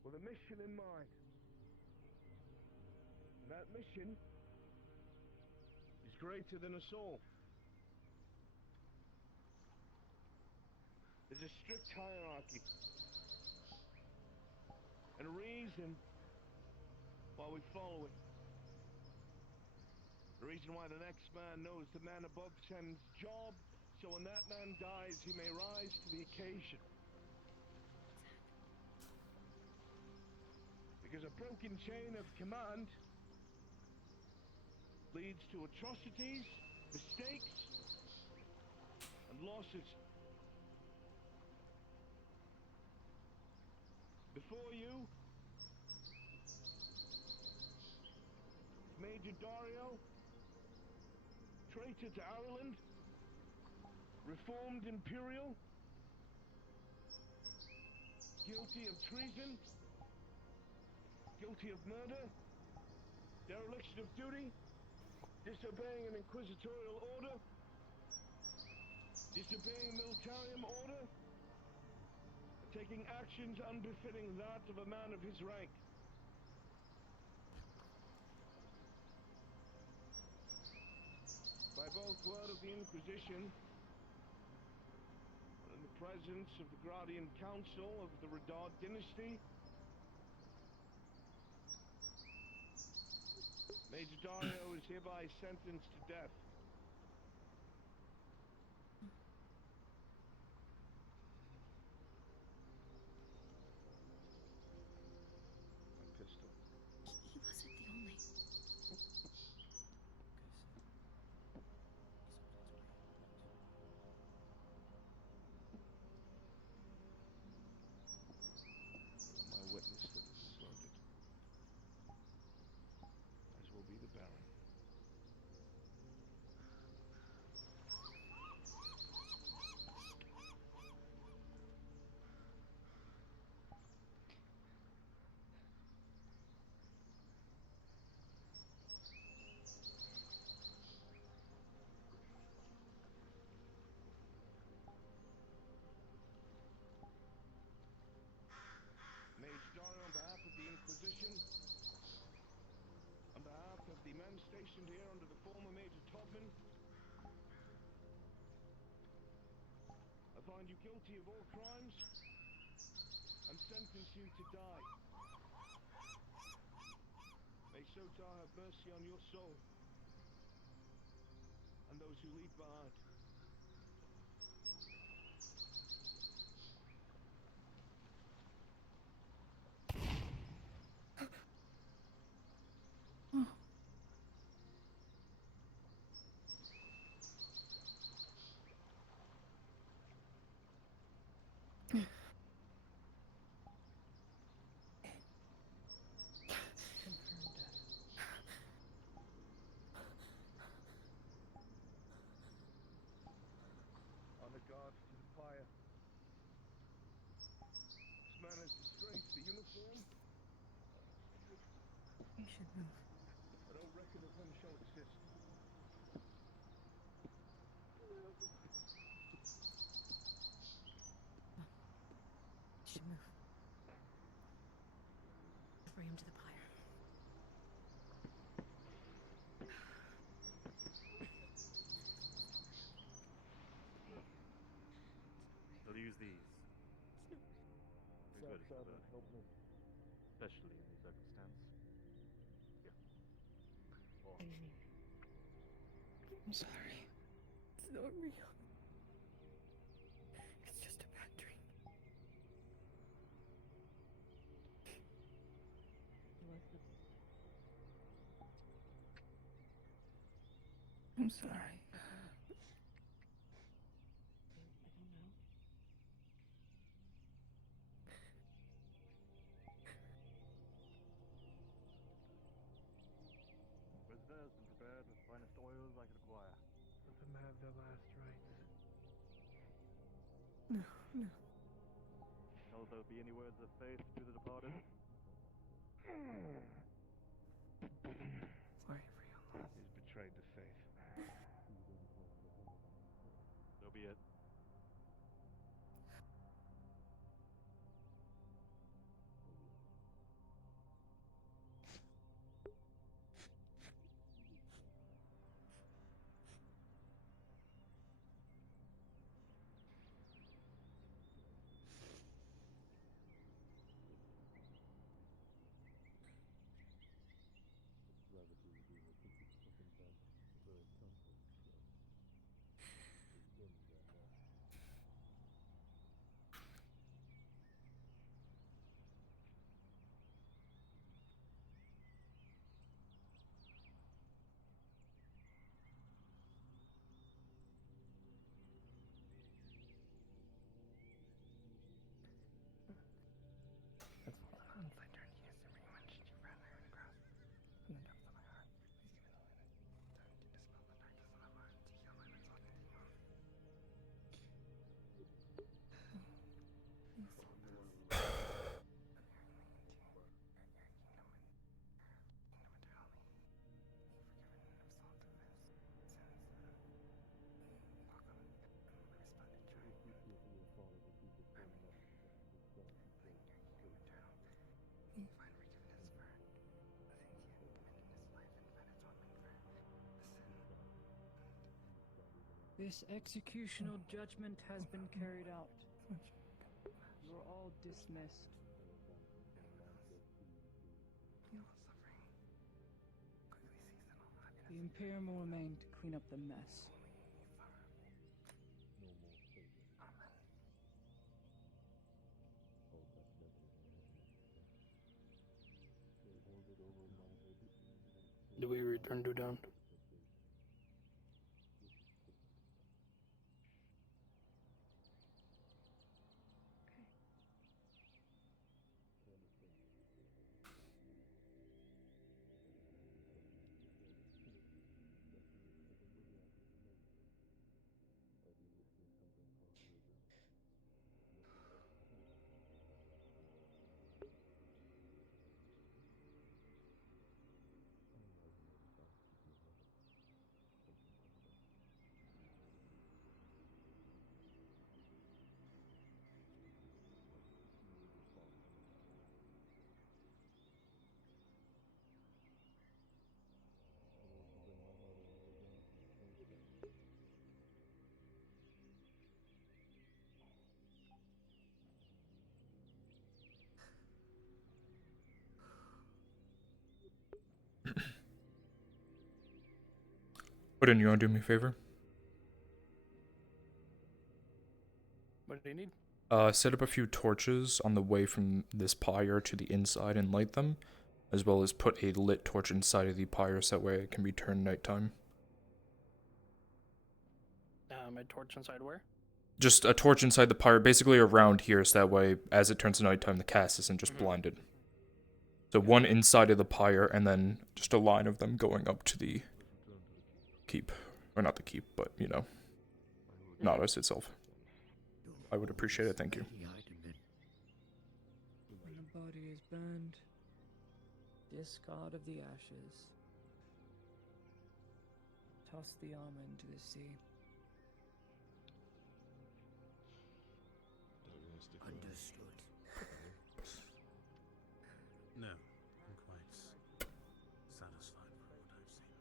with a mission in mind. And that mission is greater than us all. There's a strict hierarchy and a reason why we follow it. The reason why the next man knows the man above sends job, so when that man dies, he may rise to the occasion. Because a broken chain of command leads to atrocities, mistakes, and losses. Before you, Major Dario, traitor to Ireland, reformed Imperial, guilty of treason, guilty of murder, dereliction of duty, disobeying an inquisitorial order, disobeying militarium order, and taking actions unbefitting that of a man of his rank. By both word of the Inquisition and in the presence of the Gradian Council of the Redard dynasty, Major Dario is hereby sentenced to death. My pistol. He wasn't the only. My witness that this is loaded, as will be the Baron. Major Dario, on behalf of the Inquisition, on behalf of the men stationed here under the former Major Todman, I find you guilty of all crimes and sentence you to die. May Sotar have mercy on your soul and those who leave behind. Honor guard to the pyre. This man has disgraced the uniform. You should move. But no record of him shall exist. You should move. Bring him to the pyre. They'll use these. Very good. Help me. Especially in these circumstances. Here. What do you mean? I'm sorry. It's not real. It's just a bad dream. I'm sorry. I don't know. their last rites. No, no. Will there be any words of faith to the departed? Sorry for your loss. He's betrayed the faith. So be it. That's all the hands I turned to use to remunch you ran there in the grass. From the depths of my heart, please give me the light time to dispel the darkness of my heart, to heal my lips on anything wrong. You sold us. May you find forgiveness for the sins you have committed in this life and find atonement for the sin. This executional judgment has been carried out. You are all dismissed. Feel the suffering. Quickly season all happiness. The Imperium will remain to clean up the mess. Amen. Do we return to down? Wouldn't you want to do me a favor? What do you need? Set up a few torches on the way from this pyre to the inside and light them, as well as put a lit torch inside of the pyre so that way it can be turned nighttime. A torch inside where? Just a torch inside the pyre, basically around here, so that way, as it turns to nighttime, the cast isn't just blinded. So one inside of the pyre, and then just a line of them going up to the keep. Or not the keep, but, you know, Nautilus itself. I would appreciate it, thank you. When the body is burned, discard of the ashes. Toss the armor into the sea. Understood. No, I'm quite satisfied with what I've seen.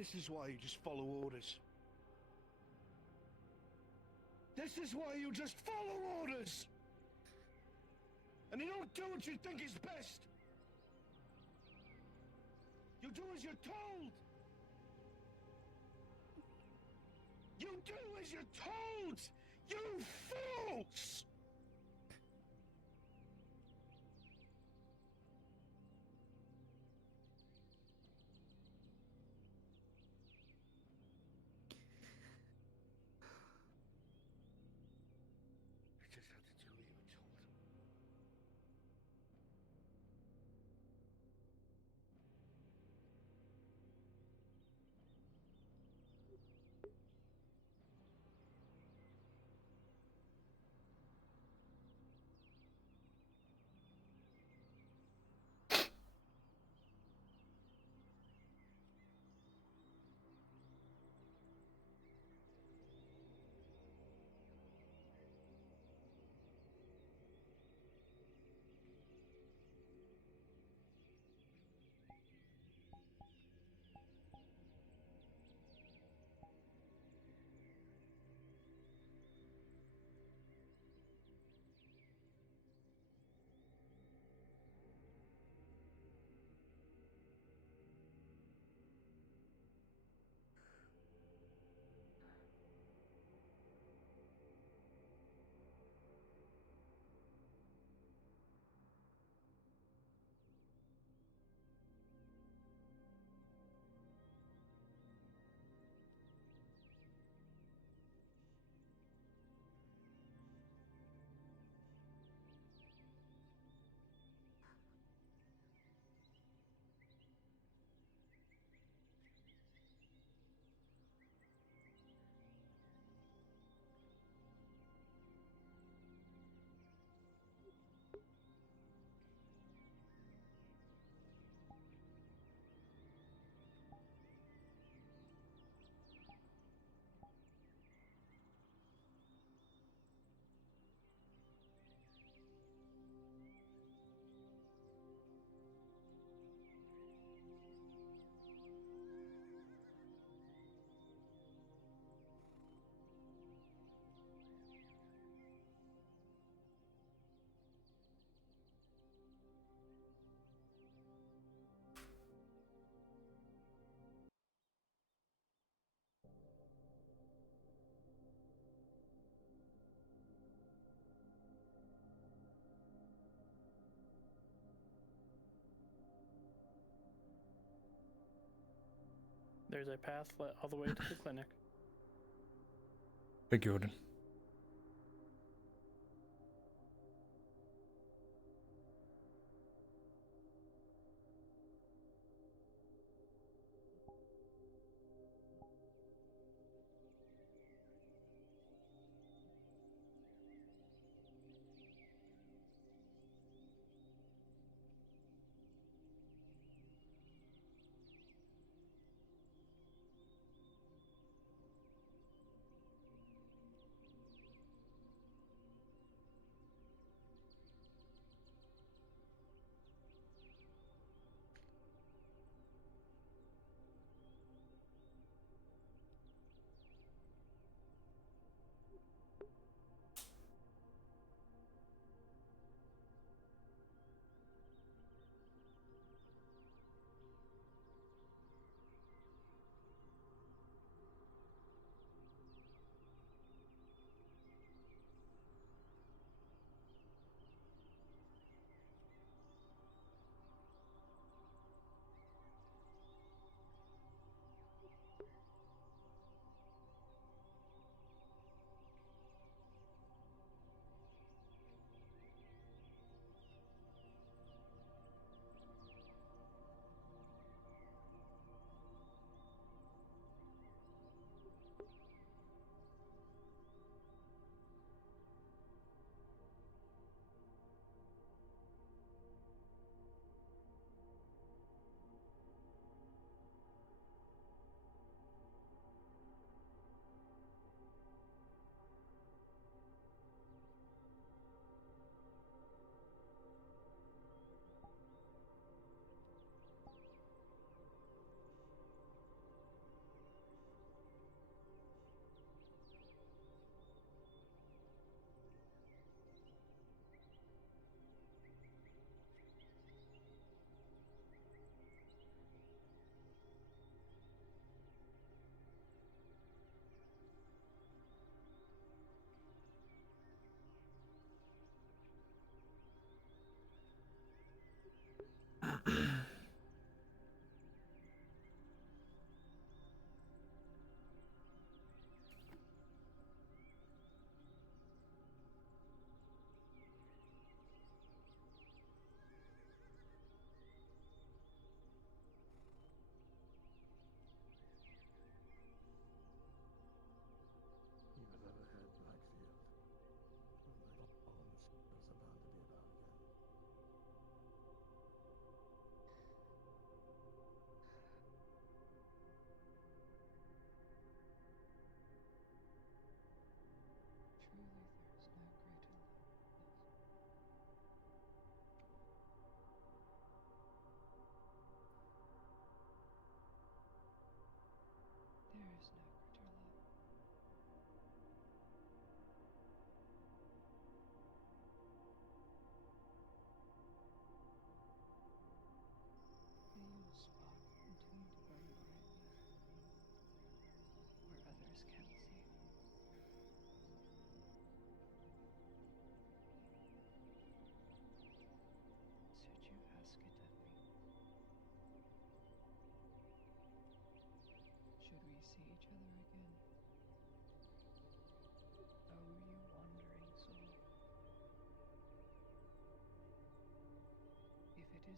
This is why you just follow orders. This is why you just follow orders! And you don't do what you think is best! You do as you're told! You do as you're told! You fools! You just have to do what you were told. There's a path all the way to the clinic. Thank you, Odin.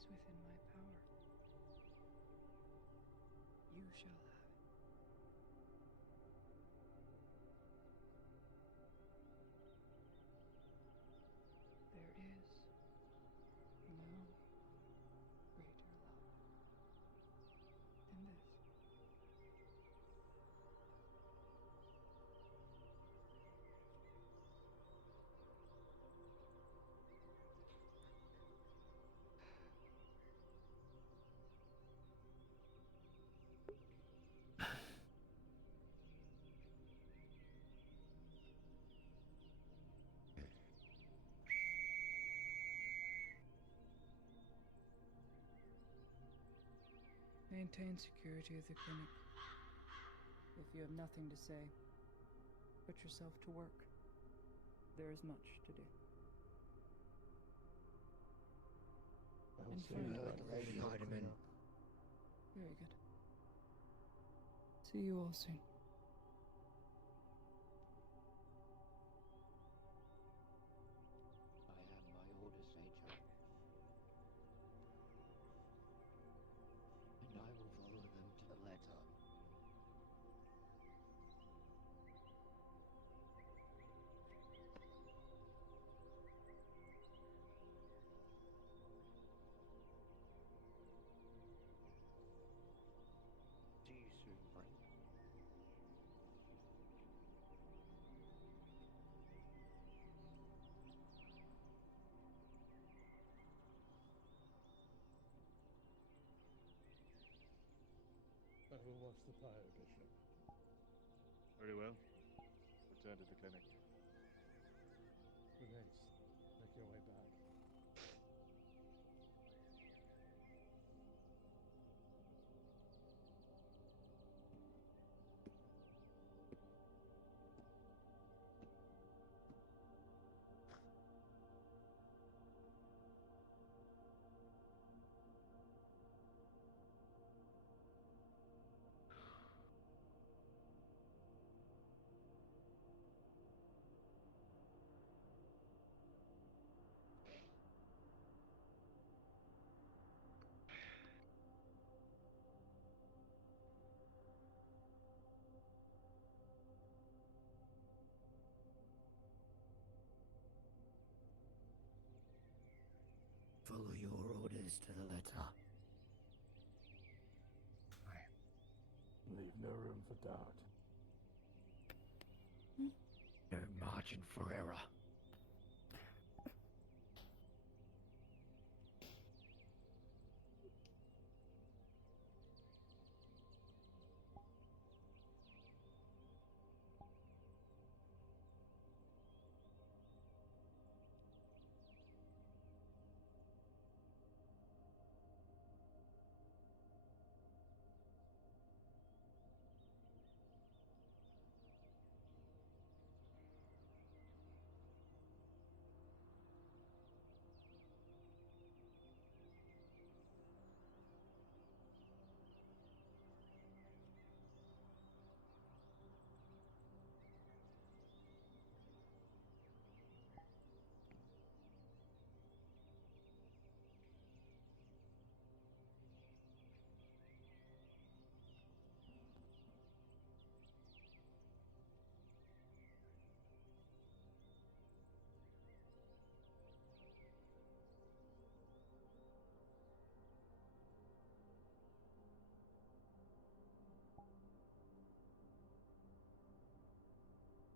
is within my power, you shall have it. There is no greater love than this. Maintain security of the clinic. If you have nothing to say, put yourself to work. There is much to do. I'll And say find that out. Lady Heidemann. Very good. See you all soon. I have my orders, Major. And I will follow them to the letter. See you soon, friend. I will watch the pyre, Bishop. Very well. Return to the clinic. With haste. Make your way back. Follow your orders to the letter. Leave no room for doubt. No margin for error.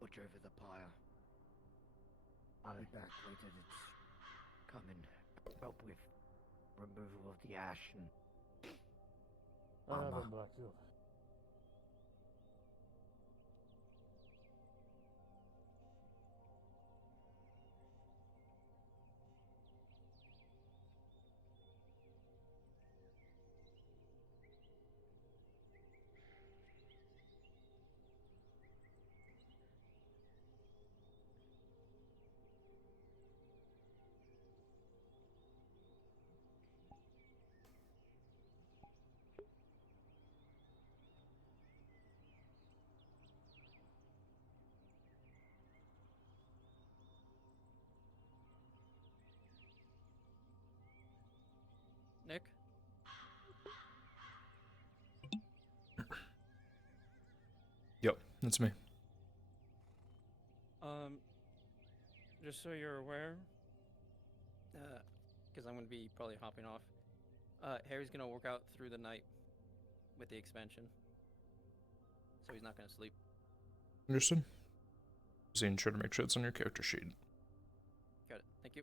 Watch over the pyre. I'll be back later to come and help with removal of the ash and I have armor. him, Blackfield. Nick? Yep, that's me. Just so you're aware, because I'm gonna be probably hopping off. Harry's gonna work out through the night with the expansion, so he's not gonna sleep. Understood. Just ensure to make sure it's on your character sheet. Got it. Thank you.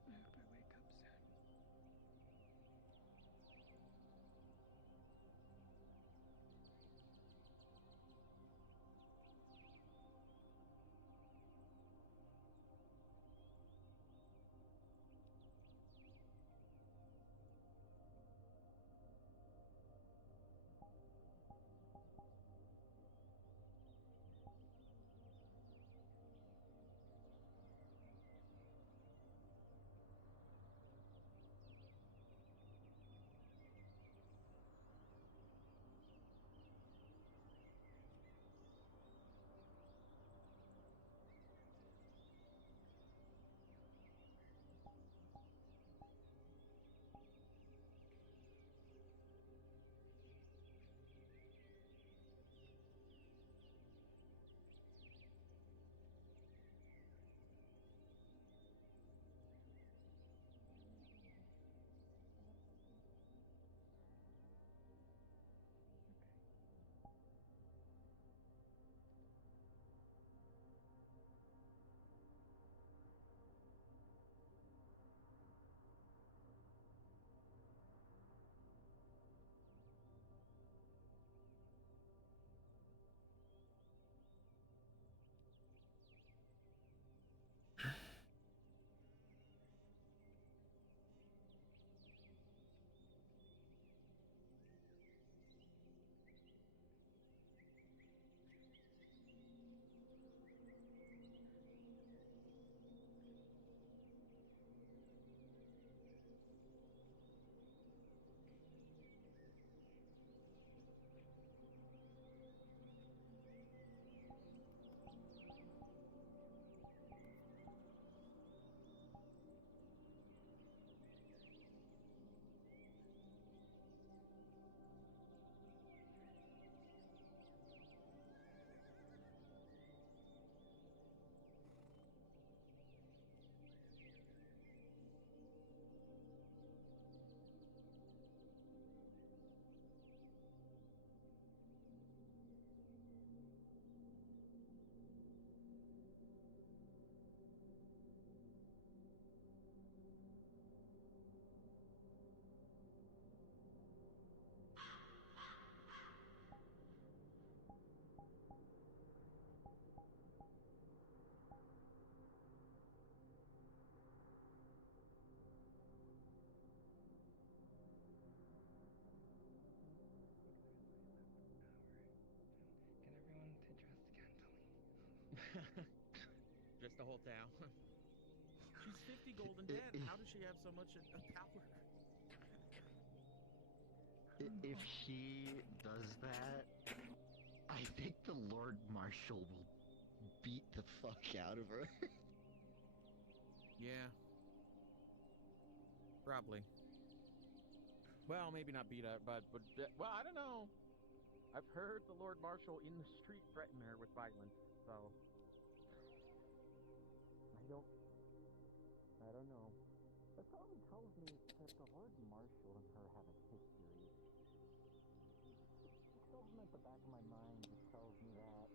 I hope I wake up soon. Just the whole town. She's 50 golden dead. How does she have so much power? If she does that, I think the Lord Marshal will beat the fuck out of her. Yeah. Probably. Well, maybe not beat up, but well, I don't know. I've heard the Lord Marshal in the street threaten her with violence, so I don't know. That probably tells me that the Lord Marshal and her have a history. Something at the back of my mind just tells me that.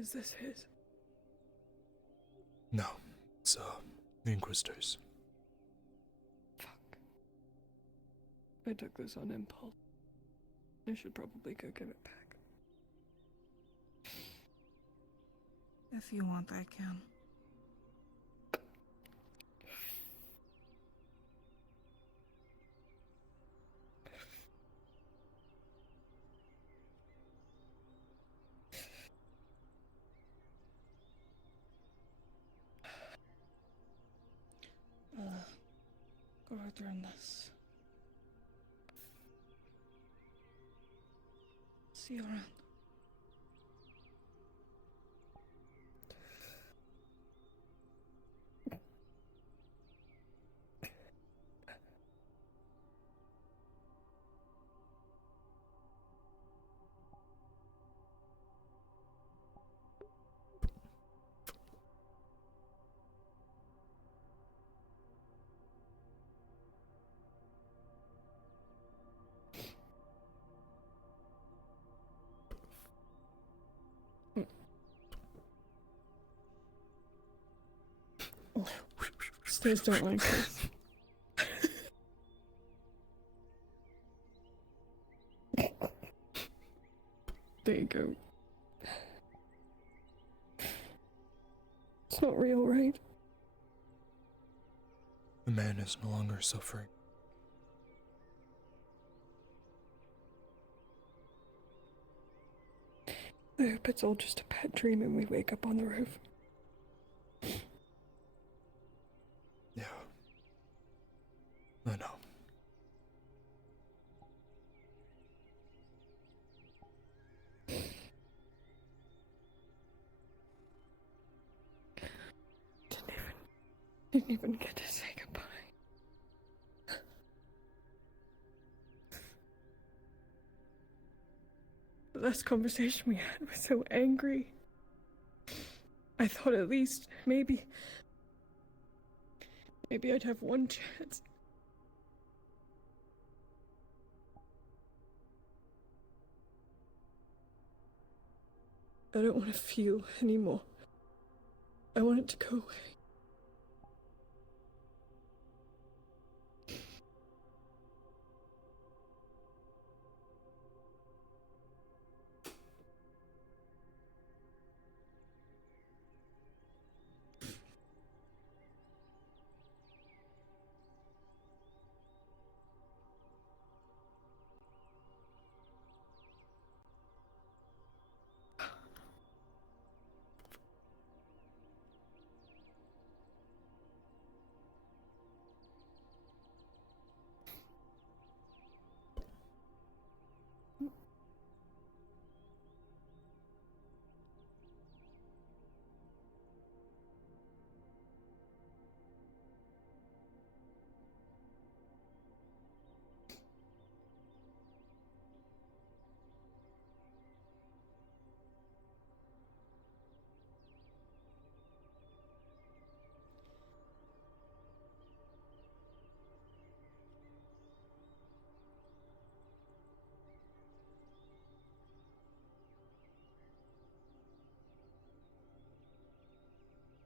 Is this his? No, it's, the Inquisitors. I took this on impulse. I should probably go give it back. If you want, I can. Go return this. See you around. Stairs don't like this. There you go. It's not real, right? The man is no longer suffering. I hope it's all just a bad dream and we wake up on the roof. Yeah. I know. Didn't even get to say goodbye. The last conversation we had was so angry. I thought at least maybe I'd have one chance. I don't want to feel anymore. I want it to go away.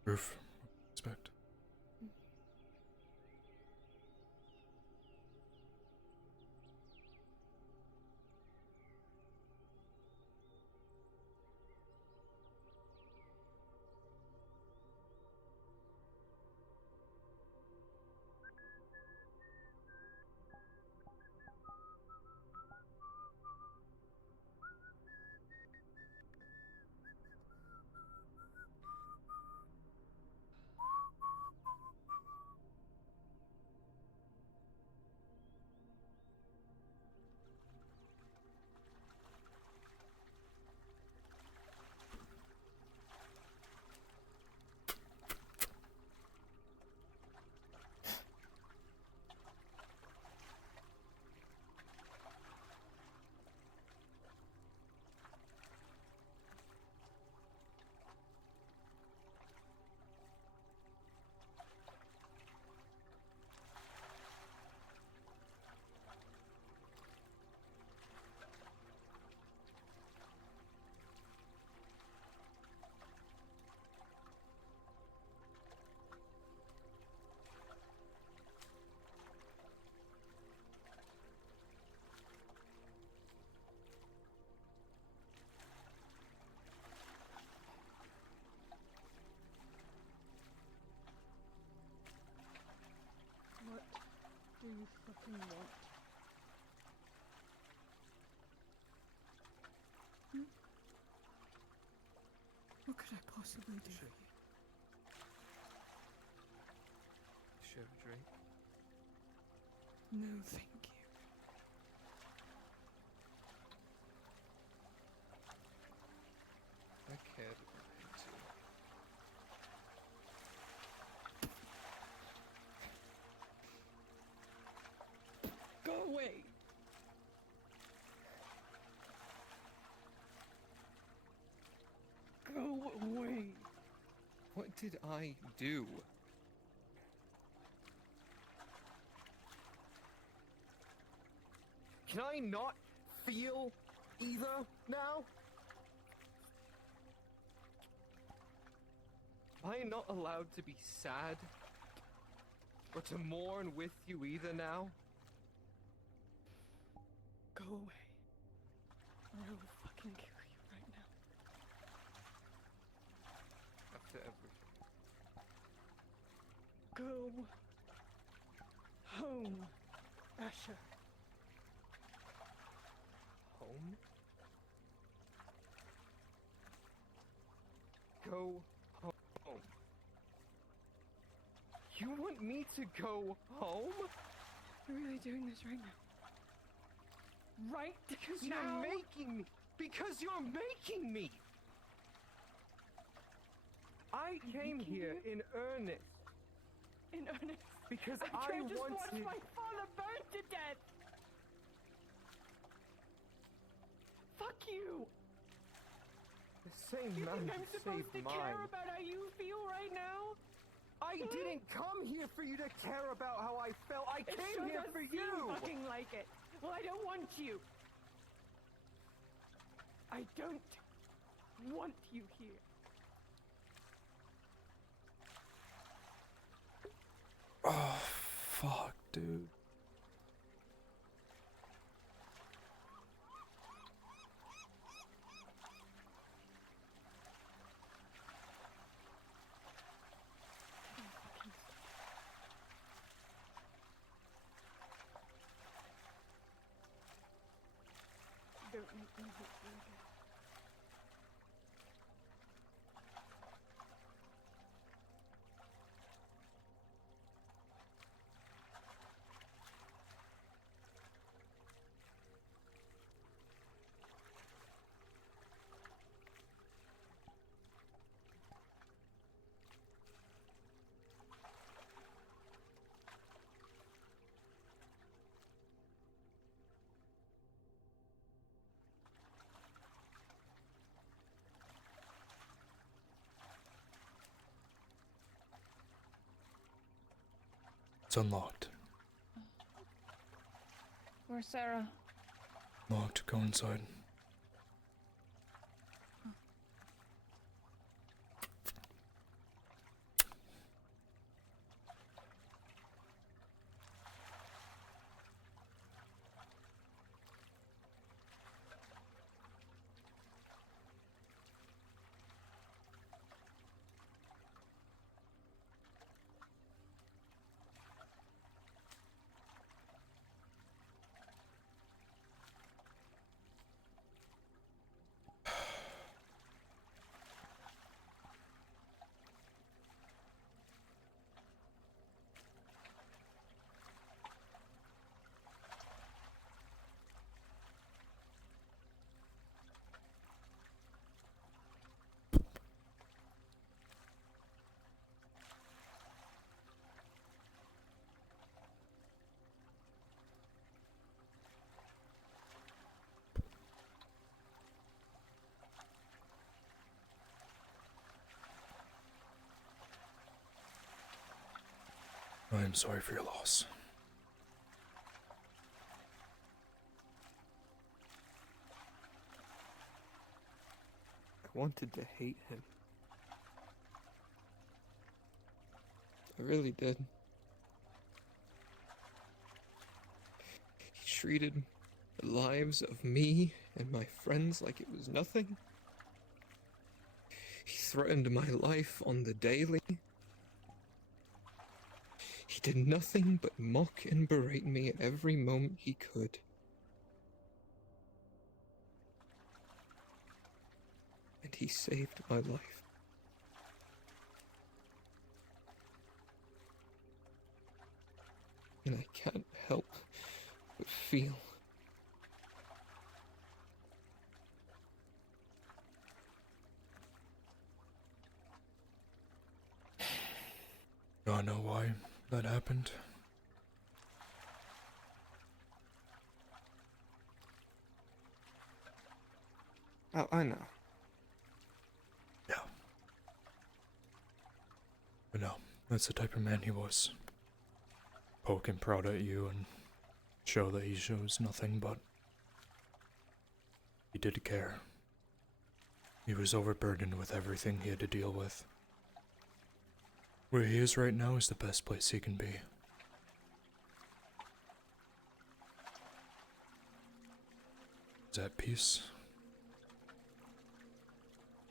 Roof. Expect. fucking want? What could I possibly do for you? Share a drink? No, thank you. I cared about him too. Go away! Go away! What did I do? Can I not feel either now? I am not allowed to be sad or to mourn with you either now. Go away. Or I will fucking kill you right now. After everything. Go home, Asher. Home? Go home. You want me to go home? You're really doing this right now. Right Because now? you're making me. Because you're making me. I came here in earnest. In earnest? Because I I just wanted. watched my father burn to death. Fuck you. The same You man think who I'm supposed to saved care mine. about how you feel right now? I didn't come here for you to care about how I felt. I It came sure here does for seem you. fucking like it. Well, I don't want you. I don't want you here. Oh, fuck, dude. Don't make me hate you again. It's unlocked. Where's Sarah? Locked. Go inside. I am sorry for your loss. I wanted to hate him. I really did. He treated the lives of me and my friends like it was nothing. He threatened my life on the daily. He did nothing but mock and berate me at every moment he could. And he saved my life. And I can't help but feel Do I know why that happened? Oh, I know. Yeah. But no, that's the type of man he was. Poke and prod at you and show that he shows nothing but he did care. He was overburdened with everything he had to deal with. Where he is right now is the best place he can be. He's at peace.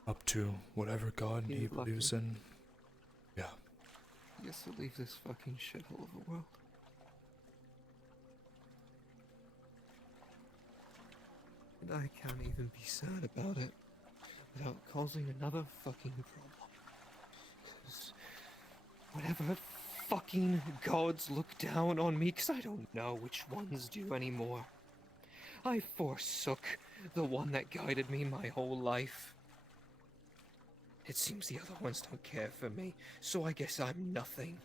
Up to whatever God he believes in. Yeah. He gets to leave this fucking shithole of a world. And I can't even be sad about it without causing another fucking problem. 'Cause whenever fucking gods look down on me, 'cause I don't know which ones do anymore, I forsook the one that guided me my whole life. It seems the other ones don't care for me, so I guess I'm nothing.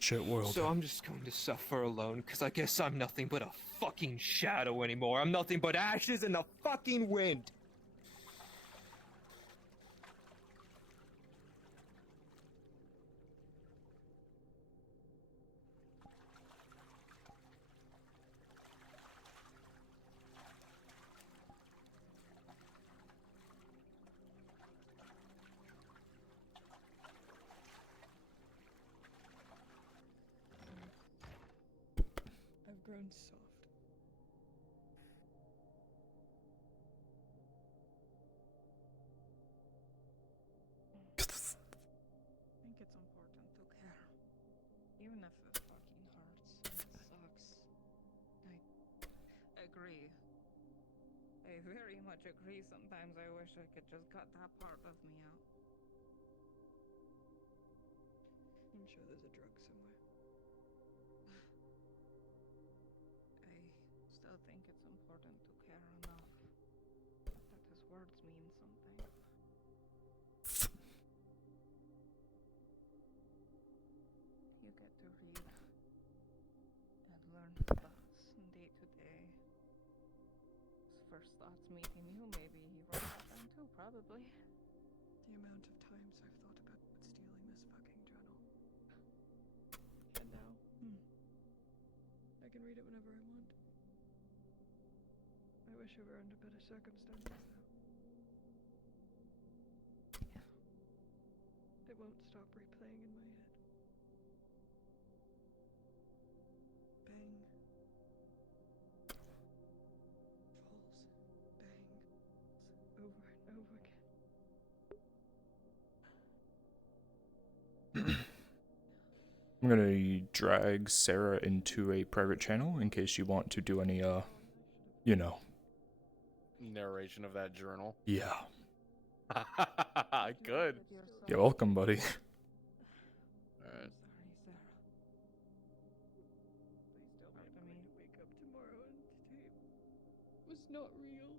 Shit world. So I'm just going to suffer alone, because I guess I'm nothing but a fucking shadow anymore. I'm nothing but ashes in the fucking wind. I've grown soft. I think it's important to care. Even if it fucking hurts and sucks. I agree. I very much agree. Sometimes I wish I could just cut that part of me out. I'm sure there's a drug somewhere. I still think it's important to care enough that his words mean something. You get to read and learn thoughts day to day. His first thoughts meeting you, maybe he wrote that down too, probably. The amount of times I've thought about stealing this fucking journal. And now, I can read it whenever I want. I wish I were under better circumstances, though. It won't stop replaying in my head. Bang. Falls. Bang. Over and over again. I'm gonna drag Sarah into a private channel in case you want to do any, you know. Narration of that journal. Yeah. Good. You're welcome, buddy. Alright. Wake up tomorrow and today was not real.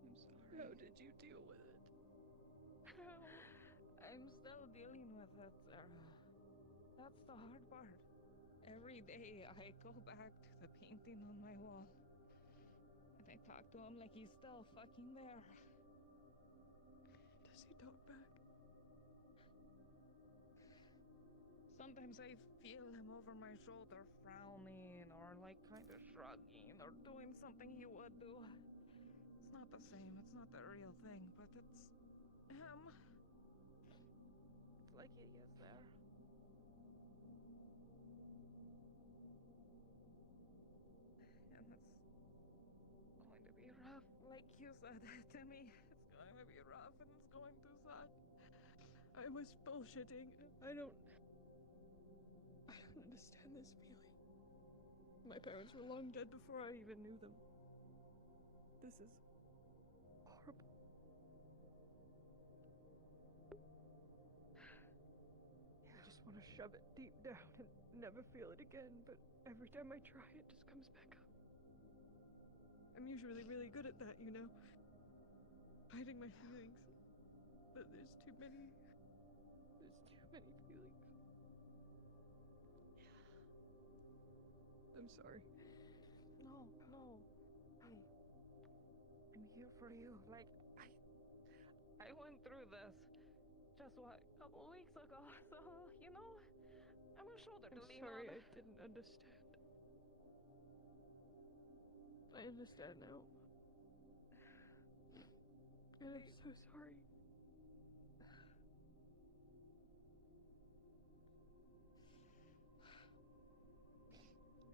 I'm sorry. How did you deal with it? How? I'm still dealing with it, Sarah. That's the hard part. Every day I go back to the painting on my wall. And I talk to him like he's still fucking there. Does he talk back? Sometimes I feel him over my shoulder frowning or like kind of shrugging or doing something he would do. It's not the same, it's not the real thing, but it's him. It's like he is there. And said to me, it's going to be rough and it's going to suck. I was bullshitting. I don't understand this feeling. My parents were long dead before I even knew them. This is horrible. I just want to shove it deep down and never feel it again, but every time I try, it just comes back up. I'm usually really good at that, you know? Hiding my feelings. But there's too many feelings. I'm sorry. No. Hey, I'm here for you. Like, I went through this just, what, a couple weeks ago, so, you know, I'm a shoulder to I'm lean sorry on. I didn't understand. I understand now. And I'm so sorry.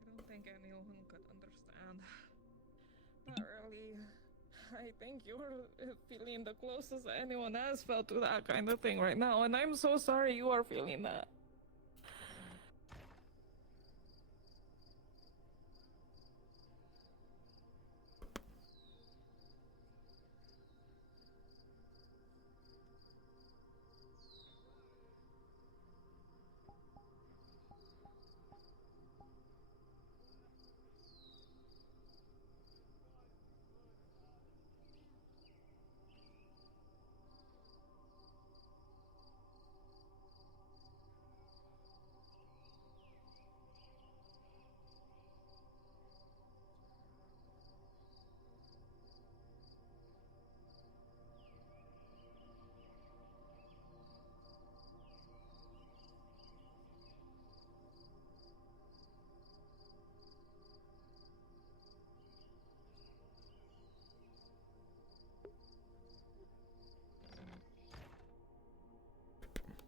I don't think anyone could understand. Not really. I think you're feeling the closest anyone has felt to that kind of thing right now, and I'm so sorry you are feeling that.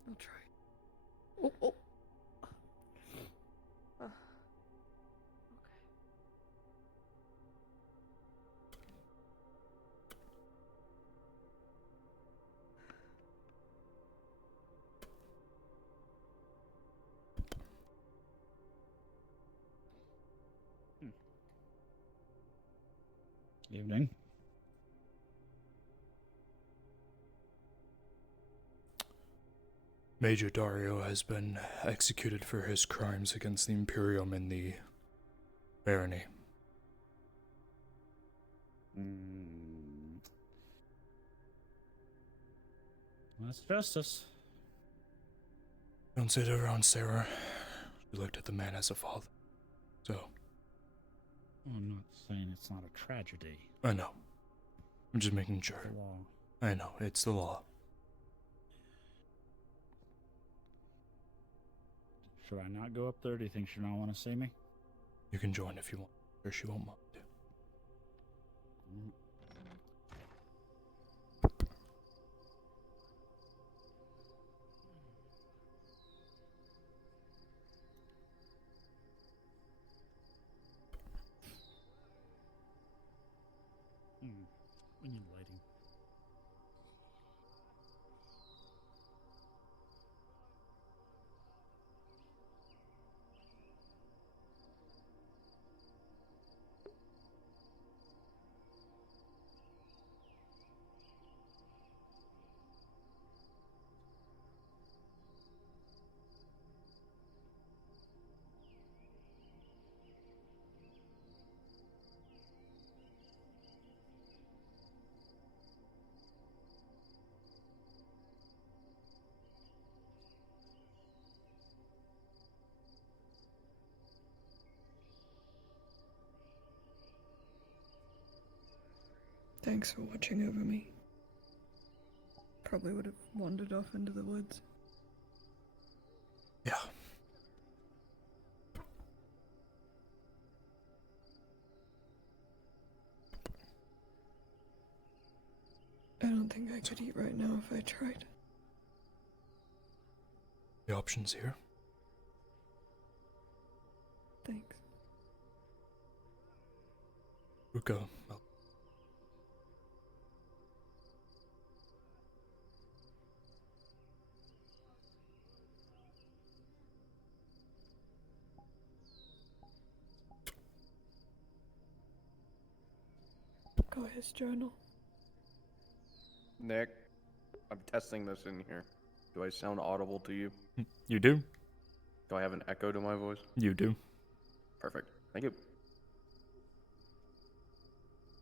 I'll try. Oh. Okay. Evening. Major Dario has been executed for his crimes against the Imperium and the barony. That's justice. Don't say that around Sarah. She looked at the man as a father. So. I'm not saying it's not a tragedy. I know. I'm just making sure. The law. I know, it's the law. Should I not go up there? Do you think she'll not want to see me? You can join if you want, or she won't mind. We need lighting. Thanks for watching over me. Probably would have wandered off into the woods. Yeah. I don't think I could eat right now if I tried. The options here. Thanks. Ruka, well, saw his journal. Nick, I'm testing this in here. Do I sound audible to you? You do? Do I have an echo to my voice? You do. Perfect. Thank you.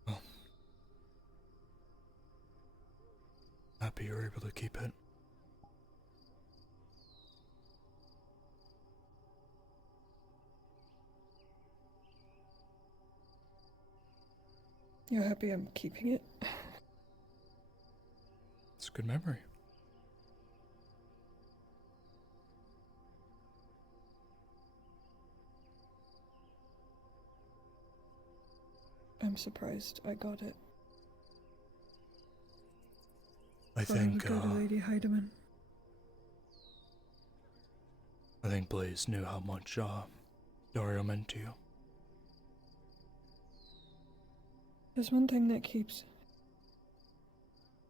Well, happy you're able to keep it. You're happy I'm keeping it? It's a good memory. I'm surprised I got it. I Thought it would go to Lady Heidemann. I think Blaze knew how much Dario meant to you. There's one thing that keeps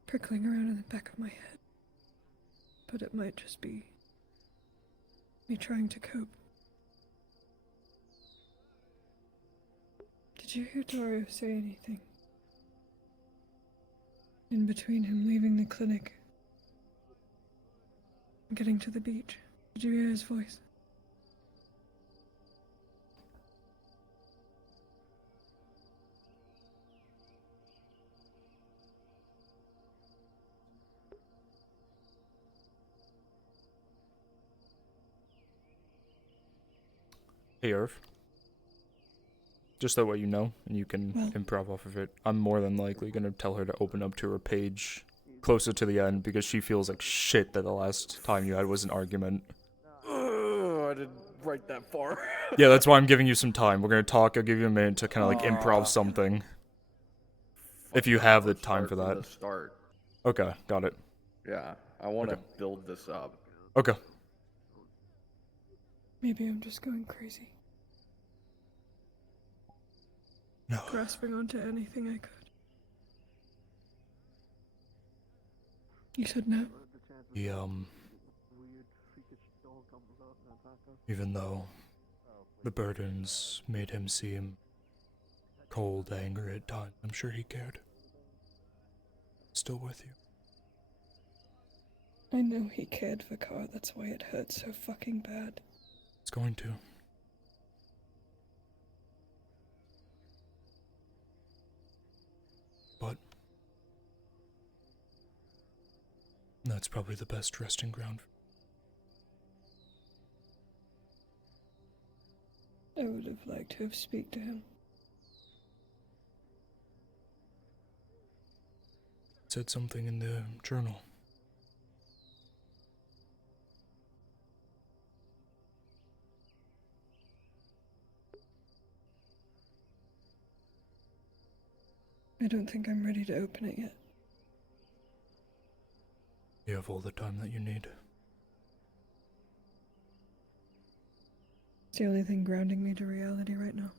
prickling around in the back of my head, but it might just be me trying to cope. Did you hear Dario say anything? In between him leaving the clinic and getting to the beach, did you hear his voice? Hey, Irv. Just that way you know, and you can improv off of it. I'm more than likely gonna tell her to open up to her page closer to the end because she feels like shit that the last time you had was an argument. I didn't write that far. Yeah, that's why I'm giving you some time. We're gonna talk. I'll give you a minute to kind of like improv something. If you have the time for Start from that. the start. Okay, got it. Yeah, I want to Okay. build this up. Okay. Maybe I'm just going crazy. No. Grasping onto anything I could. You said no? He, even though the burdens made him seem cold, angry at times, I'm sure he cared. Still with you. I know he cared for Car, that's why it hurt so fucking bad. It's going to. But that's probably the best resting ground. I would have liked to have speak to him. Said something in the journal. I don't think I'm ready to open it yet. You have all the time that you need. It's the only thing grounding me to reality right now.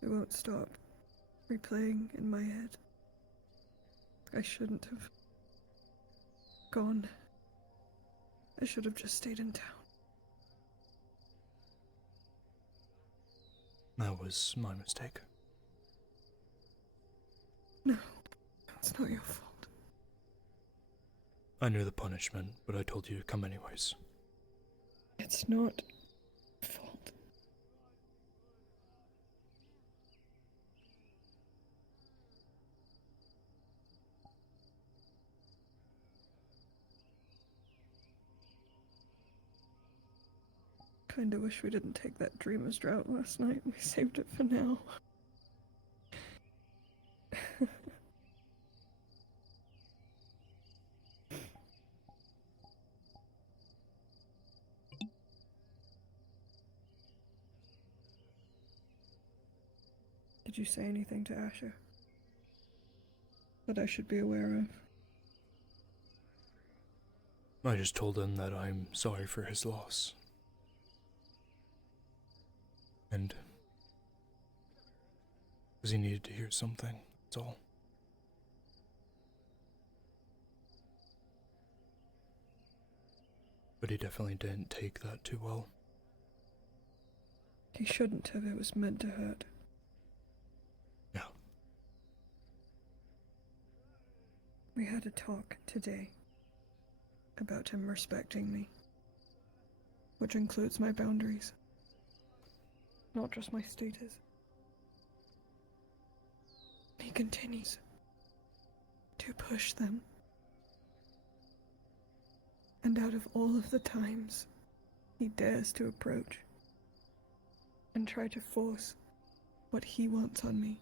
It won't stop replaying in my head. I shouldn't have gone. I should have just stayed in town. That was my mistake. No, it's not your fault. I knew the punishment, but I told you to come anyways. It's not fault. Kinda wish we didn't take that dreamer's drought last night. We saved it for now. Did you say anything to Asher that I should be aware of? I just told him that I'm sorry for his loss. And because he needed to hear something, that's all. But he definitely didn't take that too well. He shouldn't have, it was meant to hurt. Yeah. We had a talk today about him respecting me, which includes my boundaries, not just my status. He continues to push them. And out of all of the times he dares to approach and try to force what he wants on me,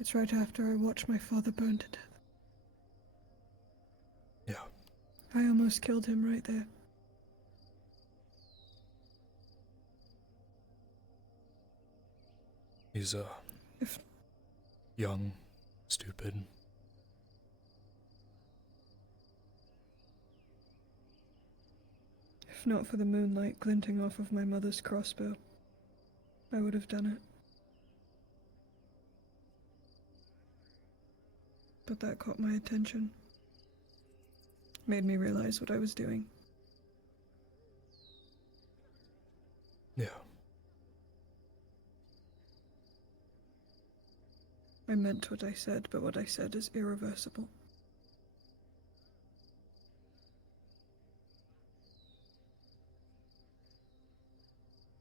it's right after I watched my father burn to death. Yeah. I almost killed him right there. He's, young, stupid. If not for the moonlight glinting off of my mother's crossbow, I would have done it. But that caught my attention. Made me realize what I was doing. Yeah. I meant what I said, but what I said is irreversible.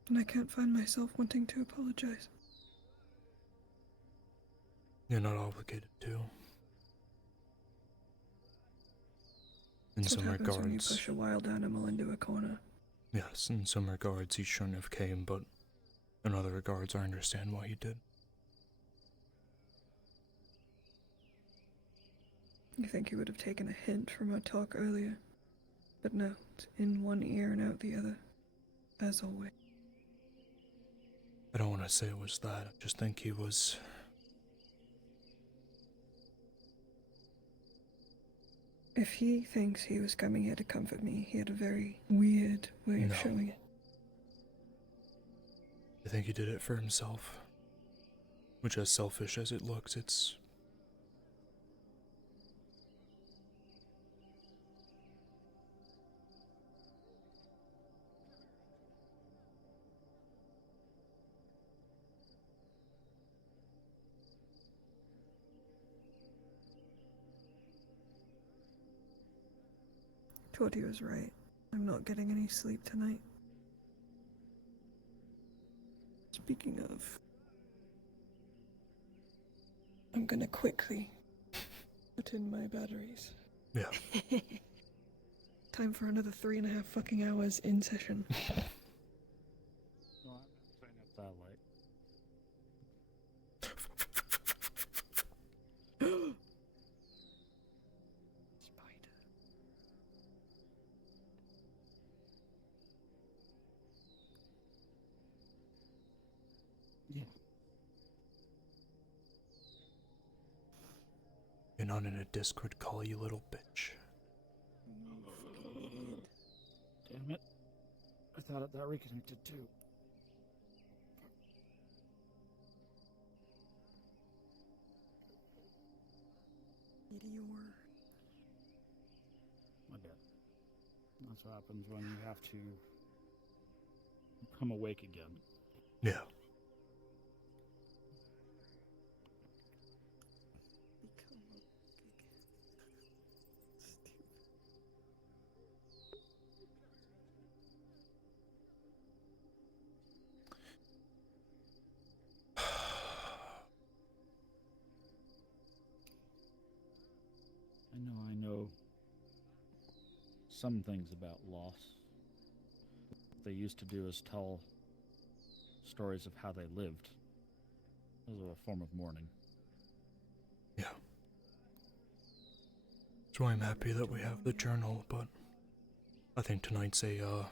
And I can't find myself wanting to apologize. You're not obligated to. In That's what some happens when you regards. push a wild animal into a corner. Yes, in some regards he shouldn't have came, but in other regards I understand why he did. You think he would have taken a hint from our talk earlier, but no, it's in one ear and out the other, as always. I don't want to say it was that, I just think he was... If he thinks he was coming here to comfort me, he had a very weird way of showing it. I think he did it for himself. Which, as selfish as it looks, it's... Torty was right. I'm not getting any sleep tonight. Speaking of, I'm gonna quickly put in my batteries. Yeah. Time for another 3.5 fucking hours in session. No, I'm not saying it's that late. Yeah. You're not in a Discord call, you little bitch. Damn it. I thought it that reconnected too. Meteor. My bad. That's what happens when you have to become awake again. Yeah. I know some things about loss. What they used to do is tell stories of how they lived. As a form of mourning. Yeah. That's why I'm happy that we have the journal, but I think tonight's a,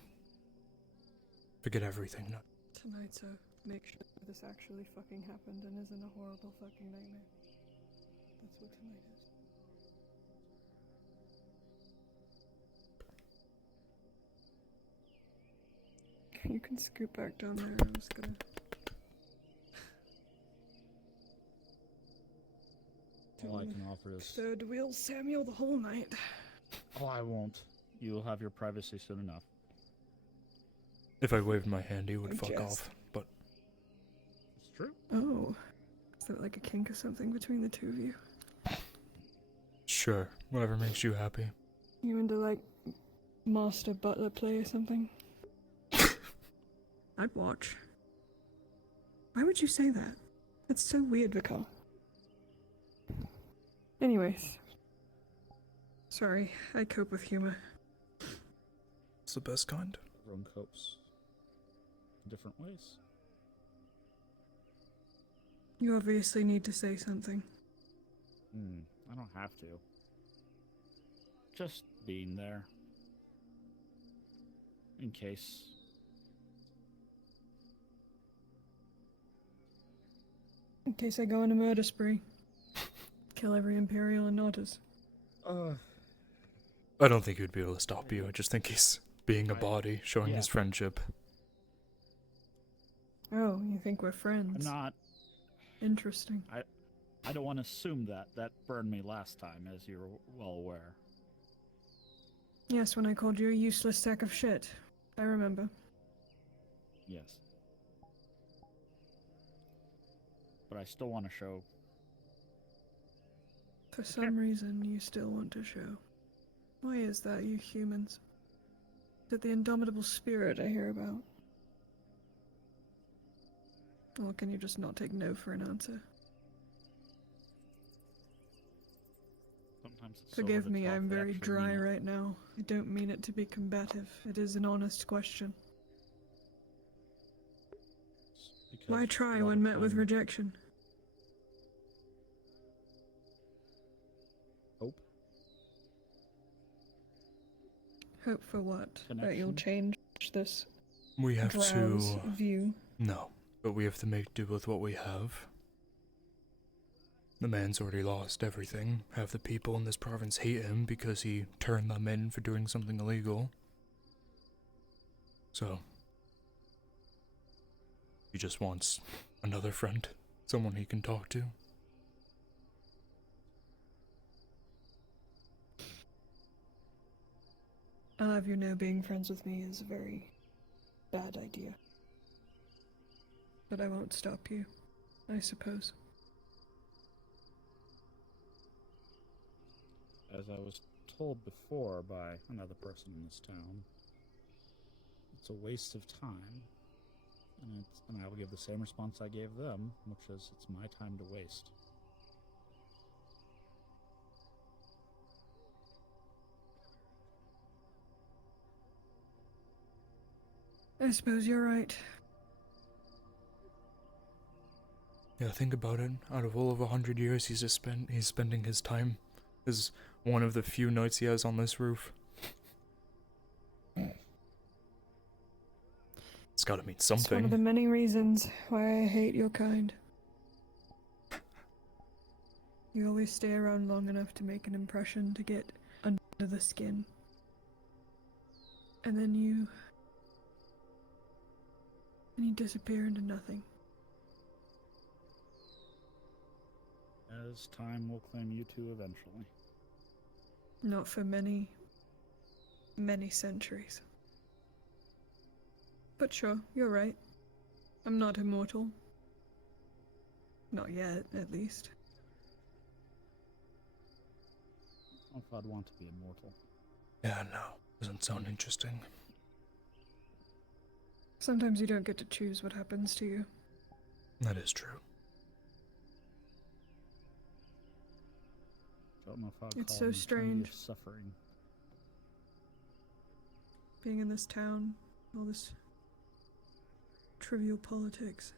forget everything. Tonight's a make sure this actually fucking happened and isn't a horrible fucking nightmare. That's what tonight is. You can scoot back down there. I was gonna. All I can offer is Third wheel Samuel the whole night. Oh, I won't. You will have your privacy soon enough. If I waved my hand, he would I fuck guess. off, but It's true. Oh. Is that like a kink or something between the two of you? sure, whatever makes you happy. You into like master butler play or something? I'd watch. Why would you say that? That's so weird, Vikar. Anyways. Sorry, I cope with humor. It's the best kind. Everyone copes in different ways. You obviously need to say something. I don't have to. Just being there. In case. In case I go on a murder spree. Kill every Imperial and Notters. I don't think he'd be able to stop you. I just think he's being a body, showing yeah. his friendship. Oh, you think we're friends? I'm not. Interesting. I don't want to assume that. That burned me last time, as you're well aware. Yes, when I called you a useless sack of shit. I remember. Yes. But I still want to show. For some reason, you still want to show. Why is that, you humans? Is it the indomitable spirit I hear about? Or can you just not take no for an answer? Sometimes it's so hard Forgive to me, tell if I'm they very actually dry mean it. right now. I don't mean it to be combative. It is an honest question. Because Why a try lot when of met with time- rejection? Hope. Hope for what? That you'll Connection? change this We have drowse to... view? No, but we have to make do with what we have. The man's already lost everything. Half the people in this province hate him because he turned them in for doing something illegal. So, he just wants another friend, someone he can talk to. I'll have you know being friends with me is a very bad idea. But I won't stop you, I suppose. As I was told before by another person in this town, it's a waste of time, and I will give the same response I gave them, which is it's my time to waste. I suppose you're right. Yeah, think about it. Out of all of 100 years he's spending his time as one of the few nights he has on this roof. It's gotta mean It's one of something. the many reasons why I hate your kind. You always stay around long enough to make an impression to get under the skin. And then you disappear into nothing. As time will claim you two eventually. Not for many, many centuries. But sure, you're right. I'm not immortal. Not yet, at least. I don't know if I'd want to be immortal. Yeah, no. Doesn't sound interesting. Sometimes you don't get to choose what happens to you. That is true. Don't know if I'd It's call so an eternity strange. of suffering. Being in this town, all this trivial politics.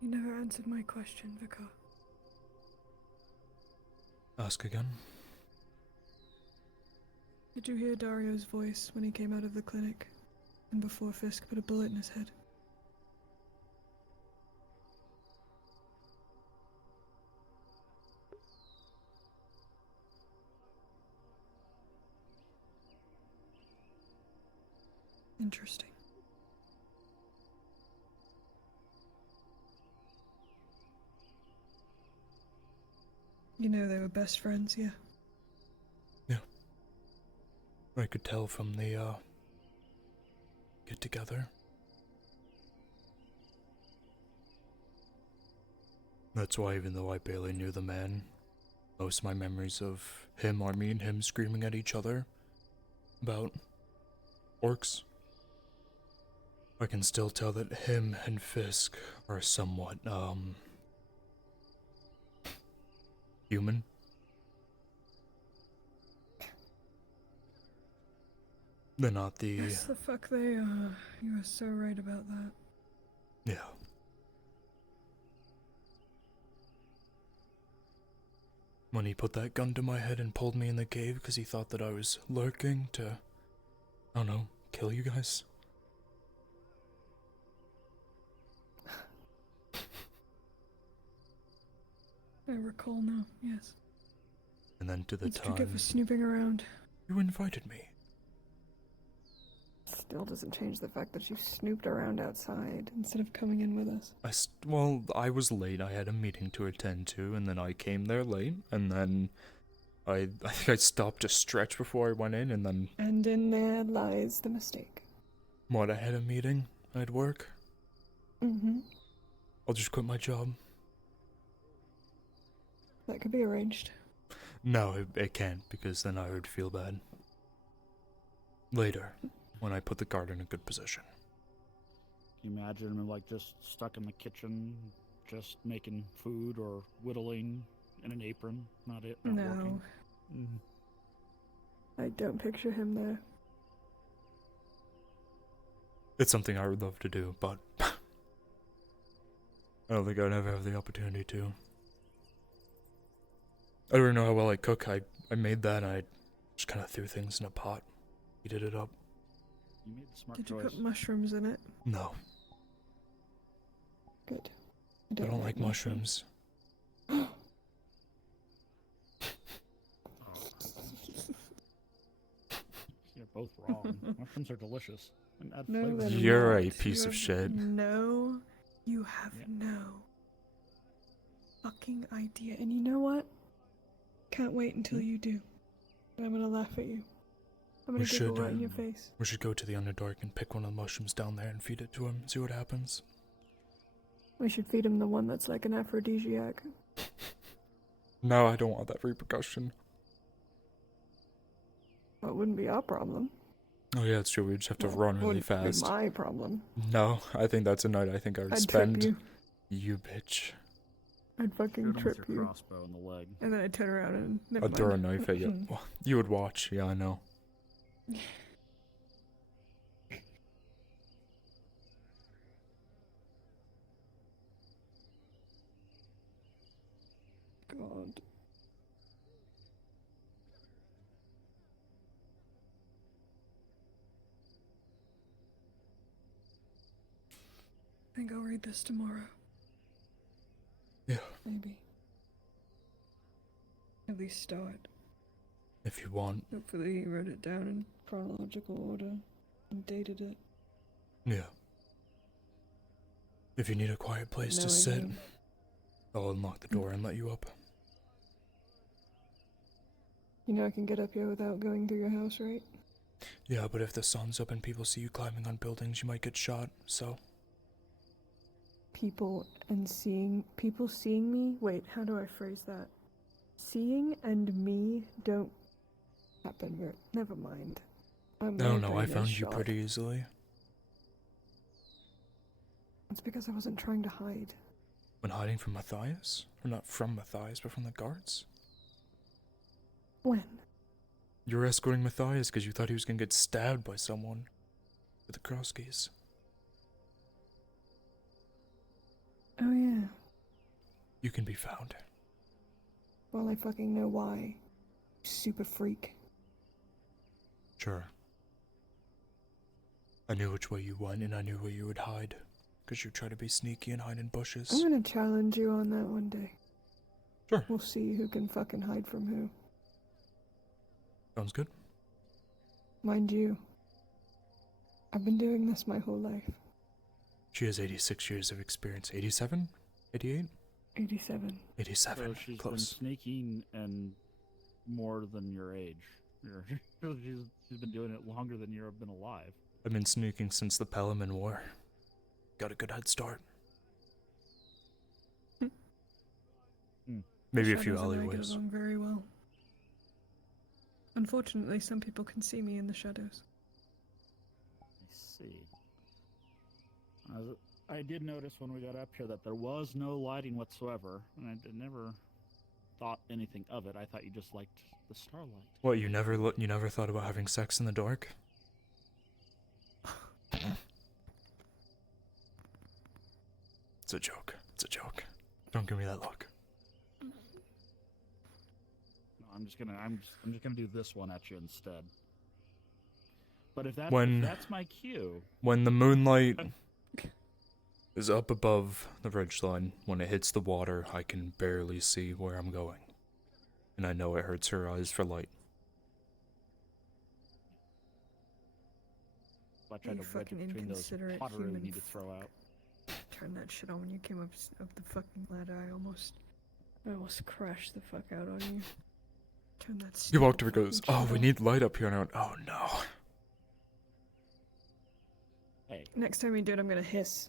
You never answered my question, Vikar. Ask again. Did you hear Dario's voice when he came out of the clinic, and before Fisk put a bullet in his head? Interesting. You know they were best friends, yeah? I could tell from the, get together. That's why even though I barely knew the man, most of my memories of him are me and him screaming at each other about orcs. I can still tell that him and Fisk are somewhat, human. They're not the... Yes, the fuck they are. You are so right about that. Yeah. When he put that gun to my head and pulled me in the cave because he thought that I was lurking to, I don't know, kill you guys. I recall now, yes. And then to the What'd you get time for snooping around? you invited me. Still doesn't change the fact that you snooped around outside instead of coming in with us. Well, I was late. I had a meeting to attend to, and then I came there late, and then I think I stopped to stretch before I went in, and then... And in there lies the mistake. What, I had a meeting at work? Mm-hmm. I'll just quit my job. That could be arranged. No, it can't, because then I would feel bad. Later, when I put the card in a good position. Can you imagine him like just stuck in the kitchen, just making food or whittling in an apron? Not No. working. I don't picture him there. It's something I would love to do, but I don't think I'd ever have the opportunity to. I don't even know how well I cook. I made that and I just kind of threw things in a pot, heated it up. You made the smart Did choice. you put mushrooms in it? No, Good. I don't like mushrooms. You're both wrong. Mushrooms are delicious and add No, flavor. they're You're a not. piece You of have shit. No, you have no fucking idea. And you know what? Can't wait until you do. And I'm gonna laugh at you. I'm gonna giggle right in your face. We should go to the Underdark and pick one of the mushrooms down there and feed it to him, see what happens. We should feed him the one that's like an aphrodisiac. No, I don't want that repercussion. Well, it wouldn't be our problem. Oh yeah, it's true, we just have to run really Wouldn't fast. be my problem. No, I think that's a night I think I would I'd spend. trip You bitch. I'd fucking Shoot him trip with your you. crossbow in the leg. And then I'd turn around and never I'd throw a mind. knife at you. Well, you would watch, yeah, I know. God. I think I'll read this tomorrow. Yeah. Maybe. At least start. If you want. Hopefully he wrote it down in chronological order and dated it. Yeah. If you need a quiet place No, to I sit, don't. I'll unlock the door and let you up. You know I can get up here without going through your house, right? Yeah, but if the sun's up and people see you climbing on buildings, you might get shot, so. People seeing me? Wait, how do I phrase that? Seeing and me don't happen here. Never mind. No, I found you pretty easily. It's because I wasn't trying to hide. When hiding from Matthias? Or not from Matthias, but from the guards? When? You were escorting Matthias because you thought he was gonna get stabbed by someone with the cross keys. Oh yeah. You can be found. Well, I fucking know why. Super freak. Sure. I knew which way you went and I knew where you would hide. Because you try to be sneaky and hide in bushes. I'm gonna challenge you on that one day. Sure. We'll see who can fucking hide from who. Sounds good. Mind you, I've been doing this my whole life. She has 86 years of experience. 87? 88? 87. 87. So she's been Close. sneaking and more than your age. She's been doing it longer than you've been alive. I've been sneaking since the Peliman War. Got a good head start. Maybe a few Shadows and I get alleyways. along very well. Unfortunately, some people can see me in the shadows. Let's see. I did notice when we got up here that there was no lighting whatsoever, and I never thought anything of it. I thought you just liked the starlight. What, you never thought about having sex in the dark? It's a joke. It's a joke. Don't give me that look. No, I'm just gonna do this one at you instead. But if that's my cue. When the moonlight is up above the ridgeline, when it hits the water, I can barely see where I'm going. And I know it hurts her eyes for light. I tried to wedge it between those pottery we need to throw out. Turn that shit on when you came up the fucking ladder. I almost crashed the fuck out on you. Turn that. He walked over and goes, "Oh, we need light up here." And I went, "Oh no." Hey. Next time you do it, I'm gonna hiss.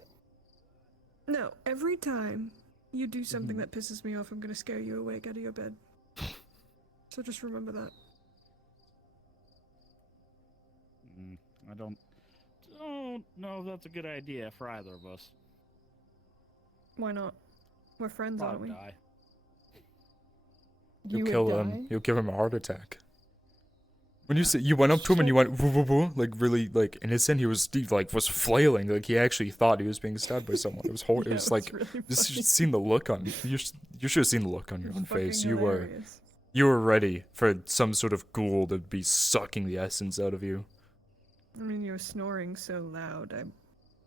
No, every time you do something that pisses me off, I'm gonna scare you awake out of your bed. So just remember that. I don't know if that's a good idea for either of us. Why not? We're friends, aren't we? Die. You kill him. You'll give him a heart attack. When you went up to him and you went woo woo woo, like really like innocent, he was flailing, like he actually thought he was being stabbed by someone. It was horrible. Yeah, it was like really you should have seen the look on you should have seen the look on your own face. You hilarious. were ready for some sort of ghoul to be sucking the essence out of you. I mean, you were snoring so loud, I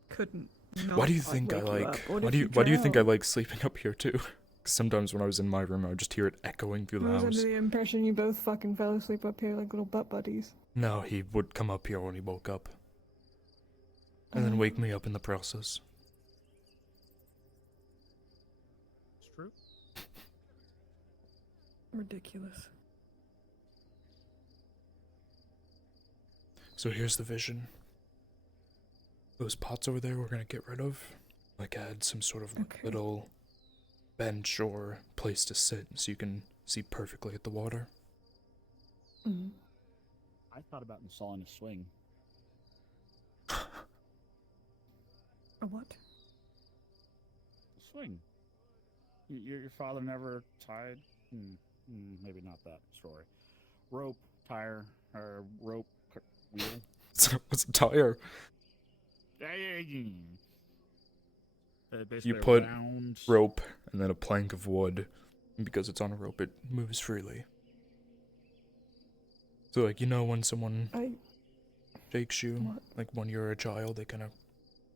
couldn't. Why do you think I like? Why do you think I like sleeping up here too? 'Cause sometimes when I was in my room, I would just hear it echoing through the I was house. under the impression you both fucking fell asleep up here like little butt buddies. No, he would come up here when he woke up, and then wake me up in the process. It's true. Ridiculous. So here's the vision. Those pots over there we're gonna get rid of. Like add some sort of little bench or place to sit so you can see perfectly at the water. I thought about installing a swing. A what? A swing. Your father never tied? Maybe not that story. Rope, tire, or rope, wheel. What's a tire? Basically You put round rope and then a plank of wood, and because it's on a rope, it moves freely. So, like, you know when someone shakes you, like when you're a child, they kind of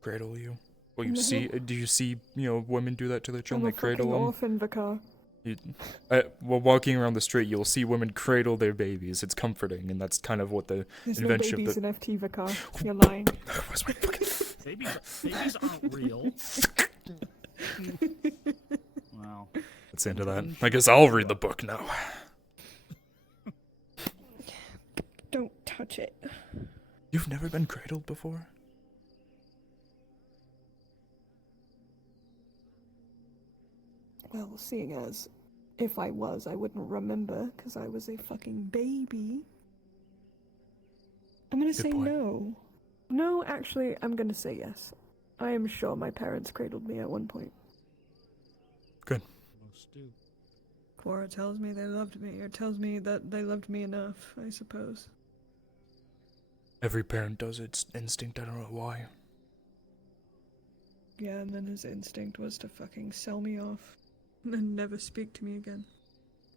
cradle you. Well, do you see, women do that to their children? They cradle them. Orphan vicar. While walking around the street, you'll see women cradle their babies. It's comforting, and that's kind of what the There's invention no babies of in FT vicar. You're lying. Where's my fucking... Babies aren't real. Wow. Let's into that. I guess I'll read the book now. Don't touch it. You've never been cradled before? Well, seeing as if I was, I wouldn't remember because I was a fucking baby. I'm gonna say no. No, actually, I'm gonna say yes. I am sure my parents cradled me at one point. Good. Most do. Cora tells me they loved me, or tells me that they loved me enough, I suppose. Every parent does its instinct, I don't know why. Yeah, and then his instinct was to fucking sell me off and never speak to me again.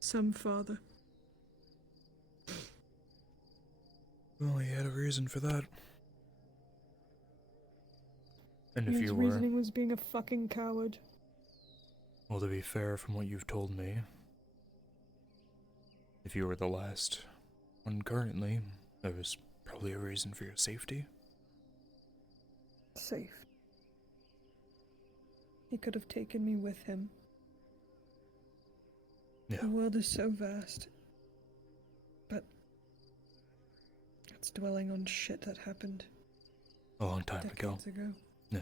Some father. Well, he had a reason for that. And if His you were... reasoning was being a fucking coward. Well, to be fair, from what you've told me, if you were the last one currently, there was probably a reason for your safety. safe. He could have taken me with him. Yeah. The world is so vast. But it's dwelling on shit that happened A long time ago. decades ago. Yeah.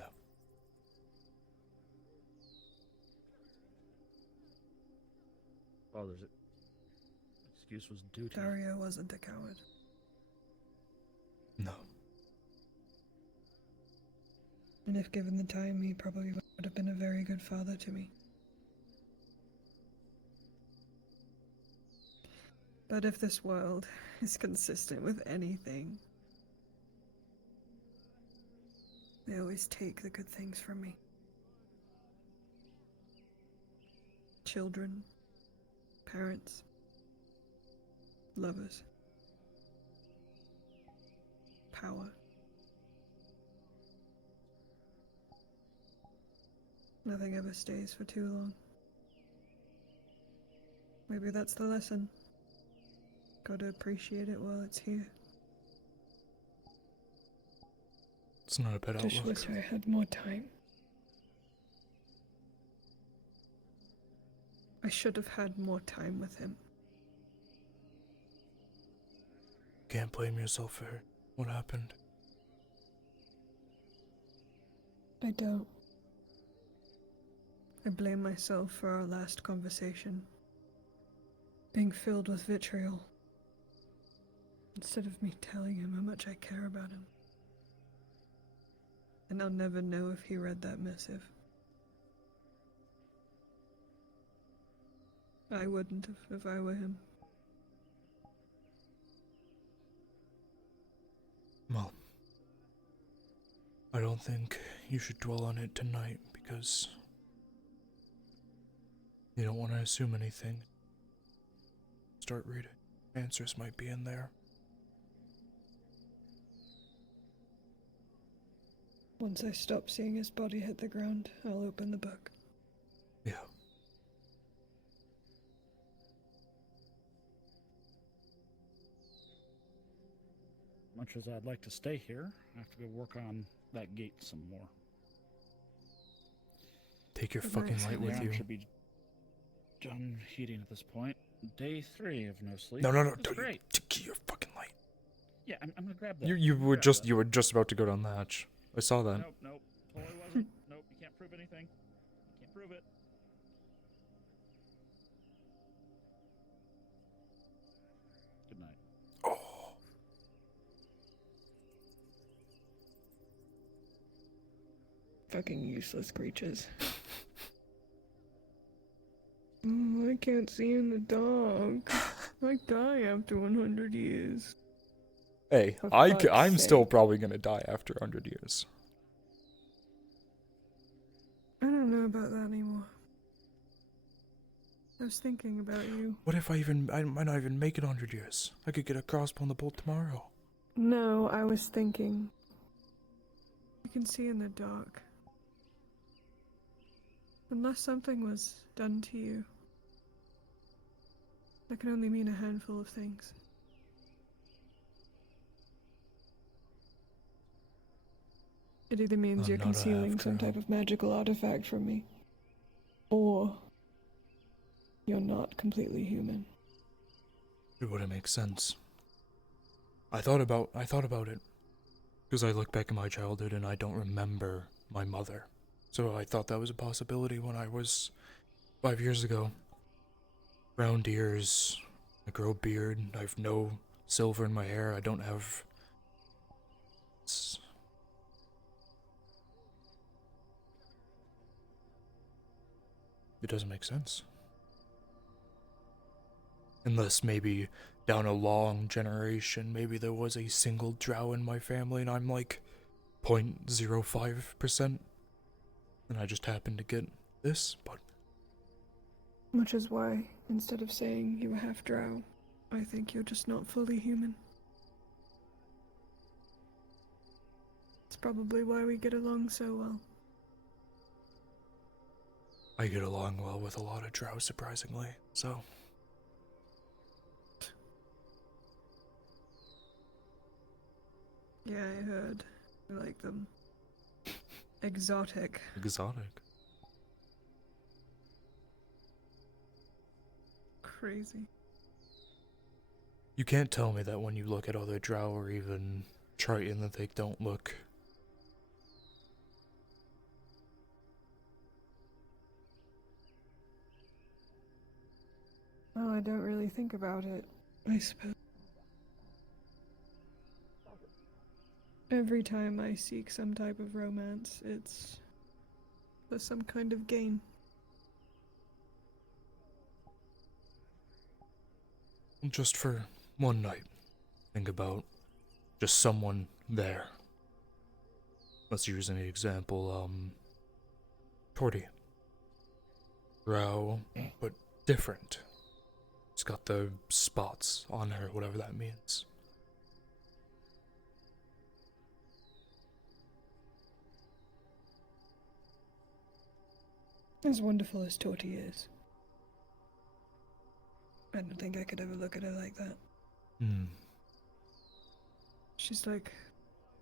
Father's excuse was duty. Dario wasn't a coward. No. And if given the time, he probably would have been a very good father to me. But if this world is consistent with anything, they always take the good things from me. Children, parents, lovers, power. Nothing ever stays for too long. Maybe that's the lesson. Gotta appreciate it while it's here. It's not a bad Just outlook. wish I had more time. I should have had more time with him. Can't blame yourself for what happened. I don't. I blame myself for our last conversation being filled with vitriol, instead of me telling him how much I care about him. And I'll never know if he read that missive. I wouldn't have if I were him. Well, I don't think you should dwell on it tonight because you don't want to assume anything. Start reading. Answers might be in there. Once I stop seeing his body hit the ground, I'll open the book. Yeah. Much as I'd like to stay here, I have to go work on that gate some more. Take your Good fucking night, light with Yeah, you. should be done heating at this point. Day 3 of no sleep. No, That's don't great. take your fucking light. Yeah, I'm gonna grab that. You were Grab just that. you were just about to go down the hatch. I saw that. Nope, totally wasn't. Nope, you can't prove anything. You can't prove it. Good night. Oh. Fucking useless creatures. I can't see in the dark. I die after 100 years. Hey, For I'm fuck's still sake. probably gonna die after 100 years. I don't know about that anymore. I was thinking about you. What if I might not even make it 100 years? I could get a crossbow on the bolt tomorrow. No, I was thinking. You can see in the dark. Unless something was done to you, that can only mean a handful of things. It either means I'm you're not a concealing some half-drow. type of magical artifact from me, or you're not completely human. It wouldn't make sense. I thought about it. Because I look back at my childhood and I don't remember my mother. So I thought that was a possibility when I was 5 years ago. Round ears, I grow a beard, I have no silver in my hair, I don't have... It doesn't make sense. Unless maybe down a long generation, maybe there was a single drow in my family and I'm like 0.05%. And I just happened to get this, but... Which is why, instead of saying you were half drow, I think you're just not fully human. It's probably why we get along so well. I get along well with a lot of drow, surprisingly, so... Yeah, I heard. I like them. exotic. Exotic. Crazy. You can't tell me that when you look at other drow or even Triton that they don't look. Oh, I don't really think about it, I suppose. Every time I seek some type of romance, it's for some kind of gain. Just for one night. Think about just someone there. Let's use an example, Torty. Drow, but different. It's got the spots on her, whatever that means. As wonderful as Torty is, I don't think I could ever look at her like that. Hmm. She's like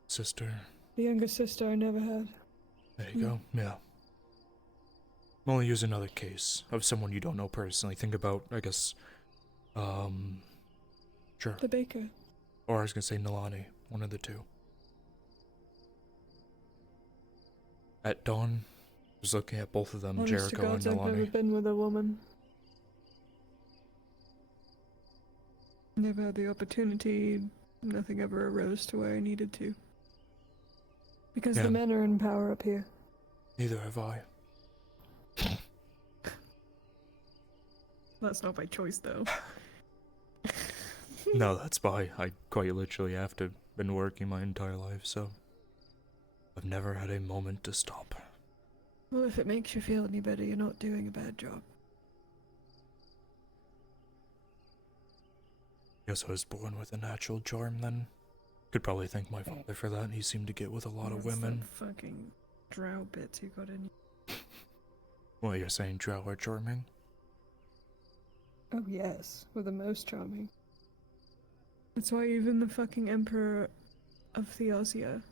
Sister. the younger sister I never had. There you go. Yeah. I'm only using another case of someone you don't know personally. Think about, I guess, sure. The baker. Or I was gonna say Nalani. One of the two. At dawn, I was looking at both of them, Honest to Jericho God, and I've never Nalani. been with a woman. Never had the opportunity. Nothing ever arose to where I needed to. Because Yeah. the men are in power up here. Neither have I. That's not by choice, though. No, that's why I quite literally have to been working my entire life, so I've never had a moment to stop. Well, if it makes you feel any better, you're not doing a bad job. Guess I was born with a natural charm then. Could probably thank my father for that. He seemed to get with a lot of What's women. that fucking drow bits you got in you? Well, you're saying drow are charming? Oh yes, we're the most charming. That's why even the fucking Emperor of Theosia...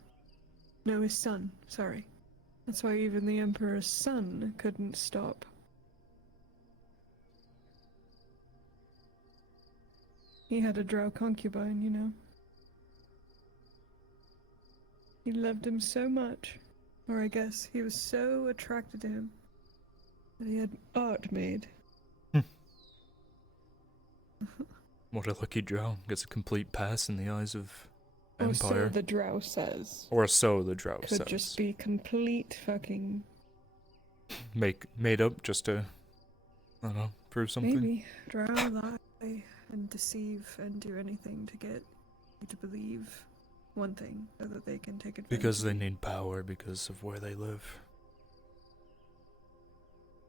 No, his son, sorry. That's why even the Emperor's son couldn't stop. He had a drow concubine, you know. He loved him so much, or I guess he was so attracted to him, that he had art made. What a lucky drow. Gets a complete pass in the eyes of Or so Empire. the drow says. Or so the drow Could says. just be complete fucking... Made up just to, I don't know, prove something. Maybe. Drow lie and deceive and do anything to get you to believe one thing so that they can take advantage Because they of you. need power because of where they live.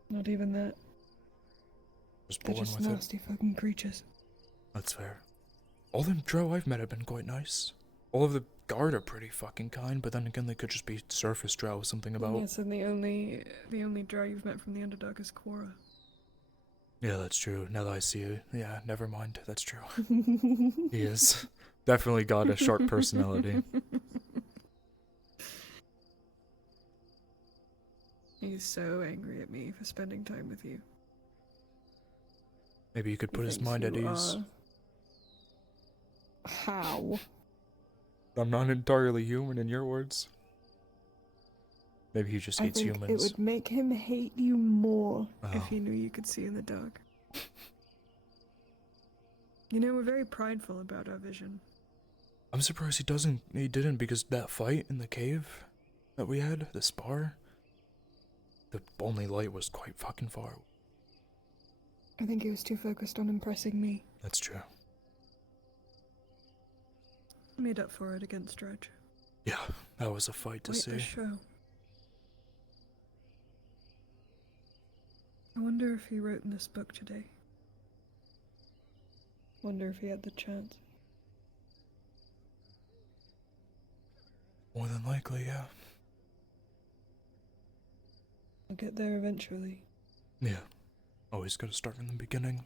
Not even that. Just They're born just with it. nasty fucking creatures. That's fair. All them drow I've met have been quite nice. All of the guard are pretty fucking kind, but then again they could just be surface drow, something about... Yes, and the only drow you've met from the Underdark is Quora. Yeah, that's true. Now that I see it, yeah, never mind. That's true. He is. Definitely got a sharp personality. He's so angry at me for spending time with you. Maybe you could put He his thinks mind at you ease. are- How? I'm not entirely human in your words. Maybe he just I hates think humans. it would make him hate you more Oh. if he knew you could see in the dark. You know, we're very prideful about our vision. I'm surprised he didn't, because that fight in the cave that we had, the spar, the only light was quite fucking far. I think he was too focused on impressing me. That's true. Made up for it against Dredge. Yeah, that was a fight to Quite see. the show. I wonder if he wrote in this book today. Wonder if he had the chance. More than likely, yeah. I'll get there eventually. Yeah. Always gotta start from the beginning.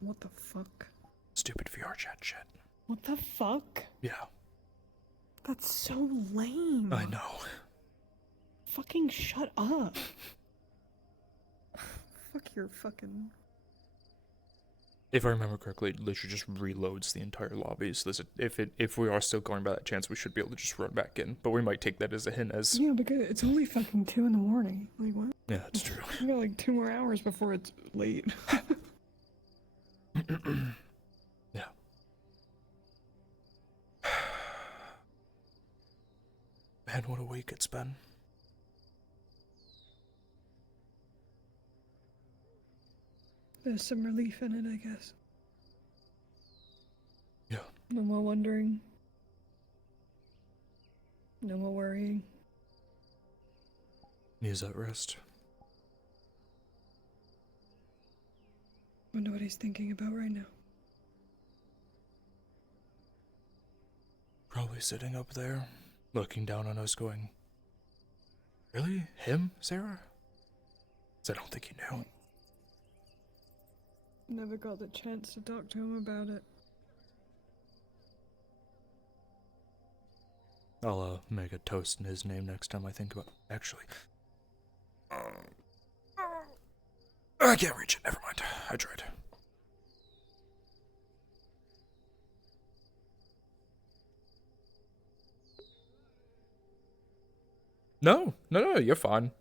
What the fuck? Stupid VRChat shit. What the fuck? Yeah. That's so lame. I know. Fucking shut up. Fuck your fucking... If I remember correctly, it literally just reloads the entire lobby. So if we are still going by that chance, we should be able to just run back in. But we might take that as a hint as... Yeah, because it's only fucking 2 in the morning. Like, what? Yeah, that's true. We got like 2 more hours before it's late. Yeah. Man, what a week it's been. There's some relief in it, I guess. Yeah. No more wondering. No more worrying. He's at rest. Wonder what he's thinking about right now. Probably sitting up there, looking down on us going, "Really? Him, Sarah?" 'Cause I don't think he knew. Never got the chance to talk to him about it. I'll make a toast in his name next time I think about it. Actually, I can't reach it. Never mind. I tried. No, you're fine.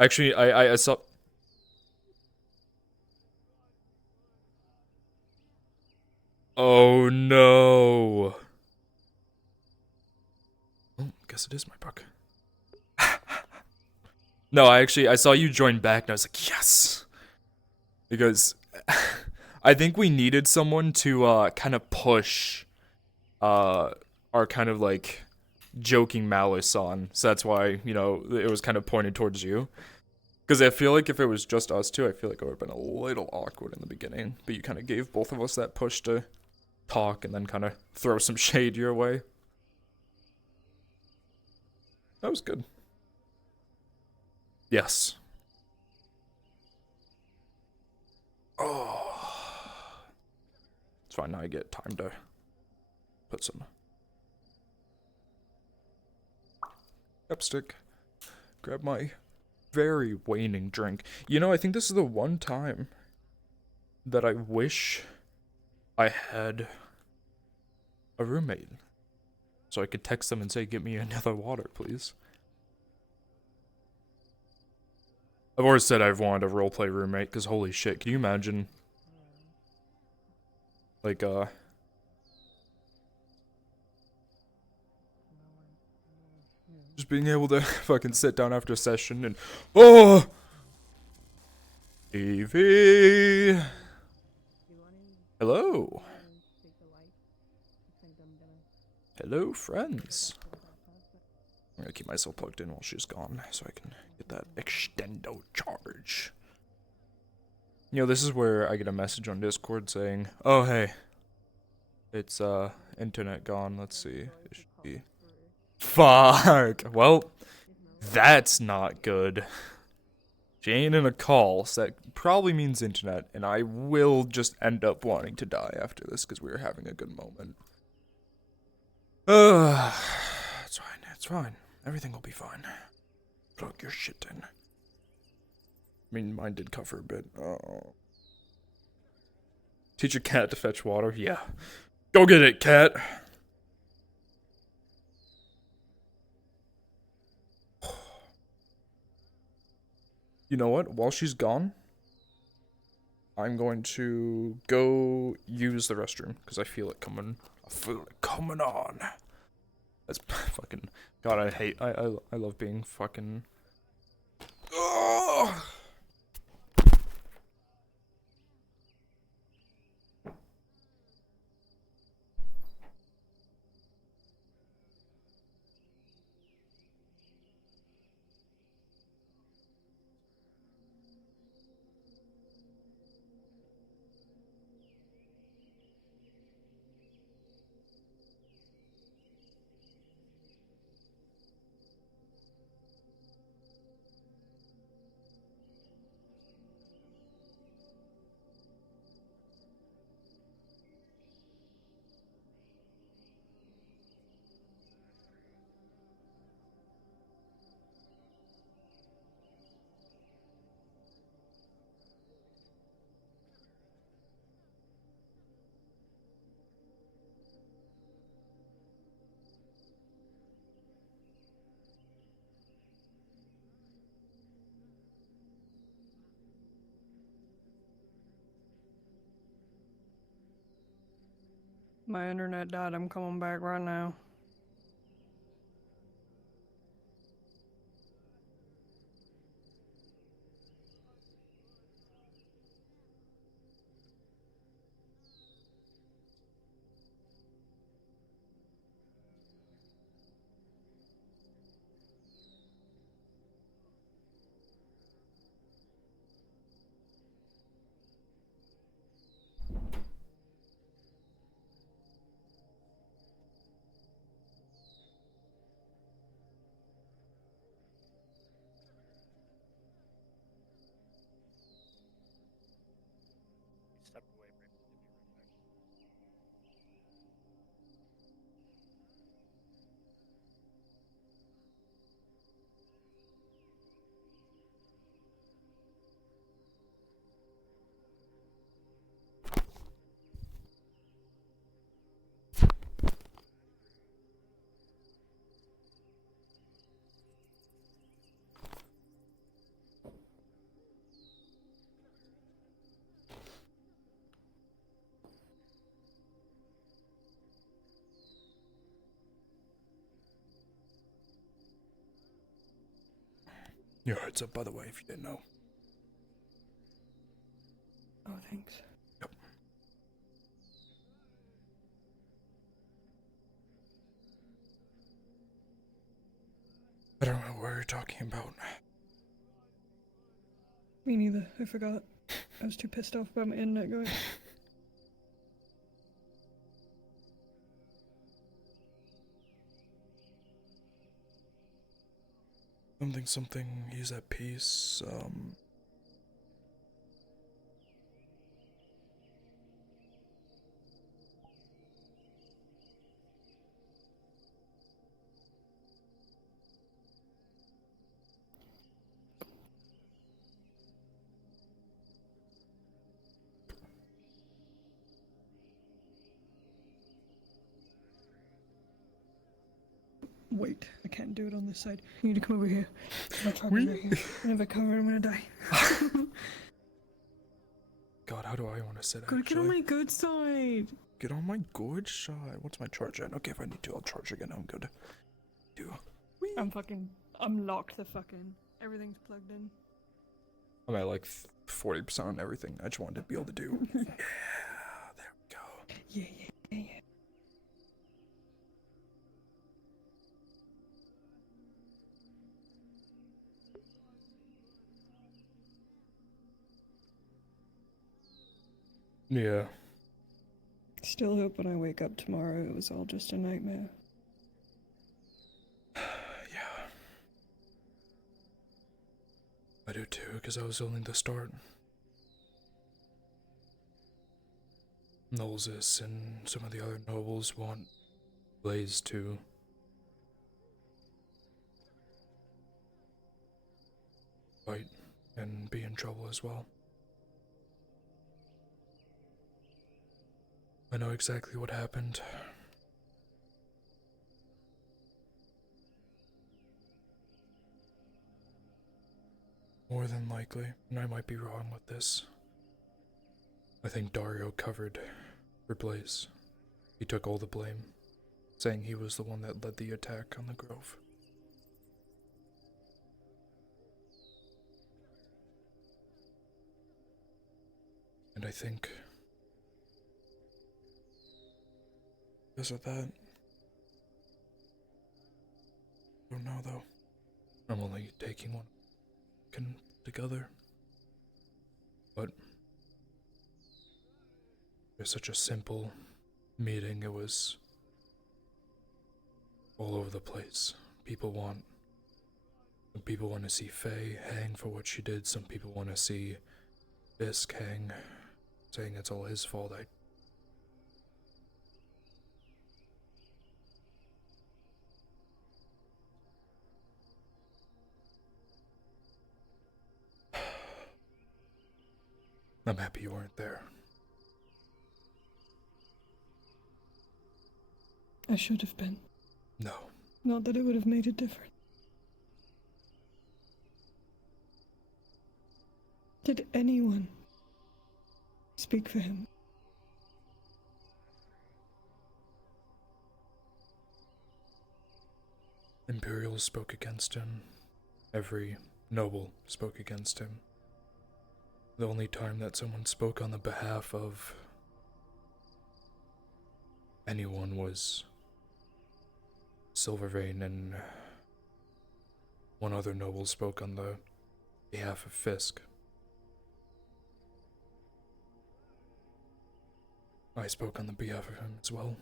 Actually, I saw... Oh no. Oh, guess it is my buck. No, I saw you join back and I was like, yes! Because I think we needed someone to kind of push our kind of like joking malice on. So that's why, you know, it was kind of pointed towards you. Because I feel like if it was just us two, I feel like it would have been a little awkward in the beginning. But you kind of gave both of us that push to talk and then kind of throw some shade your way. That was good. Yes. Oh. It's fine, now I get time to put some lipstick. Grab my very waning drink. You know, I think this is the one time that I wish I had a roommate. So I could text them and say, "Get me another water, please." I've always said I've wanted a roleplay roommate, because holy shit, can you imagine? Like, just being able to fucking sit down after a session and... Oh! Evie! Hello! Hello, friends. I'm gonna keep myself plugged in while she's gone, so I can get that extendo charge. You know, this is where I get a message on Discord saying, "Oh, hey. It's, internet gone. Let's see. Is she... Fuck! Well, that's not good. She ain't in a call, so that probably means internet, and I will just end up wanting to die after this, because we were having a good moment. It's fine, it's fine. Everything will be fine. Plug your shit in. I mean, mine did cover a bit. Oh. Teach a cat to fetch water? Yeah. Go get it, cat! You know what? While she's gone, I'm going to go use the restroom, because I feel it coming. I feel it coming on. That's fucking... God, I love being fucking... Ugh! My internet died. I'm coming back right now. Step away, Rick. Your head's up, by the way, if you didn't know. Oh, thanks. Yep. I don't know what you're talking about. Me neither. I forgot. I was too pissed off about my internet going. Something, he's at peace, Wait, I can't do it on this side. You need to come over here. My charger's right here. And if I cover it, I'm gonna die. God, how do I want to sit, Gotta get on my good side. Get on my good side. What's my charge at? Okay, if I need to, I'll charge again. I'm good. I'm locked the fuck in. Everything's plugged in. I'm at like 40% on everything. I just wanted to be able to do. Yeah, there we go. Yeah. Yeah. Still hope when I wake up tomorrow it was all just a nightmare. Yeah. I do too, because I was only the start. Nolzis and some of the other nobles want Blaze to fight and be in trouble as well. I know exactly what happened. More than likely, and I might be wrong with this, I think Dario covered for Blaze. He took all the blame, saying he was the one that led the attack on the Grove. And I think because of that, I don't know though. I'm only taking one can together. But it was such a simple meeting. It was all over the place. Some people want to see Faye hang for what she did. Some people want to see Fisk hang, saying it's all his fault. I'm happy you weren't there. I should have been. No. Not that it would have made a difference. Did anyone speak for him? Imperials spoke against him. Every noble spoke against him. The only time that someone spoke on the behalf of anyone was Silvervein, and one other noble spoke on the behalf of Fisk. I spoke on the behalf of him as well.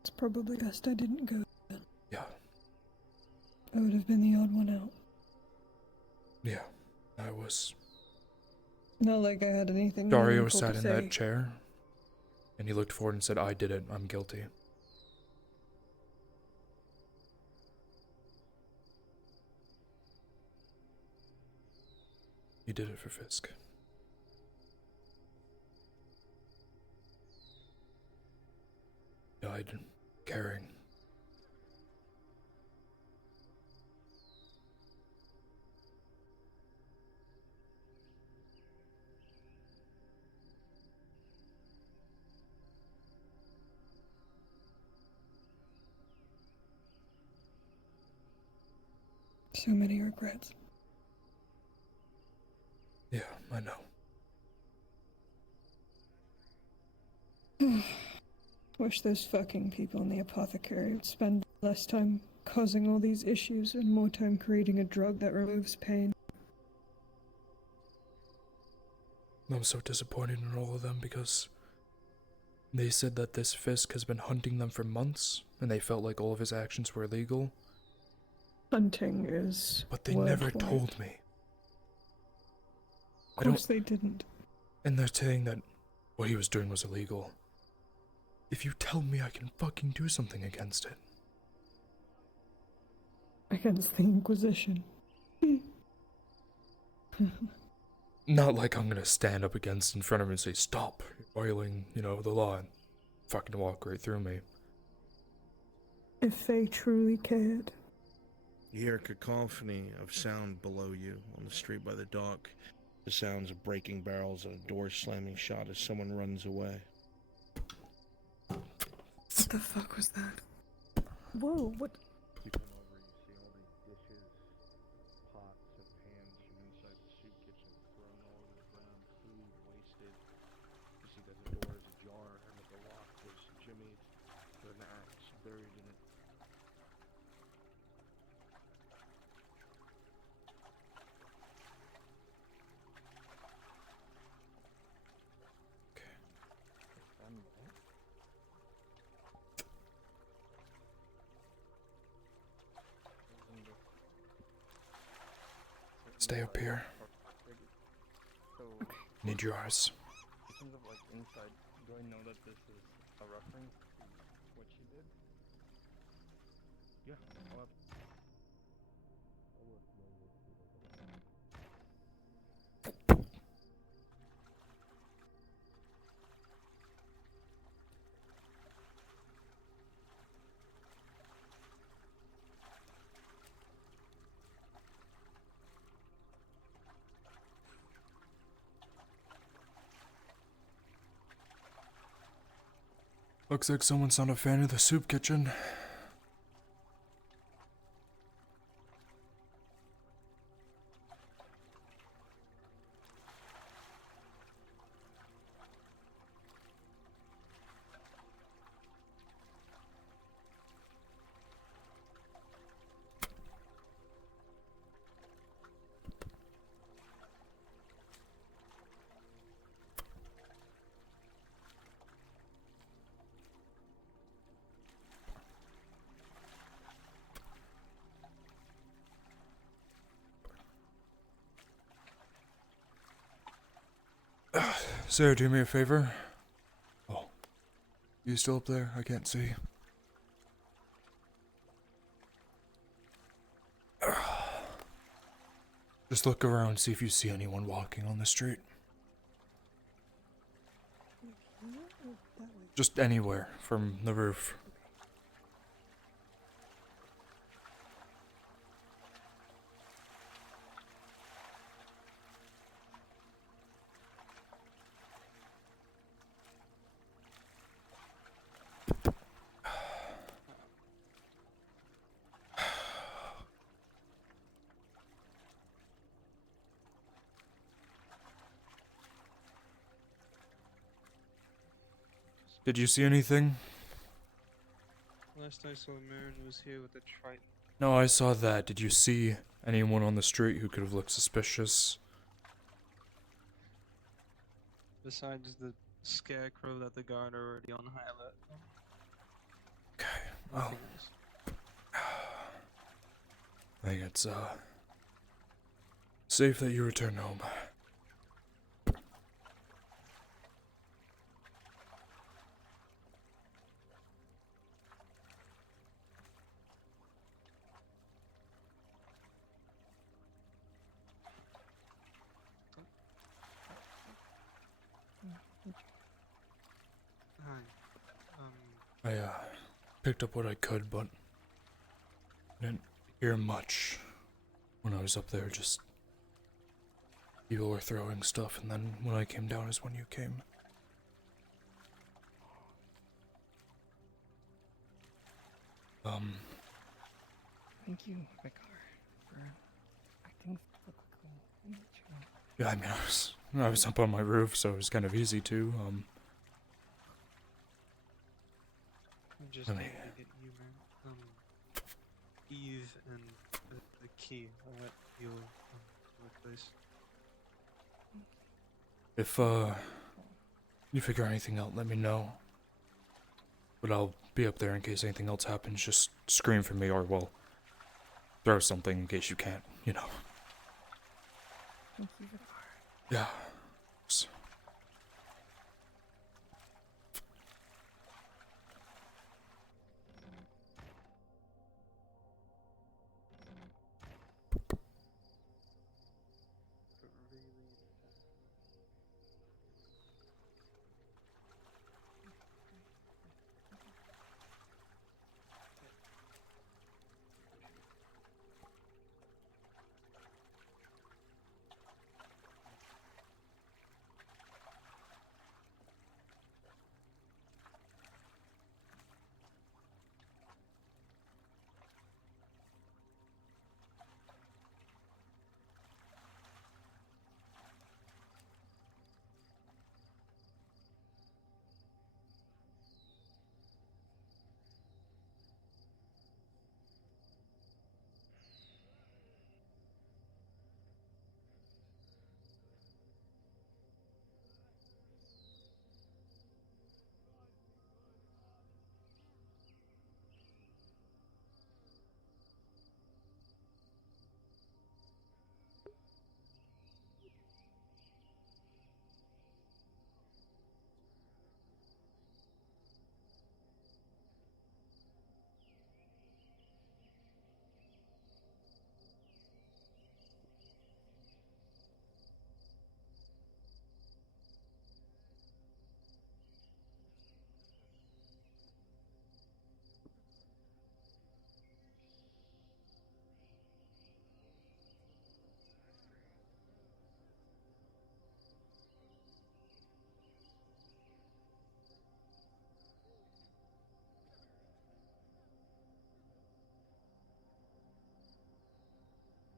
It's probably best I didn't go then. Yeah. I would have been the odd one out. Yeah, I was. Not like I had anything Dario meaningful sat to in say. that chair, and he looked forward and said, I did it, I'm guilty. He did it for Fisk. Died caring. So many regrets. Yeah, I know. Wish those fucking people in the apothecary would spend less time causing all these issues and more time creating a drug that removes pain. I'm so disappointed in all of them because they said that this Fisk has been hunting them for months, and they felt like all of his actions were illegal. Hunting is But they word never for it. told me. Of course they didn't. And they're saying that what he was doing was illegal. If you tell me, I can fucking do something against it. Against the Inquisition. Not like I'm gonna stand up against in front of him and say, stop, you're violating, the law, and fucking walk right through me. If they truly cared. You hear a cacophony of sound below you on the street by the dock. The sounds of breaking barrels and a door slamming shut as someone runs away. What the fuck was that? Whoa, what? You come over, you see all these dishes, pots, and pans from inside the soup kitchen thrown all over the ground, food wasted. You see that the door is ajar and that the lock was jimmied with an axe buried in it. Stay up here. Need yours. In terms of like inside, do I know that this is a reference to what she did? Yeah, I'll have Looks like someone's not a fan of the soup kitchen. Sarah, do me a favor. Oh. You still up there? I can't see. Just look around, see if you see anyone walking on the street. Just anywhere from the roof. Did you see anything? Last I saw, Marin was here with a Triton. No, I saw that. Did you see anyone on the street who could have looked suspicious? Besides the scarecrow that the guard are already on high alert. Okay, Nothing well, else. I think it's, safe that you return home. Hi. I, picked up what I could, but I didn't hear much when I was up there. Just people were throwing stuff, and then when I came down is when you came. Thank you, Vicar, for acting so quickly. I need you. Yeah, I mean, I was up on my roof, so it was kind of easy too. I just I need mean, to get you, man. Eve and the key are at your workplace. if, you figure anything out, let me know. But I'll be up there in case anything else happens. Just scream for me, or, well, throw something in case you can't, you know. Thank you, Vicar. Yeah.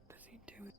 Does he do it?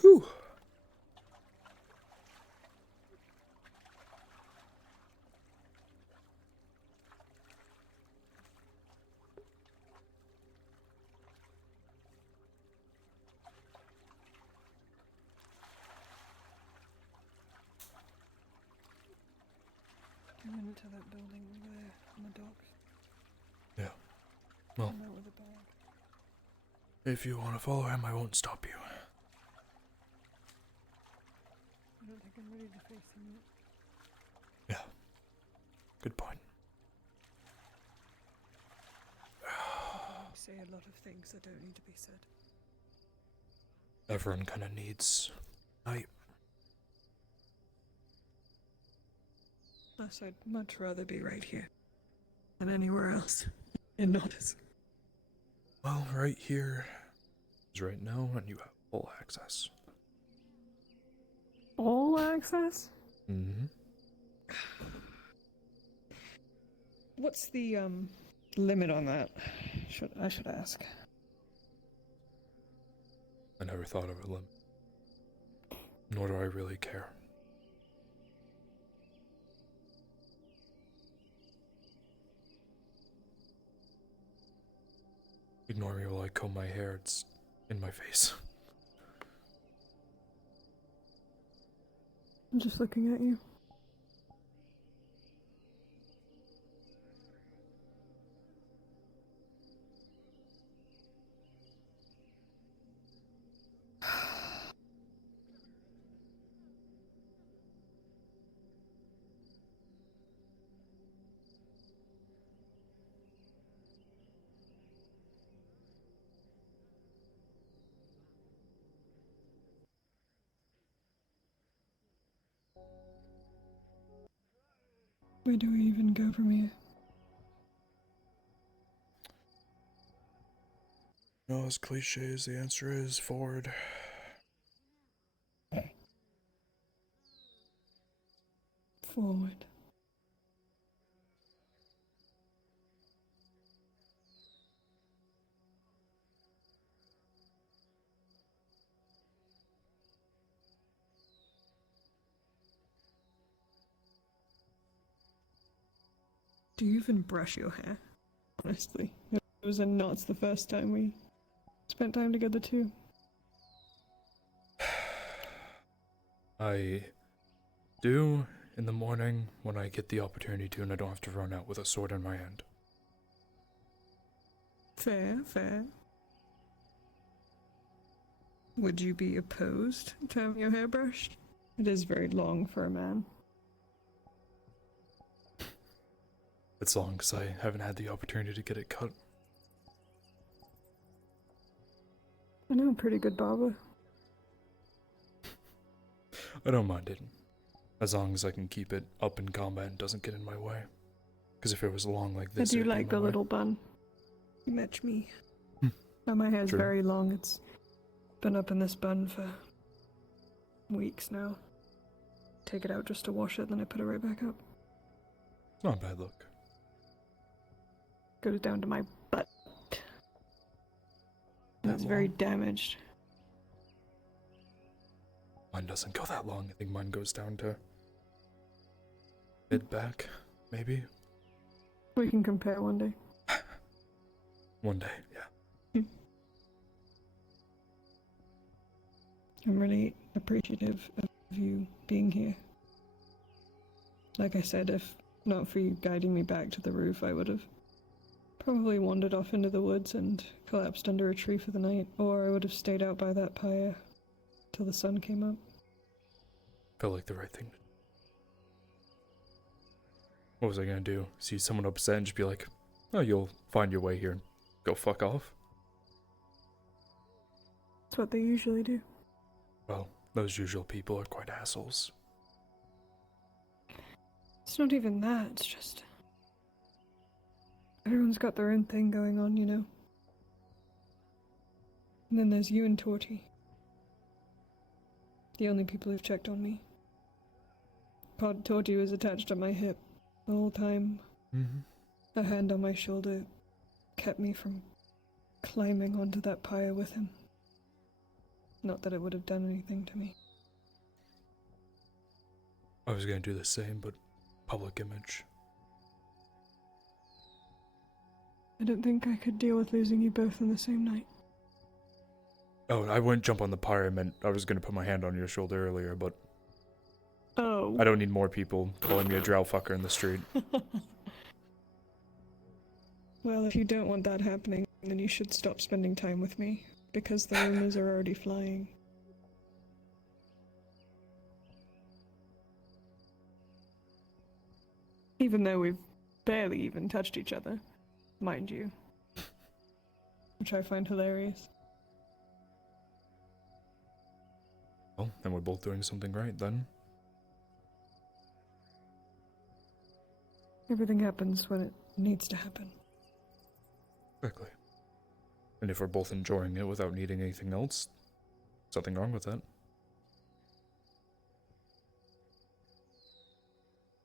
Whew. He went into that building over there on the docks. Yeah. Well, Came out with a bag. if you want to follow him, I won't stop you. I don't think I'm ready to face him yet. Yeah. Good point. I say a lot of things that don't need to be said. Everyone kind of needs night. Plus, I'd much rather be right here than anywhere else in Nordis. Well, right here is right now, and you have full access. All access? Mm-hmm. What's the limit on that? I should ask. I never thought of a limit. Nor do I really care. Ignore me while I comb my hair, it's in my face. I'm just looking at you. Where do we even go from here? No, as cliche as the answer is, forward. Forward. Do you even brush your hair? Honestly, it was in knots the first time we spent time together too. I do in the morning when I get the opportunity to and I don't have to run out with a sword in my hand. Fair, fair. Would you be opposed to having your hair brushed? It is very long for a man. It's long because I haven't had the opportunity to get it cut. I know a pretty good barber. I don't mind it, as long as I can keep it up in combat and doesn't get in my way. Because if it was long like this, I do it'd be like in the my way. little bun. You match me. Now my hair's True. very long. It's been up in this bun for weeks now. Take it out just to wash it, then I put it right back up. It's not a bad look. Goes down to my butt. And That it's very long? damaged. Mine doesn't go that long. I think mine goes down to mid back, maybe. We can compare one day. One day, yeah. I'm really appreciative of you being here. Like I said, if not for you guiding me back to the roof, I would have probably wandered off into the woods and collapsed under a tree for the night, or I would have stayed out by that pyre till the sun came up. Felt like the right thing. What was I gonna do? See someone upset and just be like, oh, you'll find your way here and go fuck off? That's what they usually do. Well, those usual people are quite assholes. It's not even that, it's just... everyone's got their own thing going on, you know? And then there's you and Torty. The only people who've checked on me. Torty was attached at my hip the whole time. Mm-hmm. A hand on my shoulder kept me from climbing onto that pyre with him. Not that it would have done anything to me. I was gonna do the same, but public image. I don't think I could deal with losing you both in the same night. Oh, I wouldn't jump on the pyre. I meant I was gonna put my hand on your shoulder earlier, but Oh. I don't need more people calling me a drow fucker in the street. Well, if you don't want that happening, then you should stop spending time with me, because the rumors are already flying. Even though we've barely even touched each other, mind you. Which I find hilarious. Well, then we're both doing something right then. Everything happens when it needs to happen. Exactly. And if we're both enjoying it without needing anything else, there's nothing wrong with that.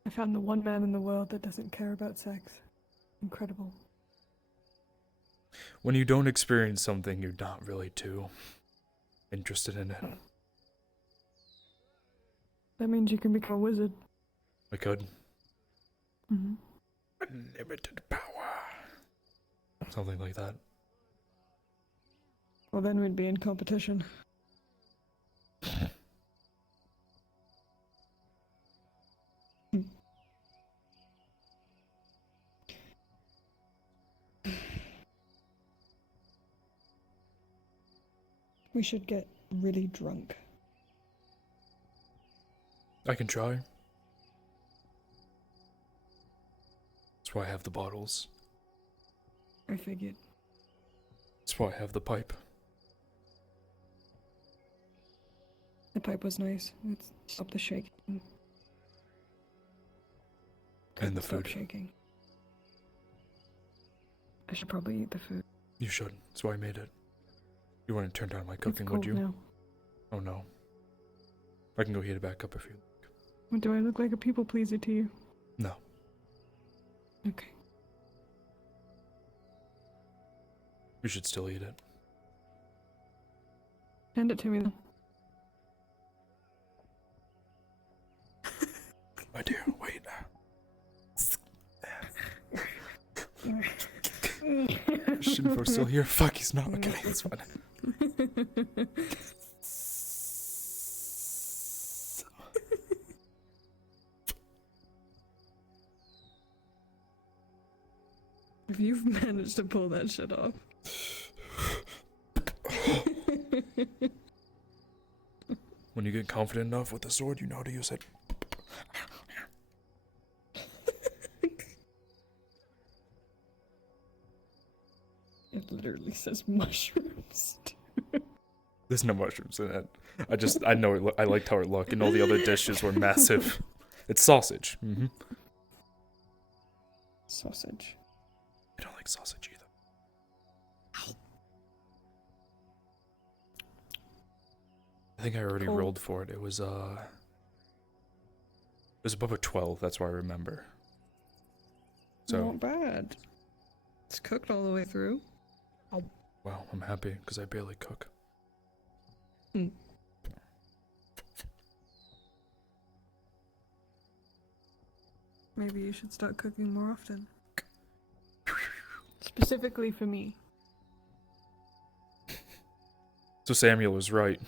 I found the one man in the world that doesn't care about sex. Incredible. When you don't experience something, you're not really too interested in it. That means you can become a wizard. I could. Mm-hmm. Unlimited power. Something like that. Well, then we'd be in competition. We should get really drunk. I can try. That's why I have the bottles. I figured. That's why I have the pipe. The pipe was nice. It stopped the shaking. And the Stop food. shaking. I should probably eat the food. You should. That's why I made it. You wouldn't turn down my cooking, It's would cold you? now. Oh no. I can go heat it back up if you... What, do I look like a people pleaser to you? No. Okay. You should still eat it. Hand it to me then. I do. Wait. Shinfor's still here? Fuck, he's not. Okay, that's fine. If you've managed to pull that shit off. When you get confident enough with the sword, you know how to use it. It literally says mushrooms. There's no mushrooms in it. I know it. I liked how it looked, and all the other dishes were massive. It's sausage. Mm-hmm. Sausage. I don't like sausage either. I think I already Cold. rolled for it. It was above a 12. That's what I remember. So Not bad. It's cooked all the way through. wow, I'm happy because I barely cook. Maybe you should start cooking more often. Specifically for me. So Samuel was right.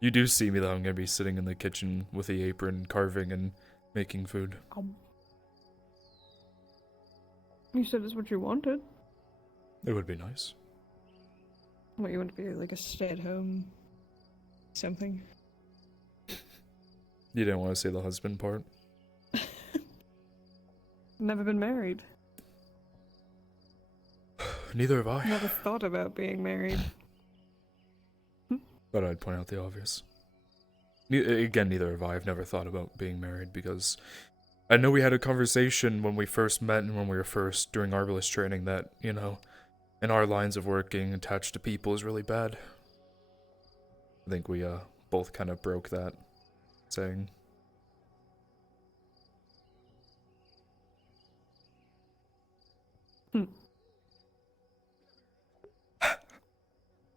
You do see me though. I'm gonna be sitting in the kitchen with the apron, carving and making food. You said it's what you wanted. It would be nice. What, you want to be like a stay-at-home something? You didn't want to say the husband part? Never been married. Neither have I. Never thought about being married. But I'd point out the obvious. Again, neither have I. I've never thought about being married because I know we had a conversation when we first met and when we were first doing Arbalist training that, you know, in our lines of work, getting attached to people is really bad. I think we both kind of broke that saying.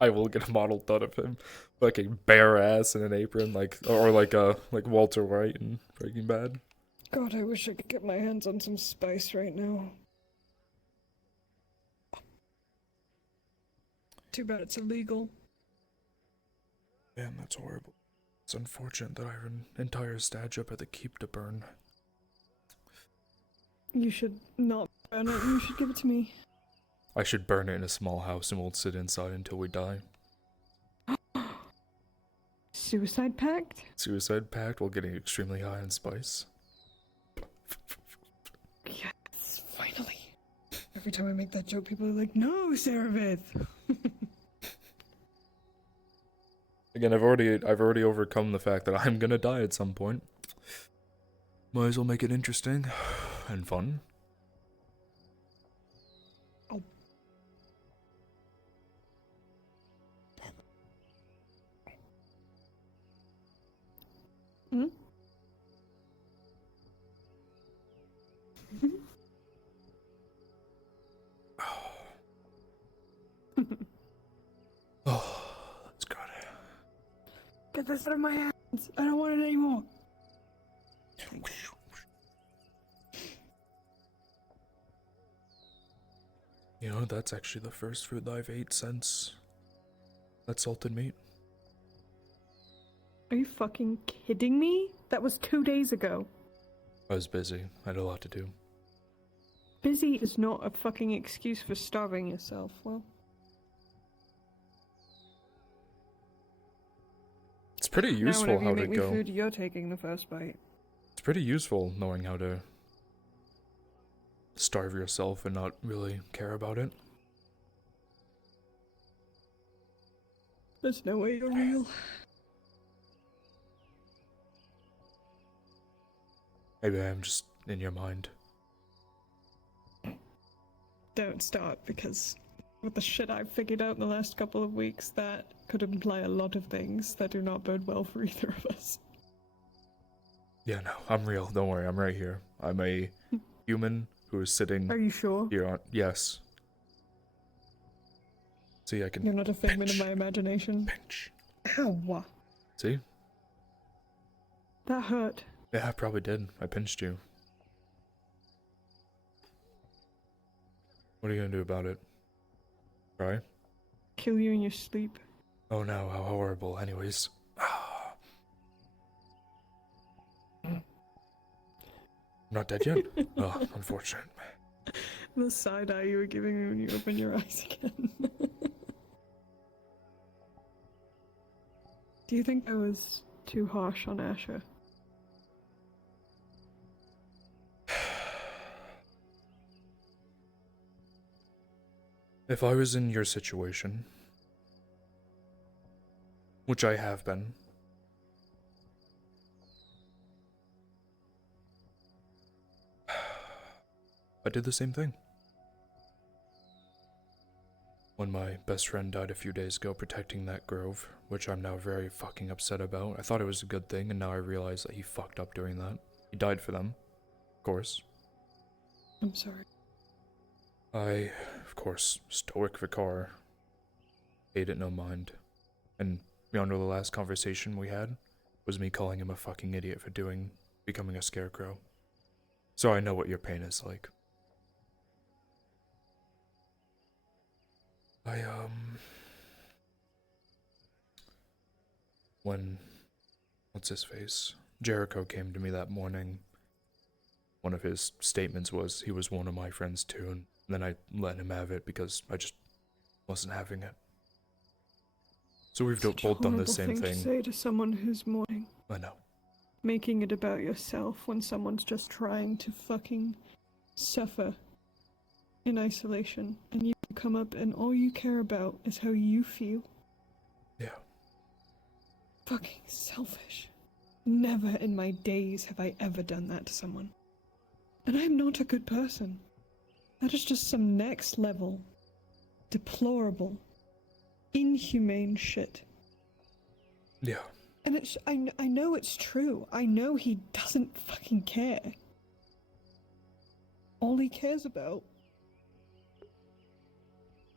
I will get a model done of him, like a bare ass in an apron, like like Walter White in Breaking Bad. God, I wish I could get my hands on some spice right now. Too bad it's illegal. Damn, that's horrible. It's unfortunate that I have an entire statue up at the keep to burn. You should not burn it. You should give it to me. I should burn it in a small house and we'll sit inside until we die. Suicide pact? Suicide pact while getting extremely high on spice. Yes, finally. Every time I make that joke, people are like, "No, Saravith." Again, I've already overcome the fact that I'm gonna die at some point. Might as well make it interesting and fun. Hmm? Oh, that's good. Get this out of my hands. I don't want it anymore. You know, that's actually the first food I've ate since that salted meat. Are you fucking kidding me? That was 2 days ago. I was busy. I had a lot to do. Busy is not a fucking excuse for starving yourself. Well, It's pretty now useful whenever how you to make me go. food, you're taking the first bite. It's pretty useful knowing how to starve yourself and not really care about it. There's no way you're real. Maybe I'm just in your mind. Don't start, because with the shit I've figured out in the last couple of weeks, that could imply a lot of things that do not bode well for either of us. Yeah, no, I'm real. Don't worry, I'm right here. I'm a human who is sitting. Are you sure? Here on. Yes. See, I can. You're not a figment of my imagination. Pinch. Ow. See? That hurt. Yeah, I probably did. I pinched you. What are you gonna do about it? Cry? Kill you in your sleep. Oh no, how horrible. Anyways. Not dead yet? Oh, unfortunate. The side eye you were giving me when you opened your eyes again. Do you think I was too harsh on Asher? If I was in your situation, which I have been, I did the same thing. When my best friend died a few days ago protecting that grove, which I'm now very fucking upset about. I thought it was a good thing, and now I realize that he fucked up doing that. He died for them, of course. I'm sorry. I, of course, stoic Vicar, paid it no mind. And beyond the last conversation we had was me calling him a fucking idiot for becoming a scarecrow. So I know what your pain is like. When, what's his face? Jericho came to me that morning. One of his statements was he was one of my friends too, and then I let him have it because I just wasn't having it. So we've both done the same thing to say to someone who's mourning. I know. Making it about yourself when someone's just trying to fucking suffer in isolation, and you come up and all you care about is how you feel. Yeah. Fucking selfish. Never in my days have I ever done that to someone. And I'm not a good person. That is just some next level, deplorable, inhumane shit. Yeah. And I know it's true. I know he doesn't fucking care. All he cares about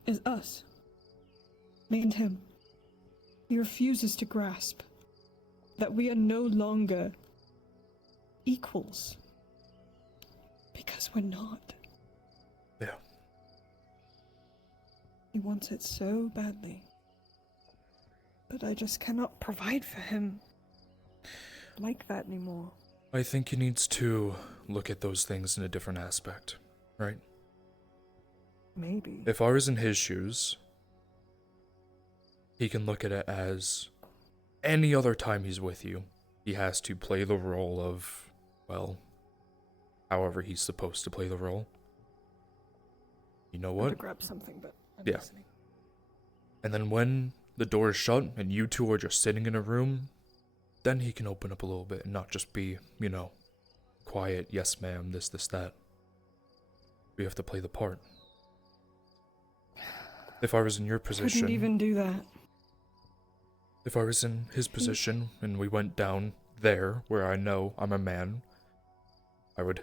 is us. Me and him. He refuses to grasp that we are no longer equals. Because we're not. Yeah. He wants it so badly. But I just cannot provide for him like that anymore. I think he needs to look at those things in a different aspect, right? Maybe. If I was in his shoes, he can look at it as any other time he's with you, he has to play the role of, well, however he's supposed to play the role. You know I what? had to grab something, but I'm listening. And then when the door is shut and you two are just sitting in a room, then he can open up a little bit and not just be, you know, quiet, yes ma'am, this, that. We have to play the part. If I was in your position... Couldn't even do that. If I was in his position and we went down there, where I know I'm a man, I would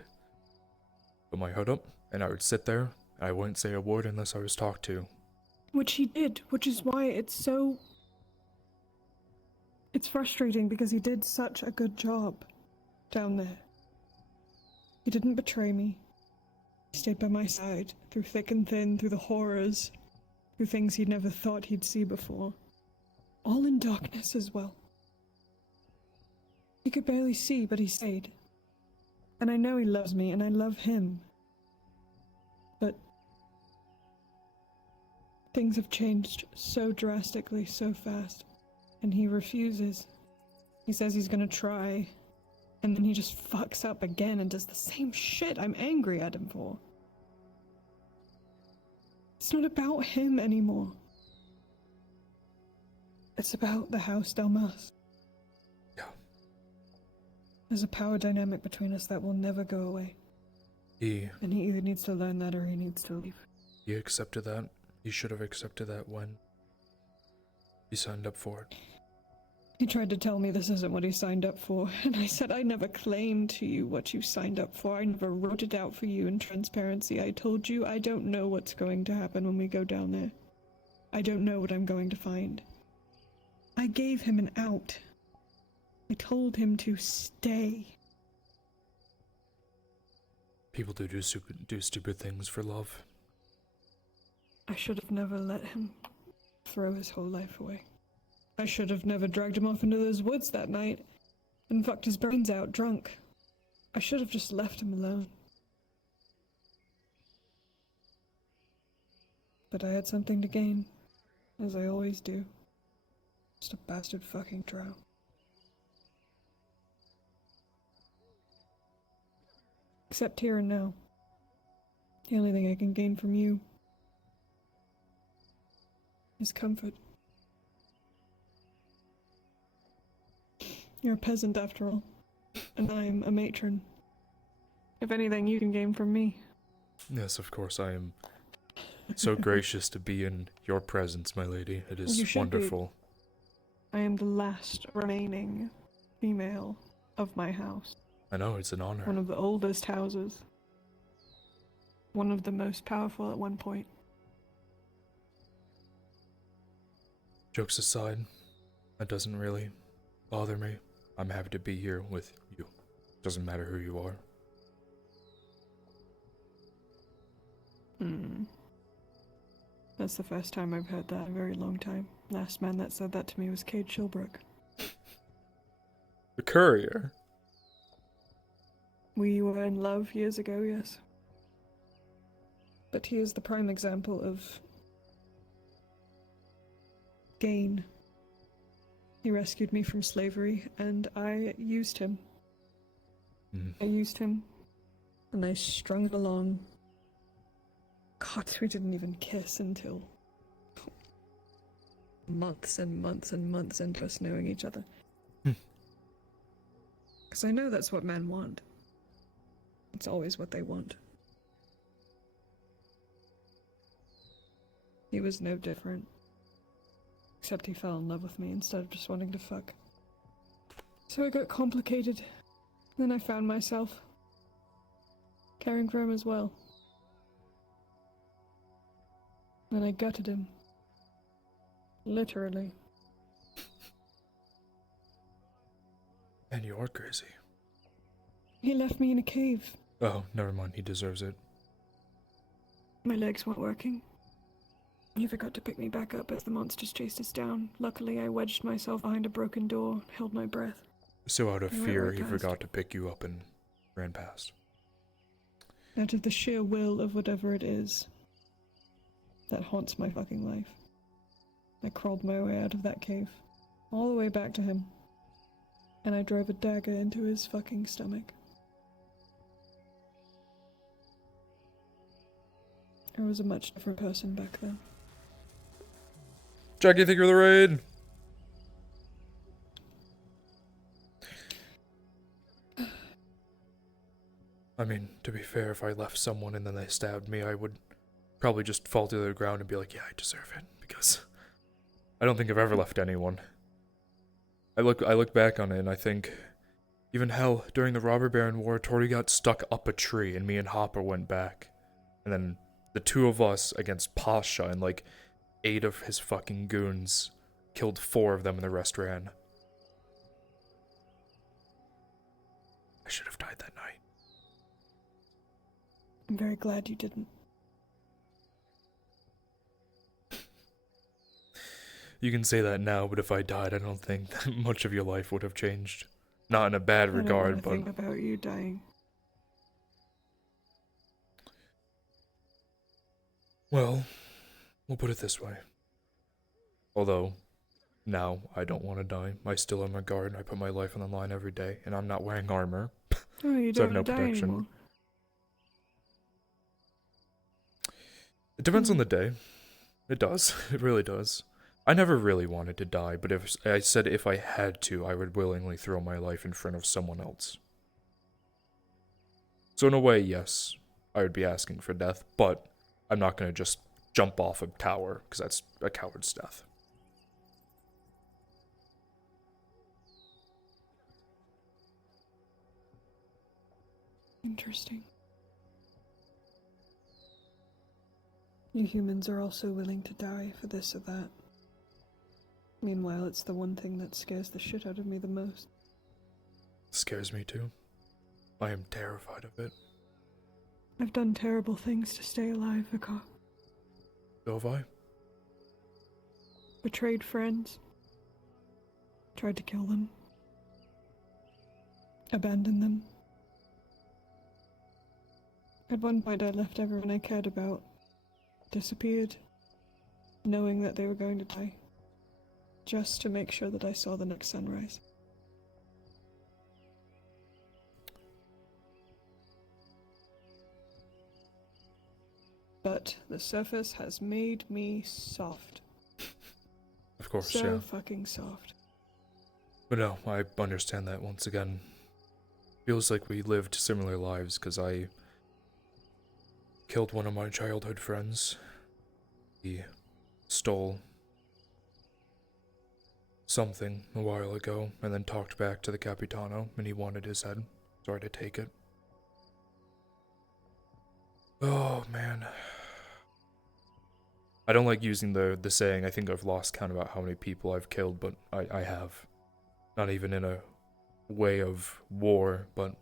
put my hood up, and I would sit there, and I wouldn't say a word unless I was talked to. Which he did, which is why it's frustrating because he did such a good job down there. He didn't betray me. He stayed by my side through thick and thin, through the horrors, through things he'd never thought he'd see before. All in darkness as well. He could barely see, but he stayed. And I know he loves me, and I love him. But things have changed so drastically, so fast. And he refuses. He says he's gonna try, and then he just fucks up again and does the same shit I'm angry at him for. It's not about him anymore. It's about the House Delmas. Yeah. There's a power dynamic between us that will never go away. And he either needs to learn that or he needs to leave. He accepted that. He should have accepted that when he signed up for it. He tried to tell me this isn't what he signed up for, and I said I never claimed to you what you signed up for. I never wrote it out for you in transparency. I told you I don't know what's going to happen when we go down there. I don't know what I'm going to find. I gave him an out. I told him to stay. People do stupid things for love. I should have never let him throw his whole life away. I should have never dragged him off into those woods that night and fucked his brains out drunk. I should have just left him alone. But I had something to gain, as I always do. Just a bastard fucking drow. Except here and now. The only thing I can gain from you is comfort. You're a peasant after all, and I'm a matron. If anything, you can gain from me. Yes, of course, I am so gracious to be in your presence, my lady. It You is should be. wonderful. I am the last remaining female of my house. I know, it's an honor. One of the oldest houses. One of the most powerful at one point. Jokes aside, that doesn't really bother me. I'm happy to be here with you. Doesn't matter who you are. That's the first time I've heard that in a very long time. Last man that said that to me was Cade Shilbrook. The courier? We were in love years ago, yes. But he is the prime example of gain. He rescued me from slavery, and I used him. I used him, and I strung it along. God, we didn't even kiss until months and months and months into us knowing each other. Because I know that's what men want. It's always what they want. He was no different. Except he fell in love with me instead of just wanting to fuck. So it got complicated. Then I found myself caring for him as well. Then I gutted him. Literally. And you are crazy. He left me in a cave. Oh, never mind, he deserves it. My legs weren't working. He forgot to pick me back up as the monsters chased us down. Luckily, I wedged myself behind a broken door, held my breath. So out of I went fear, right he past. forgot to pick you up and ran past. Out of the sheer will of whatever it is that haunts my fucking life, I crawled my way out of that cave, all the way back to him, and I drove a dagger into his fucking stomach. I was a much different person back then. Jackie, thank you for the raid! I mean, to be fair, if I left someone and then they stabbed me, I would probably just fall to the ground and be like, yeah, I deserve it, because I don't think I've ever left anyone. I look back on it and I think Even hell, during the Robber Baron War, Tori got stuck up a tree and me and Hopper went back. And then the two of us against Pasha and like 8 of his fucking goons killed 4 of them and the rest ran. I should have died that night. I'm very glad you didn't. You can say that now, but if I died, I don't think that much of your life would have changed. Not in a bad regard, I but... don't want to think about you dying. Well, we'll put it this way. Although, now I don't want to die. I still am a guard, and I put my life on the line every day, and I'm not wearing armor. Oh, you So I don't have no want to die protection. anymore. It depends on the day. It does. It really does. I never really wanted to die, but if I said if I had to, I would willingly throw my life in front of someone else. So in a way, yes, I would be asking for death, but I'm not going to just jump off a tower, because that's a coward's death. Interesting. You humans are also willing to die for this or that. Meanwhile, it's the one thing that scares the shit out of me the most. Scares me too. I am terrified of it. I've done terrible things to stay alive, Vikar. So have I. Betrayed friends. Tried to kill them. Abandoned them. At one point I left everyone I cared about. Disappeared. Knowing that they were going to die. Just to make sure that I saw the next sunrise. But the surface has made me soft. Of course, so yeah. fucking soft. But no, I understand that once again. Feels like we lived similar lives, because I killed one of my childhood friends. He stole something a while ago, and then talked back to the Capitano, and he wanted his head, so I had to take it. Oh, man. I don't like using the saying, I think I've lost count about how many people I've killed, but I have. Not even in a way of war, but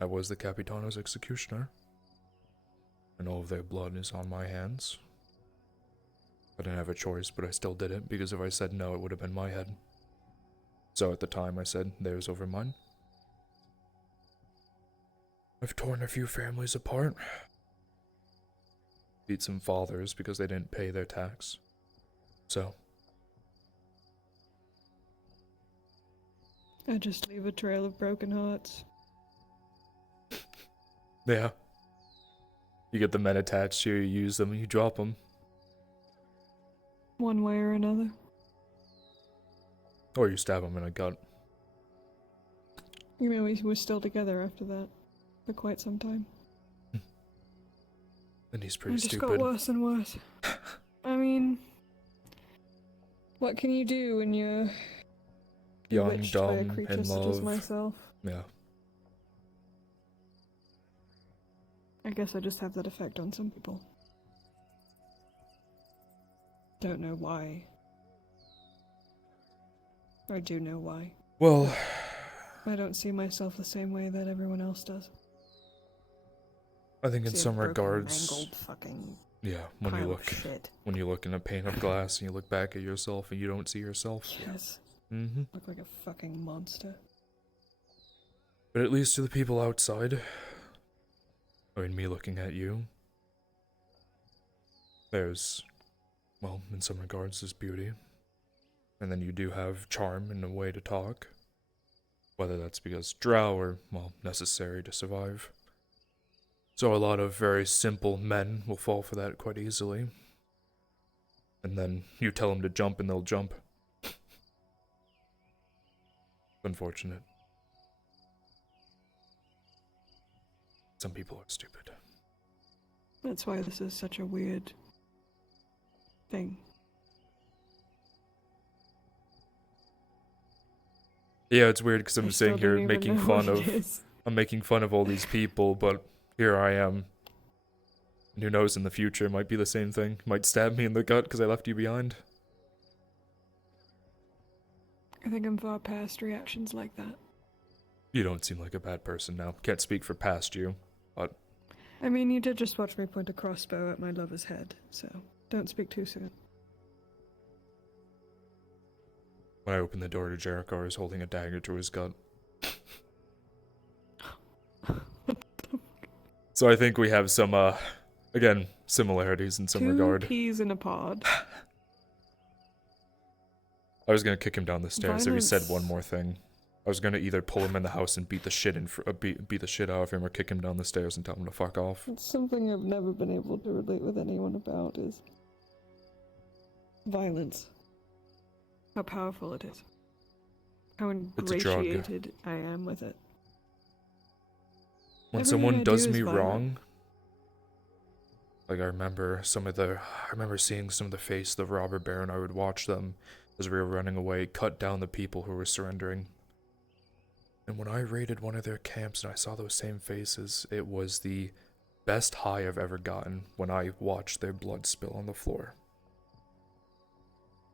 I was the Capitano's executioner. And all of their blood is on my hands. I didn't have a choice, but I still did it, because if I said no, it would have been my head. So at the time, I said theirs over mine. I've torn a few families apart. Beat some fathers because they didn't pay their tax. So. I just leave a trail of broken hearts. Yeah. You get the men attached to you, you use them, and you drop them. One way or another. Or you stab them in a gut. You know, we were still together after that. For quite some time. And he's pretty it just stupid. got worse and worse. I mean, what can you do when you're Young, bewitched by a dumb, creature in such love. as myself? Yeah. I guess I just have that effect on some people. Don't know why. I do know why. Well, I don't see myself the same way that everyone else does. I think in See a some broken, regards, mangled fucking yeah, when you pile look, of shit. when you look in a pane of glass and you look back at yourself and you don't see yourself. Yes. Mm-hmm. Look like a fucking monster. But at least to the people outside, I mean, me looking at you, there's, well, in some regards, there's beauty. And then you do have charm and a way to talk. Whether that's because drow or, well, necessary to survive. So a lot of very simple men will fall for that quite easily. And then you tell them to jump and they'll jump. Unfortunate. Some people are stupid. That's why this is such a weird thing. Yeah, it's weird because I I'm still sitting here don't even making know fun what of. it is. I'm making fun of all these people, but here I am. And who knows, in the future, it might be the same thing. Might stab me in the gut because I left you behind. I think I'm far past reactions like that. You don't seem like a bad person now. Can't speak for past you, but I mean, you did just watch me point a crossbow at my lover's head, so don't speak too soon. when I opened the door to Jericho, I was holding a dagger to his gut. So I think we have some, again, similarities in some regard. 2 peas in a pod. I was gonna kick him down the stairs if he said Violence. one more thing. I was gonna either pull him in the house and beat the shit beat the shit out of him, or kick him down the stairs and tell him to fuck off. It's something I've never been able to relate with anyone about is violence. How powerful it is. How It's a drug. ingratiated I am with it. When Everything someone I does do is me violent. wrong, like I remember seeing some of the face of the robber baron. I would watch them as we were running away, cut down the people who were surrendering. And when I raided one of their camps and I saw those same faces, it was the best high I've ever gotten when I watched their blood spill on the floor.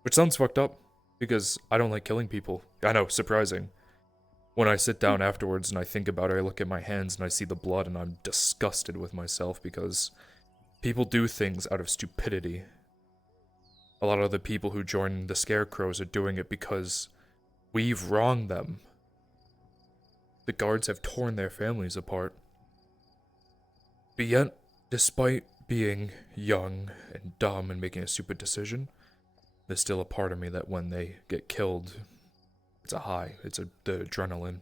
Which sounds fucked up, because I don't like killing people. I know, surprising. When I sit down afterwards and I think about it, I look at my hands and I see the blood and I'm disgusted with myself because people do things out of stupidity. A lot of the people who join the Scarecrows are doing it because we've wronged them. The guards have torn their families apart. But yet, despite being young and dumb and making a stupid decision, there's still a part of me that when they get killed, it's a high. It's the adrenaline. And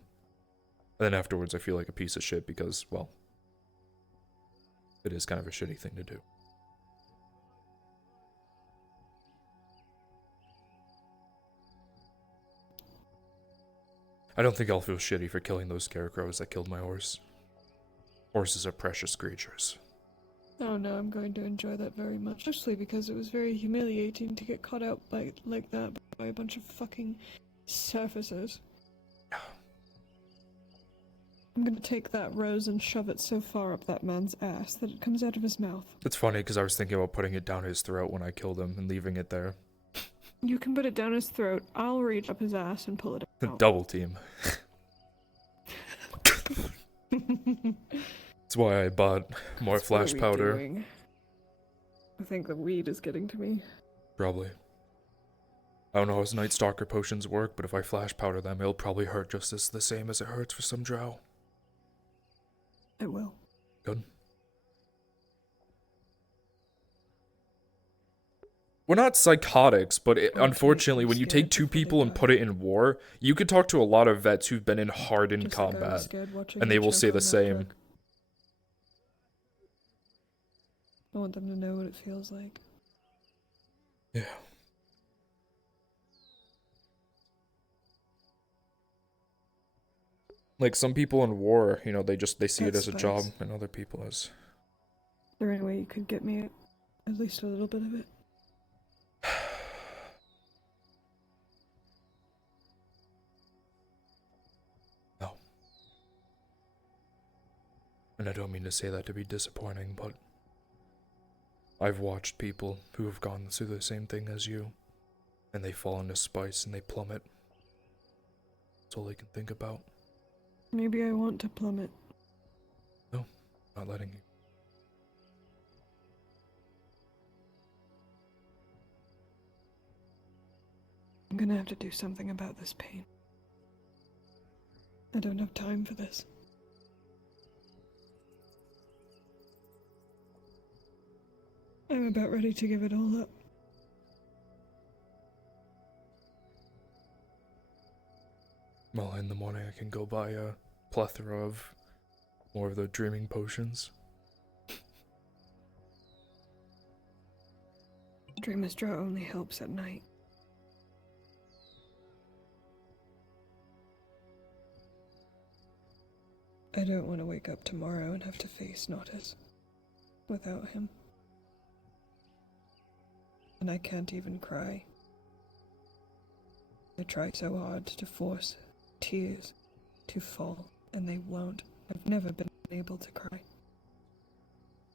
then afterwards I feel like a piece of shit because, well, it is kind of a shitty thing to do. I don't think I'll feel shitty for killing those scarecrows that killed my horse. Horses are precious creatures. Oh no, I'm going to enjoy that very much. Especially because it was very humiliating to get caught out like that by a bunch of fucking surfacers. I'm gonna take that rose and shove it so far up that man's ass that it comes out of his mouth. It's funny because I was thinking about putting it down his throat when I killed him and leaving it there. You can put it down his throat, I'll reach up his ass and pull it out. Double team. That's why I bought more That's what flash are we powder. doing? I think the weed is getting to me. Probably. I don't know how his Night Stalker potions work, but if I flash powder them, it'll probably hurt just as the same as it hurts for some drow. It will. Good. We're not psychotics, but unfortunately, when you take 2 people and put it in war, you could talk to a lot of vets who've been in hardened Just like I was combat, scared watching and you they will choke say on the that same. drug. I want them to know what it feels like. Yeah. Like, some people in war, you know, they see it as a job, and other people as... Is there any way you could get me at least a little bit of it? No. And I don't mean to say that to be disappointing, but I've watched people who have gone through the same thing as you, and they fall into spice and they plummet. That's all they can think about. Maybe I want to plummet. No, not letting you. I'm gonna have to do something about this pain. I don't have time for this. I'm about ready to give it all up. Well, in the morning I can go buy a plethora of more of the dreaming potions. Dreamer's Draw only helps at night. I don't want to wake up tomorrow and have to face Nautis without him. And I can't even cry. I try so hard to force tears to fall, and they won't. I've never been able to cry.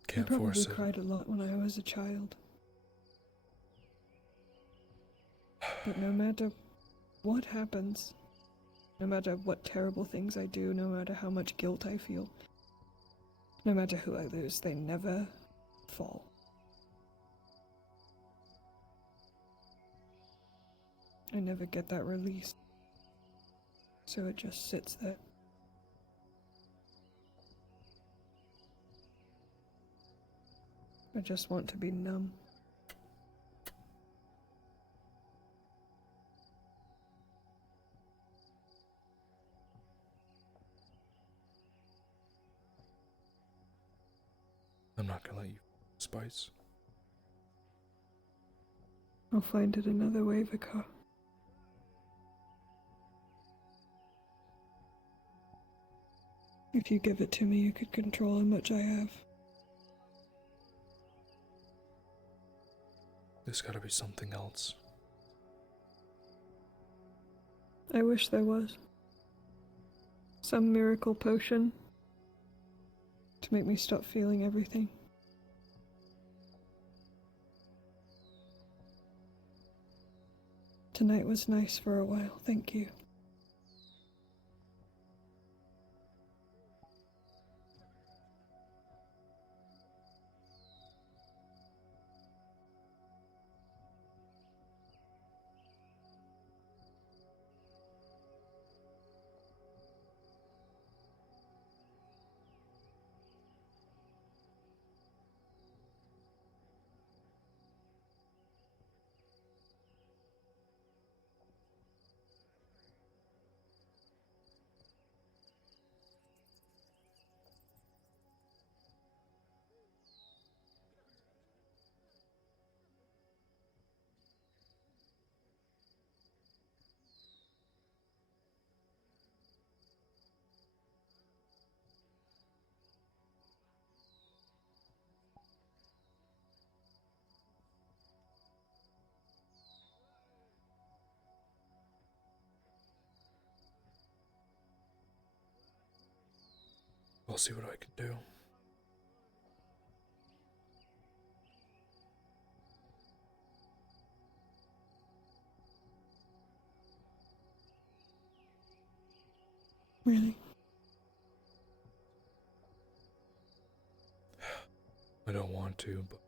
Can't I probably force it. cried a lot when I was a child. But no matter what happens, no matter what terrible things I do, no matter how much guilt I feel, no matter who I lose, they never fall. I never get that release. So it just sits there. I just want to be numb. I'm not gonna let you spice. I'll find it another way, Vicar. If you give it to me, you could control how much I have. There's gotta be something else. I wish there was. Some miracle potion to make me stop feeling everything. Tonight was nice for a while, thank you. I'll see what I can do. Really? I don't want to, but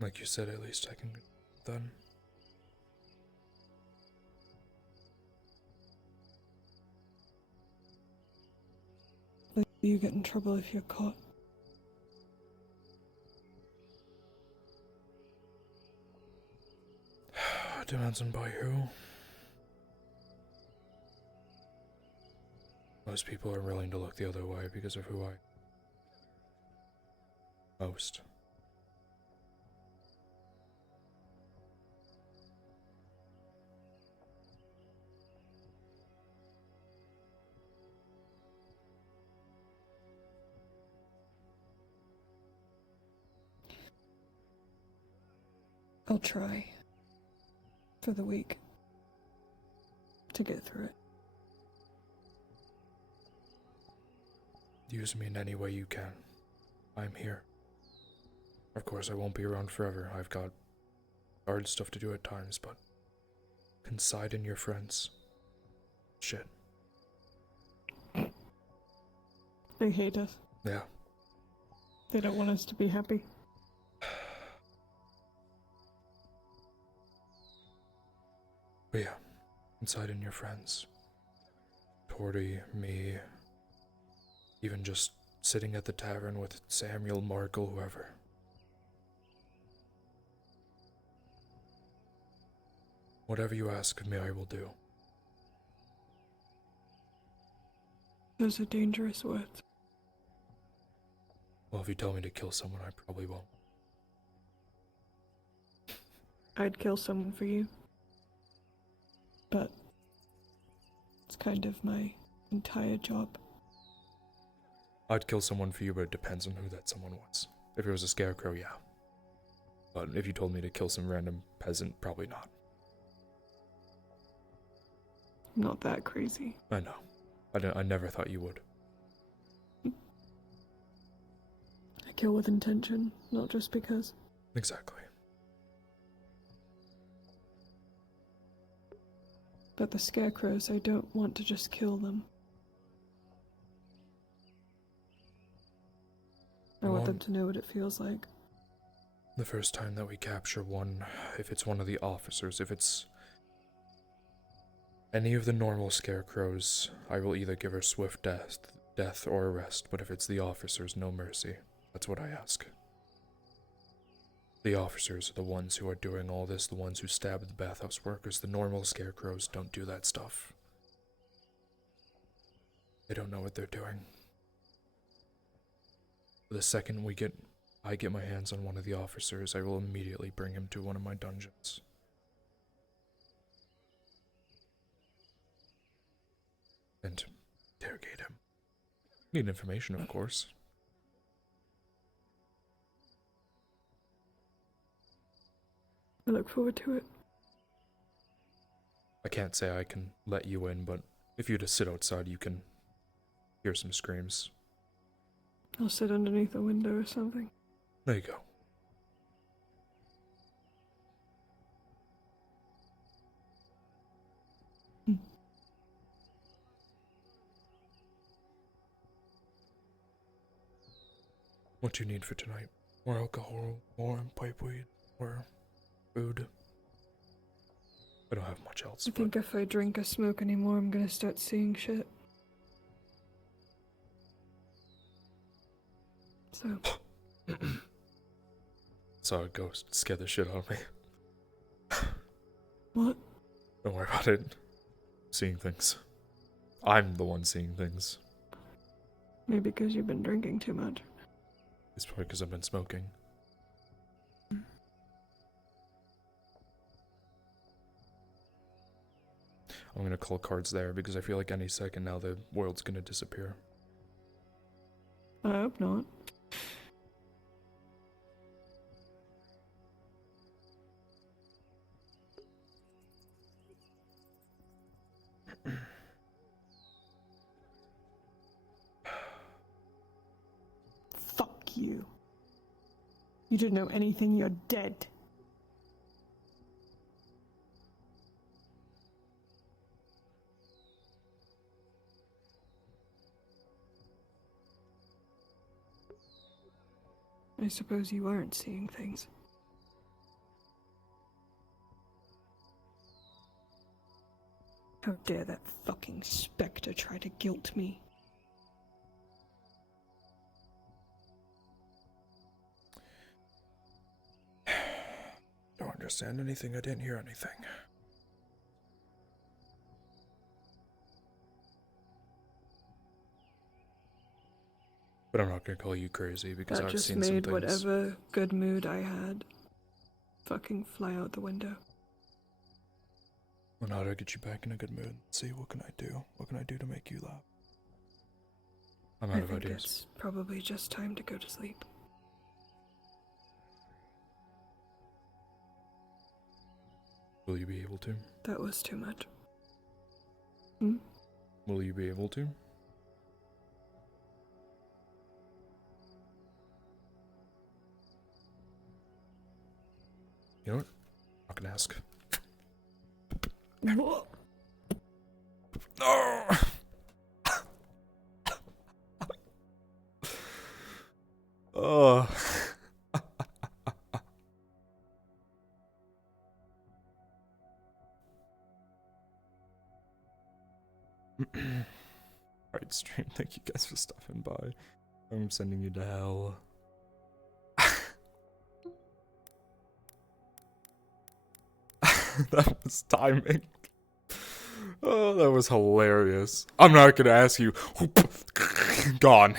like you said, at least I can then. Like, you get in trouble if you're caught. Depends on by who. Most people are willing to look the other way because of who I... Most. I'll try. For the week. To get through it. Use me in any way you can. I'm here. Of course, I won't be around forever. I've got hard stuff to do at times, but confide in your friends. Shit. They hate us. Yeah. They don't want us to be happy. But yeah, confide in your friends. Torty, me, even just sitting at the tavern with Samuel, Markle, whoever. Whatever you ask of me, I will do. Those are dangerous words. Well, if you tell me to kill someone, I probably won't. I'd kill someone for you. But it's kind of my entire job. I'd kill someone for you, but it depends on who that someone was. If it was a scarecrow, yeah. But if you told me to kill some random peasant, probably not. I'm not that crazy. I know. I never thought you would. I kill with intention, not just because. Exactly. But the scarecrows, I don't want to just kill them. I want them to know what it feels like. The first time that we capture one, if it's one of the officers, if it's any of the normal scarecrows, I will either give her swift death or arrest, but if it's the officers, no mercy. That's what I ask. The officers are the ones who are doing all this, the ones who stabbed the bathhouse workers. The normal scarecrows don't do that stuff. They don't know what they're doing. The second I get my hands on one of the officers, I will immediately bring him to one of my dungeons. And interrogate him. Need information, of course. I look forward to it. I can't say I can let you in, but if you just sit outside, you can hear some screams. I'll sit underneath a window or something. There you go. What do you need for tonight? More alcohol, more pipeweed, more food? I don't have much else. I think if I drink or smoke anymore, I'm gonna start seeing shit. So. Saw a ghost, scared the shit out of me. What? Don't worry about it. Seeing things. I'm the one seeing things. Maybe because you've been drinking too much. It's probably because I've been smoking. I'm gonna call cards there because I feel like any second now the world's gonna disappear. I hope not. Fuck you. You don't know anything, you're dead. I suppose you aren't seeing things. How dare that fucking spectre try to guilt me? Don't understand anything, I didn't hear anything. But I'm not gonna call you crazy because That I've just seen some made things. whatever good mood I had fucking fly out the window. Well, now to get you back in a good mood. See, what can I do? What can I do to make you laugh? I'm out I of think ideas. it's probably just time to go to sleep. Will you be able to? That was too much. Hmm? Will you be able to? You know what? I'm not gonna ask. What? No! Oh. Alright, stream, thank you guys for stopping by. I'm sending you to hell. That was timing. Oh, that was hilarious. I'm not gonna ask you. Gone.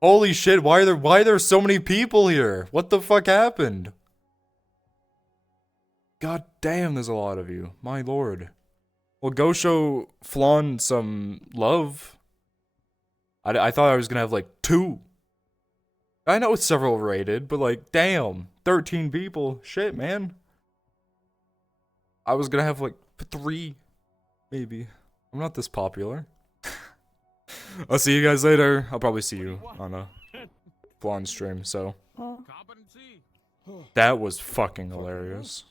Holy shit, why are there so many people here? What the fuck happened? God damn, there's a lot of you. My lord. Well, go show Flan some love. I thought I was gonna have like 2. I know it's several rated, but like, damn. 13 people. Shit, man. I was gonna have like 3, maybe. I'm not this popular. I'll see you guys later. I'll probably see you on a blonde stream, so. That was fucking hilarious.